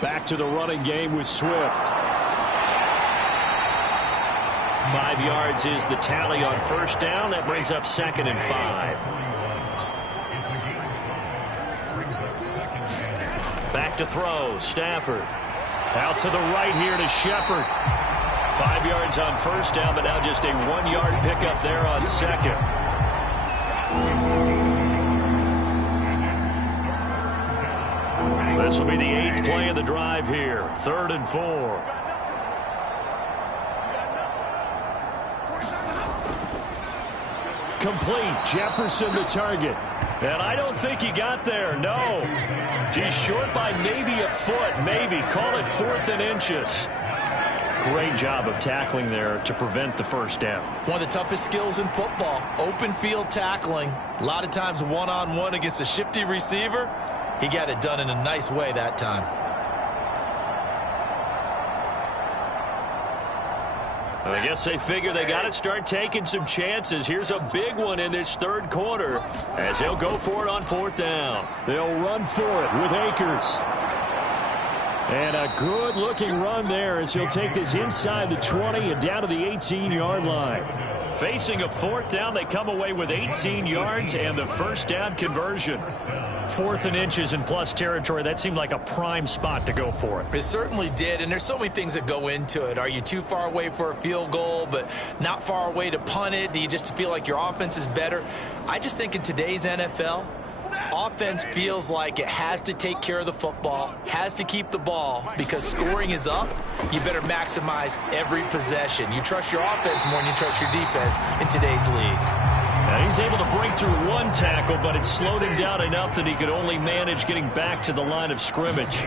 Back to the running game with Swift. 5 yards is the tally on first down. That brings up 2nd and 5. Back to throw. Stafford. Out to the right here to Shepard. 5 yards on first down, but now just a 1-yard pickup there on 2nd. This will be the 8th play of the drive here. 3rd and 4. Complete. Jefferson the target. And I don't think he got there. No. He's short by maybe a foot. Maybe. Call it 4th and inches. Great job of tackling there to prevent the first down. One of the toughest skills in football, open field tackling. A lot of times one-on-one against a shifty receiver. He got it done in a nice way that time. I guess they figure they got to start taking some chances. Here's a big one in this 3rd quarter as he'll go for it on 4th down. They'll run for it with Akers. And a good-looking run there as he'll take this inside the 20 and down to the 18-yard line. Facing a 4th down, they come away with 18 yards and the first down conversion. 4th and inches in plus territory. That seemed like a prime spot to go for it. It certainly did, and there's so many things that go into it. Are you too far away for a field goal, but not far away to punt it? Do you just feel like your offense is better? I just think in today's NFL, offense feels like it has to take care of the football, has to keep the ball, because scoring is up. You better maximize every possession. You trust your offense more than you trust your defense in today's league. Now he's able to break through one tackle, but it slowed him down enough that he could only manage getting back to the line of scrimmage.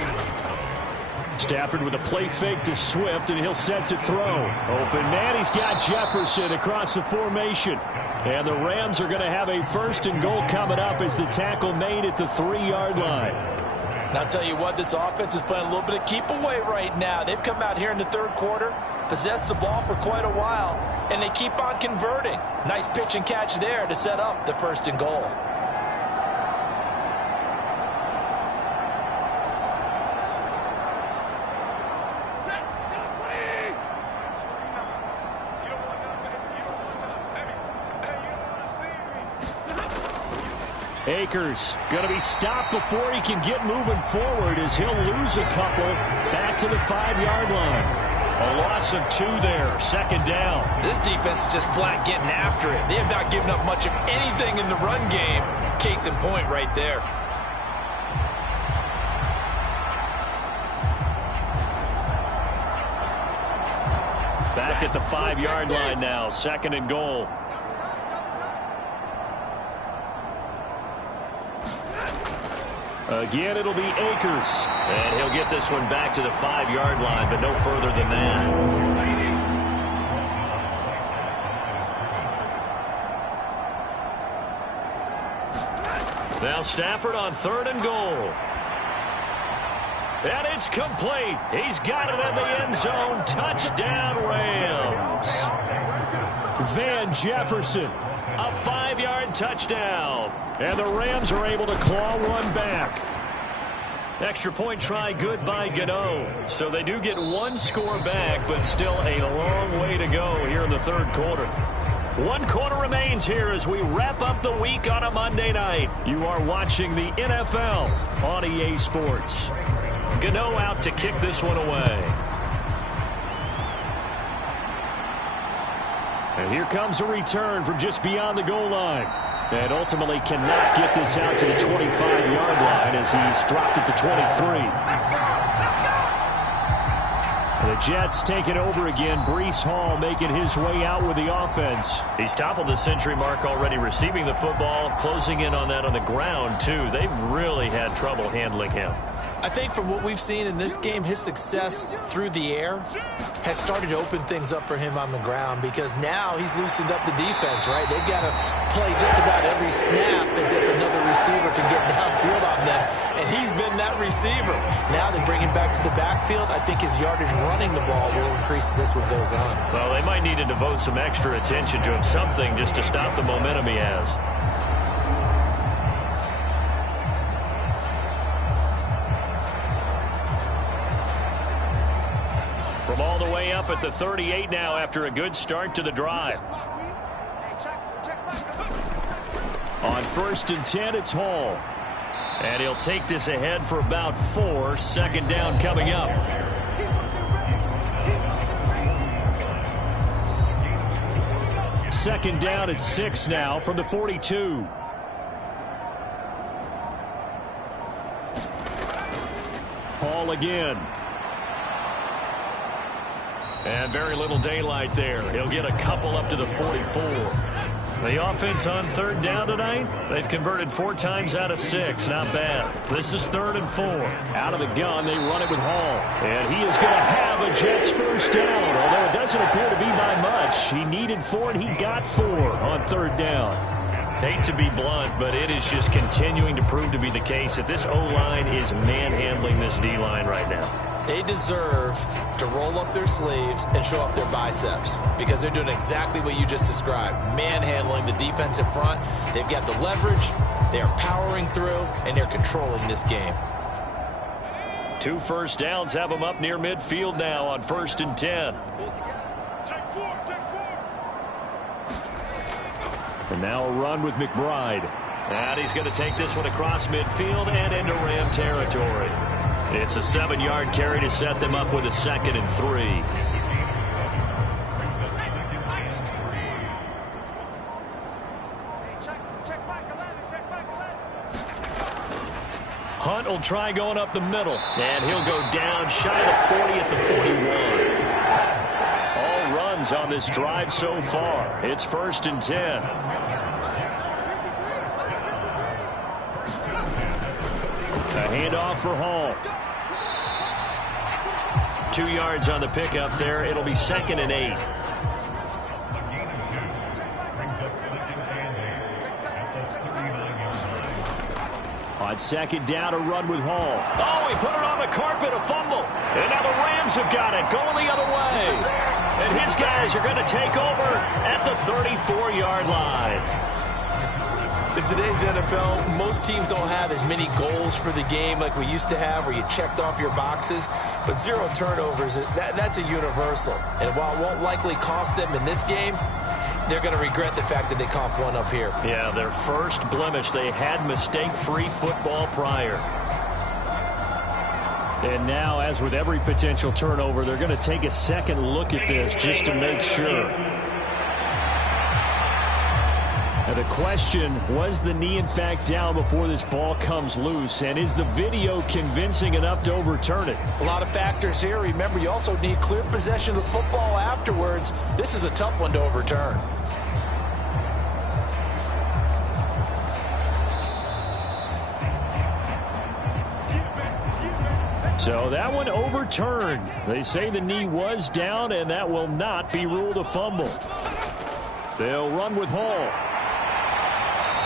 Stafford with a play fake to Swift, and he'll set to throw. Open man, he's got Jefferson across the formation. And the Rams are going to have a 1st and goal coming up as the tackle made at the 3-yard line. And I'll tell you what, this offense is playing a little bit of keep away right now. They've come out here in the 3rd quarter, possessed the ball for quite a while, and they keep on converting. Nice pitch and catch there to set up the 1st and goal. Akers going to be stopped before he can get moving forward as he'll lose a couple back to the 5-yard line. A loss of 2 there, 2nd down. This defense is just flat getting after it. They have not given up much of anything in the run game. Case in point right there. Back at the 5-yard line now, 2nd and goal. Again, it'll be Akers. And he'll get this one back to the 5-yard line, but no further than that. Now Stafford on 3rd and goal. And it's complete. He's got it in the end zone. Touchdown, Rams. Van Jefferson, a 5-yard touchdown. And the Rams are able to claw one back. Extra point try good by Gano. So they do get one score back, but still a long way to go here in the 3rd quarter. 1 quarter remains here as we wrap up the week on a Monday night. You are watching the NFL on EA Sports. Gano out to kick this one away. And here comes a return from just beyond the goal line. And ultimately cannot get this out to the 25-yard line as he's dropped it to 23. The Jets take it over again. Breece Hall making his way out with the offense. He's toppled the century mark already receiving the football, closing in on that on the ground, too. They've really had trouble handling him. I think from what we've seen in this game, his success through the air has started to open things up for him on the ground, because now he's loosened up the defense, right? They've got to play just about every snap as if another receiver can get downfield on them, and he's been that receiver. Now they bring him back to the backfield. I think his yardage running the ball will increase as this one goes on. Well, they might need to devote some extra attention to him, something just to stop the momentum he has. From all the way up at the 38 now after a good start to the drive. On 1st and 10, it's Hall. And he'll take this ahead for about 4. 2nd down coming up. Second down at 6 now from the 42. Hall again. And very little daylight there. He'll get a couple up to the 44. The offense on 3rd down tonight, they've converted 4 times out of 6. Not bad. This is 3rd and 4. Out of the gun, they run it with Hall. And he is going to have a Jets 1st down, although it doesn't appear to be by much. He needed 4, and he got 4 on 3rd down. Hate to be blunt, but it is just continuing to prove to be the case that this O-line is manhandling this D-line right now. They deserve to roll up their sleeves and show up their biceps, because they're doing exactly what you just described, manhandling the defensive front. They've got the leverage, they're powering through, and they're controlling this game. 2 first downs have them up near midfield now on 1st and 10. And now a run with McBride. And he's going to take this one across midfield and into Ram territory. It's a 7-yard carry to set them up with a 2nd and 3. will try going up the middle. And he'll go down shy of the 40 at the 41. All runs on this drive so far. It's 1st and 10. A handoff for Hall. 2 yards on the pickup there. It'll be 2nd and 8. On 2nd down, a run with Hall. Oh, he put it on the carpet, a fumble. And now the Rams have got it, going the other way. And his guys are going to take over at the 34-yard line. In today's NFL, most teams don't have as many goals for the game like we used to have, where you checked off your boxes. But 0 turnovers, that's a universal. And while it won't likely cost them in this game, they're going to regret the fact that they coughed one up here. Yeah, their first blemish. They had mistake-free football prior. And now, as with every potential turnover, they're going to take a second look at this just to make sure. Now the question, was the knee in fact down before this ball comes loose? And is the video convincing enough to overturn it? A lot of factors here. Remember, you also need clear possession of the football afterwards. This is a tough one to overturn. So that one overturned. They say the knee was down, and that will not be ruled a fumble. They'll run with Hall.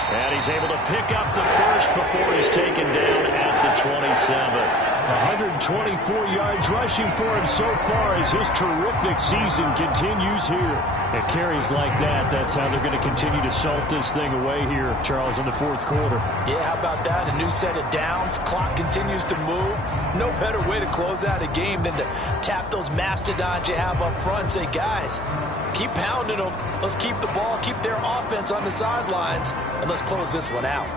And he's able to pick up the first before he's taken down at the 27th. 124 yards rushing for him so far as his terrific season continues here. And carries like that, that's how they're going to continue to salt this thing away here, Charles, in the 4th quarter. Yeah, how about that? A new set of downs. Clock continues to move. No better way to close out a game than to tap those mastodons you have up front and say, guys, keep pounding them. Let's keep the ball, keep their offense on the sidelines, and let's close this one out.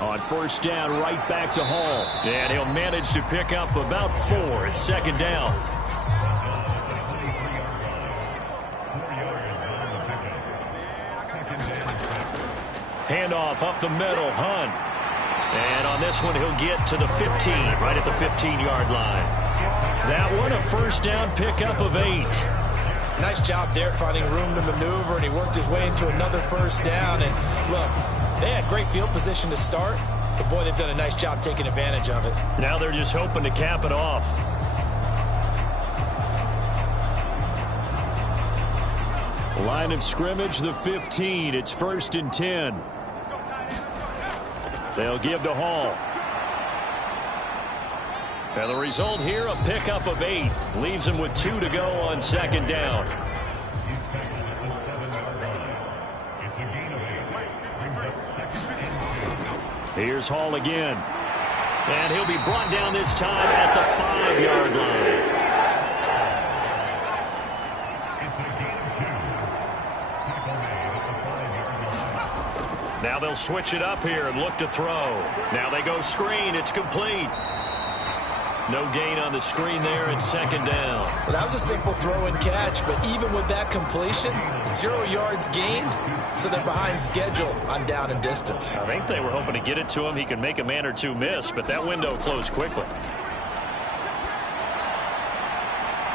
On 1st down, right back to Hall. And he'll manage to pick up about 4. It's 2nd down. Handoff up the middle, Hunt. And on this one, he'll get to the 15, right at the 15-yard line. That one, a 1st down pickup of 8. Nice job there finding room to maneuver, and he worked his way into another 1st down. And look, they had great field position to start, but boy, they've done a nice job taking advantage of it. Now they're just hoping to cap it off. Line of scrimmage, the 15. It's 1st and 10. They'll give to Hall. And the result here, a pickup of 8. Leaves him with 2 to go on 2nd down. Here's Hall again. And he'll be brought down this time at the 5-yard line. Now they'll switch it up here and look to throw. Now they go screen. It's complete. No gain on the screen there at 2nd down. Well, that was a simple throw and catch, but even with that completion, 0 yards gained, so they're behind schedule on down and distance. I think they were hoping to get it to him. He could make a man or two miss, but that window closed quickly.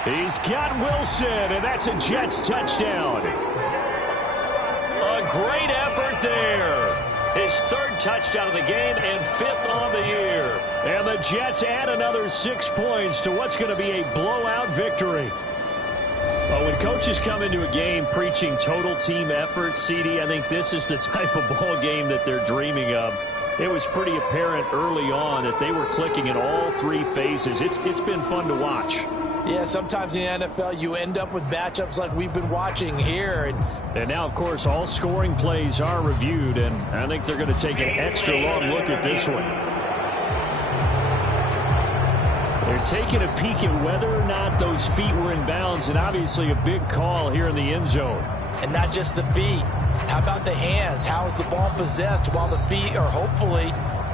He's got Wilson, and that's a Jets touchdown. A great effort there. His 3rd touchdown of the game and 5th on the year. And the Jets add another 6 points to what's going to be a blowout victory. When coaches come into a game preaching total team effort, CD, I think this is the type of ball game that they're dreaming of. It was pretty apparent early on that they were clicking in all 3 phases. It's been fun to watch. Yeah, sometimes in the NFL you end up with matchups like we've been watching here. And now, of course, all scoring plays are reviewed, and I think they're going to take an extra long look at this one. They're taking a peek at whether or not those feet were in bounds, and obviously a big call here in the end zone. And not just the feet. How about the hands? How is the ball possessed while the feet are hopefully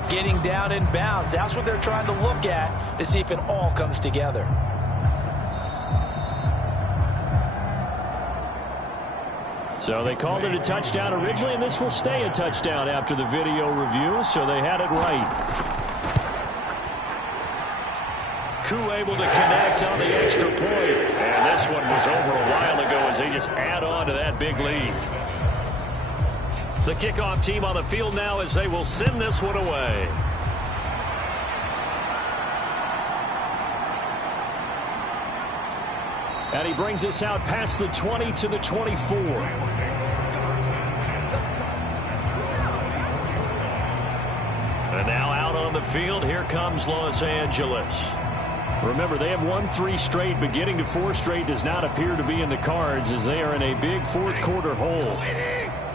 getting down in bounds? That's what they're trying to look at to see if it all comes together. So they called it a touchdown originally, and this will stay a touchdown after the video review, so they had it right. Koo able to connect on the extra point. And this one was over a while ago as they just add on to that big lead. The kickoff team on the field now as they will send this one away. And he brings us out past the 20 to the 24. And now out on the field, here comes Los Angeles. Remember, they have won 3 straight, but getting to 4 straight does not appear to be in the cards as they are in a big fourth quarter hole.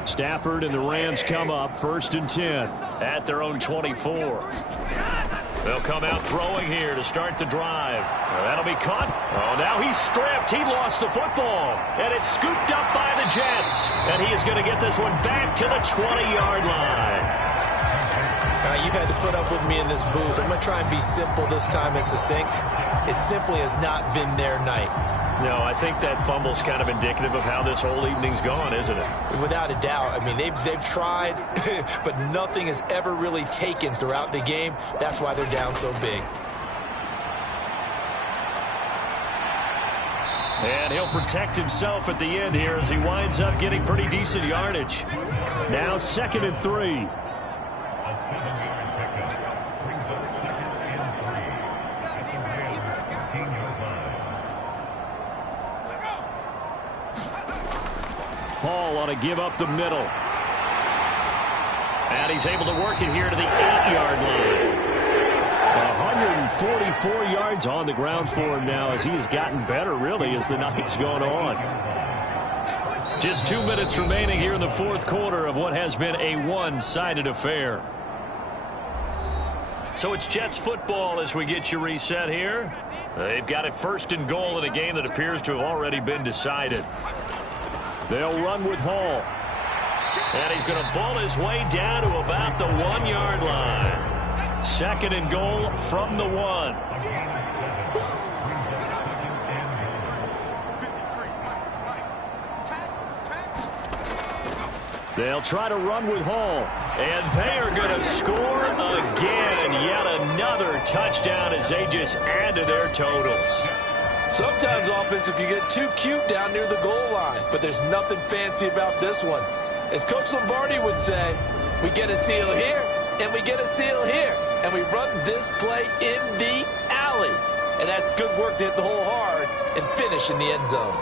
Stafford and the Rams come up 1st and 10 at their own 24. They'll come out throwing here to start the drive. That'll be caught. Oh, now he's stripped. He lost the football. And it's scooped up by the Jets. And he is going to get this one back to the 20-yard line. You've had to put up with me in this booth. I'm going to try and be simple this time and succinct. It simply has not been their night. No, I think that fumble's kind of indicative of how this whole evening's gone, isn't it? Without a doubt. I mean, they've tried, but nothing has ever really taken throughout the game. That's why they're down so big. And he'll protect himself at the end here as he winds up getting pretty decent yardage. Now 2nd and 3. Hall on a give up the middle. And he's able to work it here to the 8-yard line. 144 yards on the ground for him now as he has gotten better, really, as the night's gone on. Just 2 minutes remaining here in the fourth quarter of what has been a one-sided affair. So it's Jets football as we get you reset here. They've got it 1st and goal in a game that appears to have already been decided. They'll run with Hall. And he's going to ball his way down to about the 1-yard line. 2nd and goal from the 1. They'll try to run with Hall. And they are going to score again. Yet another touchdown as they just add to their totals. Sometimes offense can get too cute down near the goal line, but there's nothing fancy about this one. As Coach Lombardi would say, we get a seal here, and we get a seal here, and we run this play in the alley. And that's good work to hit the hole hard and finish in the end zone.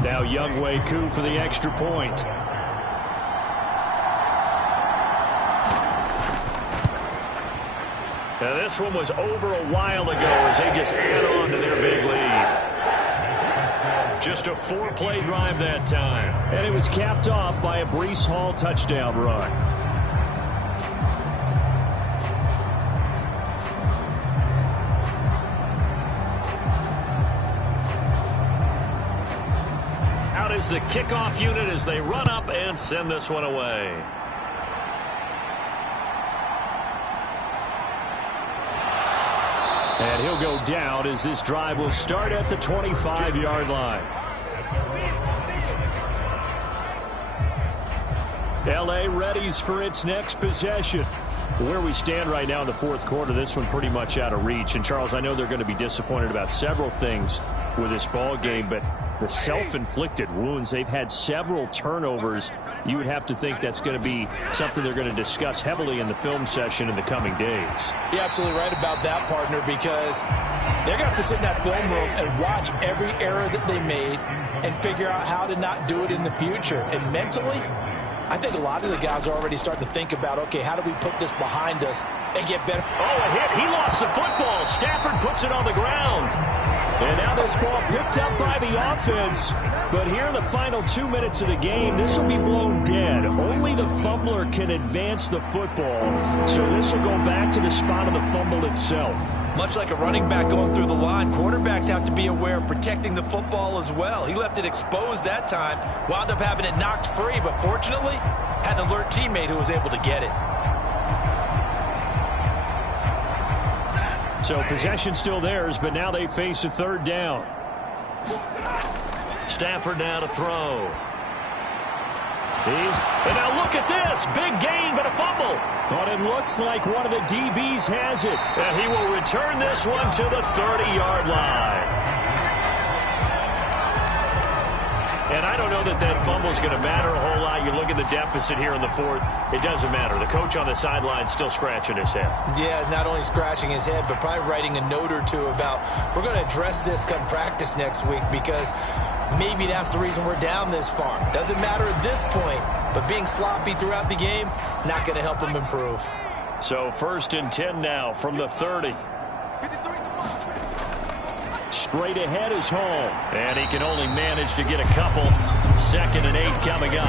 Now Younghoe Koo for the extra point. Now this one was over a while ago as they just add on to their big lead. Just a 4-play drive that time. And it was capped off by a Breece Hall touchdown run. Out is the kickoff unit as they run up and send this one away. And he'll go down as this drive will start at the 25-yard line. L.A. readies for its next possession. Where we stand right now in the fourth quarter, this one pretty much out of reach. And, Charles, I know they're going to be disappointed about several things with this ball game, but the self-inflicted wounds, they've had several turnovers. You would have to think that's going to be something they're going to discuss heavily in the film session in the coming days. You're absolutely right about that, partner, because they're going to have to sit in that film room and watch every error that they made and figure out how to not do it in the future. And mentally, I think a lot of the guys are already starting to think about, okay, how do we put this behind us and get better? Oh, a hit. He lost the football. Stafford puts it on the ground. And now this ball picked up by the offense. But here in the final 2 minutes of the game, this will be blown dead. Only the fumbler can advance the football. So this will go back to the spot of the fumble itself. Much like a running back going through the line, quarterbacks have to be aware of protecting the football as well. He left it exposed that time, wound up having it knocked free, but fortunately, had an alert teammate who was able to get it. So possession still theirs, but now they face a third down. Stafford now to throw. And now look at this. Big gain, but a fumble. But it looks like one of the DBs has it. And he will return this one to the 30-yard line. And I don't know that that fumble is going to matter a whole lot. You look at the deficit here in the fourth. It doesn't matter. The coach on the sideline still scratching his head. Yeah, not only scratching his head, but probably writing a note or two about we're going to address this come practice next week because maybe that's the reason we're down this far. Doesn't matter at this point, but being sloppy throughout the game, not going to help him improve. So 1st and 10 now from the 30. Straight ahead is home. And he can only manage to get a couple. 2nd and 8 coming up.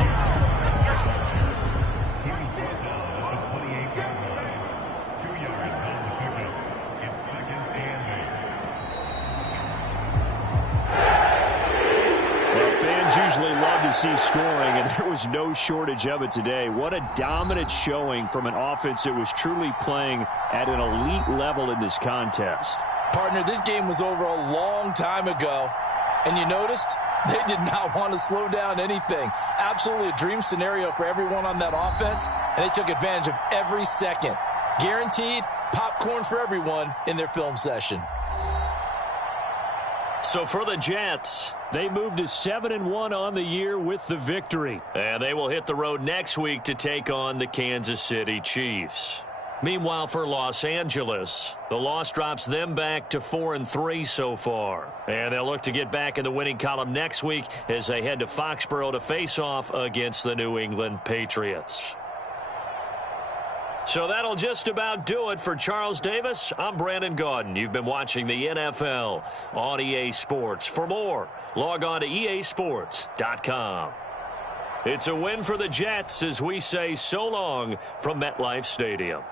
Well, fans usually love to see scoring, and there was no shortage of it today. What a dominant showing from an offense that was truly playing at an elite level in this contest. Partner, this game was over a long time ago, and you noticed they did not want to slow down anything. Absolutely a dream scenario for everyone on that offense, and they took advantage of every second. Guaranteed popcorn for everyone in their film session. So for the Jets, they moved to 7-1 on the year with the victory. And they will hit the road next week to take on the Kansas City Chiefs. Meanwhile, for Los Angeles, the loss drops them back to 4-3 so far. And they'll look to get back in the winning column next week as they head to Foxborough to face off against the New England Patriots. So that'll just about do it for Charles Davis. I'm Brandon Gaudin. You've been watching the NFL on EA Sports. For more, log on to easports.com. It's a win for the Jets as we say so long from MetLife Stadium.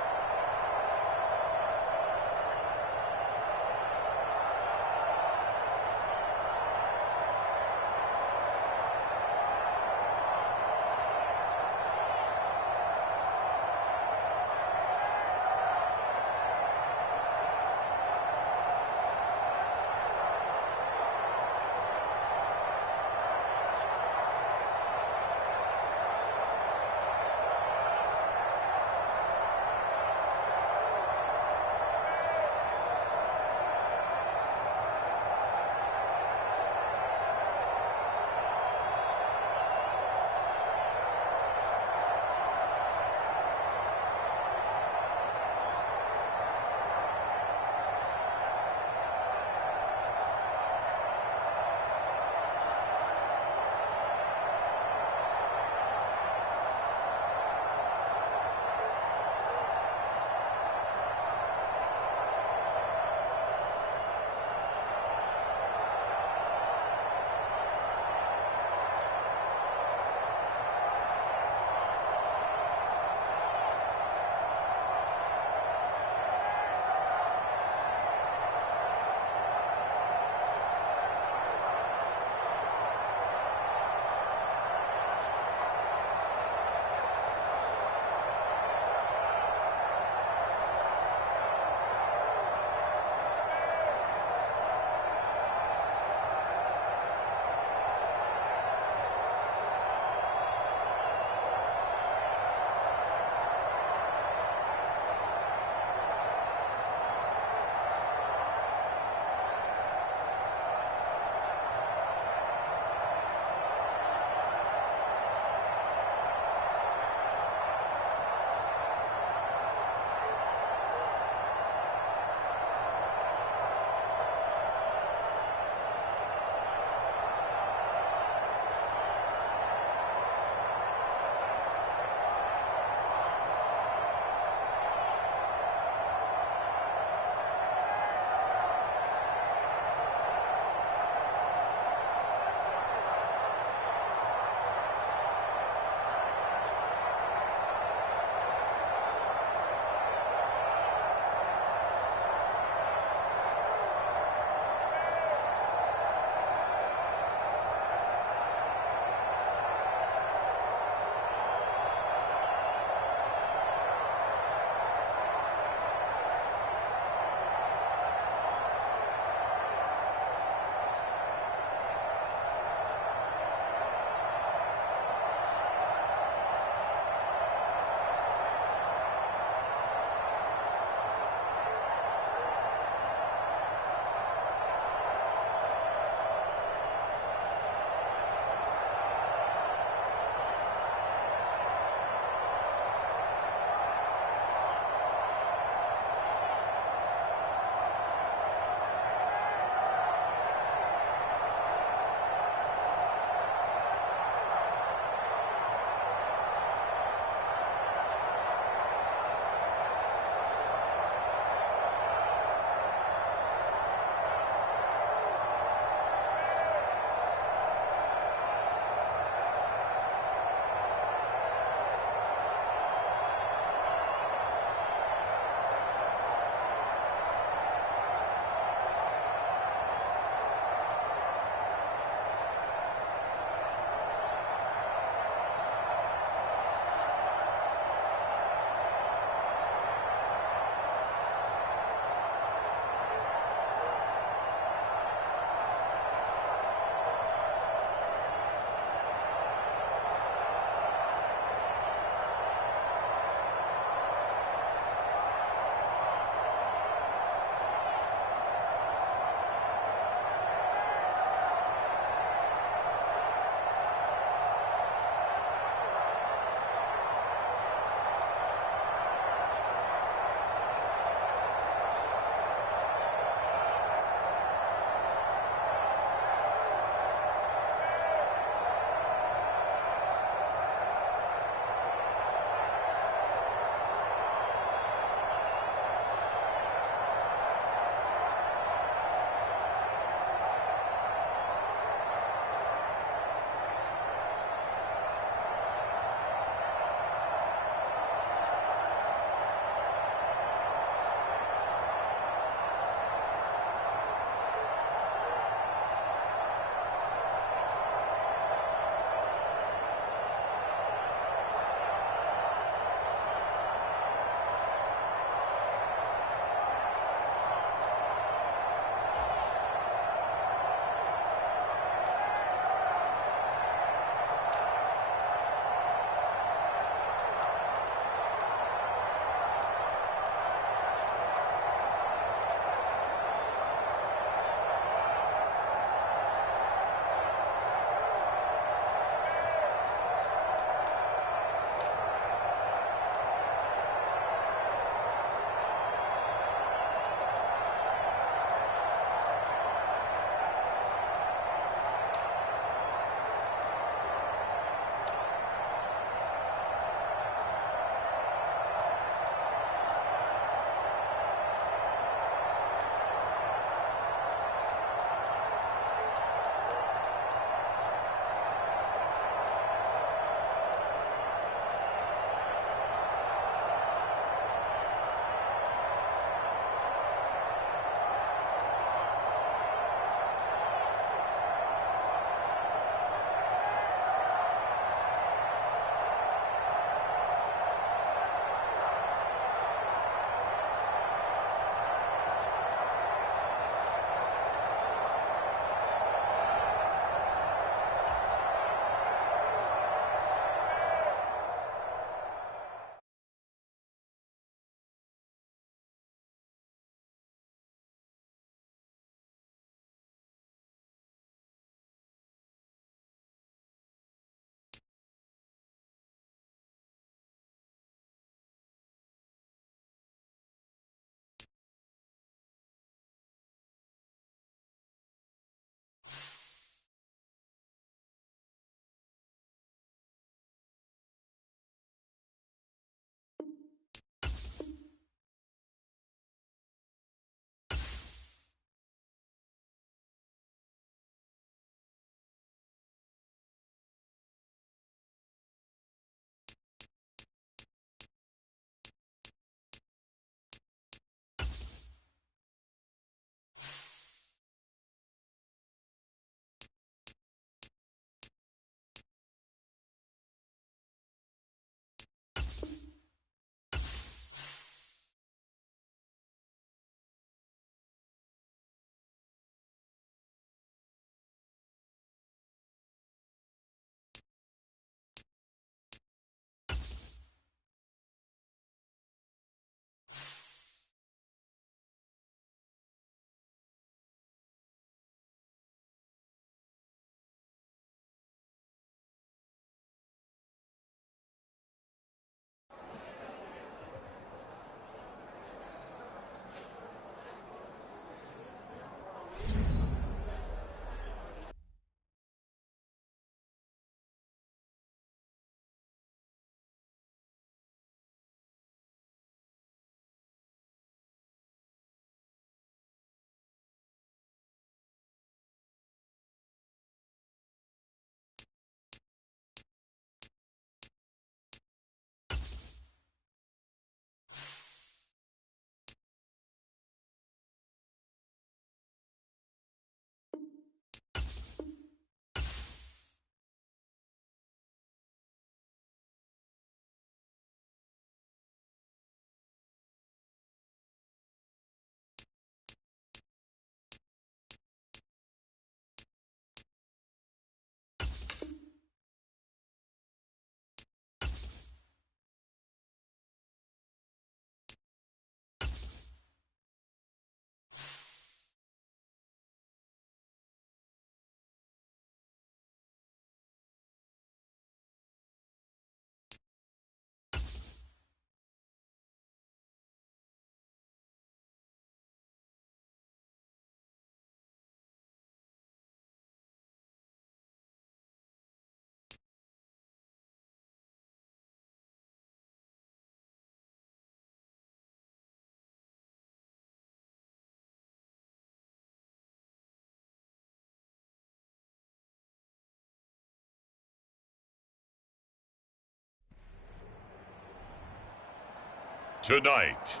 Tonight,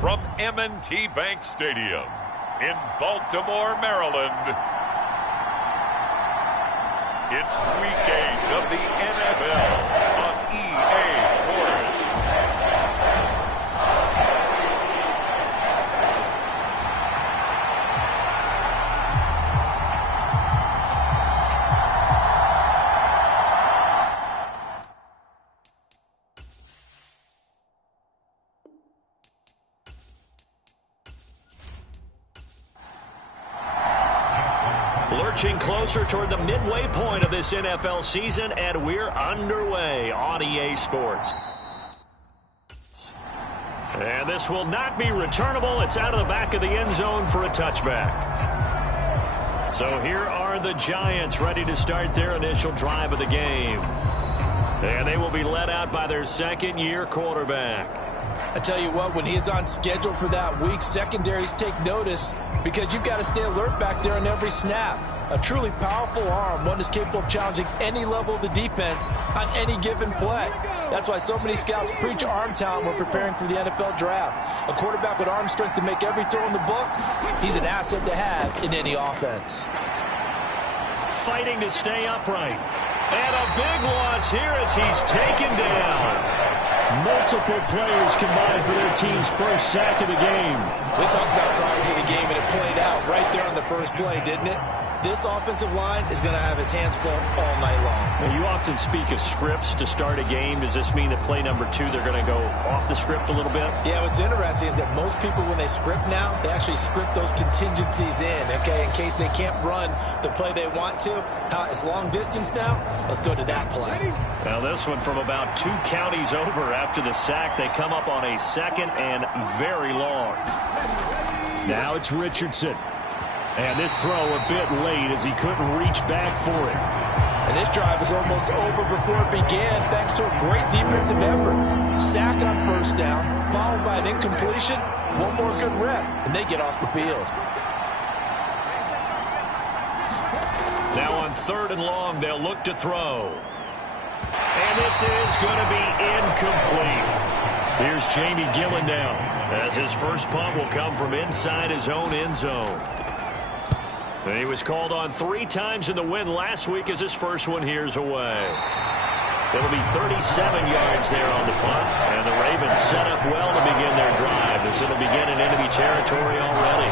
from M&T Bank Stadium in Baltimore, Maryland, it's Week 8 of the NFL on EA Sports. Lurching closer toward the midway point of this NFL season, and we're underway on EA Sports. And this will not be returnable. It's out of the back of the end zone for a touchback. So here are the Giants ready to start their initial drive of the game. And they will be led out by their second-year quarterback. I tell you what, when he's on schedule for that week, secondaries take notice because you've got to stay alert back there on every snap. A truly powerful arm, one that's capable of challenging any level of the defense on any given play. That's why so many scouts preach arm talent when preparing for the NFL draft. A quarterback with arm strength to make every throw in the book, he's an asset to have in any offense. Fighting to stay upright. And a big loss here as he's taken down. Multiple players combined for their team's first sack of the game. We talked about prior to the game, and it played out right there on the first play, didn't it? This offensive line is going to have his hands full all night long. Now, you often speak of scripts to start a game. Does this mean that play number 2, they're going to go off the script a little bit? Yeah, what's interesting is that most people, when they script now, they actually script those contingencies in, okay, in case they can't run the play they want to. It's long distance now. Let's go to that play. Now, this one from about 2 counties over after the sack. They come up on a second and very long. Now it's Richardson. And this throw a bit late as he couldn't reach back for it. And this drive was almost over before it began thanks to a great defensive effort. Sack on first down, followed by an incompletion. One more good rep, and they get off the field. Now on 3rd and long, they'll look to throw. And this is going to be incomplete. Here's Jamie Gillen now, as his first punt will come from inside his own end zone. And he was called on 3 times in the win last week as his first one here's away. It'll be 37 yards there on the punt. And the Ravens set up well to begin their drive as it'll begin in enemy territory already.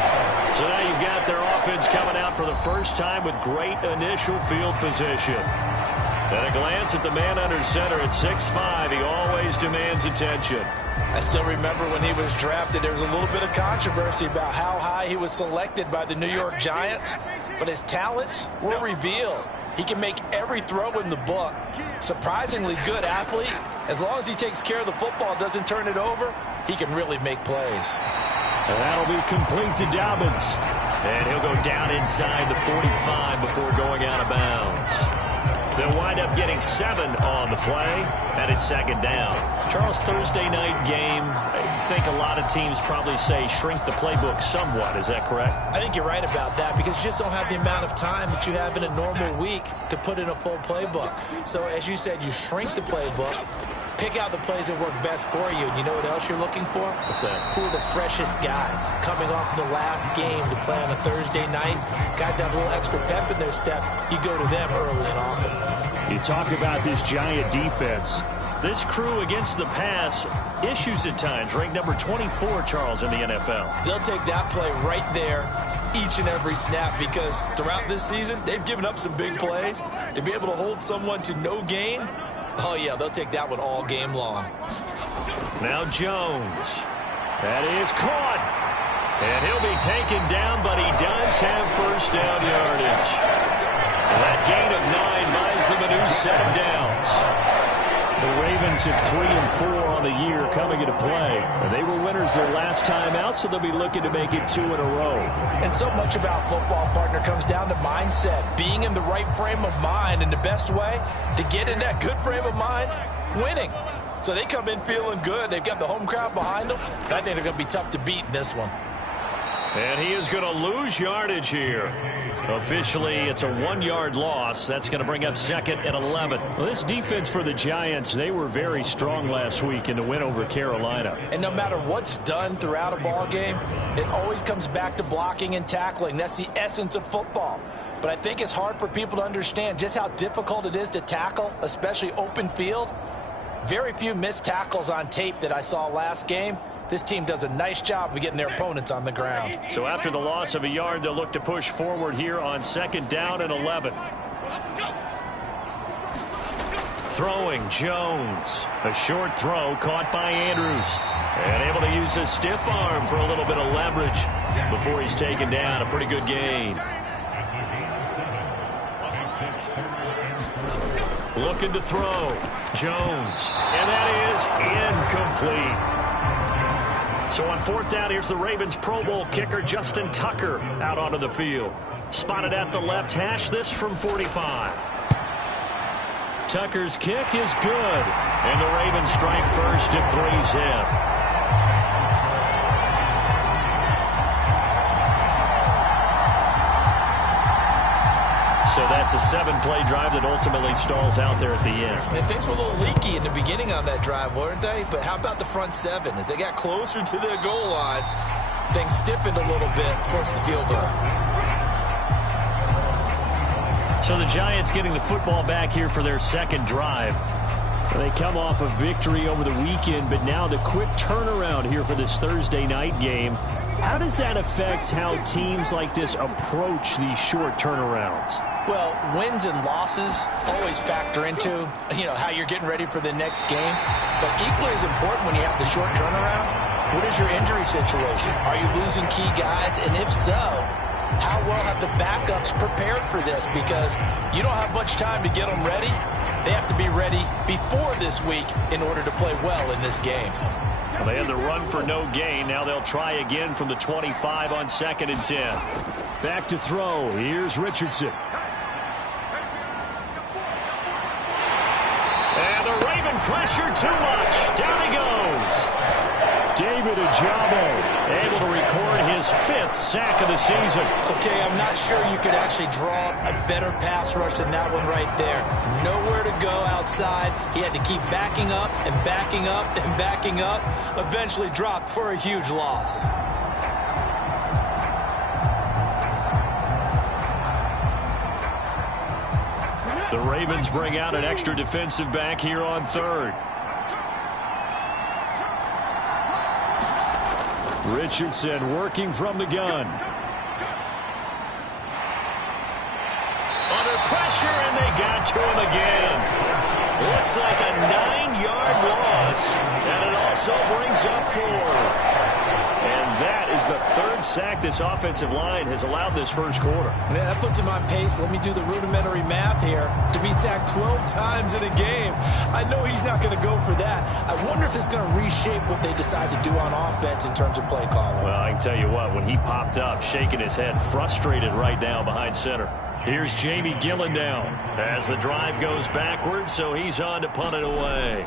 So now you've got their offense coming out for the first time with great initial field position. At a glance at the man under center at 6'5", he always demands attention. I still remember when he was drafted, there was a little bit of controversy about how high he was selected by the New York Giants, but his talents were revealed. He can make every throw in the book. Surprisingly good athlete. As long as he takes care of the football, doesn't turn it over, he can really make plays. And that'll be complete to Dobbins. And he'll go down inside the 45 before going out of bounds. They'll wind up getting 7 on the play, and it's 2nd down. Charles, Thursday night game, I think a lot of teams probably say shrink the playbook somewhat. Is that correct? I think you're right about that because you just don't have the amount of time that you have in a normal week to put in a full playbook. So, as you said, you shrink the playbook, pick out the plays that work best for you. And you know what else you're looking for? What's that? Who are the freshest guys coming off the last game to play on a Thursday night? Guys have a little extra pep in their step. You go to them early and often. You talk about this Giant defense. This crew against the pass, issues at times, ranked number 24, Charles, in the NFL. They'll take that play right there each and every snap because throughout this season, they've given up some big plays. To be able to hold someone to no gain, oh, yeah, they'll take that one all game long. Now Jones. That is caught. And he'll be taken down, but he does have first down yardage. And that gain of 9 buys them a new set of downs. The Ravens at 3-4 on the year coming into play. And they were winners their last time out, so they'll be looking to make it 2 in a row. And so much about football, partner, comes down to mindset. Being in the right frame of mind, and the best way to get in that good frame of mind, winning. So they come in feeling good. They've got the home crowd behind them. I think they're going to be tough to beat in this one. And he is going to lose yardage here. Officially, it's a 1-yard loss. That's going to bring up 2nd and 11. Well, this defense for the Giants, they were very strong last week in the win over Carolina. And no matter what's done throughout a ball game, it always comes back to blocking and tackling. That's the essence of football. But I think it's hard for people to understand just how difficult it is to tackle, especially open field. Very few missed tackles on tape that I saw last game. This team does a nice job of getting their opponents on the ground. So after the loss of a yard, they'll look to push forward here on 2nd down and 11. Throwing, Jones. A short throw caught by Andrews. And able to use his stiff arm for a little bit of leverage before he's taken down. A pretty good gain. Looking to throw. Jones. And that is incomplete. So on 4th down, here's the Ravens Pro Bowl kicker Justin Tucker out onto the field. Spotted at the left hash, this from 45. Tucker's kick is good. And the Ravens strike first at 3-zip. So that's a 7-play drive that ultimately stalls out there at the end. And things were a little leaky in the beginning on that drive, weren't they? But how about the front 7? As they got closer to the goal line, things stiffened a little bit, forced the field goal. So the Giants getting the football back here for their 2nd drive. They come off a victory over the weekend, but now the quick turnaround here for this Thursday night game. How does that affect how teams like this approach these short turnarounds? Well, wins and losses always factor into, how you're getting ready for the next game. But equally as important when you have the short turnaround, what is your injury situation? Are you losing key guys? And if so, how well have the backups prepared for this? Because you don't have much time to get them ready. They have to be ready before this week in order to play well in this game. Well, they had the run for no gain. Now they'll try again from the 25 on 2nd and 10. Back to throw. Here's Richardson. And the Raven pressure too much. Down he goes. David Ojabo able to record his 5th sack of the season. Okay, I'm not sure you could actually draw a better pass rush than that one right there. Nowhere to go outside. He had to keep backing up and backing up and backing up. Eventually dropped for a huge loss. The Ravens bring out an extra defensive back here on 3rd. Richardson working from the gun. Under pressure, and they got to him again. Looks like a 9-yard loss, and it also brings up 4th. And that is the 3rd sack this offensive line has allowed this first quarter. Yeah, that puts him on pace. Let me do the rudimentary math here. To be sacked 12 times in a game, I know he's not going to go for that. I wonder if it's going to reshape what they decide to do on offense in terms of play calling. Well, I can tell you what, when he popped up, shaking his head, frustrated right now behind center. Here's Jamie Gillen down as the drive goes backwards, so he's on to punt it away.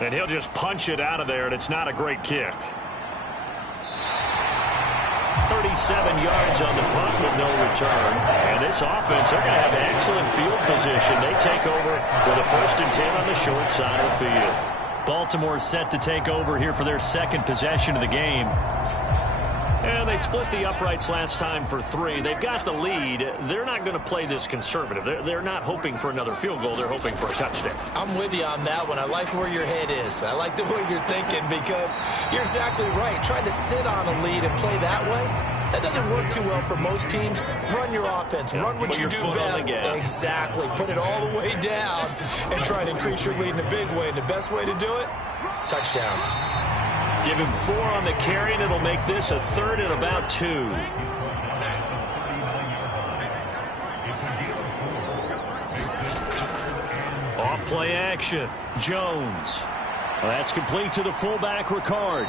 And he'll just punch it out of there, and it's not a great kick. 37 yards on the punt with no return. And this offense, they're going to have excellent field position. They take over with a 1st and 10 on the short side of the field. Baltimore set to take over here for their 2nd possession of the game. And they split the uprights last time for 3. They've got the lead. They're not going to play this conservative. They're not hoping for another field goal. They're hoping for a touchdown. I'm with you on that one. I like where your head is. I like the way you're thinking because you're exactly right. Trying to sit on a lead and play that way, that doesn't work too well for most teams. Run your offense. Run what you do best. Exactly. Put it all the way down and try to increase your lead in a big way. And the best way to do it, touchdowns. Give him 4 on the carry, and it'll make this a 3rd and about 2. Off play action. Jones. Well, that's complete to the fullback, Ricard.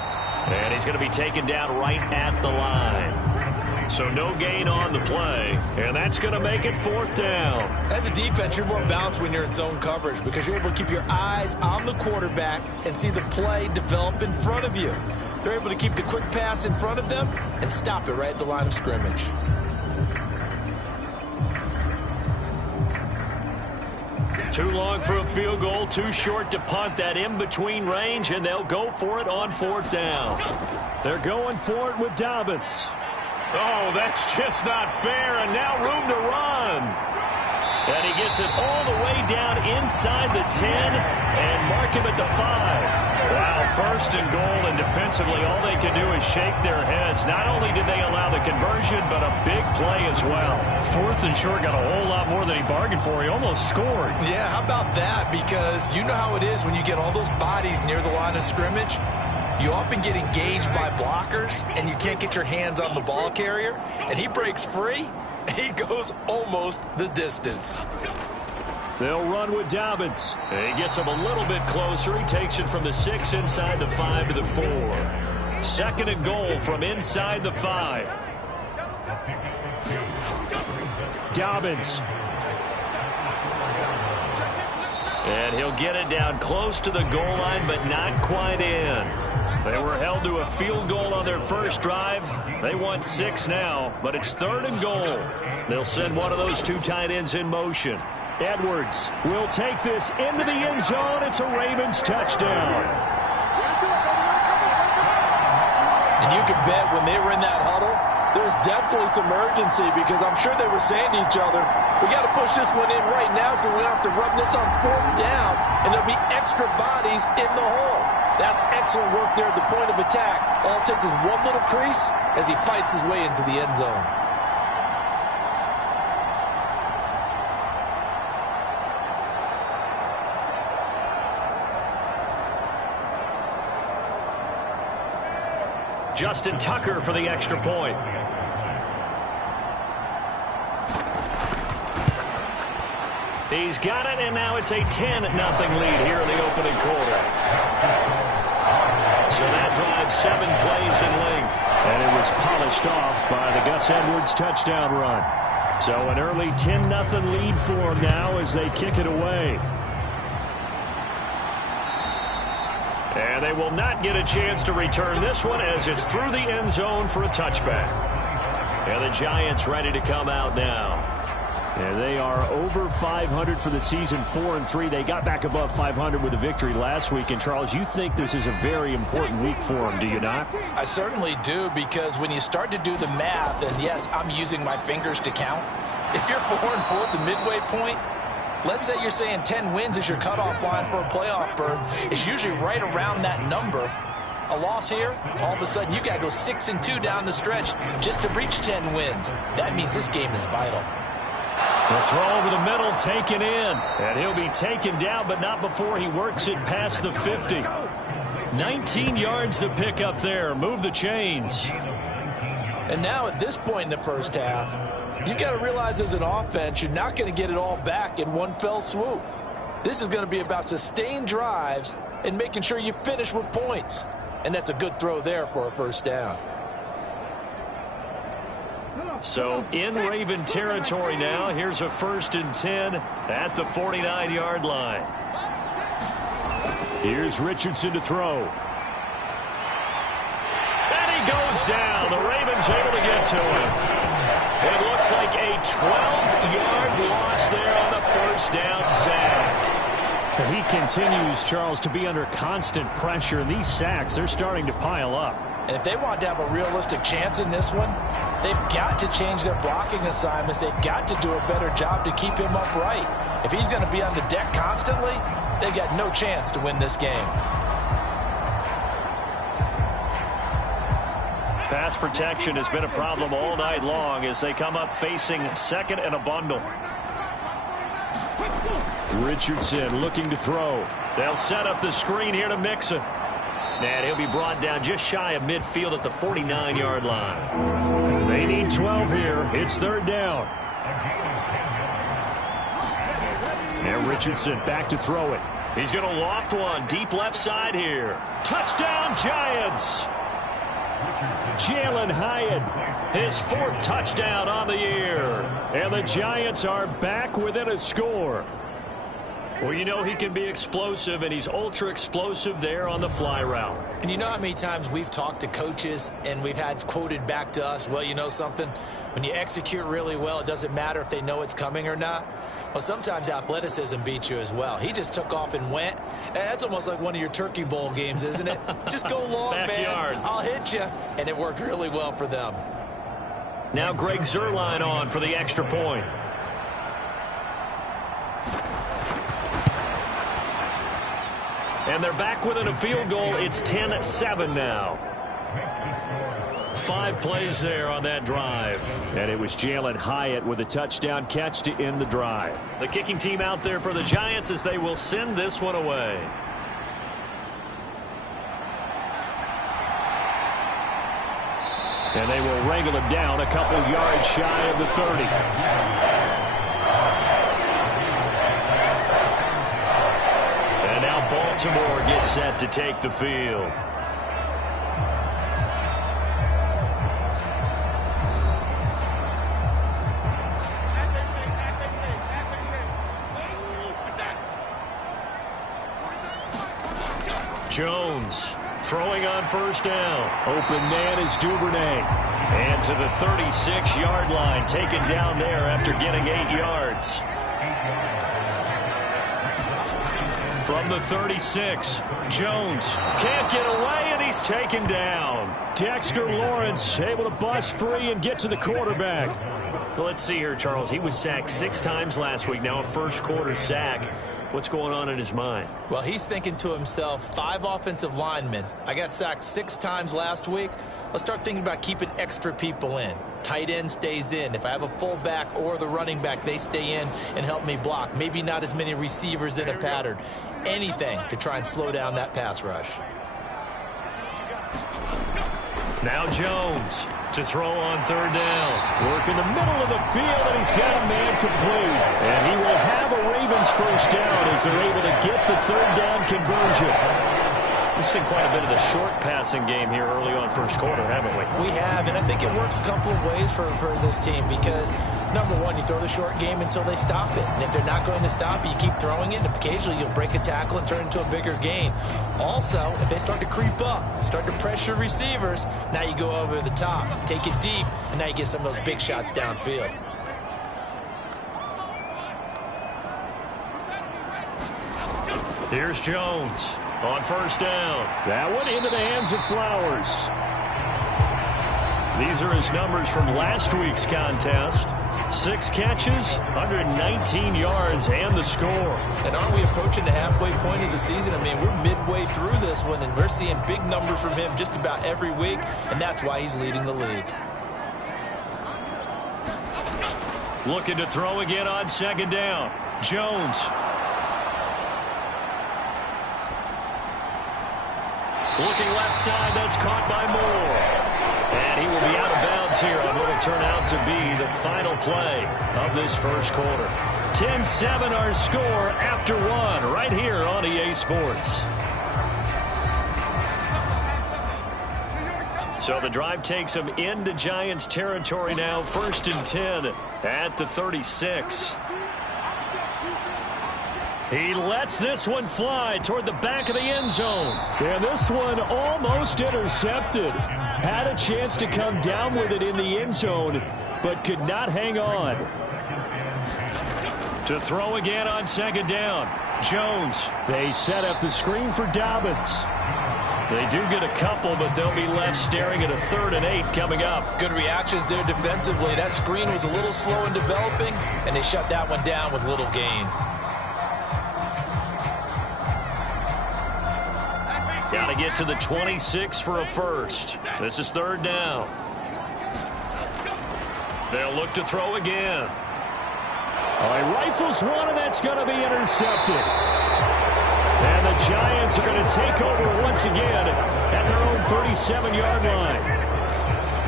And he's going to be taken down right at the line. So no gain on the play, and that's going to make it 4th down. As a defense, you're more balanced when you're in zone coverage because you're able to keep your eyes on the quarterback and see the play develop in front of you. They're able to keep the quick pass in front of them and stop it right at the line of scrimmage. Too long for a field goal, too short to punt. That in-between range, and they'll go for it on 4th down. They're going for it with Dobbins. Oh, that's just not fair, and now room to run. And he gets it all the way down inside the 10 and mark him at the 5. Wow, 1st and goal, and defensively all they can do is shake their heads. Not only did they allow the conversion, but a big play as well. 4th and short got a whole lot more than he bargained for. He almost scored. Yeah, how about that? Because you know how it is when you get all those bodies near the line of scrimmage. You often get engaged by blockers, and you can't get your hands on the ball carrier. And he breaks free, and he goes almost the distance. They'll run with Dobbins. He gets him a little bit closer. He takes it from the 6 inside the 5 to the 4. 2nd and goal from inside the 5. Dobbins. And he'll get it down close to the goal line, but not quite in. They were held to a field goal on their first drive. They want 6 now, but it's 3rd and goal. They'll send one of those 2 tight ends in motion. Edwards will take this into the end zone. It's a Ravens touchdown. And you can bet when they were in that huddle, there's definitely some urgency because I'm sure they were saying to each other, we got to push this one in right now so we don't have to run this on 4th down, and there'll be extra bodies in the hole. That's excellent work there at the point of attack. All it takes is one little crease as he fights his way into the end zone. Justin Tucker for the extra point. He's got it, and now it's a 10-0 lead here in the opening quarter. So that drives 7 plays in length. And it was polished off by the Gus Edwards touchdown run. So an early 10-0 lead for them now as they kick it away. And they will not get a chance to return this one as it's through the end zone for a touchback. And the Giants ready to come out now. And they are over 500 for the season, 4-3. They got back above 500 with a victory last week. And, Charles, you think this is a very important week for them, do you not? I certainly do, because when you start to do the math, and yes, I'm using my fingers to count. If you're 4-4 at the midway point, let's say you're saying 10 wins is your cutoff line for a playoff berth. It's usually right around that number. A loss here, all of a sudden you got to go 6-2 down the stretch just to reach 10 wins. That means this game is vital. The throw over the middle, taken in. And he'll be taken down, but not before he works it past the 50. 19 yards to pick up there. Move the chains. And now at this point in the first half, you've got to realize as an offense, you're not going to get it all back in one fell swoop. This is going to be about sustained drives and making sure you finish with points. And that's a good throw there for a first down. So in Raven territory now, here's a 1st and 10 at the 49-yard line. Here's Richardson to throw. And he goes down. The Ravens able to get to him. It looks like a 12-yard loss there on the first down sack. He continues, Charles, to be under constant pressure. These sacks, they're starting to pile up. And if they want to have a realistic chance in this one, they've got to change their blocking assignments. They've got to do a better job to keep him upright. If he's going to be on the deck constantly, they've got no chance to win this game. Pass protection has been a problem all night long as they come up facing 2nd and a bundle. Richardson looking to throw. They'll set up the screen here to Mixon. And he'll be brought down just shy of midfield at the 49-yard line. They need 12 here. It's 3rd down. And Richardson back to throw it. He's going to loft one deep left side here. Touchdown, Giants! Jalen Hyatt, his 4th touchdown on the year. And the Giants are back within a score. Well, you know he can be explosive, and he's ultra explosive there on the fly route. And you know how many times we've talked to coaches and we've had quoted back to us, well, you know something? When you execute really well, it doesn't matter if they know it's coming or not. Well, sometimes athleticism beats you as well. He just took off and went. And that's almost like one of your Turkey Bowl games, isn't it? Just go long, Backyard. man. I'll hit you. And it worked really well for them. Now Greg Zuerlein on for the extra point. And they're back within a field goal. It's 10-7 now. 5 plays there on that drive. And it was Jalen Hyatt with a touchdown catch to end the drive. The kicking team out there for the Giants as they will send this one away. And they will wrangle him down a couple yards shy of the 30. Baltimore gets set to take the field. Jones throwing on first down. Open man is Duvernay. And to the 36-yard line, taken down there after getting 8 yards. From the 36, Jones can't get away, and he's taken down. Dexter Lawrence able to bust free and get to the quarterback. Well, let's see here, Charles. He was sacked 6 times last week. Now a first-quarter sack. What's going on in his mind? Well, he's thinking to himself, 5 offensive linemen. I got sacked 6 times last week. Let's start thinking about keeping extra people in. Tight end stays in. If I have a fullback or the running back, they stay in and help me block. Maybe not as many receivers in a pattern. Anything to try and slow down that pass rush. Now Jones to throw on third down. Work in the middle of the field, and he's got a man complete. And he will have a Ravens first down as they're able to get the third down conversion. We've seen quite a bit of the short passing game here early on first quarter, haven't we? We have, and I think it works a couple of ways for this team because, number one, you throw the short game until they stop it. And if they're not going to stop it, you keep throwing it, and occasionally you'll break a tackle and turn it into a bigger gain. Also, if they start to creep up, start to pressure receivers, now you go over the top, take it deep, and now you get some of those big shots downfield. Here's Jones on first down. That one into the hands of Flowers. These are his numbers from last week's contest. 6 catches, 119 yards, and the score. And aren't we approaching the halfway point of the season? I mean, we're midway through this one, and we're seeing big numbers from him just about every week, and that's why he's leading the league. Looking to throw again on second down. Jones. Looking left side, that's caught by Moore. And he will be out of bounds here on what will turn out to be the final play of this first quarter. 10-7 our score after 1 right here on EA Sports. So the drive takes them into Giants territory now. 1st and 10 at the 36. He lets this one fly toward the back of the end zone. And this one almost intercepted. Had a chance to come down with it in the end zone, but could not hang on. To throw again on second down. Jones. They set up the screen for Dobbins. They do get a couple, but they'll be left staring at a 3rd and 8 coming up. Good reactions there defensively. That screen was a little slow in developing, and they shut that one down with little gain. Got to get to the 26 for a first. This is 3rd down. They'll look to throw again. He rifles one, and that's going to be intercepted. And the Giants are going to take over once again at their own 37-yard line.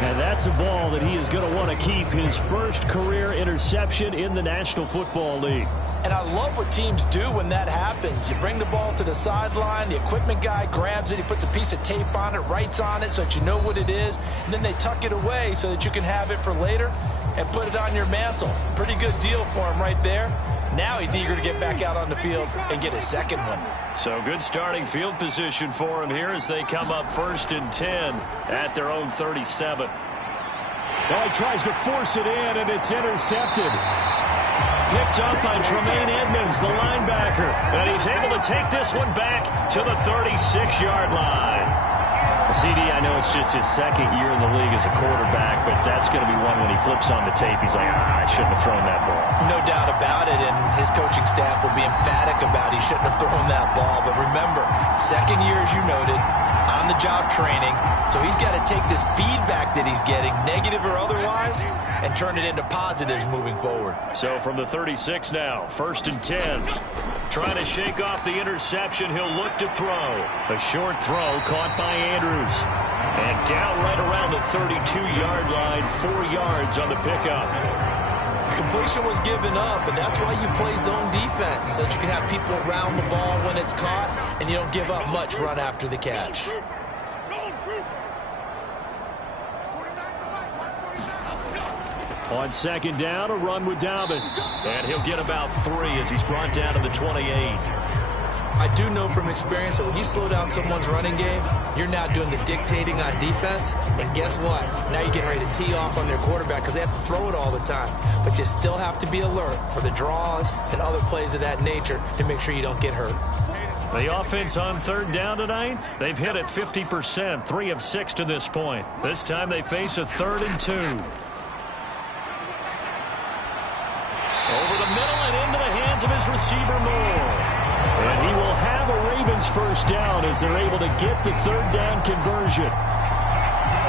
And that's a ball that he is going to want to keep, his first career interception in the National Football League. And I love what teams do when that happens. You bring the ball to the sideline, the equipment guy grabs it, he puts a piece of tape on it, writes on it so that you know what it is, and then they tuck it away so that you can have it for later and put it on your mantle. Pretty good deal for him right there. Now he's eager to get back out on the field and get his second one. So good starting field position for him here as they come up 1st and 10 at their own 37. Well, he tries to force it in, and it's intercepted. Picked up by Tremaine Edmonds, the linebacker. And he's able to take this one back to the 36-yard line. CD, I know it's just his second year in the league as a quarterback, but that's going to be one when he flips on the tape. He's like, I shouldn't have thrown that ball. No doubt about it, and his coaching staff will be emphatic about he shouldn't have thrown that ball. But remember, second year, as you noted, on-the-job training, so he's got to take this feedback that he's getting, negative or otherwise, and turn it into positives moving forward. So from the 36 now, 1st and 10. Trying to shake off the interception. He'll look to throw. A short throw caught by Andrews. And down right around the 32-yard line, 4 yards on the pickup. Completion was given up, but that's why you play zone defense, so that you can have people around the ball when it's caught, and you don't give up much run after the catch. On 2nd down, a run with Dobbins. And he'll get about 3 as he's brought down to the 28. I do know from experience that when you slow down someone's running game, you're now doing the dictating on defense. And guess what? Now you're getting ready to tee off on their quarterback because they have to throw it all the time. But you still have to be alert for the draws and other plays of that nature to make sure you don't get hurt. The offense on 3rd down tonight, they've hit it 50%, 3 of 6 to this point. This time they face a 3rd and 2. Over the middle and into the hands of his receiver, Moore. And he will have a Ravens 1st down as they're able to get the 3rd down conversion.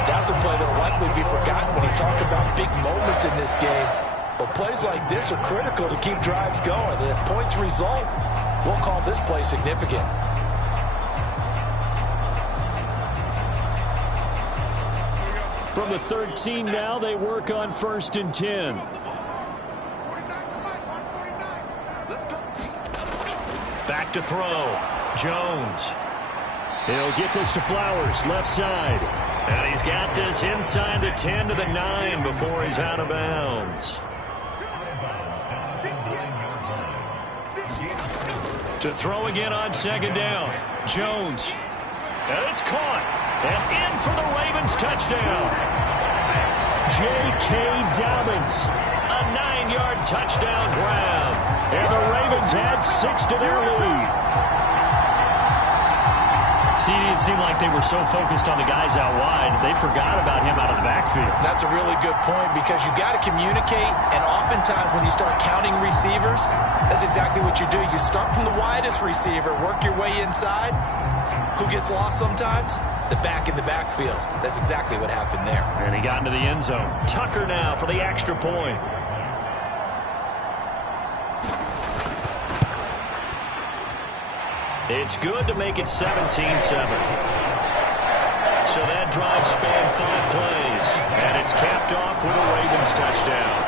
That's a play that will likely be forgotten when you talk about big moments in this game. But plays like this are critical to keep drives going. And if points result, we'll call this play significant. From the 13 now, they work on 1st and 10. Back to throw. Jones. He'll get this to Flowers, left side. And he's got this inside the 10 to the 9 before he's out of bounds. To throw again on 2nd down. Jones. And it's caught. And in for the Ravens touchdown. J.K. Dobbins. A 9-yard touchdown grab. And the Ravens add 6 to their lead. CD, it seemed like they were so focused on the guys out wide, they forgot about him out of the backfield. That's a really good point because you've got to communicate, and oftentimes when you start counting receivers, that's exactly what you do. You start from the widest receiver, work your way inside. Who gets lost sometimes? The back in the backfield. That's exactly what happened there. And he got into the end zone. Tucker now for the extra point. It's good to make it 17-7. So that drive spanned 5 plays. And it's capped off with a Ravens touchdown.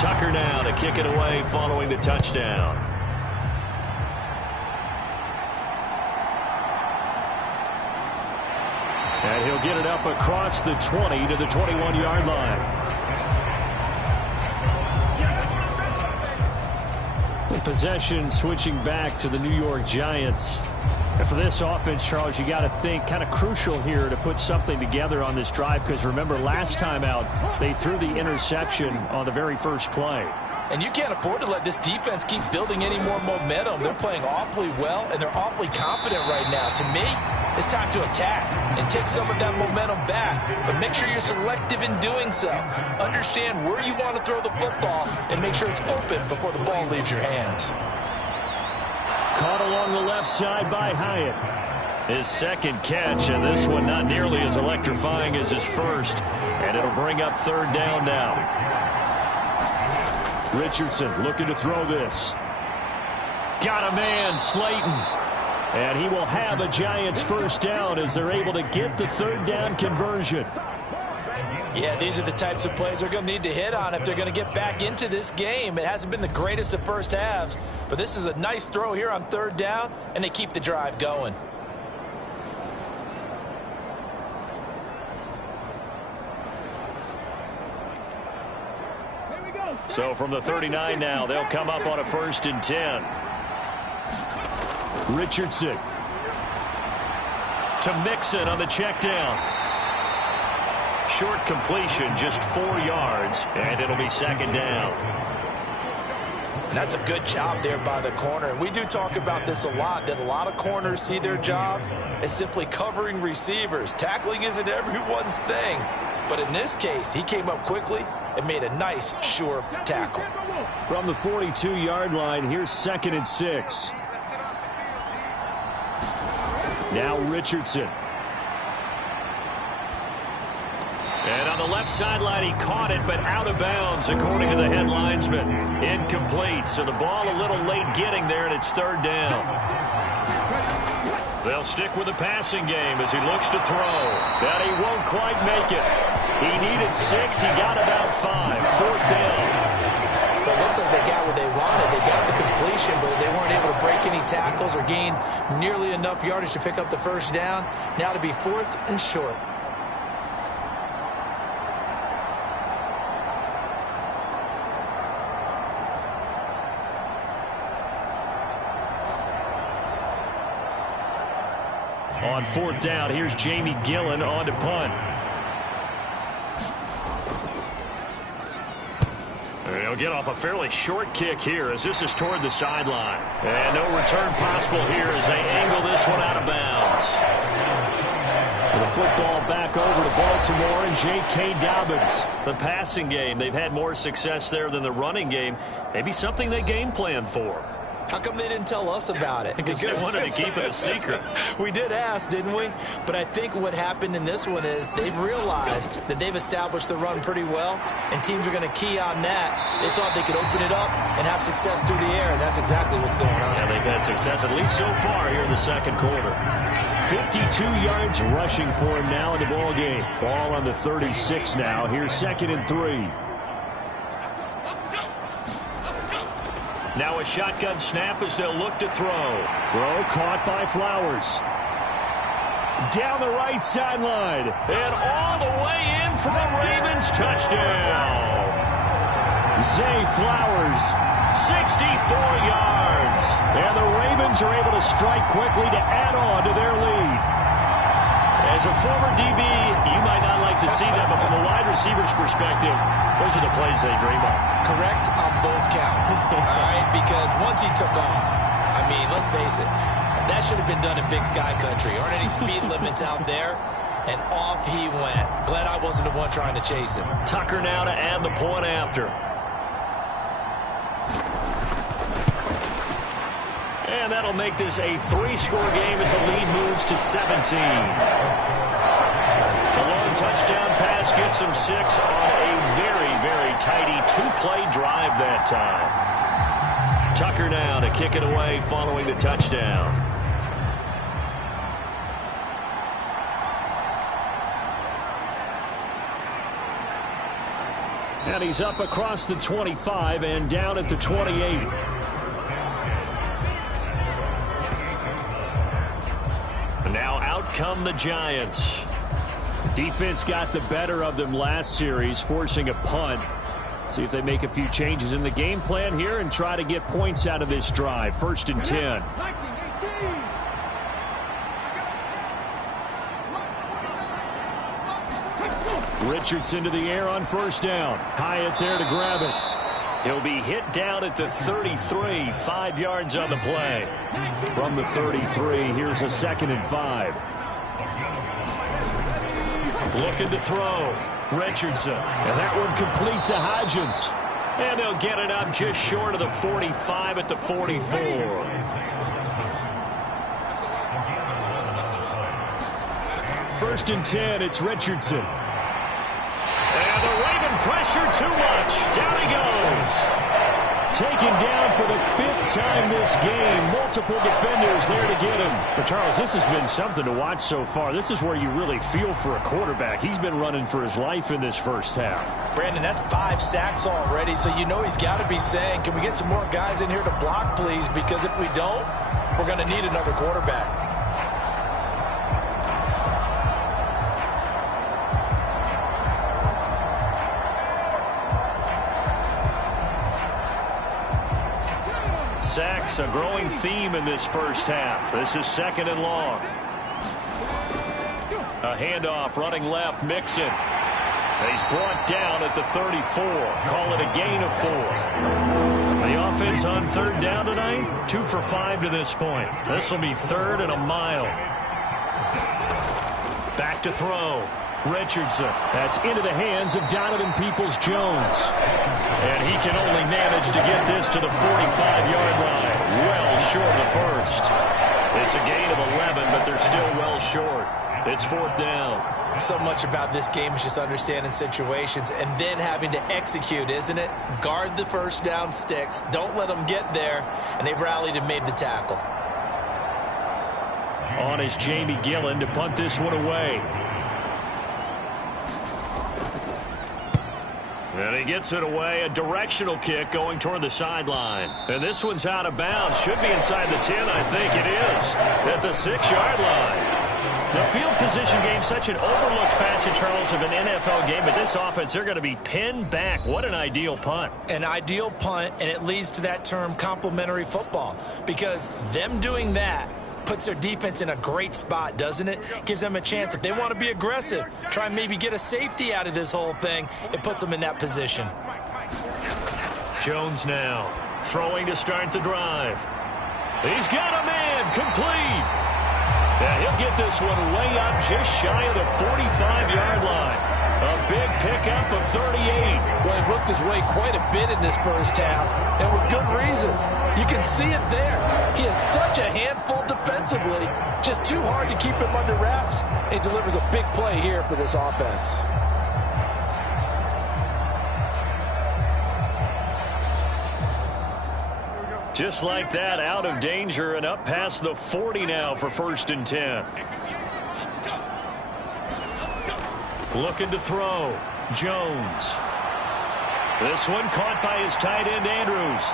Tucker now to kick it away following the touchdown. And he'll get it up across the 20 to the 21-yard line. The possession switching back to the New York Giants. And for this offense, Charles, you got to think kind of crucial here to put something together on this drive because remember last time out they threw the interception on the very first play. And you can't afford to let this defense keep building any more momentum. They're playing awfully well, and they're awfully confident right now. To me, it's time to attack and take some of that momentum back. But make sure you're selective in doing so. Understand where you want to throw the football and make sure it's open before the ball leaves your hands. Caught along the left side by Hyatt. His second catch, and this one not nearly as electrifying as his first. And it'll bring up 3rd down now. Richardson looking to throw this. Got a man, Slayton. And he will have a Giants 1st down as they're able to get the 3rd down conversion. Yeah, these are the types of plays they're going to need to hit on if they're going to get back into this game. It hasn't been the greatest of first halves, But this is a nice throw here on third down, and they keep the drive going. So from the 39 now, they'll come up on a 1st and 10. Richardson. To Mixon on the check down. Short completion, just 4 yards, and it'll be 2nd down. And that's a good job there by the corner. And we do talk about this a lot, that a lot of corners see their job as simply covering receivers. Tackling isn't everyone's thing. But in this case, he came up quickly and made a nice, sure tackle. From the 42-yard line, here's 2nd and 6. Now Richardson. And on the left sideline, he caught it, but out of bounds, according to the head linesman. Incomplete, so the ball a little late getting there, and it's 3rd down. They'll stick with the passing game as he looks to throw. But he won't quite make it. He needed 6. He got about 5. 4th down. Well, it looks like they got what they wanted. They got the completion, but they weren't able to break any tackles or gain nearly enough yardage to pick up the 1st down. Now to be 4th and short. On 4th down, here's Jamie Gillen on to punt. He'll get off a fairly short kick here as this is toward the sideline. And no return possible here as they angle this one out of bounds. The football back over to Baltimore and J.K. Dobbins. The passing game, they've had more success there than the running game. Maybe something they game plan for. How come they didn't tell us about it? Because they wanted to keep it a secret. We did ask, didn't we? But I think what happened in this one is they've realized that they've established the run pretty well, and teams are going to key on that. They thought they could open it up and have success through the air, and that's exactly what's going on. Yeah, they've had success at least so far here in the 2nd quarter. 52 yards rushing for him now in the ball game. Ball on the 36 now. Here's 2nd and 3. Now a shotgun snap as they'll look to throw. Throw caught by Flowers. Down the right sideline. And all the way in for a Ravens touchdown. Zay Flowers. 64 yards. And the Ravens are able to strike quickly to add on to their lead. As a former DB, you might not like to see that, but from a wide receiver's perspective, those are the plays they dream of. Correct on both counts. All right, because once he took off, I mean, let's face it, that should have been done in Big Sky Country. Aren't any speed limits out there? And off he went. Glad I wasn't the one trying to chase him. Tucker now to add the point after. And that'll make this a 3-score game as the lead moves to 17. The long touchdown pass gets him 6 on a very, very tidy 2-play drive that time. Tucker now to kick it away following the touchdown. And he's up across the 25 and down at the 28. Now out come the Giants. Defense got the better of them last series, forcing a punt. See if they make a few changes in the game plan here and try to get points out of this drive. 1st and 10. Richardson to the air on 1st down. Hyatt there to grab it. He'll be hit down at the 33, 5 yards on the play. From the 33, here's a 2nd and 5. Looking to throw. Richardson. And that one complete to Hodgins. And they'll get it up just short of the 45 at the 44. First and 10, it's Richardson. And the Raven pressure too much. Down he goes. Taken down for the 5th time this game. Multiple defenders there to get him. But Charles, this has been something to watch so far. This is where you really feel for a quarterback. He's been running for his life in this first half. Brandon, that's 5 sacks already, so you know he's got to be saying, can we get some more guys in here to block, please? Because if we don't, we're going to need another quarterback. Sacks, a growing theme in this first half. This is 2nd and long. A handoff, running left, Mixon. He's brought down at the 34. Call it a gain of 4. The offense on 3rd down tonight, 2 for 5 to this point. This will be 3rd and a mile. Back to throw. Richardson. That's into the hands of Donovan Peoples-Jones. And he can only manage to get this to the 45-yard line. Well short of the first. It's a gain of 11, but they're still well short. It's 4th down. So much about this game is just understanding situations and then having to execute, isn't it? Guard the first down sticks. Don't let them get there. And they rallied and made the tackle. On is Jamie Gillen to punt this one away. And he gets it away, a directional kick going toward the sideline. And this one's out of bounds. Should be inside the 10, I think it is. At the 6-yard line. The field position game, such an overlooked facet, Charles, of an NFL game. But this offense, they're going to be pinned back. What an ideal punt. An ideal punt, and it leads to that term complementary football. Because them doing that puts their defense in a great spot, doesn't it? Gives them a chance. If they want to be aggressive, try and maybe get a safety out of this whole thing, it puts them in that position. Jones now throwing to start the drive. He's got a man complete. Yeah, he'll get this one way up just shy of the 45-yard line. A big pickup of 38. Well, he worked his way quite a bit in this first half, and with good reason. You can see it there. He is such a handful defensively, just too hard to keep him under wraps. He delivers a big play here for this offense. Just like that, out of danger and up past the 40 now for 1st and 10. Looking to throw. Jones. This one caught by his tight end, Andrews.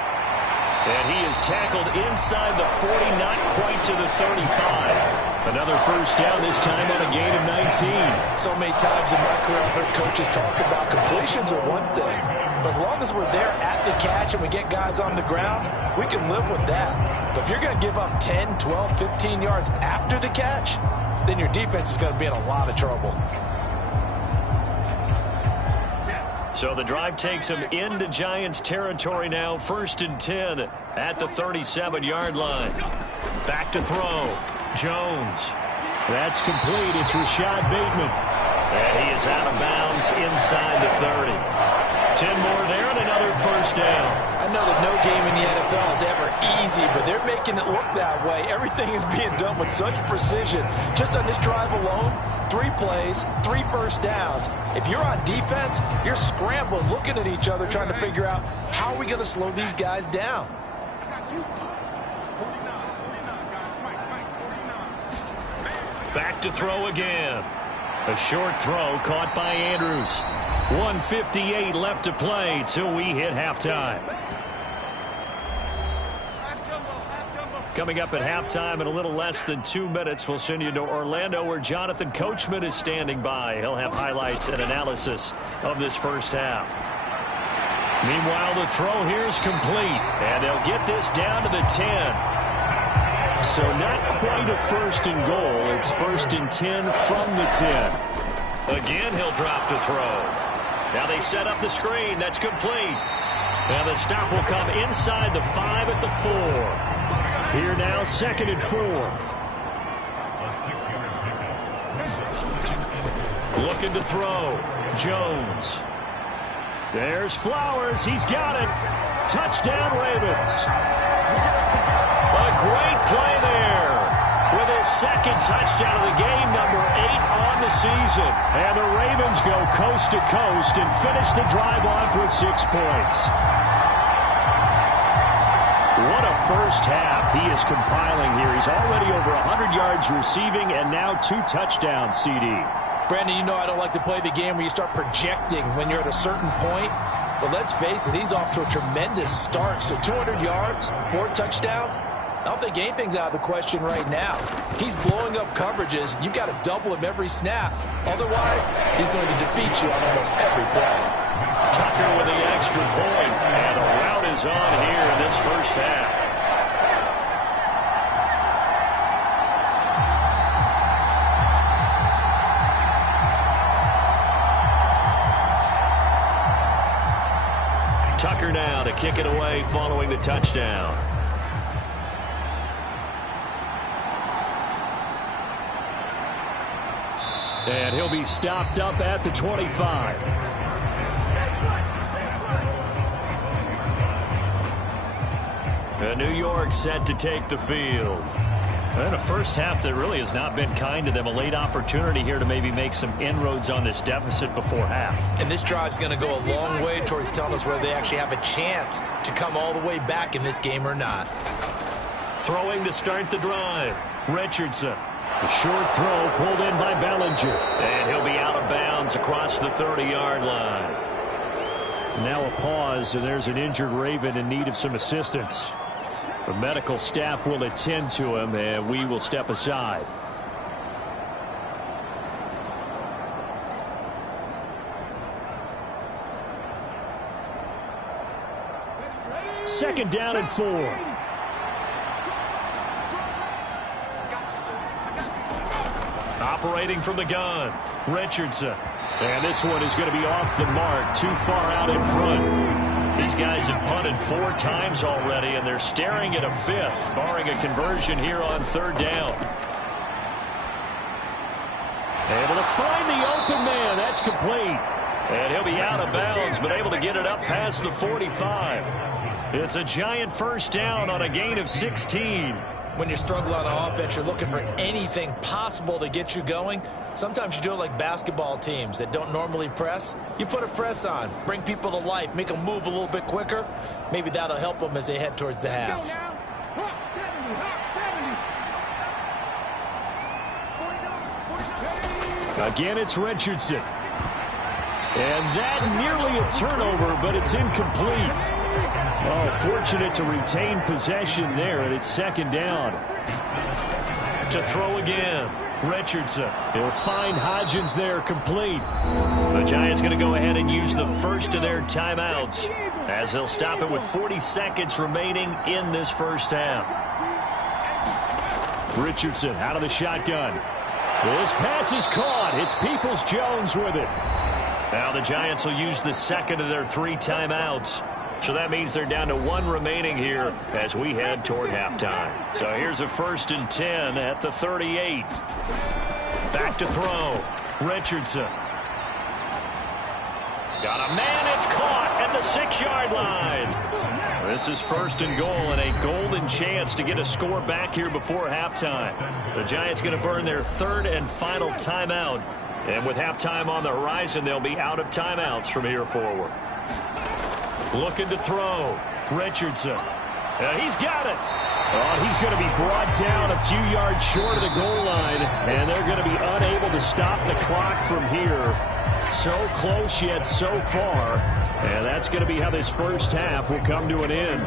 And he is tackled inside the 40, not quite to the 35. Another first down, this time on a gain of 19. So many times in my career, I've heard coaches talk about completions are one thing. But as long as we're there at the catch and we get guys on the ground, we can live with that. But if you're going to give up 10, 12, 15 yards after the catch, then your defense is going to be in a lot of trouble. So the drive takes him into Giants territory now. 1st and 10 at the 37-yard line. Back to throw. Jones. That's complete. It's Rashad Bateman. And he is out of bounds inside the 30. 10 more there and another first down. I know that no game in the NFL is ever easy, but they're making it look that way. Everything is being done with such precision. Just on this drive alone, 3 plays, 3 first downs. If you're on defense, you're scrambling, looking at each other, trying to figure out how are we going to slow these guys down. Back to throw again. A short throw caught by Andrews. 1:58 left to play till we hit halftime. Coming up at halftime in a little less than 2 minutes, we'll send you to Orlando where Jonathan Coachman is standing by. He'll have highlights and analysis of this first half. Meanwhile, the throw here is complete, and they'll get this down to the 10. So not quite a 1st and goal. It's 1st and 10 from the 10. Again, he'll drop to throw. Now they set up the screen. That's complete. And the stop will come inside the 5 at the 4. Here now, 2nd and 4. Looking to throw. Jones. There's Flowers. He's got it. Touchdown, Ravens. A great play there. With his 2nd touchdown of the game, number 8 on the season. And the Ravens go coast to coast and finish the drive off with 6 points. first half he is compiling here. He's already over 100 yards receiving and now 2 touchdowns, CD. Brandon, you know I don't like to play the game where you start projecting when you're at a certain point. But let's face it, he's off to a tremendous start. So 200 yards, 4 touchdowns. I don't think anything's out of the question right now. He's blowing up coverages. You've got to double him every snap. Otherwise, he's going to defeat you on almost every play. Tucker with the extra point, and a rout is on here in this first half. Tucker now to kick it away following the touchdown. And he'll be stopped up at the 25. And New York set to take the field. And a first half that really has not been kind to them. A late opportunity here to maybe make some inroads on this deficit before half. And this drive's going to go a long way towards telling us whether they actually have a chance to come all the way back in this game or not. Throwing to start the drive, Richardson. The short throw pulled in by Bellinger. And he'll be out of bounds across the 30-yard line. Now a pause, and there's an injured Raven in need of some assistance. The medical staff will attend to him, and we will step aside. Second down and 4. Operating from the gun, Richardson. And this one is going to be off the mark, too far out in front. These guys have punted 4 times already, and they're staring at a 5th, barring a conversion here on 3rd down. Able to find the open man. That's complete. And he'll be out of bounds, but able to get it up past the 45. It's a giant first down on a gain of 16. When you struggle on offense, you're looking for anything possible to get you going. Sometimes you do it like basketball teams that don't normally press. You put a press on, bring people to life, make them move a little bit quicker. Maybe that'll help them as they head towards the half. Again, it's Richardson. And that nearly a turnover, but it's incomplete. Oh, fortunate to retain possession there, and it's 2nd down. To throw again, Richardson. He'll find Hodgins there, complete. The Giants going to go ahead and use the first of their timeouts as they'll stop it with 40 seconds remaining in this first half. Richardson out of the shotgun. This pass is caught. It's Peoples-Jones with it. Now the Giants will use the second of their 3 timeouts. So that means they're down to 1 remaining here as we head toward halftime. So here's a 1st and 10 at the 38. Back to throw. Richardson. Got a man. It's caught at the 6-yard line. This is 1st and goal and a golden chance to get a score back here before halftime. The Giants going to burn their 3rd and final timeout. And with halftime on the horizon, they'll be out of timeouts from here forward. Looking to throw. Richardson. He's got it. Oh, he's going to be brought down a few yards short of the goal line, and they're going to be unable to stop the clock from here. So close yet so far, and that's going to be how this first half will come to an end.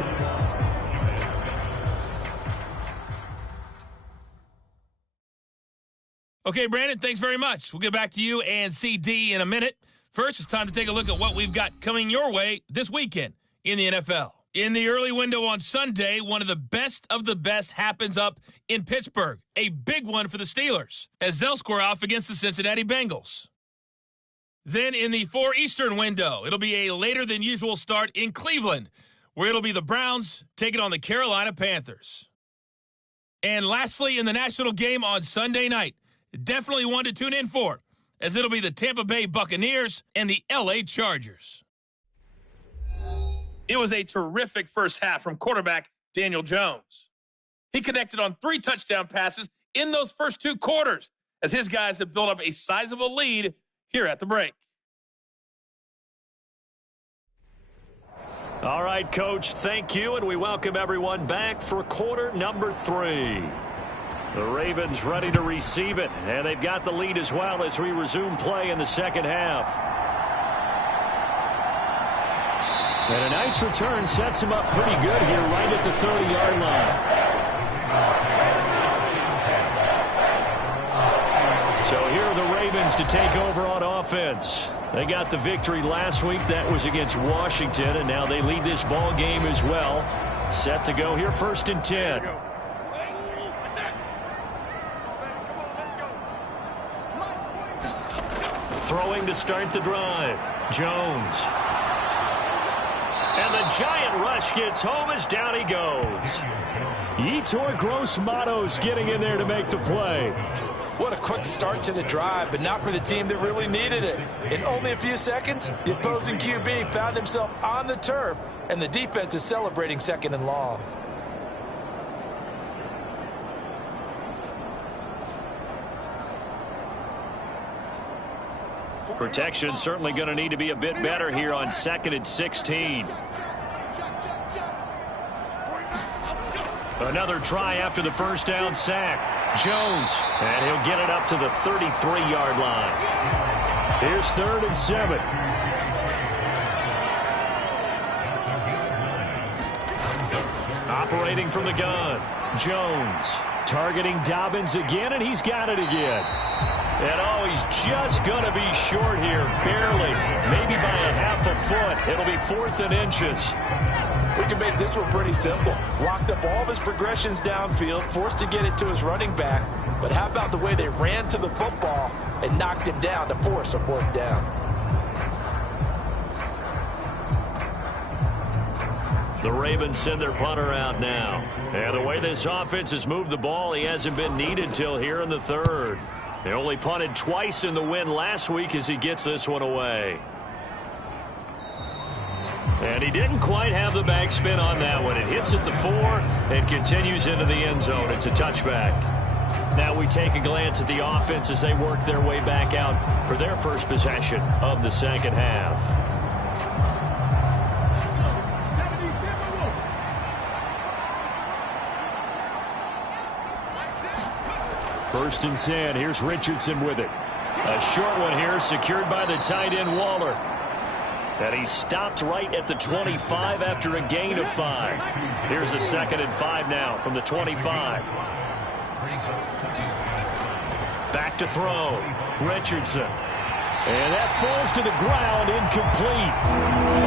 Okay, Brandon, thanks very much. We'll get back to you and CD in a minute. First, it's time to take a look at what we've got coming your way this weekend in the NFL. In the early window on Sunday, one of the best happens up in Pittsburgh. A big one for the Steelers, as they'll square off against the Cincinnati Bengals. Then in the 4 Eastern window, it'll be a later-than-usual start in Cleveland, where it'll be the Browns taking on the Carolina Panthers. And lastly, in the national game on Sunday night, definitely one to tune in for, as it'll be the Tampa Bay Buccaneers and the LA Chargers. It was a terrific first half from quarterback Daniel Jones. He connected on 3 touchdown passes in those first 2 quarters, as his guys have built up a sizable lead here at the break. All right, Coach, thank you, and we welcome everyone back for quarter number 3. The Ravens ready to receive it, and they've got the lead as well as we resume play in the second half. And a nice return sets him up pretty good here right at the 30-yard line. So here are the Ravens to take over on offense. They got the victory last week. That was against Washington, and now they lead this ball game as well. Set to go here, 1st and 10. Throwing to start the drive. Jones. And the giant rush gets home as down he goes. Yetur Gross-Matos getting in there to make the play. What a quick start to the drive, but not for the team that really needed it. In only a few seconds, the opposing QB found himself on the turf, and the defense is celebrating 2nd and long. Protection certainly going to need to be a bit better here on 2nd and 16. Another try after the first down sack. Jones, and he'll get it up to the 33-yard line. Here's 3rd and 7. Operating from the gun. Jones targeting Dobbins again, and he's got it again. And oh, he's just going to be short here, barely, maybe by a half a foot. It'll be 4th and inches. We can make this one pretty simple. Locked up all of his progressions downfield, forced to get it to his running back. But how about the way they ran to the football and knocked him down to force a 4th down? The Ravens send their punter out now. And the way this offense has moved the ball, he hasn't been needed till here in the 3rd. They only punted twice in the win last week as he gets this one away. And he didn't quite have the backspin on that one. It hits at the 4 and continues into the end zone. It's a touchback. Now we take a glance at the offense as they work their way back out for their first possession of the second half. First and 10. Here's Richardson with it. A short one here secured by the tight end Waller. And he stopped right at the 25 after a gain of 5. Here's a 2nd and 5 now from the 25. Back to throw. Richardson. And that falls to the ground, incomplete.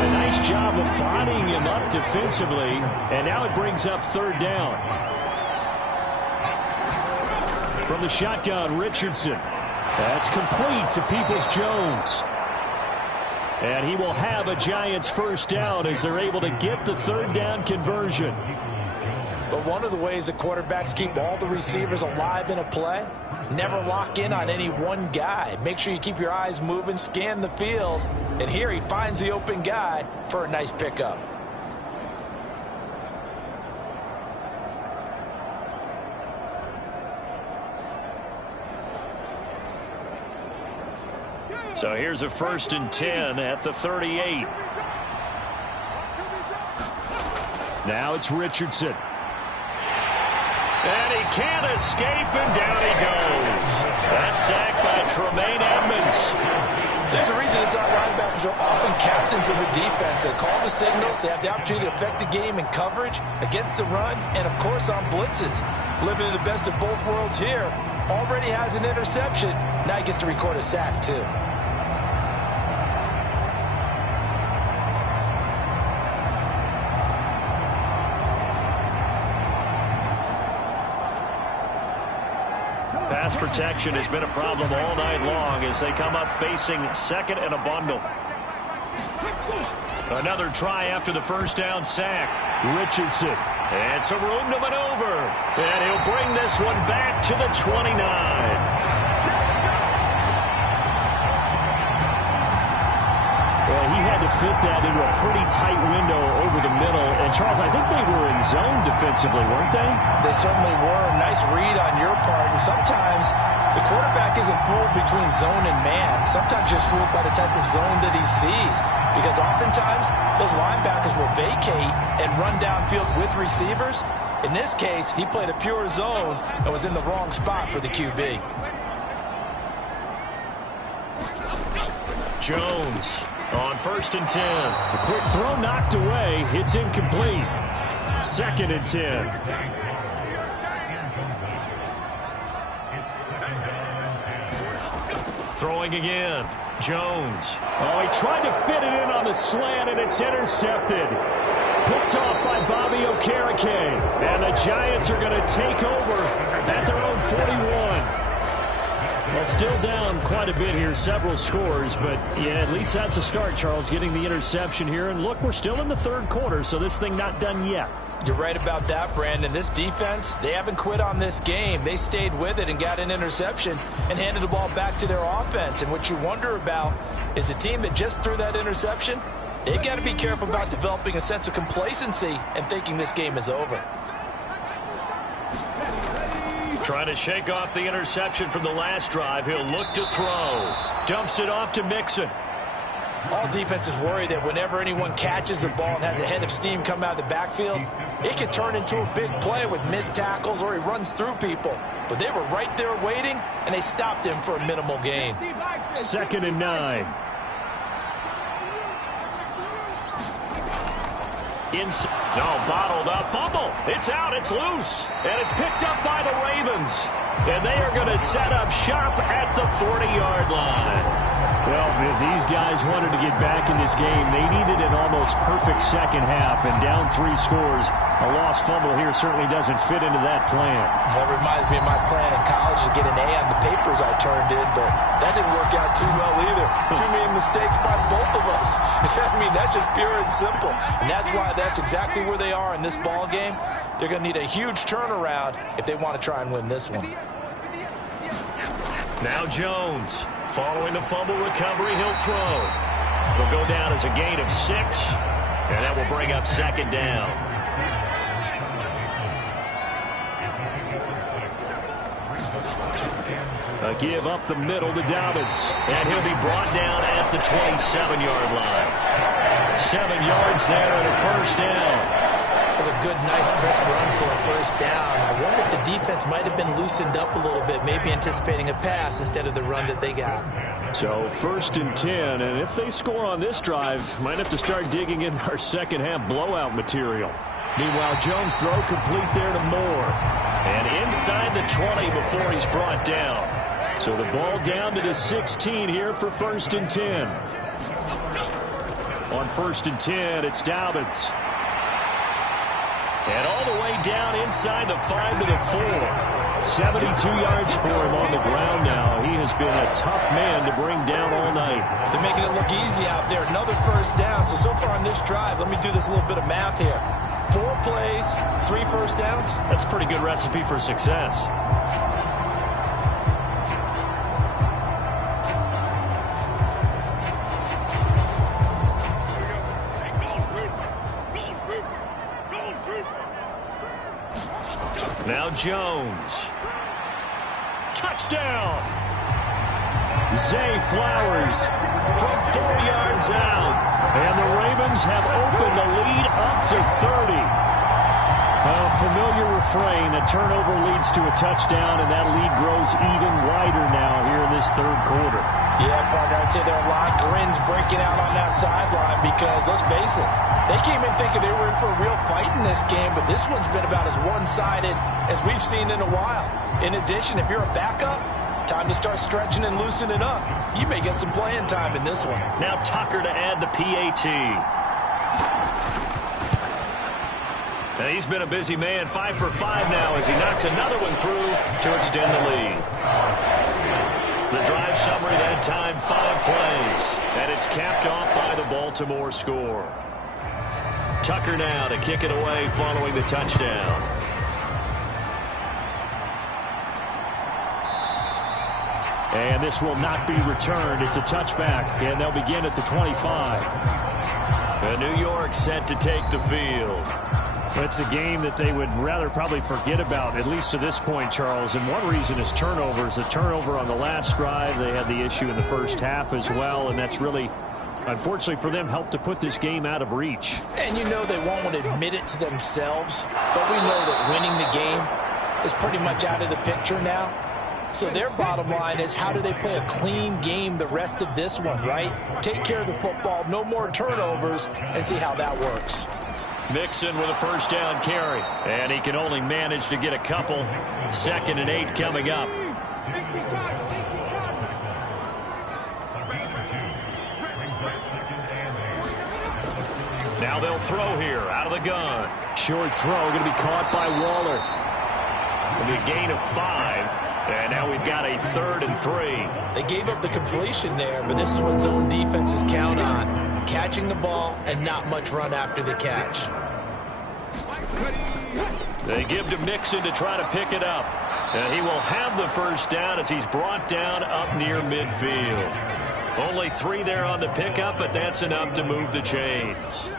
A nice job of bodying him up defensively. And now it brings up 3rd down. From the shotgun, Richardson. That's complete to Peoples-Jones. And he will have a Giants 1st down as they're able to get the 3rd down conversion. But one of the ways that quarterbacks keep all the receivers alive in a play, never lock in on any one guy. Make sure you keep your eyes moving, scan the field. And here he finds the open guy for a nice pickup. So here's a 1st and 10 at the 38. Now it's Richardson. And he can't escape, and down he goes. That's sacked by Tremaine Edmonds. There's a reason it's our linebackers are often captains of the defense. They call the signals. They have the opportunity to affect the game in coverage, against the run, and, of course, on blitzes. Living in the best of both worlds here. Already has an interception. Now he gets to record a sack, too. Pass protection has been a problem all night long as they come up facing 2nd and a bundle. Another try after the 1st down sack. Richardson. And some room to maneuver. And he'll bring this one back to the 29. Well, he had to fit that into a pretty tight window over the middle. And, Charles, I think they were in zone defensively, weren't they? They certainly were. Nice read on your part. And sometimes The quarterback isn't fooled between zone and man. Sometimes just fooled by the type of zone that he sees. Because oftentimes, those linebackers will vacate and run downfield with receivers. In this case, he played a pure zone and was in the wrong spot for the QB. Jones on 1st and 10. A quick throw knocked away. It's incomplete. 2nd and 10. Throwing again. Jones. Oh, he tried to fit it in on the slant, and it's intercepted. Picked off by Bobby Okereke. And the Giants are going to take over at their own 41. Well, still down quite a bit here, several scores, but yeah, at least that's a start, Charles, getting the interception here. And look, we're still in the 3rd quarter, so this thing not done yet. You're right about that, Brandon. This defense, they haven't quit on this game. They stayed with it and got an interception and handed the ball back to their offense. And what you wonder about is the team that just threw that interception, they've got to be careful about developing a sense of complacency and thinking this game is over. Trying to shake off the interception from the last drive. He'll look to throw. Dumps it off to Mixon. All defenses worry that whenever anyone catches the ball and has a head of steam come out of the backfield, it can turn into a big play with missed tackles or he runs through people. But they were right there waiting, and they stopped him for a minimal gain. 2nd and 9. No, bottled up. Fumble. It's out. It's loose. And it's picked up by the Ravens. And they are going to set up shop at the 40-yard line. Well, if these guys wanted to get back in this game, they needed an almost perfect second half. And down 3 scores, a lost fumble here certainly doesn't fit into that plan. That reminds me of my plan in college to get an A on the papers I turned in, but that didn't work out too well either. Too many mistakes by both of us. I mean, that's just pure and simple. And that's why that's exactly where they are in this ball game. They're going to need a huge turnaround if they want to try and win this one. Now Jones. Following the fumble recovery, he'll throw. It'll go down as a gain of 6, and that will bring up 2nd down. A give up the middle to Dobbins. And he'll be brought down at the 27-yard line. 7 yards there and a 1st down. That was a good, nice, crisp run for a 1st down. I wonder if the defense might have been loosened up a little bit, maybe anticipating a pass instead of the run that they got. So 1st and 10, and if they score on this drive, might have to start digging in our second half blowout material. Meanwhile, Jones' throw complete there to Moore. And inside the 20 before he's brought down. So the ball down to the 16 here for 1st and 10. On 1st and 10, it's Dobbins. And all the way down inside the 5 to the 4. 72 yards for him on the ground now. He has been a tough man to bring down all night. They're making it look easy out there. Another 1st down. So far on this drive, let me do this little bit of math here. 4 plays, 3 1st downs. That's a pretty good recipe for success. Now Jones. Touchdown. Zay Flowers from 4 yards out. And the Ravens have opened the lead up to 30. A familiar refrain. A turnover leads to a touchdown, and that lead grows even wider now here in this 3rd quarter. Yeah, partner, I'd say there are a lot of grins breaking out on that sideline because, let's face it, they came in thinking they were in for a real fight in this game, but this one's been about as one-sided as we've seen in a while. In addition, if you're a backup, time to start stretching and loosening up. You may get some playing time in this one. Now Tucker to add the PAT. And he's been a busy man, 5 for 5 now as he knocks another one through to extend the lead. The drive summary that time, 5 plays. And it's capped off by the Baltimore score. Tucker now to kick it away following the touchdown. And this will not be returned. It's a touchback, and they'll begin at the 25. And New York set to take the field. It's a game that they would rather probably forget about, at least to this point, Charles. And one reason is turnovers. The turnover on the last drive, they had the issue in the first half as well, and that's really, unfortunately for them, helped to put this game out of reach. And you know they won't admit it to themselves, but we know that winning the game is pretty much out of the picture now. So their bottom line is, how do they play a clean game the rest of this one, right? Take care of the football, no more turnovers, and see how that works. Mixon with a first down carry. And he can only manage to get a couple. 2nd and 8 coming up. Now they'll throw here out of the gun. Short throw going to be caught by Waller. It'll be a gain of 5. And now we've got a 3rd and 3. They gave up the completion there, but this is what zone defenses count on. Catching the ball and not much run after the catch. They give to Mixon to try to pick it up. And he will have the first down as he's brought down up near midfield. Only 3 there on the pickup, but that's enough to move the chains.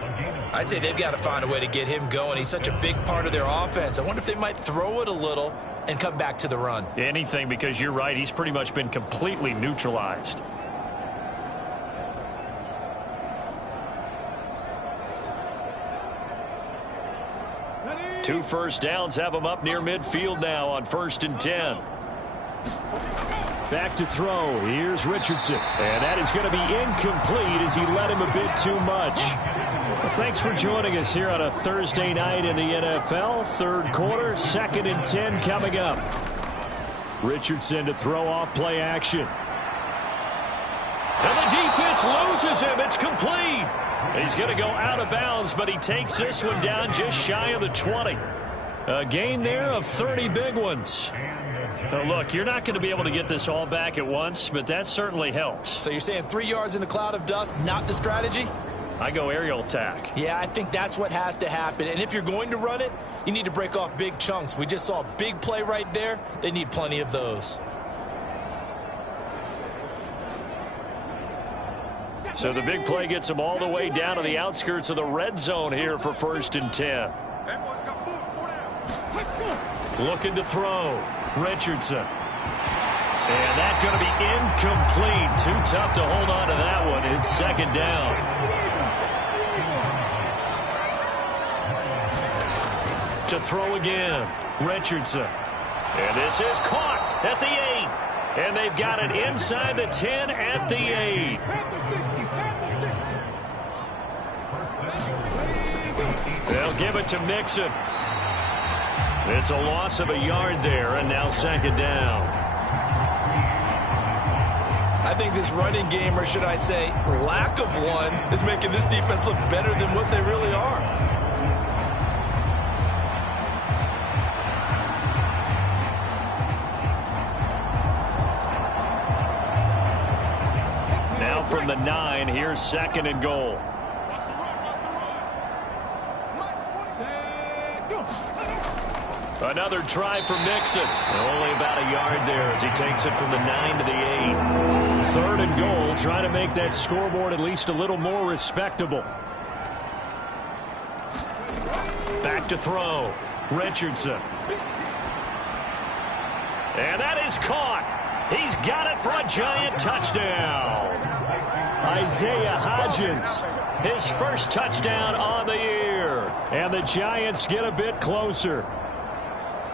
I'd say they've got to find a way to get him going. He's such a big part of their offense. I wonder if they might throw it a little and come back to the run. Anything, because you're right, he's pretty much been completely neutralized. Two first downs have him up near midfield now on 1st and 10. Back to throw. Here's Richardson. And that is going to be incomplete as he led him a bit too much. Well, thanks for joining us here on a Thursday night in the NFL. 3rd quarter, 2nd and 10 coming up. Richardson to throw off play action. And the defense loses him. It's complete. He's going to go out of bounds, but he takes this one down just shy of the 20. A gain there of 30 big ones. Now look, you're not going to be able to get this all back at once, but that certainly helps. So you're saying 3 yards in a cloud of dust, not the strategy? I go aerial attack. Yeah, I think that's what has to happen. And if you're going to run it, you need to break off big chunks. We just saw a big play right there. They need plenty of those. So the big play gets them all the way down to the outskirts of the red zone here for 1st and 10. Looking to throw. Richardson. And that's going to be incomplete. Too tough to hold on to that one. It's 2nd down. To throw again. Richardson. And this is caught at the 8. And they've got it inside the 10 at the 8. They'll give it to Mixon. It's a loss of a yard there, and now 2nd down. I think this running game, or should I say lack of one, is making this defense look better than what they really are. Now from the 9, here's 2nd and goal. Another try for Mixon. Only about a yard there as he takes it from the 9 to the 8. 3rd and goal, trying to make that scoreboard at least a little more respectable. Back to throw. Richardson. And that is caught. He's got it for a giant touchdown. Isaiah Hodgins. His first touchdown on the year. And the Giants get a bit closer.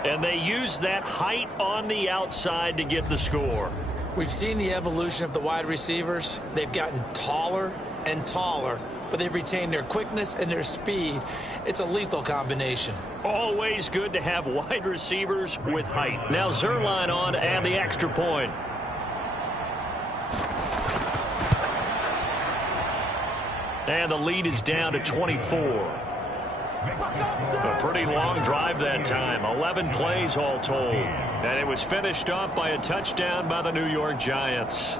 And they use that height on the outside to get the score. We've seen the evolution of the wide receivers. They've gotten taller and taller, but they've retained their quickness and their speed. It's a lethal combination. Always good to have wide receivers with height. Now Zerline on to add the extra point. And the lead is down to 24. A pretty long drive that time. 11 plays all told. And it was finished off by a touchdown by the New York Giants.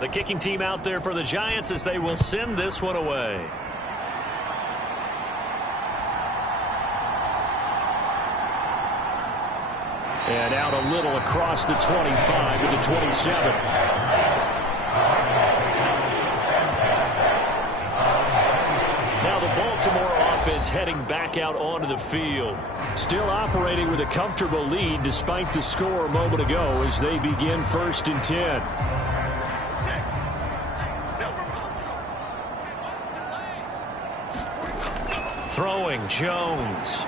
The kicking team out there for the Giants as they will send this one away. And out a little across the 25 to the 27. Now the Baltimore offense heading back out onto the field. Still operating with a comfortable lead despite the score a moment ago as they begin 1st and 10. Throwing Jones.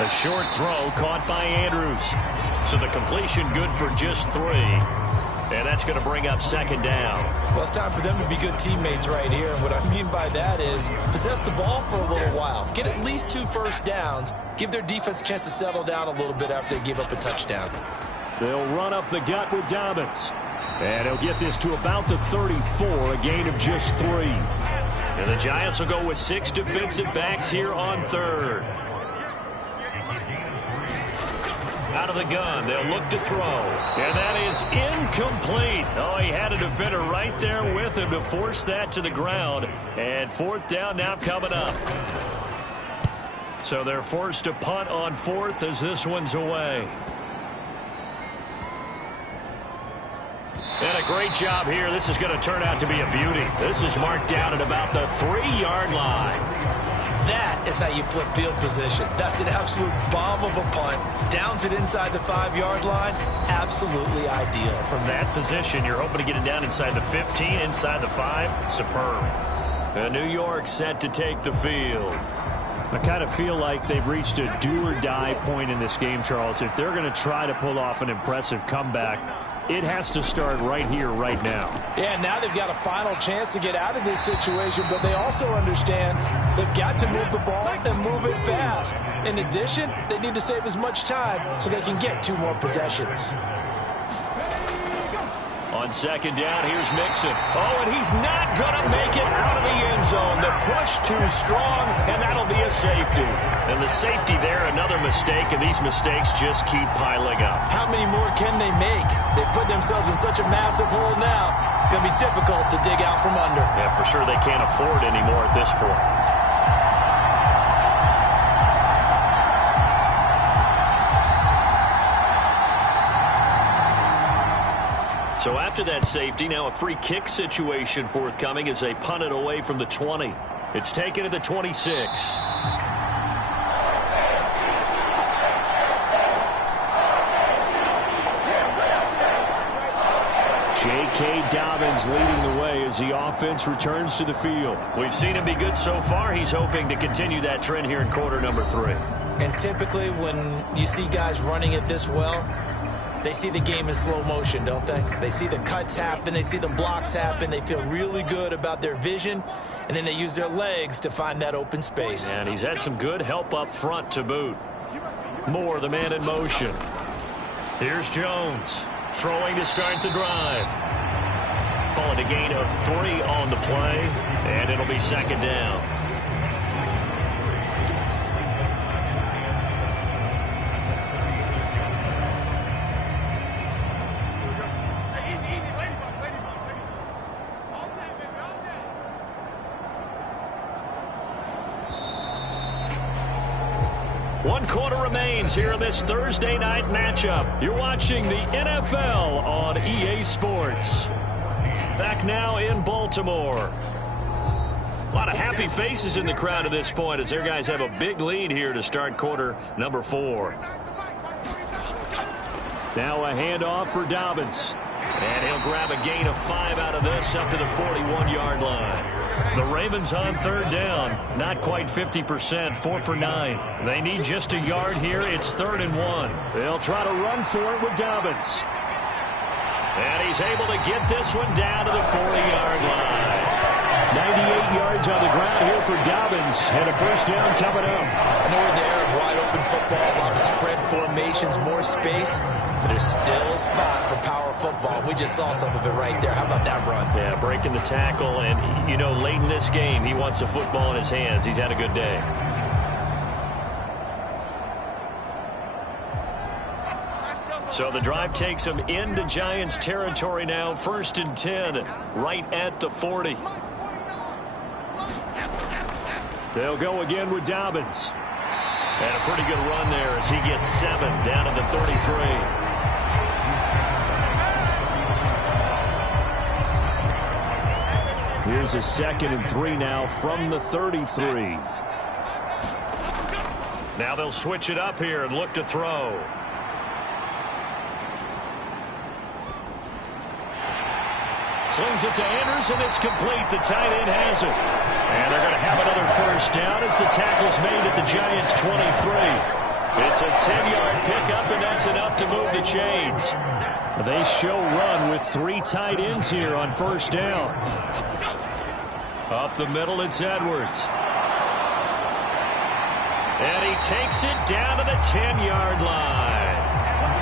A short throw caught by Andrews. So the completion good for just 3. And that's going to bring up 2nd down. Well, it's time for them to be good teammates right here. And what I mean by that is possess the ball for a little while. Get at least 2 first downs. Give their defense a chance to settle down a little bit after they give up a touchdown. They'll run up the gut with Dobbins. And he'll get this to about the 34, a gain of just 3. And the Giants will go with 6 defensive backs here on 3rd. Out of the gun, they'll look to throw. And that is incomplete. Oh, he had a defender right there with him to force that to the ground. And 4th down now coming up. So they're forced to punt on 4th as this one's away. And a great job here. This is going to turn out to be a beauty. This is marked down at about the 3-yard line. That is how you flip field position. That's an absolute bomb of a punt. Downs it inside the 5-yard line. Absolutely ideal. From that position, you're hoping to get it down inside the 15, inside the 5. Superb. And New York set to take the field. I kind of feel like they've reached a do-or-die point in this game, Charles. If they're going to try to pull off an impressive comeback, it has to start right here, right now. Yeah, now they've got a final chance to get out of this situation, but they also understand they've got to move the ball and move it fast. In addition, they need to save as much time so they can get 2 more possessions. On 2nd down, here's Mixon. Oh, and he's not going to make it out of the end zone. The push too strong, and that'll be a safety. And the safety there, another mistake, and these mistakes just keep piling up. How many more can they make? They put themselves in such a massive hole now. Going to be difficult to dig out from under. Yeah, for sure they can't afford anymore at this point. So after that safety, now a free kick situation forthcoming as they punt it away from the 20. It's taken to the 26. J.K. Dobbins leading the way as the offense returns to the field. We've seen him be good so far. He's hoping to continue that trend here in quarter number 3. And typically when you see guys running it this well, they see the game in slow motion, don't they? They see the cuts happen. They see the blocks happen. They feel really good about their vision. And then they use their legs to find that open space. And he's had some good help up front to boot. Moore, the man in motion. Here's Jones. Throwing to start the drive. Calling a gain of 3 on the play. And it'll be 2nd down. One quarter remains here in this Thursday night matchup. You're watching the NFL on EA Sports. Back now in Baltimore. A lot of happy faces in the crowd at this point as their guys have a big lead here to start quarter number 4. Now a handoff for Dobbins. And he'll grab a gain of 5 out of this up to the 41-yard line. The Ravens on 3rd down. Not quite 50%, 4 for 9. They need just a yard here. It's 3rd and 1. They'll try to run for it with Dobbins. And he's able to get this one down to the 40-yard line. 98 yards on the ground here for Dobbins. And a first down coming up. I know we're in the era of wide open football, a lot of spread formations, more space, but there's still a spot for power football. We just saw some of it right there. How about that run? Yeah, breaking the tackle, and, you know, late in this game, he wants the football in his hands. He's had a good day. So the drive takes him into Giants territory now. 1st and 10, right at the 40. They'll go again with Dobbins. And a pretty good run there as he gets 7 down to the 33. Here's a 2nd and 3 now from the 33. Now they'll switch it up here and look to throw. Slings it to Anders, and it's complete. The tight end has it. And they're going to have another first down as the tackle's made at the Giants' 23. It's a 10-yard pickup, and that's enough to move the chains. They show run with 3 tight ends here on first down. Up the middle, it's Edwards. And he takes it down to the 10-yard line.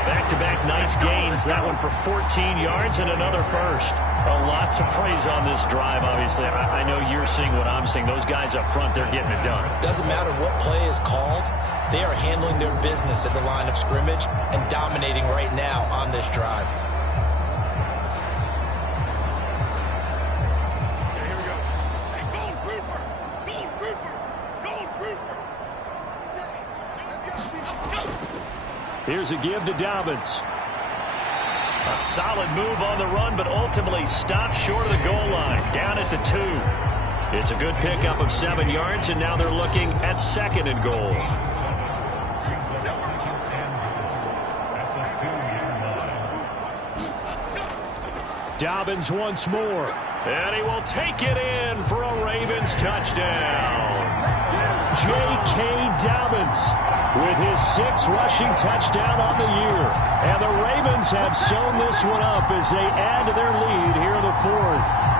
Back-to-back nice gains. That one for 14 yards and another first. A lot to praise on this drive, obviously. I know you're seeing what I'm seeing. Those guys up front, they're getting it done. Doesn't matter what play is called. They are handling their business at the line of scrimmage and dominating right now on this drive. Okay, here we go. Hey, Gold Grouper! Gold Grouper! Gold Grouper! Let's go! Here's a give to Dobbins. A solid move on the run, but ultimately stopped short of the goal line, down at the 2. It's a good pickup of 7 yards, and now they're looking at 2nd and goal. Dobbins once more. And he will take it in for a Ravens touchdown. J.K. Dobbins with his 6th rushing touchdown on the year. And the Ravens have sewn this one up as they add to their lead here in the 4th.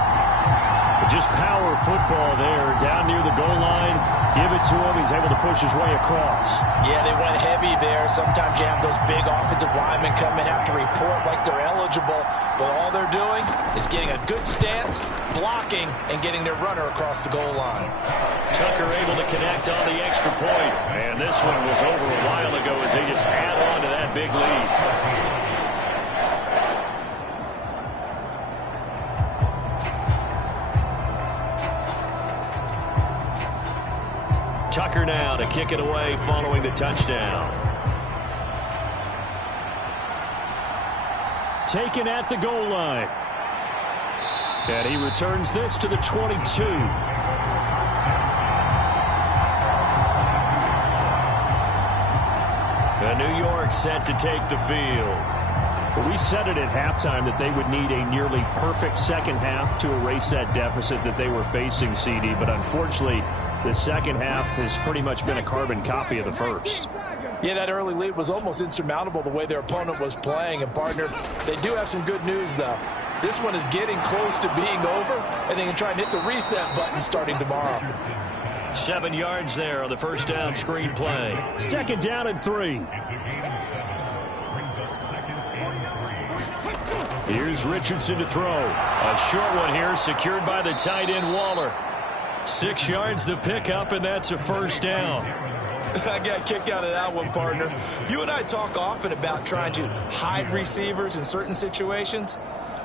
Just power football there down near the goal line. Give it to him. He's able to push his way across. Yeah, they went heavy there. Sometimes you have those big offensive linemen come in after report like they're eligible. But all they're doing is getting a good stance, blocking, and getting their runner across the goal line. Tucker able to connect on the extra point. And this one was over a while ago as they just add on to that big lead. Tucker now to kick it away following the touchdown. Taken at the goal line. And he returns this to the 22. And New York set to take the field. Well, we said it at halftime that they would need a nearly perfect second half to erase that deficit that they were facing, CD. But unfortunately, the second half has pretty much been a carbon copy of the first. Yeah, that early lead was almost insurmountable the way their opponent was playing. And, partner, they do have some good news, though. This one is getting close to being over, and they can try and hit the reset button starting tomorrow. 7 yards there on the first down screen play. 2nd down and 3. Here's Richardson to throw. A short one here secured by the tight end Waller. 6 yards the pickup, and that's a first down. I got a kick out of that one, partner. You and I talk often about trying to hide receivers in certain situations,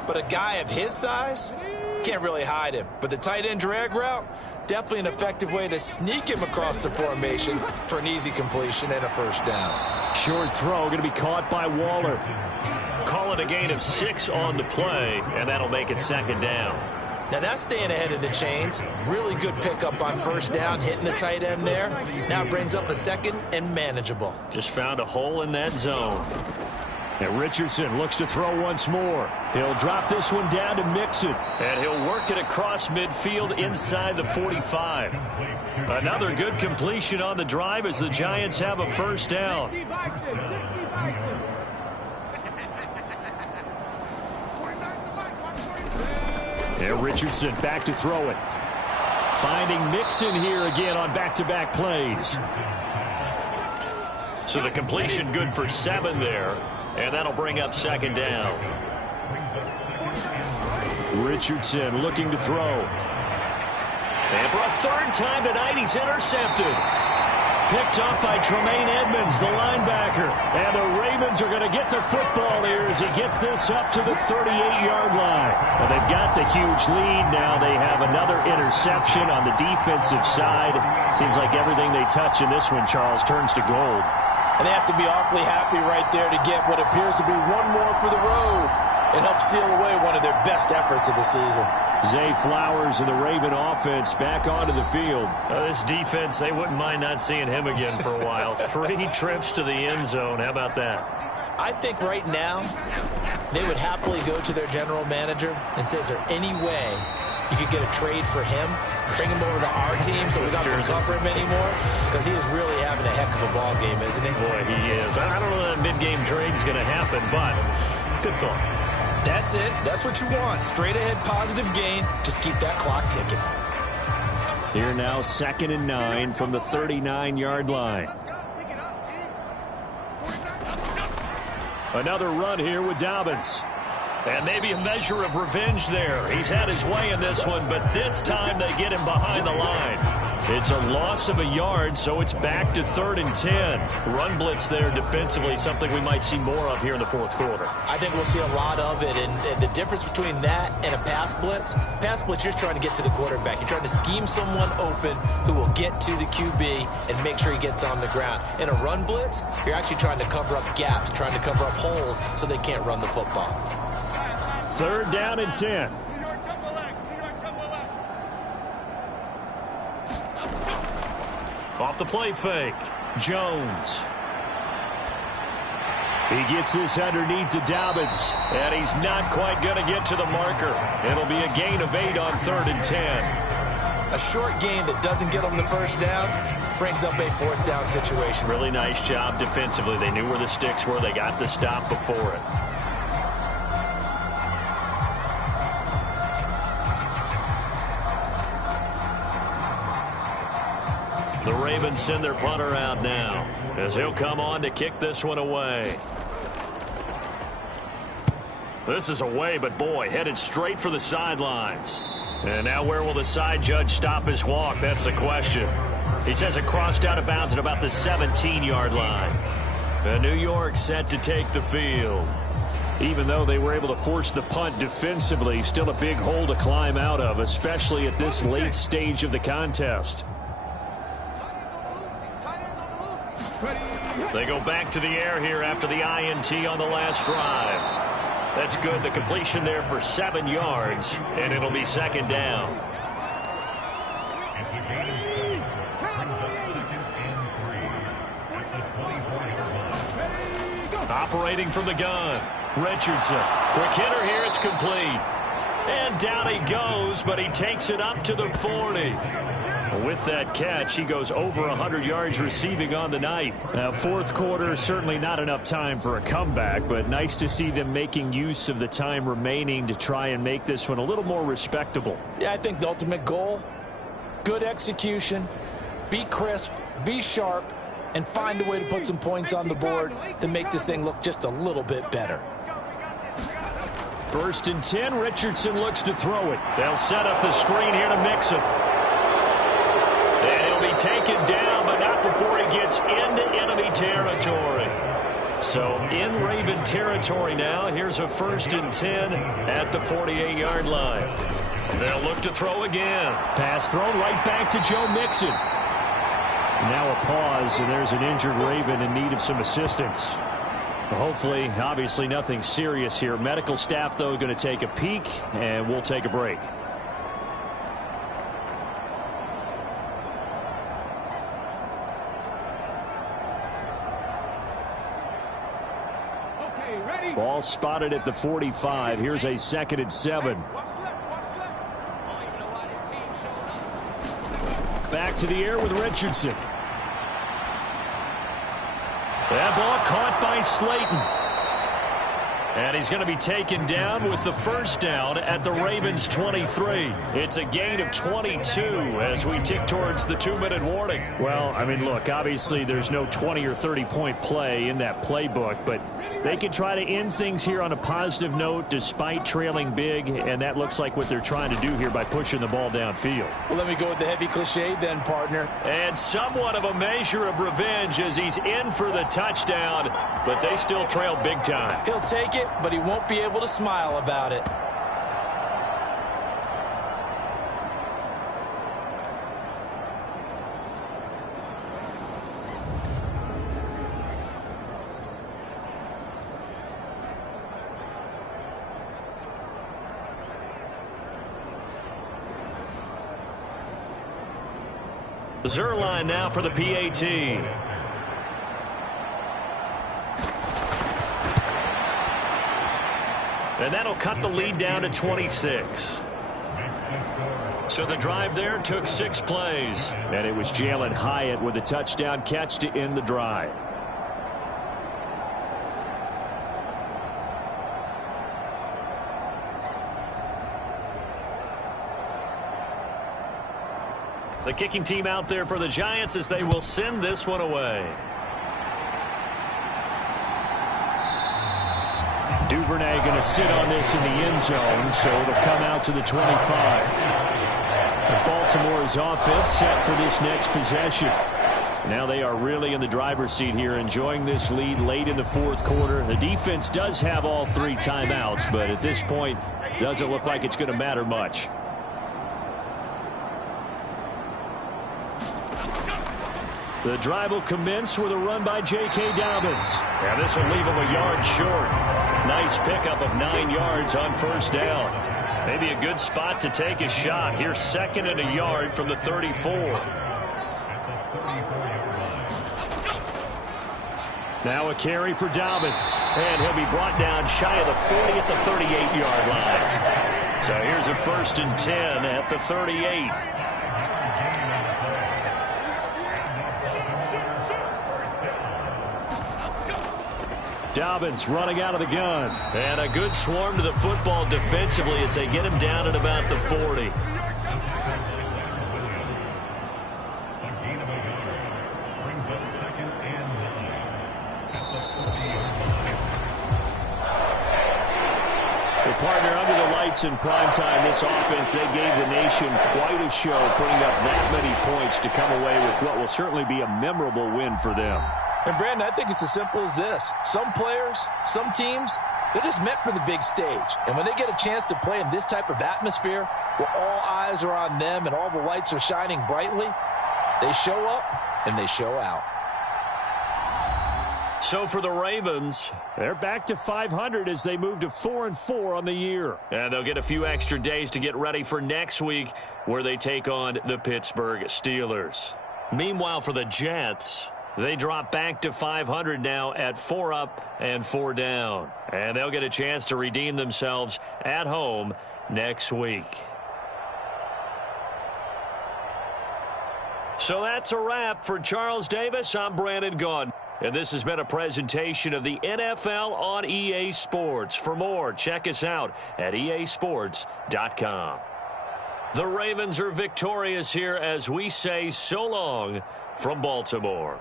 but a guy of his size can't really hide him. But the tight end drag route, definitely an effective way to sneak him across the formation for an easy completion and a first down. Short throw going to be caught by Waller. Call it a gain of 6 on the play, and that'll make it 2nd down. Now that's staying ahead of the chains. Really good pickup on first down, hitting the tight end there. Now it brings up a 2nd and manageable. Just found a hole in that zone. And Richardson looks to throw once more. He'll drop this one down to Mixon. And he'll work it across midfield inside the 45. Another good completion on the drive as the Giants have a first down. And Richardson back to throw it. Finding Mixon here again on back-to-back plays. So the completion good for 7 there. And that'll bring up 2nd down. Richardson looking to throw. And for a 3rd time tonight, he's intercepted. picked up by Tremaine Edmonds, the linebacker. And the Ravens are going to get the football here as he gets this up to the 38-yard line. Well, they've got the huge lead. Now they have another interception on the defensive side. Seems like everything they touch in this one, Charles, turns to gold. And they have to be awfully happy right there to get what appears to be one more for the road. It helps seal away one of their best efforts of the season. Zay Flowers and the Raven offense back onto the field. This defense, they wouldn't mind not seeing him again for a while. 3 trips to the end zone. How about that? I think right now they would happily go to their general manager and say, is there any way you could get a trade for him, bring him over to our team so we don't have to cover him anymore? Because he is really having a heck of a ball game, isn't he? Boy, he is. I don't know that mid-game trade is going to happen, but good thought. That's it. That's what you want. Straight ahead positive gain. Just keep that clock ticking. Here now, 2nd and 9 from the 39-yard line. Another run here with Dobbins. And maybe a measure of revenge there. He's had his way in this one, but this time they get him behind the line. It's a loss of a yard, so it's back to 3rd and 10. Run blitz there defensively, something we might see more of here in the fourth quarter. I think we'll see a lot of it, and the difference between that and a pass blitz, you're just trying to get to the quarterback. You're trying to scheme someone open who will get to the QB and make sure he gets on the ground. In a run blitz, you're actually trying to cover up gaps, trying to cover up holes so they can't run the football. 3rd down and 10. Off the play fake, Jones. He gets this underneath to Dobbins, and he's not quite going to get to the marker. It'll be a gain of 8 on 3rd and 10. A short gain that doesn't get them the first down brings up a 4th down situation. Really nice job defensively. They knew where the sticks were. They got the stop before it. The Ravens send their punter out now as he'll come on to kick this one away. This is away, but boy, headed straight for the sidelines. And now where will the side judge stop his walk? That's the question. He says it crossed out of bounds at about the 17-yard line. And New York set to take the field. Even though they were able to force the punt defensively, still a big hole to climb out of, especially at this late stage of the contest. They go back to the air here after the INT on the last drive. That's good. The completion there for 7 yards, and it'll be 2nd down. Operating from the gun, Richardson. Quick hitter here, it's complete. And down he goes, but he takes it up to the 40. With that catch, he goes over 100 yards receiving on the night. Now, fourth quarter, certainly not enough time for a comeback, but nice to see them making use of the time remaining to try and make this one a little more respectable. Yeah, I think the ultimate goal, good execution, be crisp, be sharp, and find a way to put some points on the board to make this thing look just a little bit better. 1st and 10, Richardson looks to throw it. They'll set up the screen here to mix him. And he'll be taken down, but not before he gets into enemy territory. So in Raven territory now. Here's a 1st and 10 at the 48-yard line. They'll look to throw again. Pass thrown right back to Joe Mixon. Now a pause, and there's an injured Raven in need of some assistance. Hopefully, obviously nothing serious here. Medical staff, though, going to take a peek, and we'll take a break. Ball spotted at the 45. Here's a 2nd and 7. Back to the air with Richardson. That ball caught by Slayton. And he's going to be taken down with the 1st down at the Ravens' 23. It's a gain of 22 as we tick towards the 2-minute warning. Well, I mean, look, obviously there's no 20 or 30-point play in that playbook, but They can try to end things here on a positive note despite trailing big, and that looks like what they're trying to do here by pushing the ball downfield. Well, let me go with the heavy cliche then, partner. And somewhat of a measure of revenge as he's in for the touchdown, but they still trail big time. He'll take it, but he won't be able to smile about it. Zerline now for the PAT. And that'll cut the lead down to 26. So the drive there took 6 plays. And it was Jalen Hyatt with a touchdown catch to end the drive. The kicking team out there for the Giants as they will send this one away. Duvernay going to sit on this in the end zone, so it'll come out to the 25. Baltimore's offense set for this next possession. Now they are really in the driver's seat here, enjoying this lead late in the fourth quarter. The defense does have all 3 timeouts, but at this point, doesn't look like it's going to matter much. The drive will commence with a run by J.K. Dobbins. And this will leave him a yard short. Nice pickup of 9 yards on first down. Maybe a good spot to take a shot. Here's 2nd and a yard from the 34. Now a carry for Dobbins. And he'll be brought down shy of the 40 at the 38-yard line. So here's a 1st and 10 at the 38. Dobbins running out of the gun. And a good swarm to the football defensively as they get him down at about the 40. Well, partner, under the lights in prime time, this offense, they gave the nation quite a show, putting up that many points to come away with what will certainly be a memorable win for them. And, Brandon, I think it's as simple as this. Some players, some teams, they're just meant for the big stage. And when they get a chance to play in this type of atmosphere where all eyes are on them and all the lights are shining brightly, they show up and they show out. So for the Ravens, they're back to 500 as they move to 4-4 on the year. And they'll get a few extra days to get ready for next week where they take on the Pittsburgh Steelers. Meanwhile, for the Jets, they drop back to 500 now at 4 up and 4 down. And they'll get a chance to redeem themselves at home next week. So that's a wrap. For Charles Davis, I'm Brandon Gaudin. And this has been a presentation of the NFL on EA Sports. For more, check us out at easports.com. The Ravens are victorious here as we say so long from Baltimore.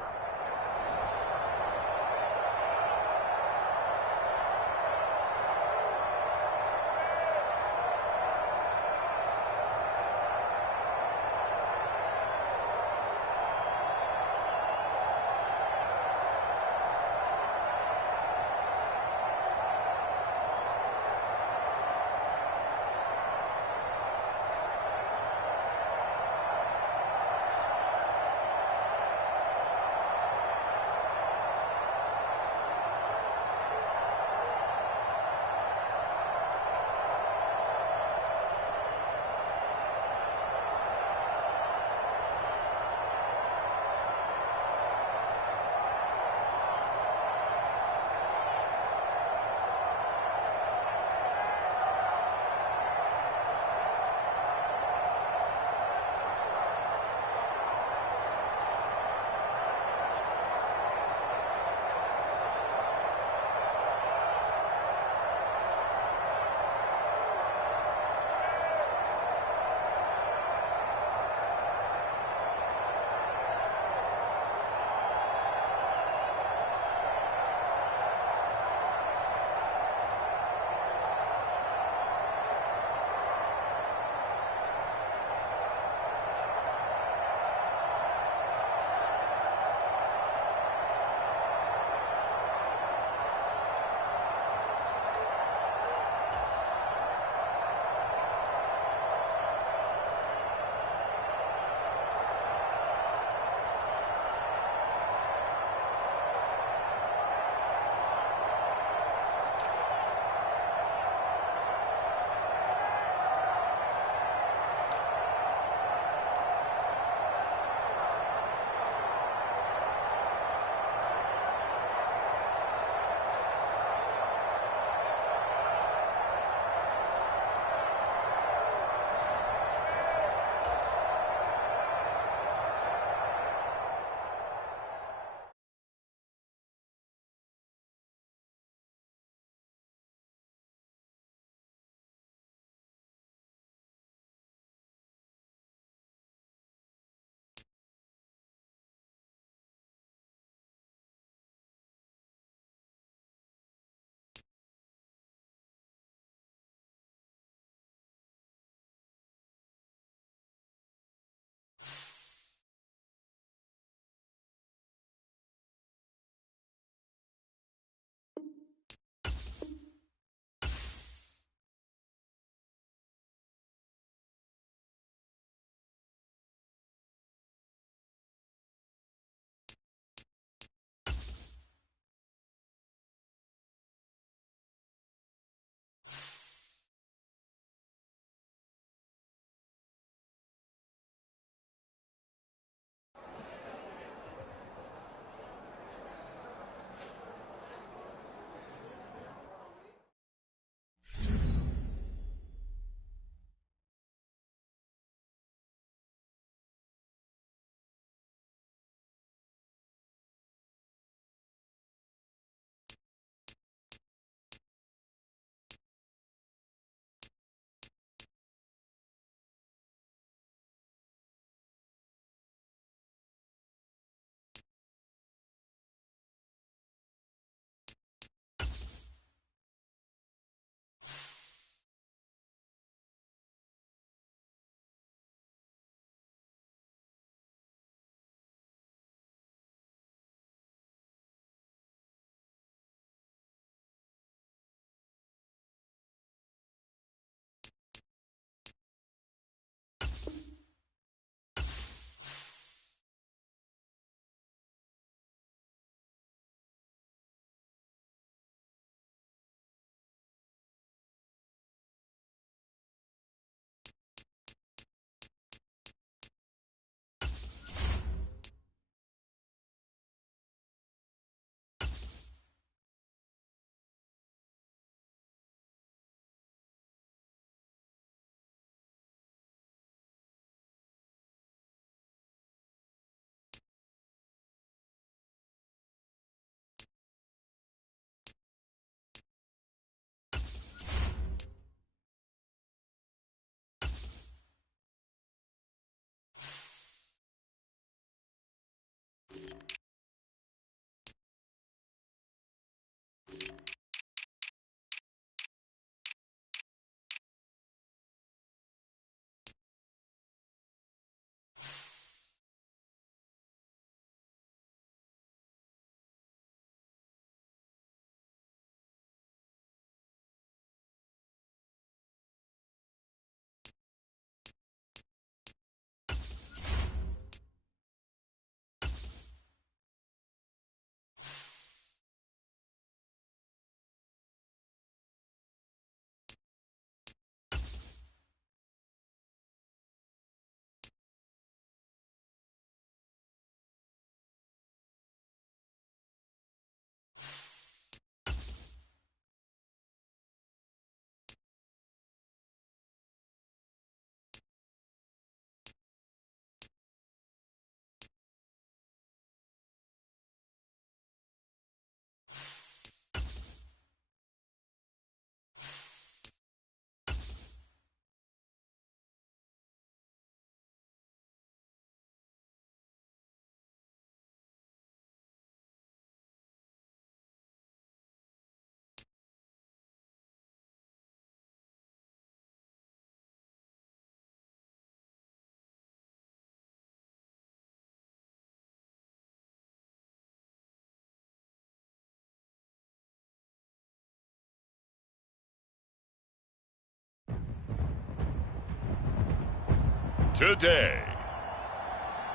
today.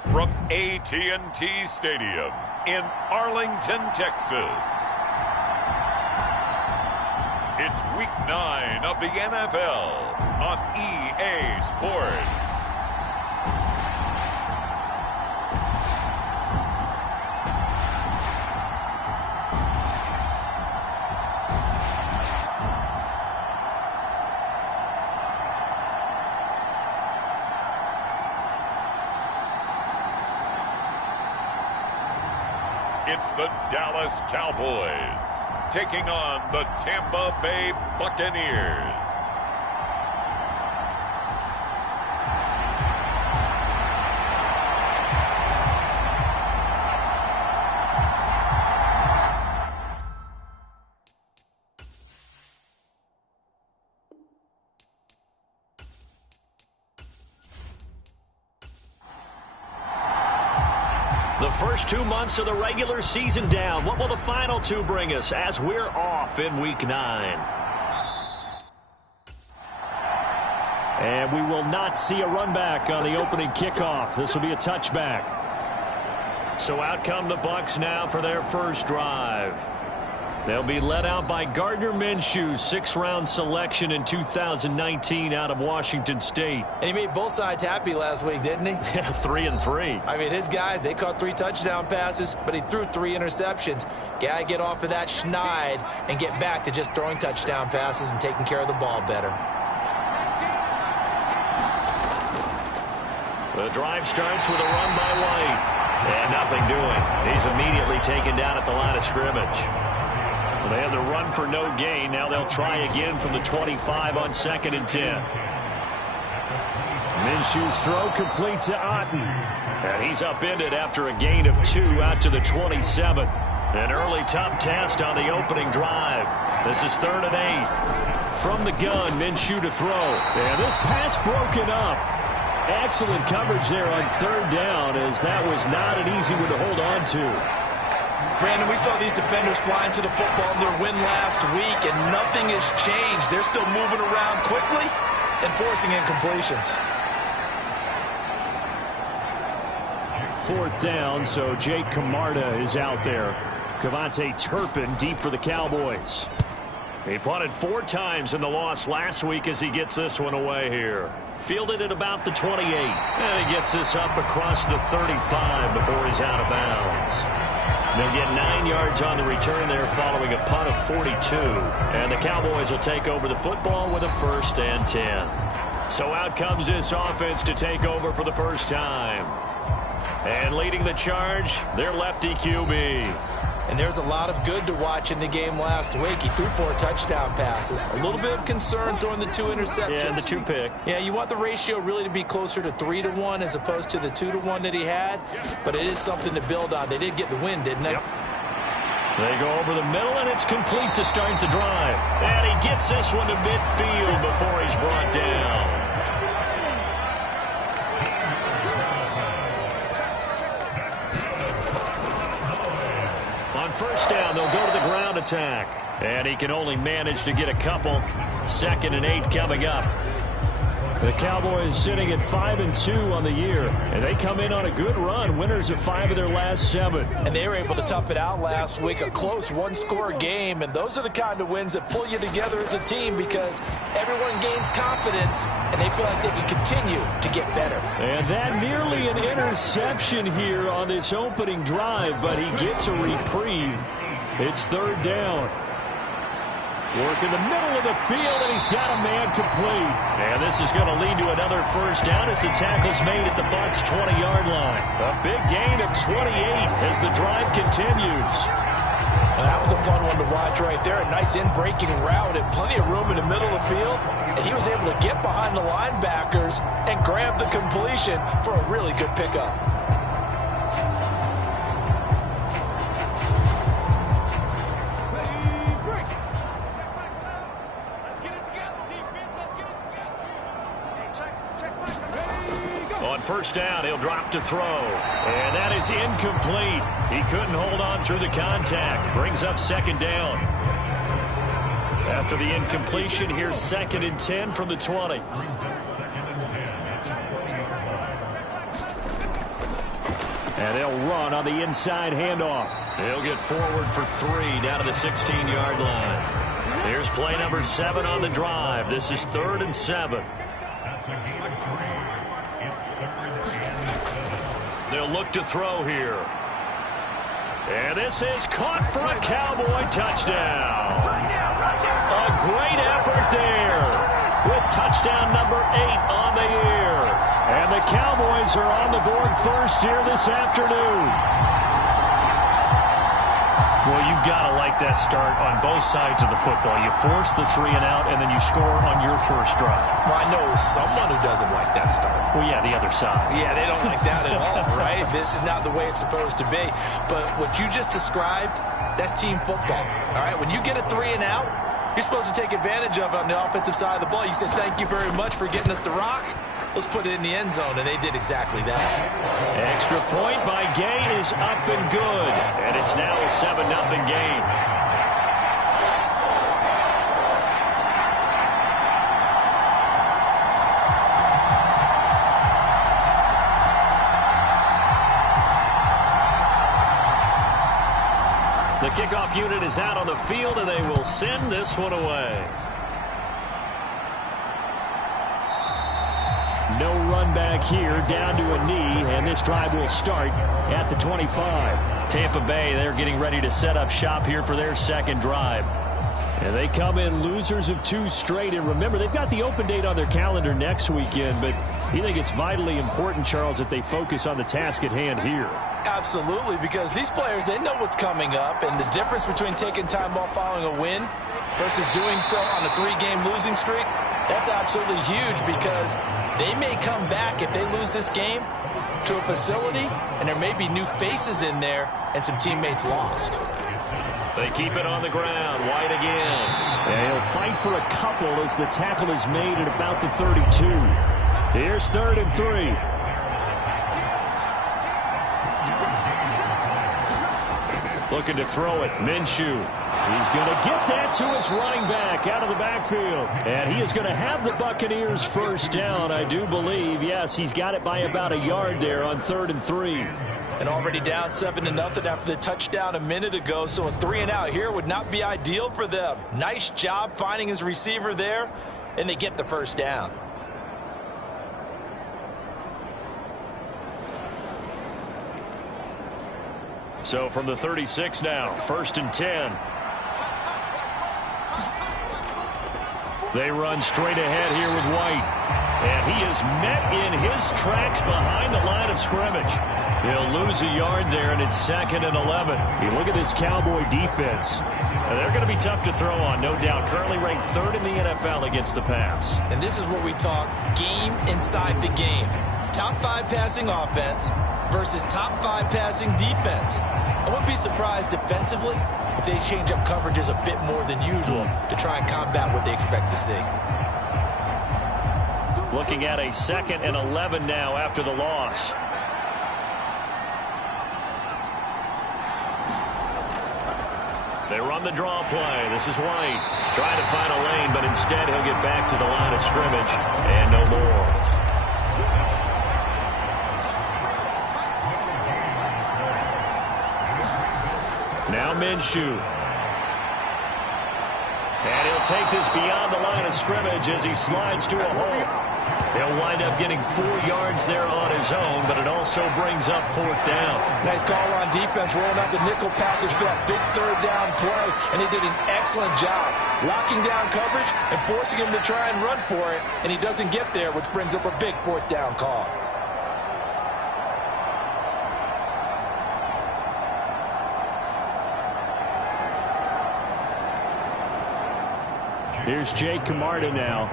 From AT&T Stadium in Arlington, Texas. It's Week 9 of the NFL on EA Sports. It's the Dallas Cowboys taking on the Tampa Bay Buccaneers. The first 2 months of the regular season down. What will the final 2 bring us as we're off in Week 9? And we will not see a run back on the opening kickoff. This will be a touchback. So out come the Bucs now for their first drive. They'll be led out by Gardner Minshew, 6th-round selection in 2019 out of Washington State. And he made both sides happy last week, didn't he? 3-3. I mean, his guys, they caught 3 touchdown passes, but he threw 3 interceptions. Got to get off of that schneid and get back to just throwing touchdown passes and taking care of the ball better. The drive starts with a run by White. And nothing doing. He's immediately taken down at the line of scrimmage. They had the run for no gain. Now they'll try again from the 25 on 2nd and 10. Minshew's throw complete to Otten. And he's upended after a gain of 2 out to the 27. An early tough test on the opening drive. This is 3rd and 8. From the gun, Minshew to throw. And this pass broken up. Excellent coverage there on 3rd down, as that was not an easy one to hold on to. Brandon, we saw these defenders flying to the football in their win last week, and nothing has changed. They're still moving around quickly and forcing incompletions. 4th down, so Jake Camarda is out there. Cavante Turpin deep for the Cowboys. He punted 4 times in the loss last week as he gets this one away here. Fielded at about the 28. And he gets this up across the 35 before he's out of bounds. They'll get 9 yards on the return there following a punt of 42. And the Cowboys will take over the football with a 1st and 10. So out comes this offense to take over for the first time. And leading the charge, their lefty QB. And there's a lot of good to watch in the game last week. He threw 4 touchdown passes. A little bit of concern throwing the 2 interceptions. Yeah, and the 2 pick. Yeah, you want the ratio really to be closer to 3-1 as opposed to the 2-1 that he had. But it is something to build on. They did get the win, didn't they? Yep. They go over the middle, and it's complete to start the drive. And he gets this one to midfield before he's brought down. First down, they'll go to the ground attack. And he can only manage to get a couple. 2nd and 8 coming up. The Cowboys sitting at 5-2 on the year. And they come in on a good run. Winners of 5 of their last 7. And they were able to tough it out last week. A close 1-score game. And those are the kind of wins that pull you together as a team because everyone gains confidence and they feel like they can continue to get better. And that nearly an interception here on this opening drive, but he gets a reprieve. It's 3rd down. Work in the middle of the field, and he's got a man complete. And this is going to lead to another first down as the tackle's made at the Bucs' 20-yard line. A big gain of 28 as the drive continues. Well, that was a fun one to watch right there. A nice in-breaking route and plenty of room in the middle of the field. And he was able to get behind the linebackers and grab the completion for a really good pickup. On first down, he'll drop to throw. And that is incomplete. He couldn't hold on through the contact. Brings up 2nd down. After the incompletion, here's 2nd and 10 from the 20. And they'll run on the inside handoff. He'll get forward for 3 down to the 16-yard line. Here's play number 7 on the drive. This is 3rd and 7. They'll look to throw here. And this is caught for a Cowboy touchdown. A great effort there with touchdown number 8 on the year. And the Cowboys are on the board first here this afternoon. Well, you've got to like that start on both sides of the football. You force the 3 and out, and then you score on your first drive. Well, I know someone who doesn't like that start. Well, yeah, the other side. Yeah, they don't like that at all, right? This is not the way it's supposed to be. But what you just described, that's team football, all right? When you get a 3 and out, you're supposed to take advantage of it on the offensive side of the ball. You said, thank you very much for getting us the rock. Let's put it in the end zone, and they did exactly that. Extra point by Gay is up and good. And it's now a 7-0 game. The kickoff unit is out on the field, and they will send this one away. No run back here, down to a knee, and this drive will start at the 25. Tampa Bay, they're getting ready to set up shop here for their second drive. And they come in losers of 2 straight. And remember, they've got the open date on their calendar next weekend, but you think it's vitally important, Charles, that they focus on the task at hand here. Absolutely, because these players, they know what's coming up, and the difference between taking time off following a win versus doing so on a 3-game losing streak, that's absolutely huge, because they may come back if they lose this game to a facility, and there may be new faces in there and some teammates lost. They keep it on the ground. White again. And he'll fight for a couple as the tackle is made at about the 32. Here's 3rd and 3. Looking to throw it. Minshew. He's going to get that to his running back out of the backfield. And he is going to have the Buccaneers first down, I do believe. Yes, he's got it by about a yard there on 3rd and 3. And already down 7-0 after the touchdown a minute ago. So a 3 and out here would not be ideal for them. Nice job finding his receiver there, and they get the first down. So from the 36 now, 1st and 10. They run straight ahead here with White. And he is met in his tracks behind the line of scrimmage. He'll lose a yard there, and it's 2nd and 11. You look at this Cowboy defense. And they're going to be tough to throw on, no doubt. Currently ranked 3rd in the NFL against the pass. And this is where we talk game inside the game. Top 5 passing offense versus top 5 passing defense. I wouldn't be surprised defensively if they change up coverages a bit more than usual to try and combat what they expect to see. Looking at a 2nd and 11 now after the loss. They run the draw play. This is White trying to find a lane, but instead he'll get back to the line of scrimmage and no more. Now Minshew. And he'll take this beyond the line of scrimmage as he slides to a hole. He'll wind up getting 4 yards there on his own, but it also brings up 4th down. Nice call on defense, rolling out the nickel package for that big 3rd down play, and he did an excellent job locking down coverage and forcing him to try and run for it, and he doesn't get there, which brings up a big 4th down call. Here's Jake Camarda now.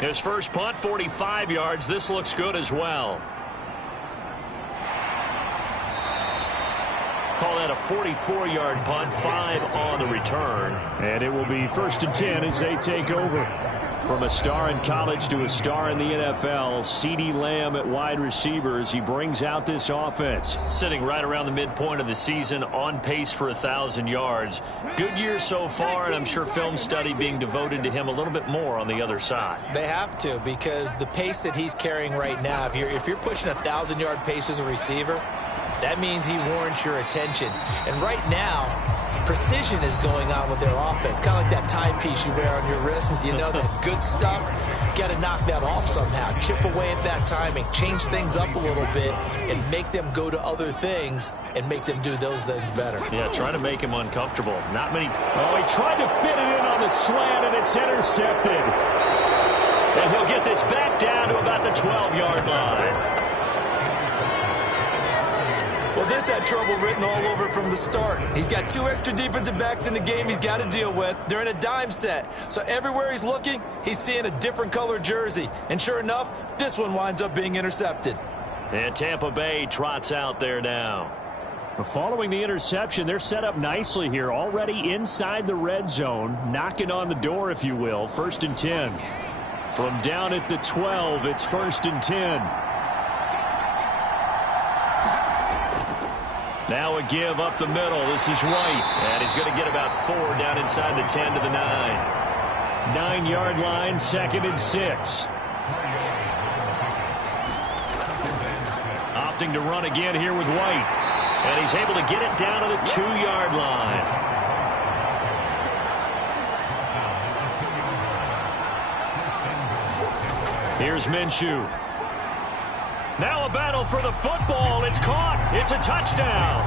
His first punt, 45 yards. This looks good as well. Call that a 44-yard punt, 5 on the return. And it will be 1st and 10 as they take over. From a star in college to a star in the NFL, CeeDee Lamb at wide receivers. He brings out this offense. Sitting right around the midpoint of the season, on pace for 1,000 yards. Good year so far, and I'm sure film study being devoted to him a little bit more on the other side. They have to, because the pace that he's carrying right now, if you're pushing 1,000-yard pace as a receiver, that means he warrants your attention. And right now, precision is going on with their offense. Kind of like that timepiece you wear on your wrist. You know, that good stuff. You got to knock that off somehow. Chip away at that timing. Change things up a little bit and make them go to other things and make them do those things better. Yeah, trying to make him uncomfortable. Not many. Oh, he tried to fit it in on the slant, and it's intercepted. And he'll get this back down to about the 12-yard line. Well, this had trouble written all over from the start. He's got 2 extra defensive backs in the game he's got to deal with. They're in a dime set. So everywhere he's looking, he's seeing a different color jersey. And sure enough, this one winds up being intercepted. And Tampa Bay trots out there now. Following the interception, they're set up nicely here. Already inside the red zone. Knocking on the door, if you will. 1st and 10. From down at the 12, it's 1st and 10. Now a give up the middle. This is White. And he's going to get about 4 down inside the 10 to the 9. 9-yard line, 2nd and 6. Opting to run again here with White. And he's able to get it down to the 2-yard line. Here's Minshew. Now a battle for the football. It's caught. It's a touchdown.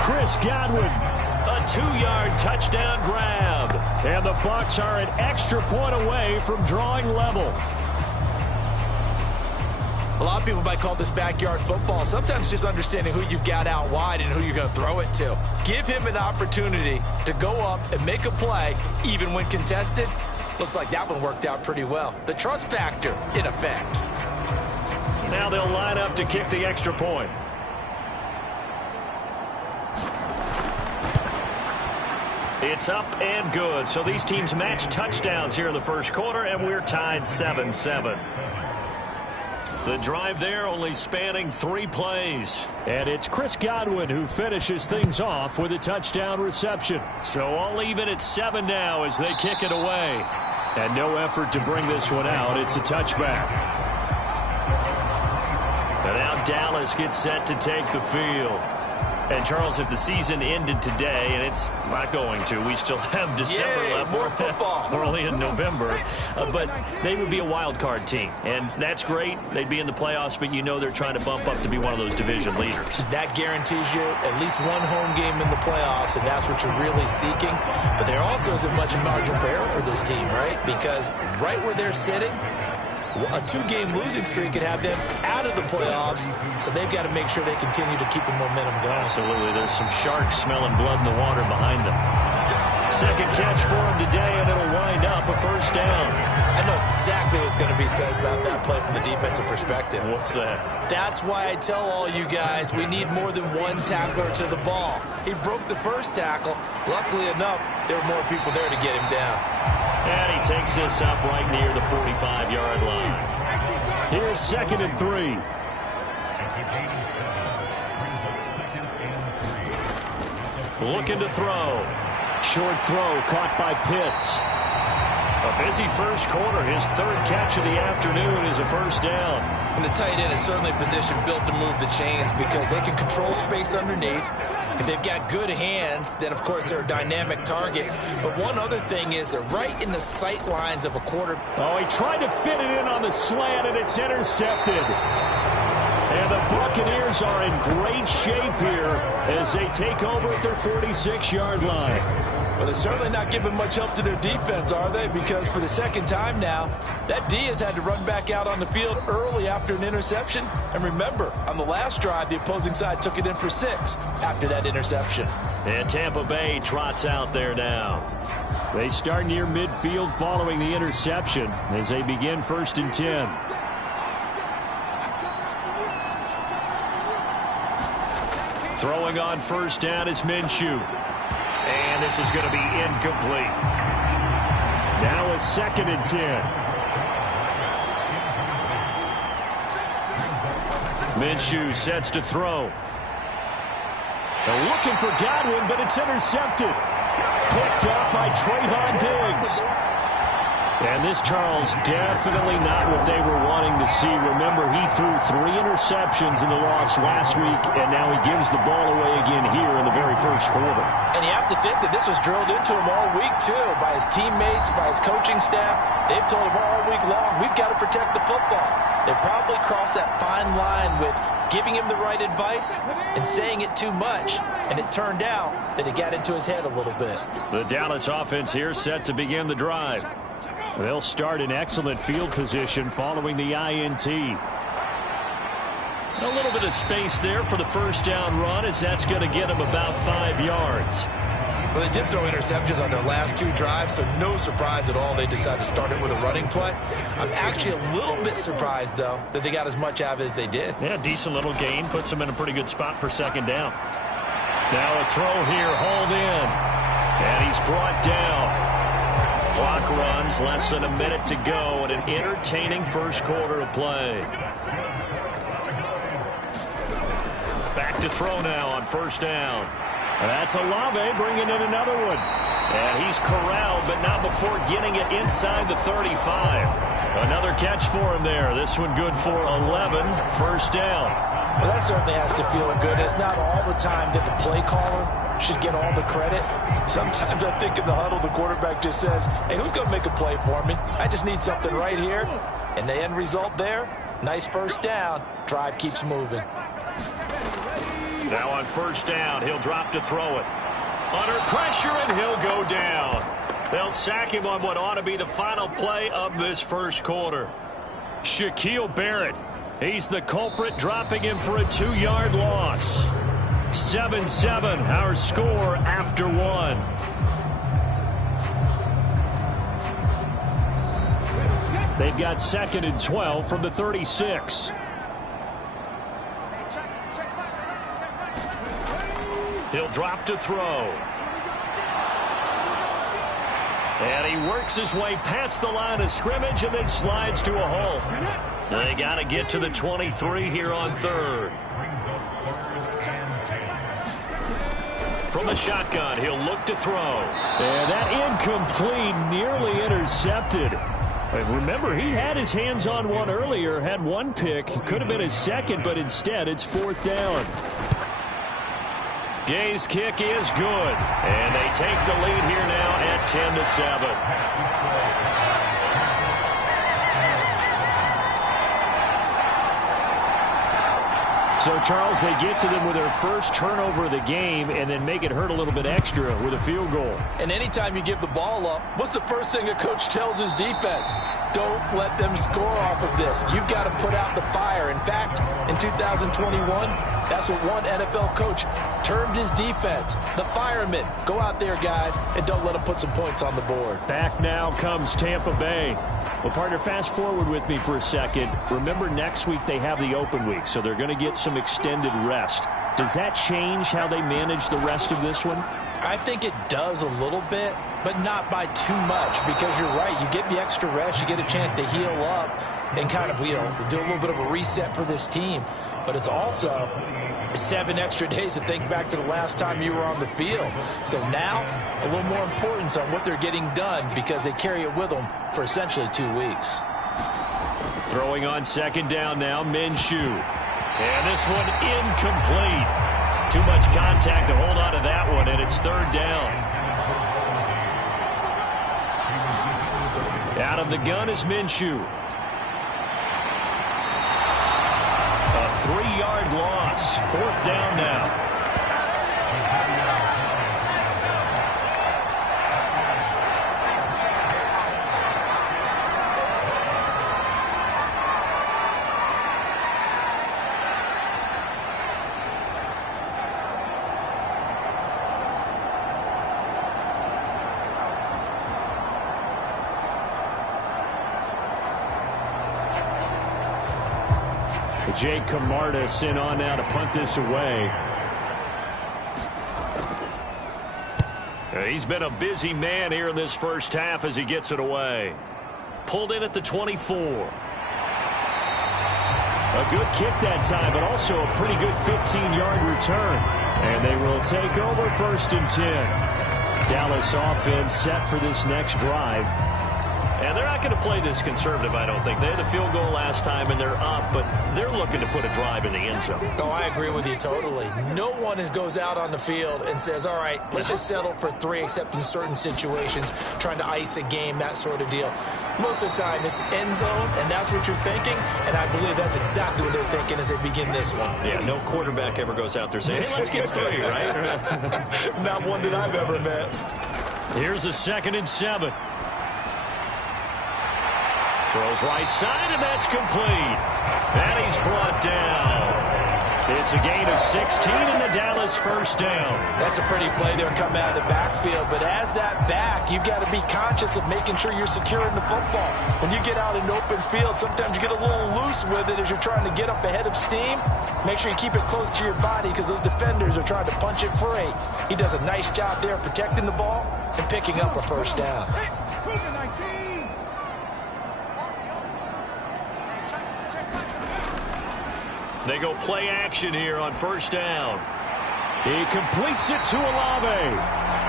Chris Godwin. A 2-yard touchdown grab. And the Bucs are an extra point away from drawing level. A lot of people might call this backyard football. Sometimes just understanding who you've got out wide and who you're going to throw it to. Give him an opportunity to go up and make a play, even when contested. Looks like that one worked out pretty well. The trust factor in effect. Now they'll line up to kick the extra point. It's up and good. So these teams match touchdowns here in the first quarter, and we're tied 7-7. The drive there only spanning 3 plays. And it's Chris Godwin who finishes things off with a touchdown reception. So all even at 7 now as they kick it away. And no effort to bring this one out. It's a touchback. And now Dallas gets set to take the field. And, Charles, if the season ended today, and it's not going to, we still have December left. More football. We're only in November. But they would be a wild card team. And that's great. They'd be in the playoffs, but you know they're trying to bump up to be one of those division leaders. That guarantees you at least one home game in the playoffs, and that's what you're really seeking. But there also isn't much margin for error for this team, right? Because right where they're sitting, a 2-game losing streak could have them out of the playoffs, so they've got to make sure they continue to keep the momentum going. Absolutely. There's some sharks smelling blood in the water behind them. Second catch for him today, and it'll wind up a 1st down. I know exactly what's going to be said about that play from the defensive perspective. What's that? That's why I tell all you guys we need more than one tackler to the ball. He broke the first tackle. Luckily enough, there were more people there to get him down. And he takes this up right near the 45-yard line. Here's 2nd and 3. Looking to throw. Short throw caught by Pitts. A busy first quarter. His 3rd catch of the afternoon is a 1st down. And the tight end is certainly a position built to move the chains because they can control space underneath. If they've got good hands, then, of course, they're a dynamic target. But one other thing is they're right in the sight lines of a quarter. Oh, he tried to fit it in on the slant, and it's intercepted. And the Buccaneers are in great shape here as they take over at their 46-yard line. Well, they're certainly not giving much help to their defense, are they? Because for the 2nd time now, that D has had to run back out on the field early after an interception. And remember, on the last drive, the opposing side took it in for 6 after that interception. And Tampa Bay trots out there now. They start near midfield following the interception as they begin 1st and 10. Throwing on 1st down is Minshew. And this is going to be incomplete. Now a 2nd and 10. Minshew sets to throw. They're looking for Godwin, but it's intercepted. Picked up by Trayvon Diggs. And this, Charles, definitely not what they were wanting to see. Remember, he threw 3 interceptions in the loss last week, and now he gives the ball away again here in the very first quarter. And you have to think that this was drilled into him all week, too, by his teammates, by his coaching staff. They've told him all week long, we've got to protect the football. They probably crossed that fine line with giving him the right advice and saying it too much. And it turned out that it got into his head a little bit. The Dallas offense here set to begin the drive. They'll start in excellent field position following the INT. A little bit of space there for the first down run, as that's going to get them about 5 yards. Well, they did throw interceptions on their last 2 drives, so no surprise at all they decided to start it with a running play. I'm actually a little bit surprised, though, that they got as much out of it as they did. Yeah, decent little gain. Puts them in a pretty good spot for 2nd down. Now a throw here, hauled in. And he's brought down. Clock runs, less than a minute to go, and an entertaining first quarter of play. Back to throw now on 1st down. That's Olave bringing in another one. And he's corralled, but not before getting it inside the 35. Another catch for him there. This one good for 11, 1st down. Well, that certainly has to feel good. It's not all the time that the play caller should get all the credit. Sometimes I think in the huddle, the quarterback just says, hey, who's going to make a play for me? I just need something right here. And the end result there, nice 1st down. Drive keeps moving. Now on 1st down, he'll drop to throw it. Under pressure, and he'll go down. They'll sack him on what ought to be the final play of this first quarter. Shaquille Barrett, he's the culprit, dropping him for a 2-yard loss. 7-7, our score after 1. They've got 2nd and 12 from the 36. He'll drop to throw. And he works his way past the line of scrimmage and then slides to a hole. They got to get to the 23 here on 3rd. From the shotgun, he'll look to throw. And that incomplete, nearly intercepted. Remember, he had his hands on one earlier, had 1 pick. Could have been his 2nd, but instead it's 4th down. Gay's kick is good, and they take the lead here now at 10-7. So, Charles, they get to them with their first turnover of the game and then make it hurt a little bit extra with a field goal. And anytime you give the ball up, what's the first thing a coach tells his defense? Don't let them score off of this. You've got to put out the fire. In fact, in 2021, that's what one NFL coach termed his defense, the firemen. Go out there, guys, and don't let them put some points on the board. Back now comes Tampa Bay. Well, partner, fast forward with me for a second. Remember, next week they have the open week, so they're going to get some extended rest. Does that change how they manage the rest of this one? I think it does a little bit, but not by too much, because you're right. You get the extra rest. You get a chance to heal up and kind of, do a little bit of a reset for this team. But it's also 7 extra days to think back to the last time you were on the field. So now, a little more importance on what they're getting done, because they carry it with them for essentially 2 weeks. Throwing on 2nd down now, Minshew. And this one incomplete. Too much contact to hold on to that one, and it's 3rd down. Out of the gun is Minshew. A 3-yard loss. 4th down now. Jake Camarda sent on now to punt this away. He's been a busy man here in this first half as he gets it away. Pulled in at the 24. A good kick that time, but also a pretty good 15-yard return. And they will take over 1st and 10. Dallas offense set for this next drive. And they're not going to play this conservative, I don't think. They had the field goal last time, and they're up, but they're looking to put a drive in the end zone. Oh, I agree with you totally. No one goes out on the field and says, all right, let's just settle for 3, except in certain situations, trying to ice a game, that sort of deal. Most of the time, it's end zone, and that's what you're thinking, and I believe that's exactly what they're thinking as they begin this one. Yeah, no quarterback ever goes out there saying, hey, let's get 3, right? Not one that I've ever met. Here's a 2nd and 7. Throws right side, and that's complete. And he's brought down. It's a gain of 16 and the Dallas first down. That's a pretty play there coming out of the backfield. But as that back, you've got to be conscious of making sure you're securing the football. When you get out in open field, sometimes you get a little loose with it as you're trying to get up ahead of steam. Make sure you keep it close to your body because those defenders are trying to punch it free. He does a nice job there protecting the ball and picking up a first down. They go play action here on 1st down. He completes it to Olave.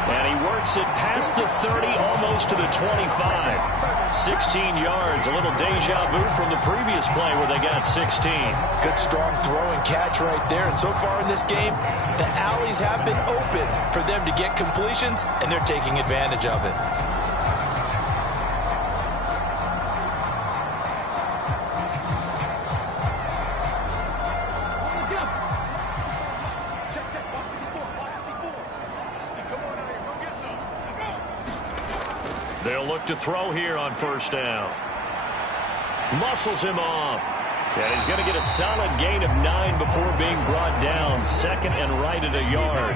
And he works it past the 30, almost to the 25. 16 yards, a little deja vu from the previous play where they got 16. Good strong throw and catch right there. And so far in this game, the alleys have been open for them to get completions, and they're taking advantage of it. They'll look to throw here on 1st down. Muscles him off. And he's going to get a solid gain of 9 before being brought down. 2nd and right at a yard.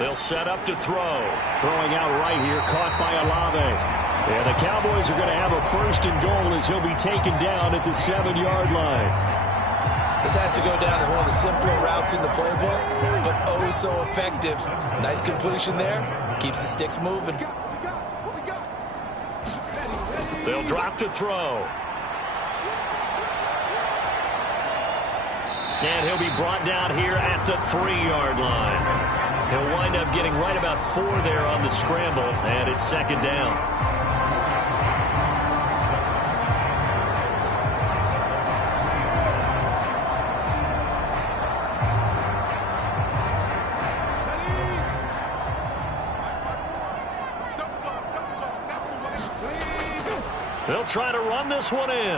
They'll set up to throw. Throwing out right here, caught by Olave. And the Cowboys are going to have a 1st and goal as he'll be taken down at the 7-yard line. This has to go down as one of the simpler routes in the playbook, but oh so effective. Nice completion there. Keeps the sticks moving. They'll drop to throw. And he'll be brought down here at the 3-yard line. He'll wind up getting right about 4 there on the scramble, and it's 2nd down. They'll try to run this one in.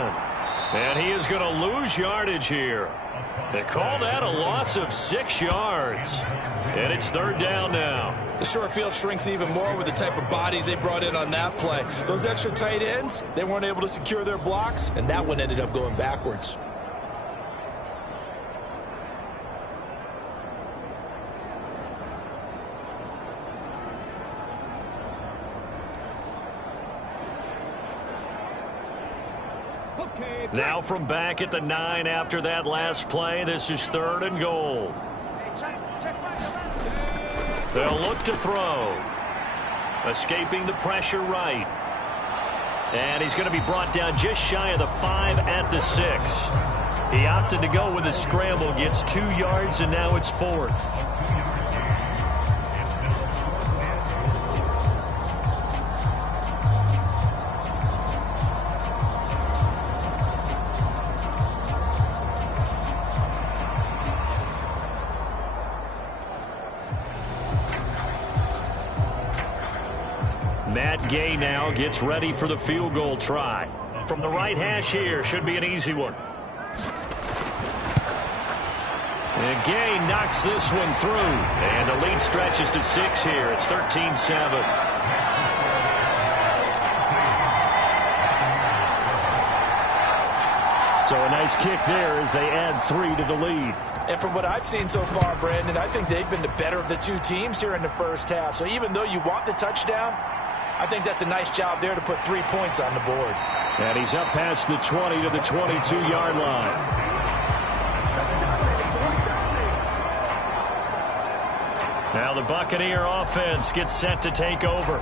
And he is going to lose yardage here. They call that a loss of 6 yards. And it's 3rd down now. The short field shrinks even more with the type of bodies they brought in on that play. Those extra tight ends, they weren't able to secure their blocks, and that one ended up going backwards. Now from back at the 9 after that last play, this is 3rd and goal. They'll look to throw. Escaping the pressure right. And he's going to be brought down just shy of the 5 at the 6. He opted to go with a scramble, gets 2 yards, and now it's 4th. Matt Gay now gets ready for the field goal try. From the right hash here, should be an easy one. And Gay knocks this one through. And the lead stretches to 6 here. It's 13-7. So a nice kick there as they add 3 to the lead. And from what I've seen so far, Brandon, I think they've been the better of the two teams here in the first half. So even though you want the touchdown, I think that's a nice job there to put 3 points on the board. And he's up past the 20 to the 22-yard line. Now the Buccaneer offense gets set to take over.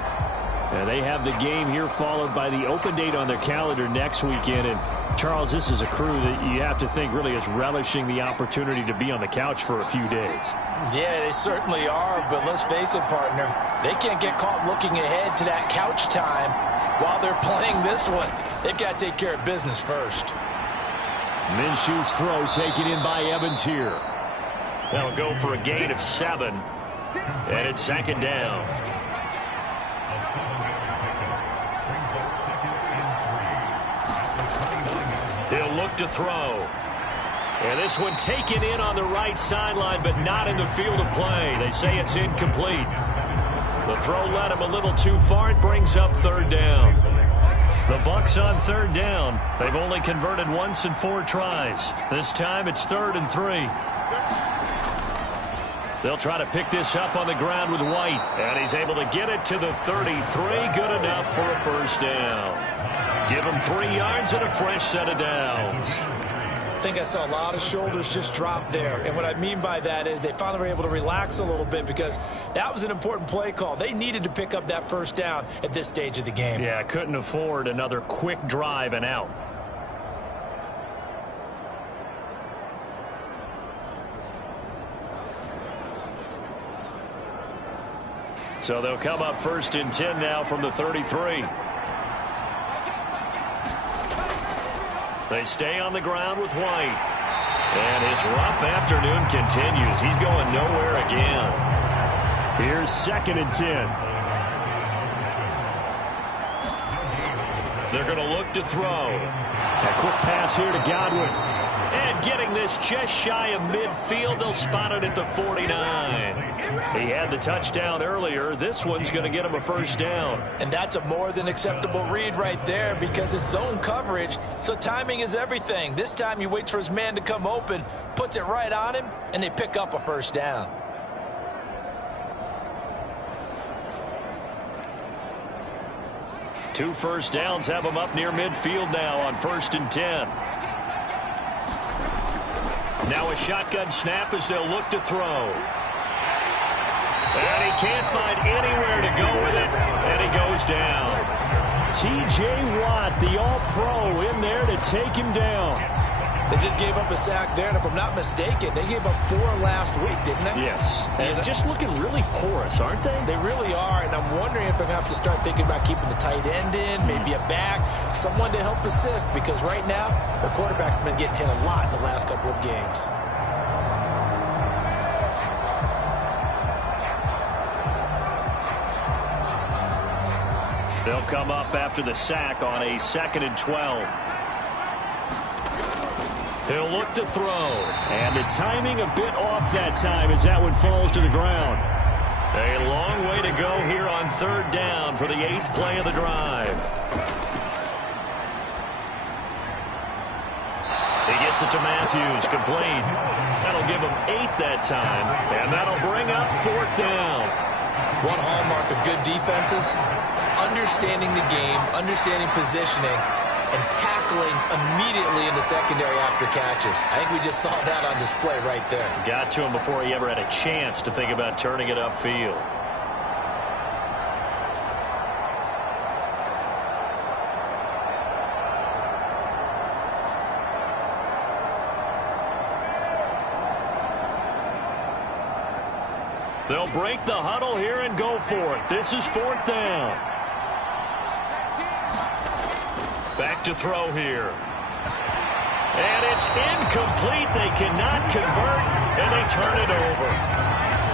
And they have the game here followed by the open date on their calendar next weekend. And, Charles, this is a crew that you have to think really is relishing the opportunity to be on the couch for a few days. Yeah, they certainly are, but let's face it, partner. They can't get caught looking ahead to that couch time while they're playing this one. They've got to take care of business first. Minshew's throw taken in by Evans here. They'll go for a gain of 7. And it's 2nd down. He'll look to throw. And this one taken in on the right sideline, but not in the field of play. They say it's incomplete. The throw led him a little too far. It brings up 3rd down. The Bucs on 3rd down. They've only converted once in 4 tries. This time it's 3rd and 3. They'll try to pick this up on the ground with White. And he's able to get it to the 33. Good enough for a 1st down. Give him 3 yards and a fresh set of downs. I think I saw a lot of shoulders just drop there. And what I mean by that is they finally were able to relax a little bit because that was an important play call. They needed to pick up that 1st down at this stage of the game. Yeah, couldn't afford another quick drive and out. So they'll come up 1st and 10 now from the 33. They stay on the ground with White. And his rough afternoon continues. He's going nowhere again. Here's 2nd and 10. They're going to look to throw. A quick pass here to Godwin. And getting this just shy of midfield, they'll spot it at the 49. He had the touchdown earlier. This one's going to get him a 1st down. And that's a more than acceptable read right there because it's zone coverage, so timing is everything. This time he waits for his man to come open, puts it right on him, and they pick up a 1st down. Two 1st downs have him up near midfield now on 1st and 10. Now a shotgun snap as they'll look to throw. And he can't find anywhere to go with it, and he goes down. T.J. Watt, the All-Pro, in there to take him down. They just gave up a sack there, and if I'm not mistaken, they gave up 4 last week, didn't they? Yes. And just looking really porous, aren't they? They really are, and I'm wondering if I'm going to have to start thinking about keeping the tight end in, maybe a back, someone to help assist, because right now, the quarterback's been getting hit a lot in the last couple of games. They'll come up after the sack on a 2nd and 12. He'll look to throw. And the timing a bit off that time as that one falls to the ground. A long way to go here on 3rd down for the 8th play of the drive. He gets it to Matthews, complete. That'll give him 8 that time, and that'll bring up 4th down. One hallmark of good defenses is understanding the game, understanding positioning, and tackling immediately in the secondary after catches. I think we just saw that on display right there. Got to him before he ever had a chance to think about turning it upfield. They'll break the huddle here and go for it. This is 4th down. Back to throw here. And it's incomplete. They cannot convert, and they turn it over.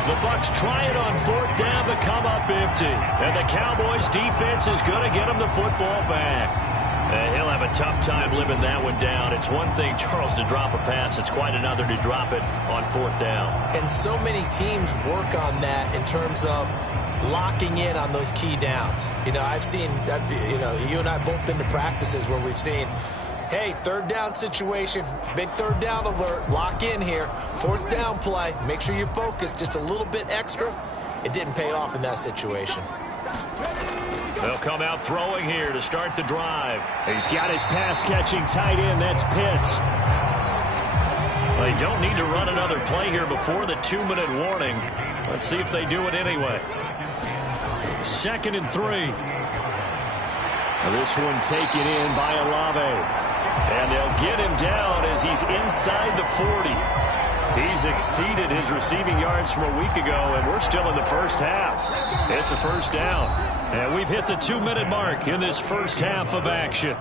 The Bucs try it on 4th down, but come up empty. And the Cowboys' defense is going to get them the football back. He'll have a tough time living that one down. It's one thing, Charles, to drop a pass. It's quite another to drop it on 4th down. And so many teams work on that in terms of locking in on those key downs. You know, I've seen, you and I both been to practices where we've seen, hey, 3rd down situation, big 3rd down alert, lock in here, 4th down play, make sure you focus just a little bit extra. It didn't pay off in that situation. They'll come out throwing here to start the drive. He's got his pass-catching tight end. That's Pitts. They don't need to run another play here before the 2-minute warning. Let's see if they do it anyway. 2nd and 3. This one taken in by Olave. And they'll get him down as he's inside the 40. He's exceeded his receiving yards from a week ago, and we're still in the first half. It's a first down. And we've hit the 2-minute mark in this first half of action.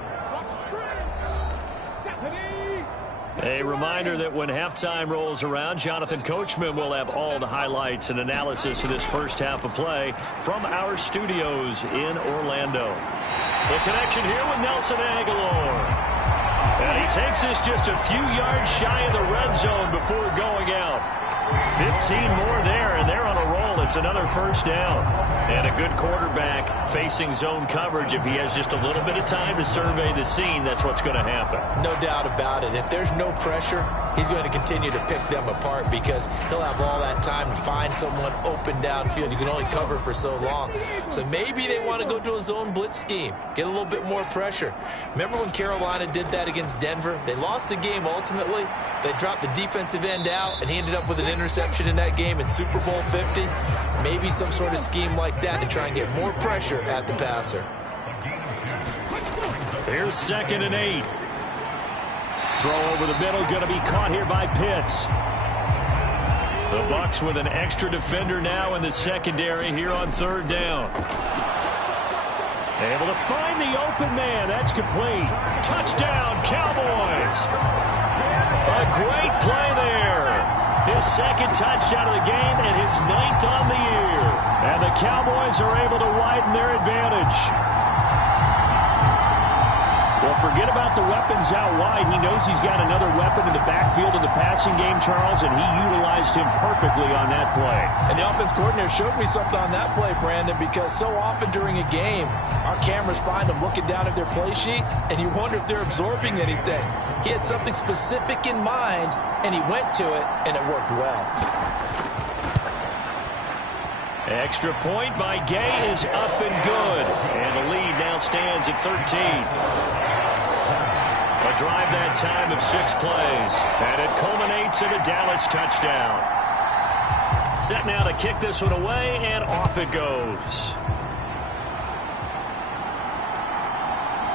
A reminder that when halftime rolls around, Jonathan Coachman will have all the highlights and analysis of this first half of play from our studios in Orlando. The connection here with Nelson Aguilar. And he takes this just a few yards shy of the red zone before going out. 15 more there, and they're on a roll. It's another first down. And a good quarterback facing zone coverage. If he has just a little bit of time to survey the scene, that's what's going to happen. No doubt about it. If there's no pressure, he's going to continue to pick them apart because he'll have all that time to find someone open downfield. You can only cover for so long. So maybe they want to go to a zone blitz scheme, get a little bit more pressure. Remember when Carolina did that against Denver? They lost the game ultimately. They dropped the defensive end out, and he ended up with an interception in that game in Super Bowl 50. Maybe some sort of scheme like that to try and get more pressure at the passer. Here's 2nd and 8. Throw over the middle, going to be caught here by Pitts. The Bucs with an extra defender now in the secondary here on 3rd down. Able to find the open man. That's complete. Touchdown, Cowboys. A great play there. His 2nd touchdown of the game and his 9th on the year. And the Cowboys are able to widen their advantage. Well, forget about the weapons out wide. He knows he's got another weapon in the backfield of the passing game, Charles, and he utilized him perfectly on that play. And the offense coordinator showed me something on that play, Brandon, because so often during a game, our cameras find them looking down at their play sheets, and you wonder if they're absorbing anything. He had something specific in mind, and he went to it, and it worked well. Extra point by Gay is up and good. And the lead now stands at 13. A drive that time of 6 plays. And it culminates in a Dallas touchdown. Set now to kick this one away, and off it goes.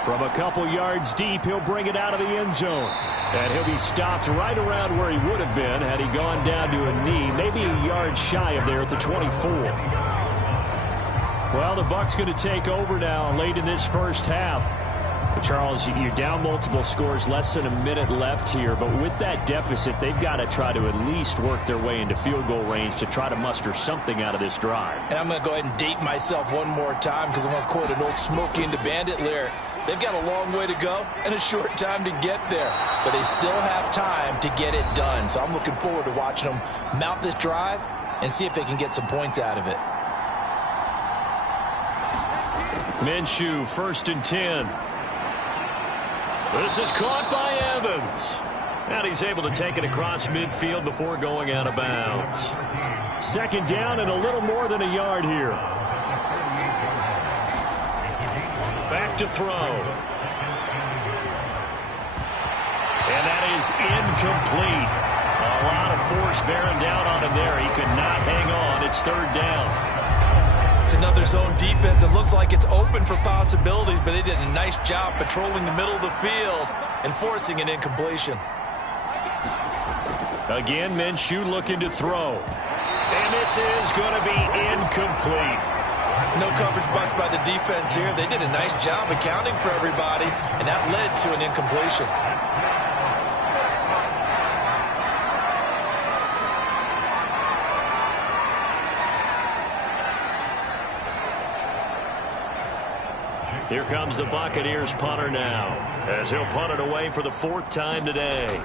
From a couple yards deep, he'll bring it out of the end zone. And he'll be stopped right around where he would have been had he gone down to a knee, maybe a yard shy of there at the 24. Well, the Bucs going to take over now late in this first half. Charles, you're down multiple scores, less than a minute left here, but with that deficit, they've got to try to at least work their way into field goal range to try to muster something out of this drive. And I'm going to go ahead and date myself one more time because I'm going to quote an old Smokey and the Bandit lyric. They've got a long way to go and a short time to get there, but they still have time to get it done. So I'm looking forward to watching them mount this drive and see if they can get some points out of it. Minshew, 1st and 10. This is caught by Evans. And he's able to take it across midfield before going out of bounds. 2nd down and a little more than a yard here. Back to throw. And that is incomplete. A lot of force bearing down on him there. He could not hang on. It's 3rd down. It's another zone defense. It looks like it's open for possibilities, but they did a nice job patrolling the middle of the field and forcing an incompletion. Again, Minshew looking to throw. And this is going to be incomplete. No coverage bust by the defense here. They did a nice job accounting for everybody, and that led to an incompletion. Here comes the Buccaneers punter now, as he'll punt it away for the 4th time today.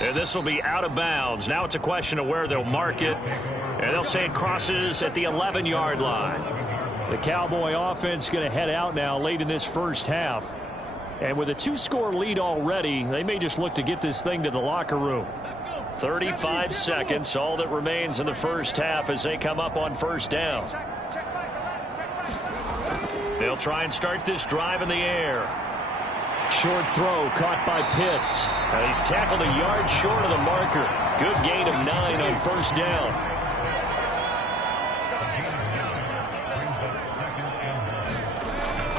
And this will be out of bounds. Now it's a question of where they'll mark it. And they'll say it crosses at the 11-yard line. The Cowboy offense going to head out now late in this first half. And with a 2-score lead already, they may just look to get this thing to the locker room. 35 seconds, all that remains in the first half as they come up on 1st down. They'll try and start this drive in the air. Short throw caught by Pitts. He's tackled a yard short of the marker. Good gain of 9 on first down.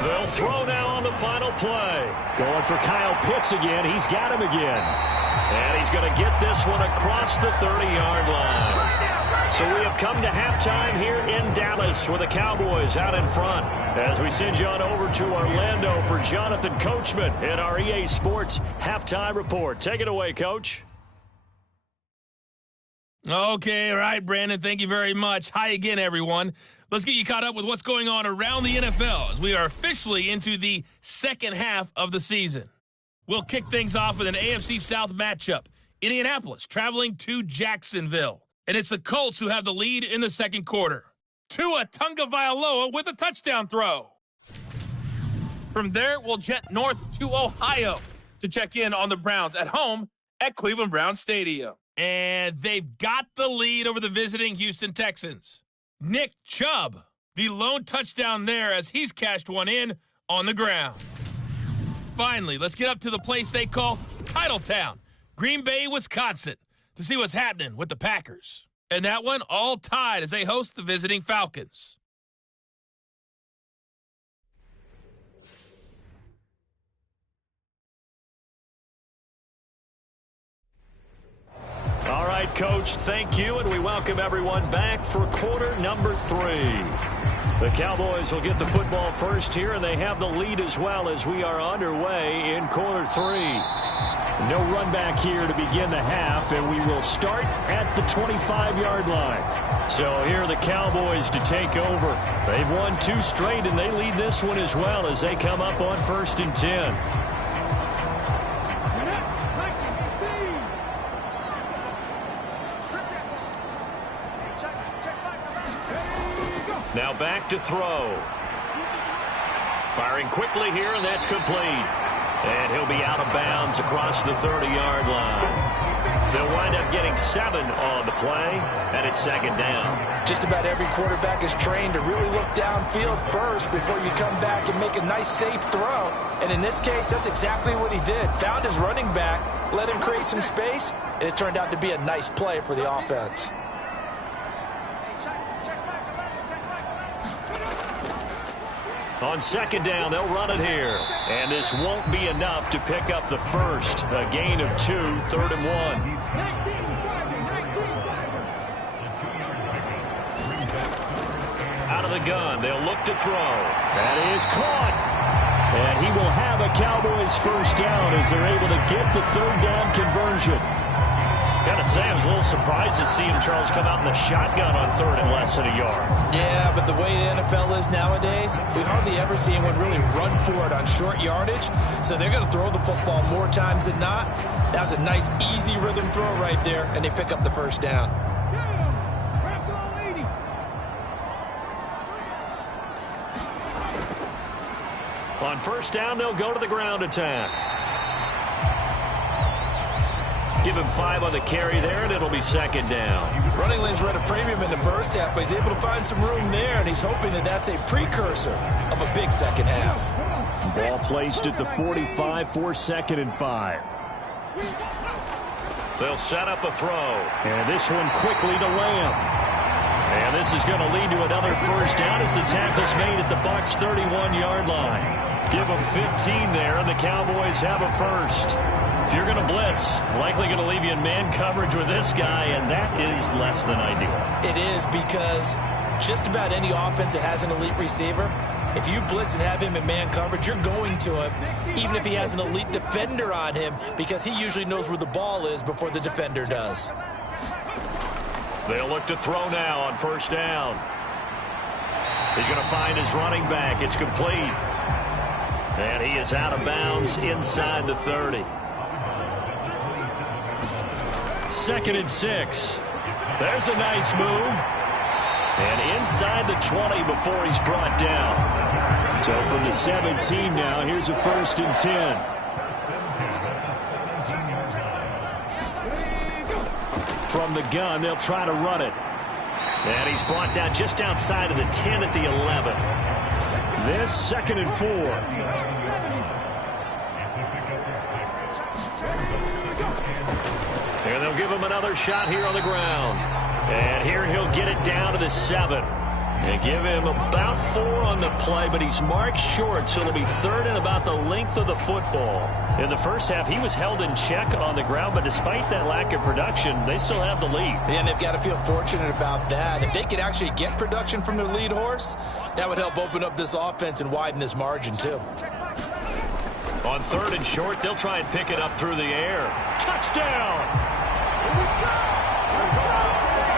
They'll throw now on the final play. Going for Kyle Pitts again. He's got him again. And he's going to get this one across the 30-yard line. So we have come to halftime here in Dallas with the Cowboys out in front. As we send you on over to Orlando for Jonathan Coachman in our EA Sports Halftime Report. Take it away, Coach. Okay, all right, Brandon. Thank you very much. Hi again, everyone. Let's get you caught up with what's going on around the NFL as we are officially into the second half of the season. We'll kick things off with an AFC South matchup. Indianapolis traveling to Jacksonville. And it's the Colts who have the lead in the second quarter. Tua Tagovailoa with a touchdown throw. From there, we'll jet north to Ohio to check in on the Browns at home at Cleveland Browns Stadium. And they've got the lead over the visiting Houston Texans. Nick Chubb, the lone touchdown there as he's cashed one in on the ground. Finally, let's get up to the place they call Titletown, Green Bay, Wisconsin, to see what's happening with the Packers. And that one all tied as they host the visiting Falcons. All right, Coach, thank you, and we welcome everyone back for quarter number 3. The Cowboys will get the football first here, and they have the lead as well as we are underway in quarter 3. No run back here to begin the half, and we will start at the 25-yard line. So here are the Cowboys to take over. They've won 2 straight, and they lead this one as well as they come up on 1st and 10. Now back to throw. Firing quickly here, and that's complete. And he'll be out of bounds across the 30-yard line. They'll wind up getting 7 on the play, and it's second down. Just about every quarterback is trained to really look downfield first before you come back and make a nice, safe throw. And in this case, that's exactly what he did. Found his running back, let him create some space, and it turned out to be a nice play for the offense. On second down, they'll run it here. And this won't be enough to pick up the first. A gain of 2, 3rd and 1. Out of the gun, they'll look to throw. That is caught. And he will have a Cowboys first down as they're able to get the 3rd down conversion. Gotta say, I was a little surprised to see him, Charles, come out in the shotgun on 3rd and less than a yard. Yeah, but the way the NFL is nowadays, we hardly ever see anyone really run for it on short yardage. So they're going to throw the football more times than not. That was a nice, easy rhythm throw right there, and they pick up the first down. On first down, they'll go to the ground attack. Give him 5 on the carry there, and it'll be second down. Running lanes were at a premium in the first half, but he's able to find some room there, and he's hoping that that's a precursor of a big second half. Ball placed at the 45 for 2nd and 5. They'll set up a throw. And this one quickly to Lamb. And this is going to lead to another first down as the tackle's made at the Bucs' 31-yard line. Give them 15 there, and the Cowboys have a first. If you're going to blitz, likely going to leave you in man coverage with this guy, and that is less than ideal. It is, because just about any offense that has an elite receiver, if you blitz and have him in man coverage, you're going to him, even if he has an elite defender on him, because he usually knows where the ball is before the defender does. They'll look to throw now on first down. He's going to find his running back. It's complete. And he is out of bounds inside the 30. 2nd and 6. There's a nice move. And inside the 20 before he's brought down. So from the 17 now, here's a 1st and 10. From the gun, they'll try to run it. And he's brought down just outside of the 10 at the 11. This 2nd and 4. they'll give him another shot here on the ground. And here he'll get it down to the 7. They give him about 4 on the play, but he's marked short, so it'll be 3rd and about the length of the football. In the first half, he was held in check on the ground, but despite that lack of production, they still have the lead. And they've got to feel fortunate about that. If they could actually get production from their lead horse, that would help open up this offense and widen this margin, too. On 3rd and short, they'll try and pick it up through the air. Touchdown!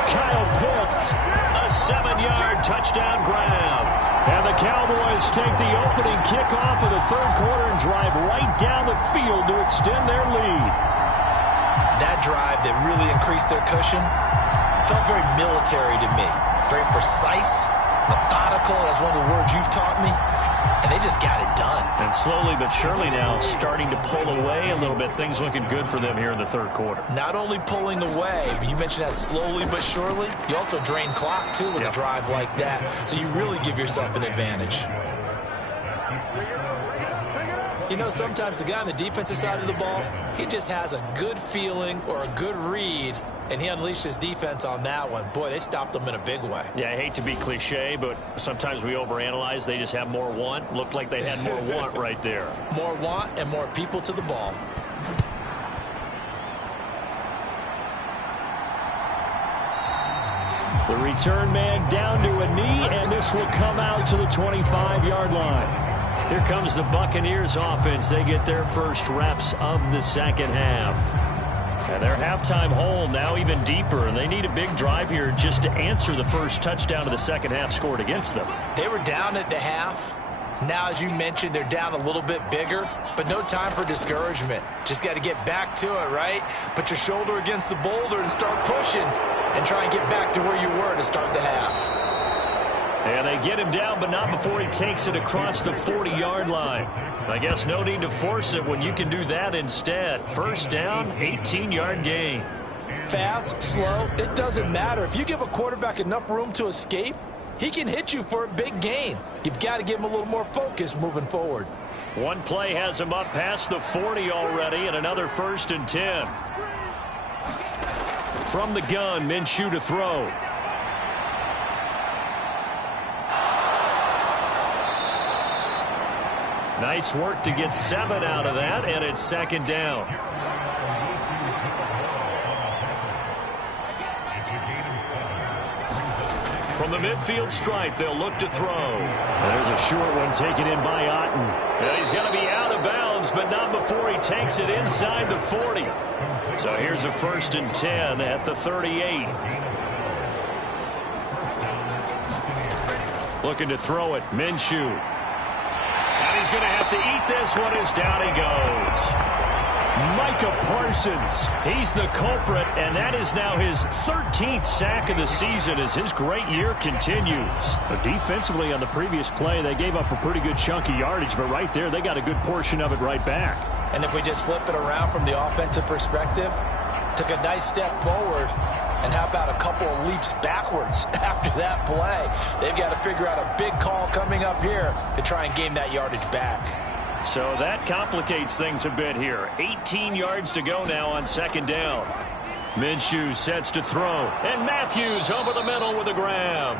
Kyle Pitts, a 7-yard touchdown grab. And the Cowboys take the opening kickoff of the 3rd quarter and drive right down the field to extend their lead. That drive that really increased their cushion felt very military to me. Very precise, methodical, that's one of the words you've taught me. And they just got it done. And slowly but surely now starting to pull away a little bit. Things looking good for them here in the 3rd quarter. Not only pulling away, but you mentioned that slowly but surely. You also drain clock, too, with a drive like that. So you really give yourself an advantage. You know, sometimes the guy on the defensive side of the ball, he just has a good feeling or a good read, and he unleashed his defense on that one. Boy, they stopped them in a big way. Yeah, I hate to be cliche, but sometimes we overanalyze. They just have more want. Looked like they had more want right there. More want and more people to the ball. The return man down to a knee, and this will come out to the 25-yard line. Here comes the Buccaneers offense. They get their first reps of the 2nd half. And their halftime hole now even deeper, and they need a big drive here just to answer the first touchdown of the 2nd half scored against them. They were down at the half. Now, as you mentioned, they're down a little bit bigger, but no time for discouragement. Just got to get back to it, right? Put your shoulder against the boulder and start pushing and try and get back to where you were to start the half. And they get him down, but not before he takes it across the 40-yard line. I guess no need to force it when you can do that instead. First down, 18-yard gain. Fast, slow, it doesn't matter. If you give a quarterback enough room to escape, he can hit you for a big gain. You've got to give him a little more focus moving forward. One play has him up past the 40 already, and another 1st and 10. From the gun, Minshew to throw. Nice work to get 7 out of that, and it's 2nd down. From the midfield stripe, they'll look to throw. There's a short one taken in by Otten. And he's going to be out of bounds, but not before he takes it inside the 40. So here's a 1st and 10 at the 38. Looking to throw it, Minshew. And he's going to have to eat this one as down he goes. Micah Parsons, he's the culprit, and that is now his 13th sack of the season as his great year continues. But defensively on the previous play, they gave up a pretty good chunk of yardage, but right there, they got a good portion of it right back. And if we just flip it around from the offensive perspective, took a nice step forward, and how about a couple of leaps backwards after that play? They've got to figure out a big call coming up here to try and gain that yardage back. So that complicates things a bit here. 18 yards to go now on 2nd down. Minshew sets to throw. And Matthews over the middle with a grab.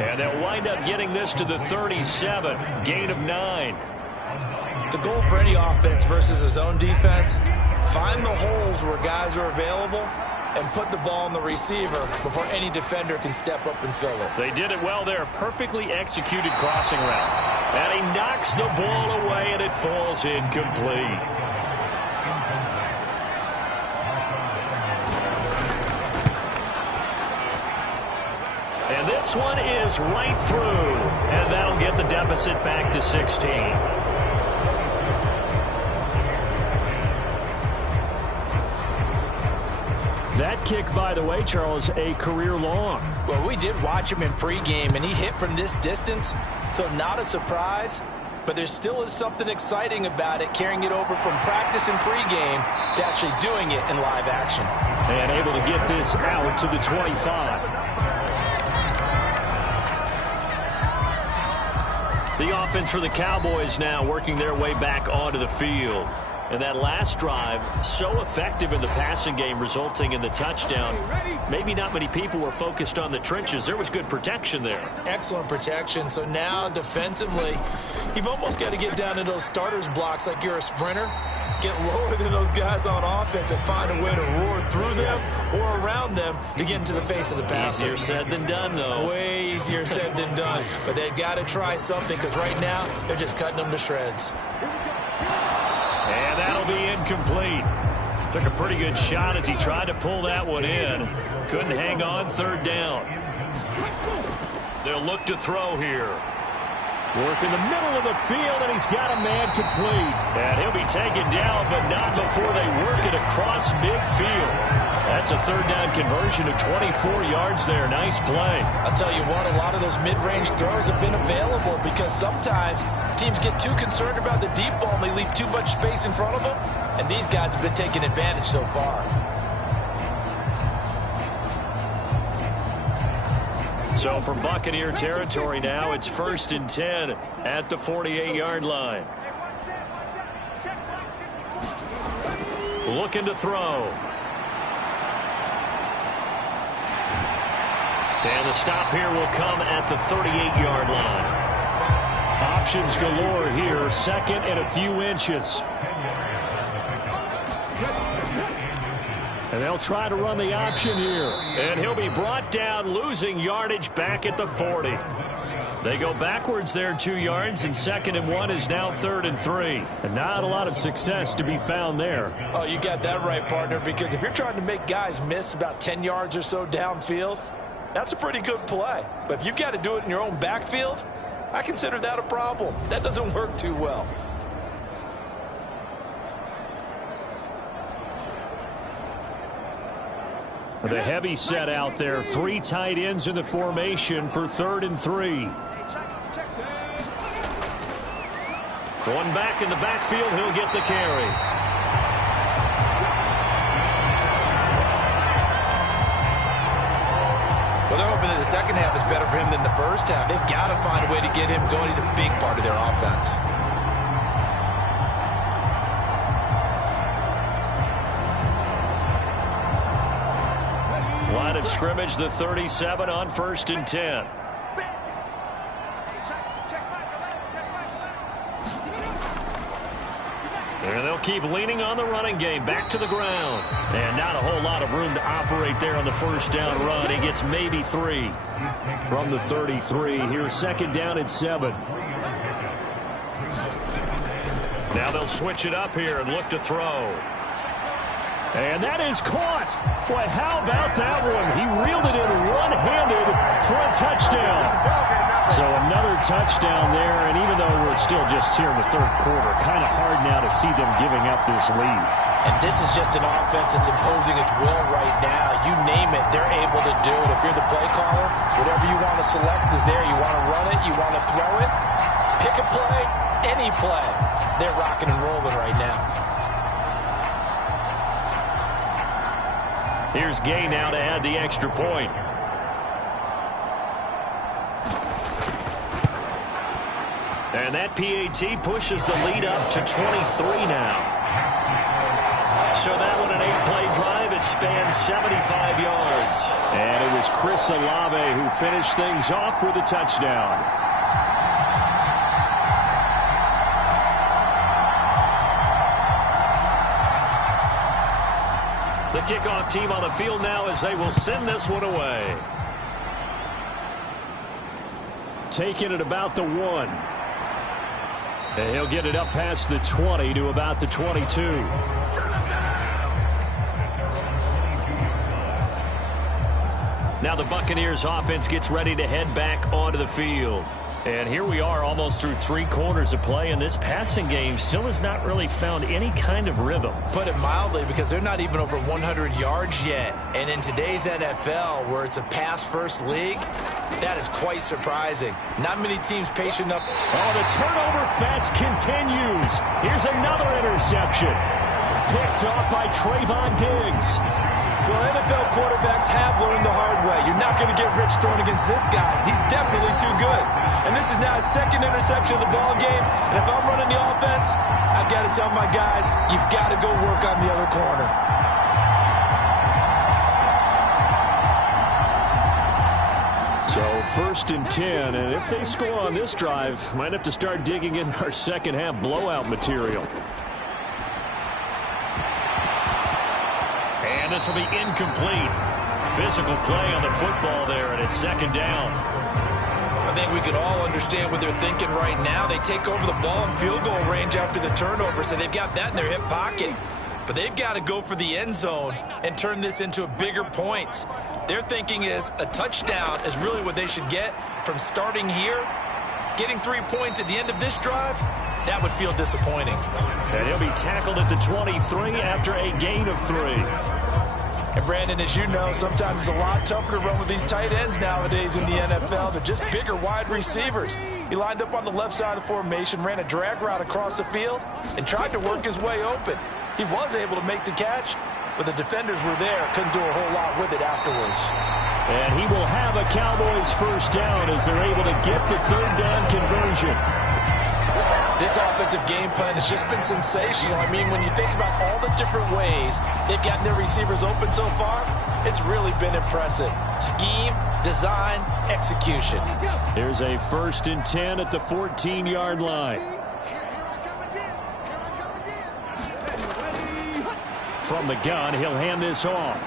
And they'll wind up getting this to the 37. Gain of 9. The goal for any offense versus his own defense, find the holes where guys are available and put the ball on the receiver before any defender can step up and fill it. They did it well there. Perfectly executed crossing route. And he knocks the ball away, and it falls incomplete. And this one is right through. And that'll get the deficit back to 16. That kick, by the way, Charles, a career long. Well, we did watch him in pregame, and he hit from this distance, so not a surprise. But there still is something exciting about it, carrying it over from practice and pregame to actually doing it in live action. And able to get this out to the 25. The offense for the Cowboys now working their way back onto the field. And that last drive, so effective in the passing game, resulting in the touchdown. Maybe not many people were focused on the trenches. There was good protection there. Excellent protection. So now defensively, you've almost got to get down to those starters blocks like you're a sprinter. Get lower than those guys on offense and find a way to roar through them or around them to get into the face of the passer. Easier said than done, though. Way easier said than done. But they've got to try something because right now they're just cutting them to shreds. And that'll be incomplete. Took a pretty good shot as he tried to pull that one in. Couldn't hang on, third down. They'll look to throw here. Work in the middle of the field, and he's got a man complete. And he'll be taken down, but not before they work it across midfield. That's a third down conversion of 24 yards there. Nice play. I'll tell you what, a lot of those mid-range throws have been available because sometimes teams get too concerned about the deep ball and they leave too much space in front of them. And these guys have been taking advantage so far. So from Buccaneer territory now, it's 1st and 10 at the 48-yard line. Looking to throw. And the stop here will come at the 38-yard line. Options galore here, second and a few inches. And they'll try to run the option here. And he'll be brought down, losing yardage back at the 40. They go backwards there 2 yards, and 2nd and 1 is now 3rd and 3. And not a lot of success to be found there. Oh, you got that right, partner, because if you're trying to make guys miss about 10 yards or so downfield, that's a pretty good play. But if you've got to do it in your own backfield, I consider that a problem. That doesn't work too well. The heavy set out there. 3 tight ends in the formation for 3rd and 3. One back in the backfield, he'll get the carry. Well, they're hoping that the second half is better for him than the first half. They've got to find a way to get him going. He's a big part of their offense. Line of scrimmage, the 37 on 1st and 10. And they'll keep leaning on the running game. Back to the ground. And not a whole lot of room to operate there on the first down run. He gets maybe 3. From the 33, here's 2nd down and 7. Now they'll switch it up here and look to throw. And that is caught. Boy, how about that one? He reeled it in one-handed for a touchdown. So another touchdown there, and even though we're still just here in the 3rd quarter, kind of hard now to see them giving up this lead. And this is just an offense that's imposing its will right now. You name it, they're able to do it. If you're the play caller, whatever you want to select is there. You want to run it, you want to throw it, pick a play, any play. They're rocking and rolling right now. Here's Gay now to add the extra point. And that PAT pushes the lead up to 23 now. So that one, an 8-play drive. It spans 75 yards. And it was Chris Olave who finished things off with a touchdown. The kickoff team on the field now as they will send this one away. Taking it about the 1. And he'll get it up past the 20 to about the 22. Now the Buccaneers offense gets ready to head back onto the field. And here we are almost through 3 quarters of play, and this passing game still has not really found any kind of rhythm. Put it mildly, because they're not even over 100 yards yet. And in today's NFL, where it's a pass-first league, that is quite surprising. Not many teams patient enough. Oh, the turnover fest continues. Here's another interception. Picked off by Trayvon Diggs. Well, NFL quarterbacks have learned the hard way. You're not going to get rich throwing against this guy. He's definitely too good. And this is now second interception of the ball game, and if I'm running the offense, I've got to tell my guys, you've got to go work on the other corner. So 1st and 10, and if they score on this drive, might have to start digging in our second half blowout material. And this will be incomplete. Physical play on the football there, and it's 2nd down. I think we can all understand what they're thinking right now. They take over the ball in field goal range after the turnover, so they've got that in their hip pocket. But they've got to go for the end zone and turn this into bigger points. Their thinking is a touchdown is really what they should get from starting here. Getting 3 points at the end of this drive, that would feel disappointing. And he'll be tackled at the 23 after a gain of 3. And Brandon, as you know, sometimes it's a lot tougher to run with these tight ends nowadays in the NFL. They're just bigger wide receivers. He lined up on the left side of the formation, ran a drag route across the field, and tried to work his way open. He was able to make the catch, but the defenders were there, couldn't do a whole lot with it afterwards. And he will have a Cowboys 1st down as they're able to get the 3rd down conversion. This offensive game plan has just been sensational. I mean, when you think about all the different ways they've gotten their receivers open so far, it's really been impressive. Scheme, design, execution. Here's a 1st and 10 at the 14-yard line. From the gun, he'll hand this off.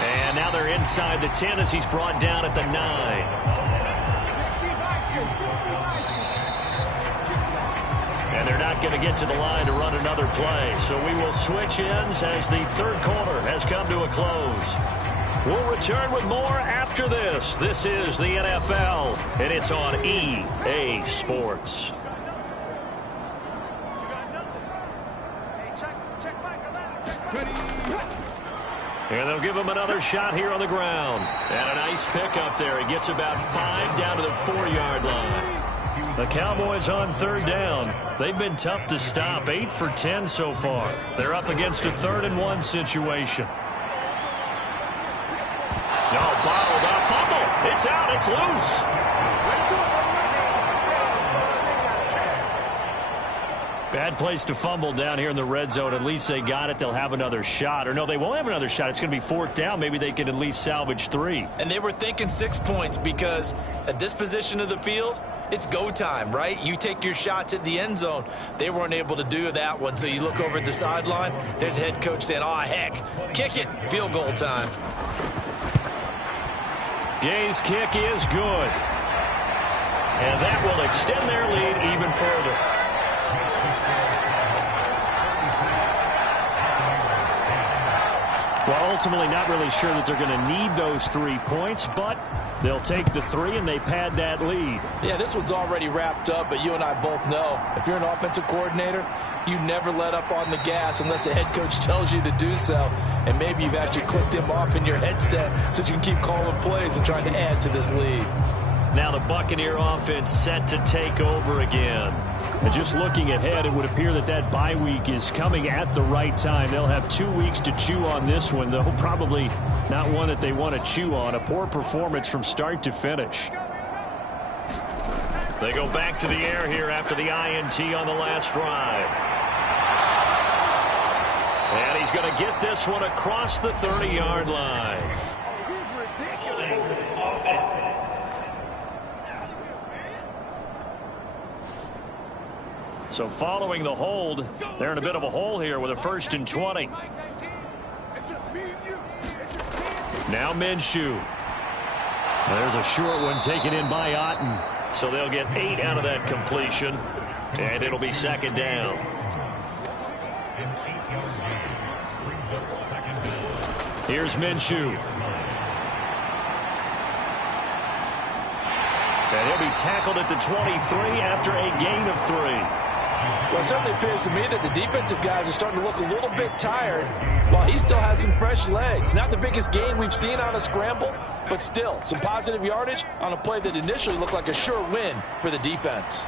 And now they're inside the 10 as he's brought down at the 9. And they're not going to get to the line to run another play. So we will switch ends as the 3rd quarter has come to a close. We'll return with more after this. This is the NFL, and it's on EA Sports. And they'll give him another shot here on the ground. And a nice pickup there. He gets about 5 down to the 4-yard line. The Cowboys on 3rd down. They've been tough to stop. 8 for 10 so far. They're up against a 3rd and 1 situation. No, bottled up. Fumble. It's out. It's loose. Bad place to fumble down here in the red zone. At least they got it. They'll have another shot. Or no, they won't have another shot. It's going to be 4th down. Maybe they can at least salvage 3. And they were thinking 6 points because at this position of the field, it's go time, right? You take your shots at the end zone. They weren't able to do that one. So you look over at the sideline. There's the head coach saying, oh, heck, kick it. Field goal time. Gay's kick is good. And that will extend their lead even further. Well, ultimately not really sure that they're going to need those 3 points, but they'll take the 3 and they pad that lead. Yeah, this one's already wrapped up, but you and I both know if you're an offensive coordinator, you never let up on the gas unless the head coach tells you to do so. And maybe you've actually clicked him off in your headset so you can keep calling plays and trying to add to this lead. Now the Buccaneer offense set to take over again. And just looking ahead, it would appear that that bye week is coming at the right time. They'll have 2 weeks to chew on this one, though probably not one that they want to chew on. A poor performance from start to finish. They go back to the air here after the INT on the last drive. And he's going to get this one across the 30-yard line. So following the hold, they're in a bit of a hole here with a 1st and 20. Now Minshew. There's a short one taken in by Otten. So they'll get 8 out of that completion, and it'll be 2nd down. Here's Minshew. And he'll be tackled at the 23 after a gain of 3. Well, it certainly appears to me that the defensive guys are starting to look a little bit tired while he still has some fresh legs. Not the biggest gain we've seen on a scramble, but still some positive yardage on a play that initially looked like a sure win for the defense.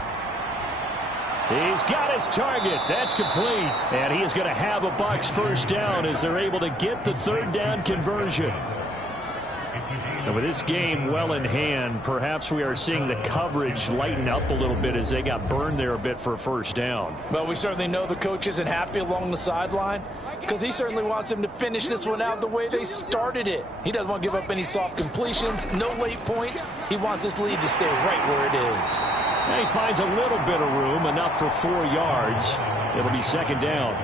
He's got his target. That's complete. And he is going to have a Bucs 1st down as they're able to get the 3rd down conversion. And with this game well in hand, perhaps we are seeing the coverage lighten up a little bit as they got burned there a bit for a first down. Well, we certainly know the coach isn't happy along the sideline because he certainly wants them to finish this one out the way they started it. He doesn't want to give up any soft completions, no late points. He wants this lead to stay right where it is. And he finds a little bit of room, enough for 4 yards. It'll be second down.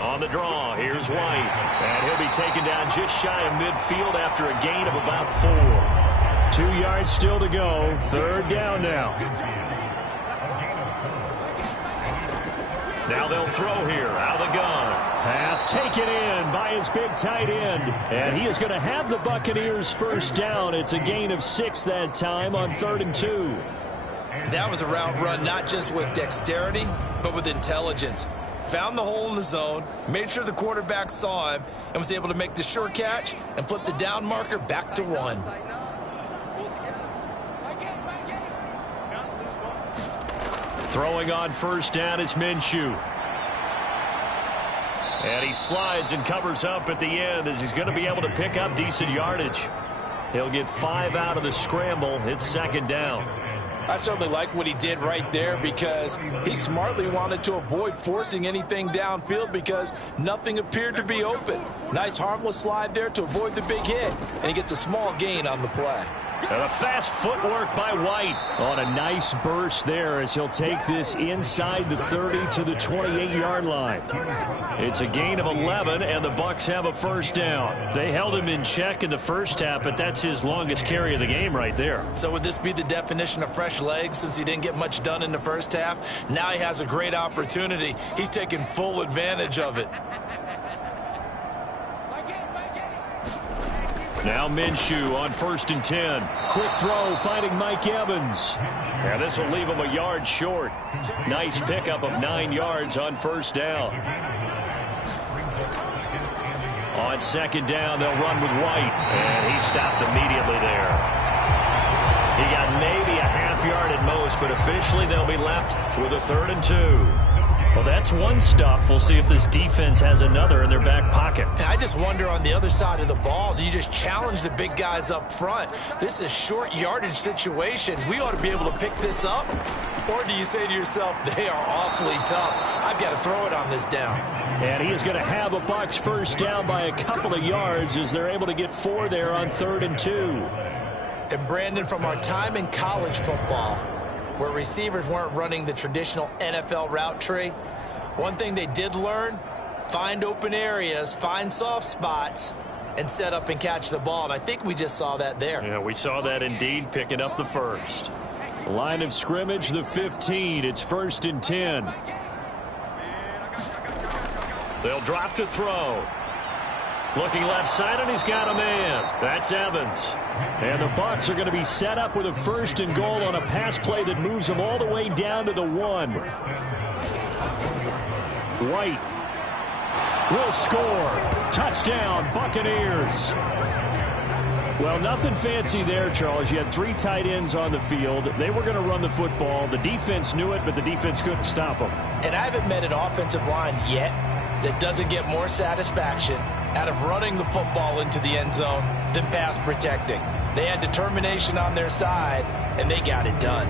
On the draw, here's White. And he'll be taken down just shy of midfield after a gain of about 4. 2 yards still to go. Third down now. Now they'll throw here out of the gun. Pass taken in by his big tight end. And he is going to have the Buccaneers first down. It's a gain of 6 that time on 3rd and 2. That was a route run not just with dexterity, but with intelligence. Found the hole in the zone, made sure the quarterback saw him, and was able to make the sure catch and flip the down marker back to 1. Throwing on first down is Minshew. And he slides and covers up at the end as he's going to be able to pick up decent yardage. He'll get 5 out of the scramble. It's second down. I certainly like what he did right there because he smartly wanted to avoid forcing anything downfield because nothing appeared to be open. Nice harmless slide there to avoid the big hit, and he gets a small gain on the play. And a fast footwork by White on a nice burst there as he'll take this inside the 30 to the 28-yard line. It's a gain of 11, and the Bucs have a first down. They held him in check in the first half, but that's his longest carry of the game right there. So would this be the definition of fresh legs since he didn't get much done in the first half? Now he has a great opportunity. He's taking full advantage of it. Now Minshew on 1st and 10. Quick throw finding Mike Evans. And this will leave him a yard short. Nice pickup of 9 yards on first down. On second down, they'll run with White. And he stopped immediately there. He got maybe a half yard at most, but officially they'll be left with a 3rd and 2. Well, that's one stuff. We'll see if this defense has another in their back pocket. And I just wonder on the other side of the ball, do you just challenge the big guys up front? This is short yardage situation. We ought to be able to pick this up. Or do you say to yourself, they are awfully tough. I've got to throw it on this down. And he is going to have a Bucs first down by a couple of yards as they're able to get 4 there on 3rd and 2. And Brandon, from our time in college football, where receivers weren't running the traditional NFL route tree, one thing they did learn, find open areas, find soft spots, and set up and catch the ball. And I think we just saw that there. Yeah, we saw that indeed, picking up the first. Line of scrimmage, the 15. It's 1st and 10. They'll drop to throw. Looking left side, and he's got a man. That's Evans. And the Bucs are going to be set up with a 1st and goal on a pass play that moves them all the way down to the 1. White will score. Touchdown, Buccaneers. Well, nothing fancy there, Charles. You had 3 tight ends on the field. They were going to run the football. The defense knew it, but the defense couldn't stop them. And I haven't met an offensive line yet that doesn't get more satisfaction out of running the football into the end zone than pass protecting. They had determination on their side, and they got it done.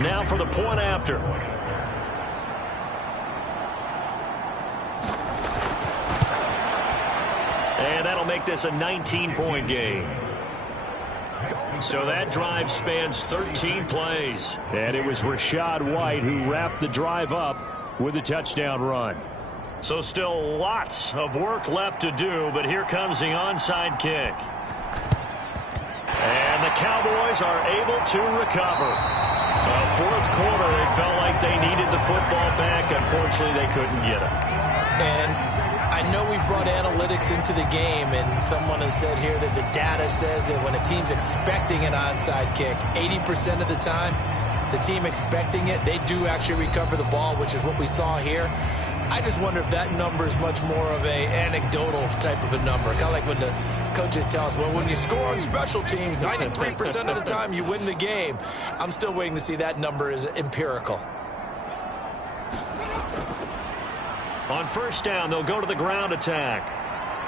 Now for the point after. And that'll make this a 19-point game. So that drive spans 13 plays. And it was Rachaad White who wrapped the drive up with a touchdown run. So still lots of work left to do, but here comes the onside kick. And the Cowboys are able to recover. Fourth quarter, they felt like they needed the football back. Unfortunately, they couldn't get it. And I know we brought analytics into the game, and someone has said here that the data says that when a team's expecting an onside kick, 80% of the time, the team expecting it, they do actually recover the ball, which is what we saw here. I just wonder if that number is much more of a anecdotal type of a number. Kind of like when the coaches tell us, well, when you score on special teams, 93% of the time you win the game. I'm still waiting to see that number is empirical. On first down, they'll go to the ground attack.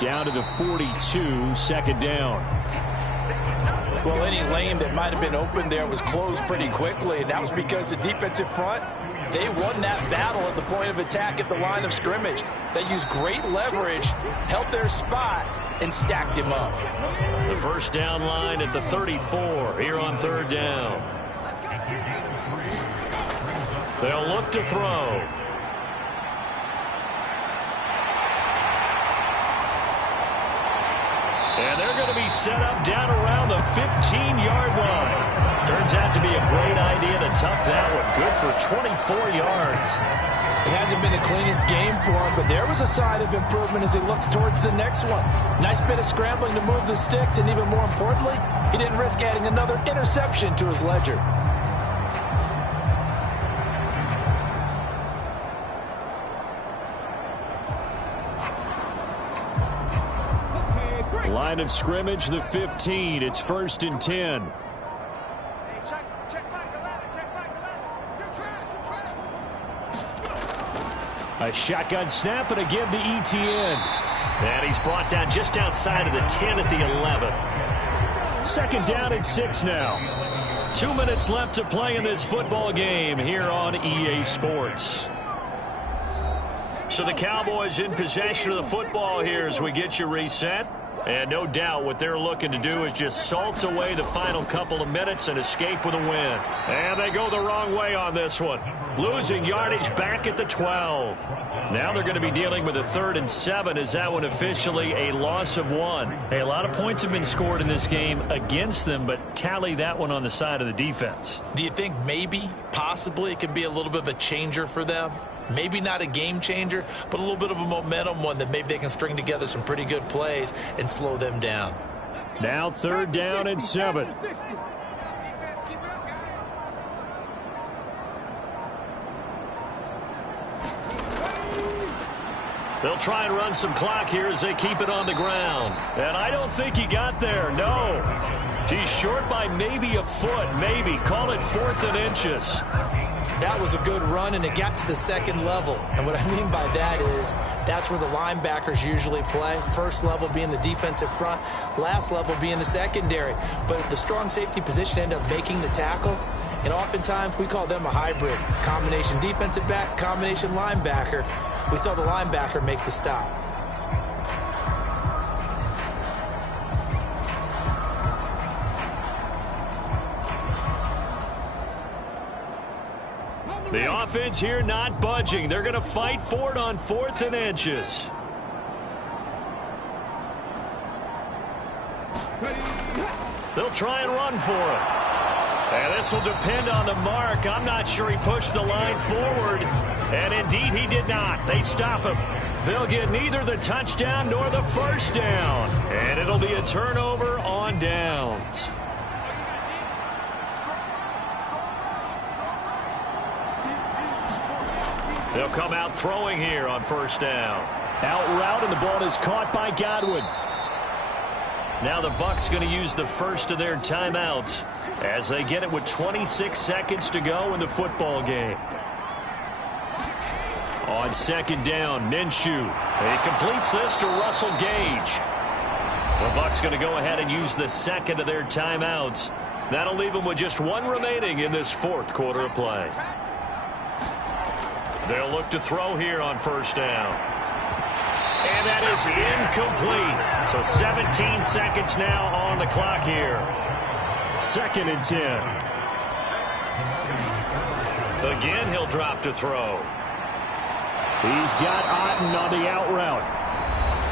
Down to the 42, second down. Well, any lane that might have been open there was closed pretty quickly, and that was because the defensive front, they won that battle at the point of attack at the line of scrimmage. They used great leverage, held their spot, and stacked him up. The first down line at the 34 here on third down. They'll look to throw. And they're going to be set up down around the 15-yard line. Turns out to be a great idea to tuck that one. Good for 24 yards. It hasn't been the cleanest game for him, but there was a sign of improvement as he looks towards the next one. Nice bit of scrambling to move the sticks, and even more importantly, he didn't risk adding another interception to his ledger. Line of scrimmage, the 15. It's 1st and 10. Hey, check back the ladder, check back the ladder. You're trapped. A shotgun snap and a give to ETN. And he's brought down just outside of the 10 at the 11. Second down and 6 now. 2 minutes left to play in this football game here on EA Sports. So the Cowboys in possession of the football here as we get you reset. And no doubt what they're looking to do is just salt away the final couple of minutes and escape with a win. And they go the wrong way on this one. Losing yardage back at the 12. Now they're going to be dealing with a 3rd and 7. Is that one officially a loss of 1? Hey, a lot of points have been scored in this game against them, but tally that one on the side of the defense. Do you think maybe, possibly, it can be a little bit of a changer for them? Maybe not a game changer, but a little bit of a momentum one that maybe they can string together some pretty good plays and slow them down. Now 3rd down and 7. They'll try and run some clock here as they keep it on the ground. And I don't think he got there, no. He's short by maybe a foot, maybe. Call it 4th and inches. That was a good run, and it got to the second level. And what I mean by that is that's where the linebackers usually play. First level being the defensive front, last level being the secondary. But the strong safety position ended up making the tackle, and oftentimes we call them a hybrid. Combination defensive back, combination linebacker. We saw the linebacker make the stop. The offense here not budging. They're going to fight for it on 4th and inches. They'll try and run for it. And this will depend on the mark. I'm not sure he pushed the line forward. And indeed he did not. They stop him. They'll get neither the touchdown nor the first down. And it'll be a turnover on downs. They'll come out throwing here on first down. Out route, and the ball is caught by Godwin. Now the Bucs going to use the first of their timeouts as they get it with 26 seconds to go in the football game. On second down, Minshew. He completes this to Russell Gage. The Bucs going to go ahead and use the second of their timeouts. That'll leave them with just 1 remaining in this 4th quarter of play. They'll look to throw here on first down. And that is incomplete. So 17 seconds now on the clock here. 2nd and 10. Again, he'll drop to throw. He's got Otten on the out route.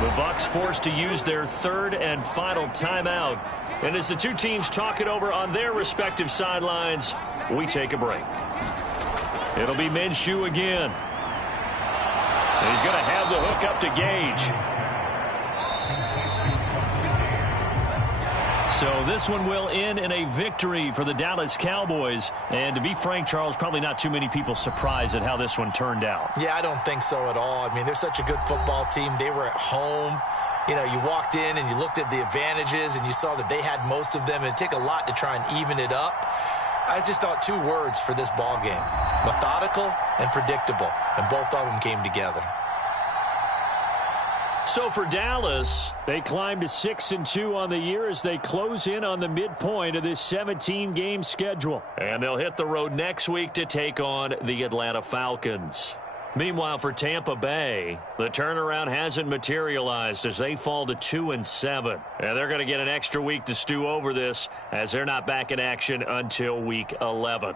The Bucs forced to use their 3rd and final timeout. And as the two teams talk it over on their respective sidelines, we take a break. It'll be Minshew again. He's going to have the hook up to Gage. So this one will end in a victory for the Dallas Cowboys. And to be frank, Charles, probably not too many people surprised at how this one turned out. Yeah, I don't think so at all. I mean, they're such a good football team. They were at home. You know, you walked in and you looked at the advantages and you saw that they had most of them. It'd take a lot to try and even it up. I just thought two words for this ball game: methodical and predictable. And both of them came together. So for Dallas, they climbed to 6-2 on the year as they close in on the midpoint of this 17-game schedule. And they'll hit the road next week to take on the Atlanta Falcons. Meanwhile, for Tampa Bay, the turnaround hasn't materialized as they fall to 2-7. And they're going to get an extra week to stew over this as they're not back in action until week 11.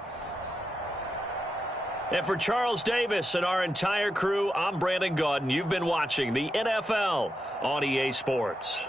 And for Charles Davis and our entire crew, I'm Brandon Gaudin. You've been watching the NFL on EA Sports.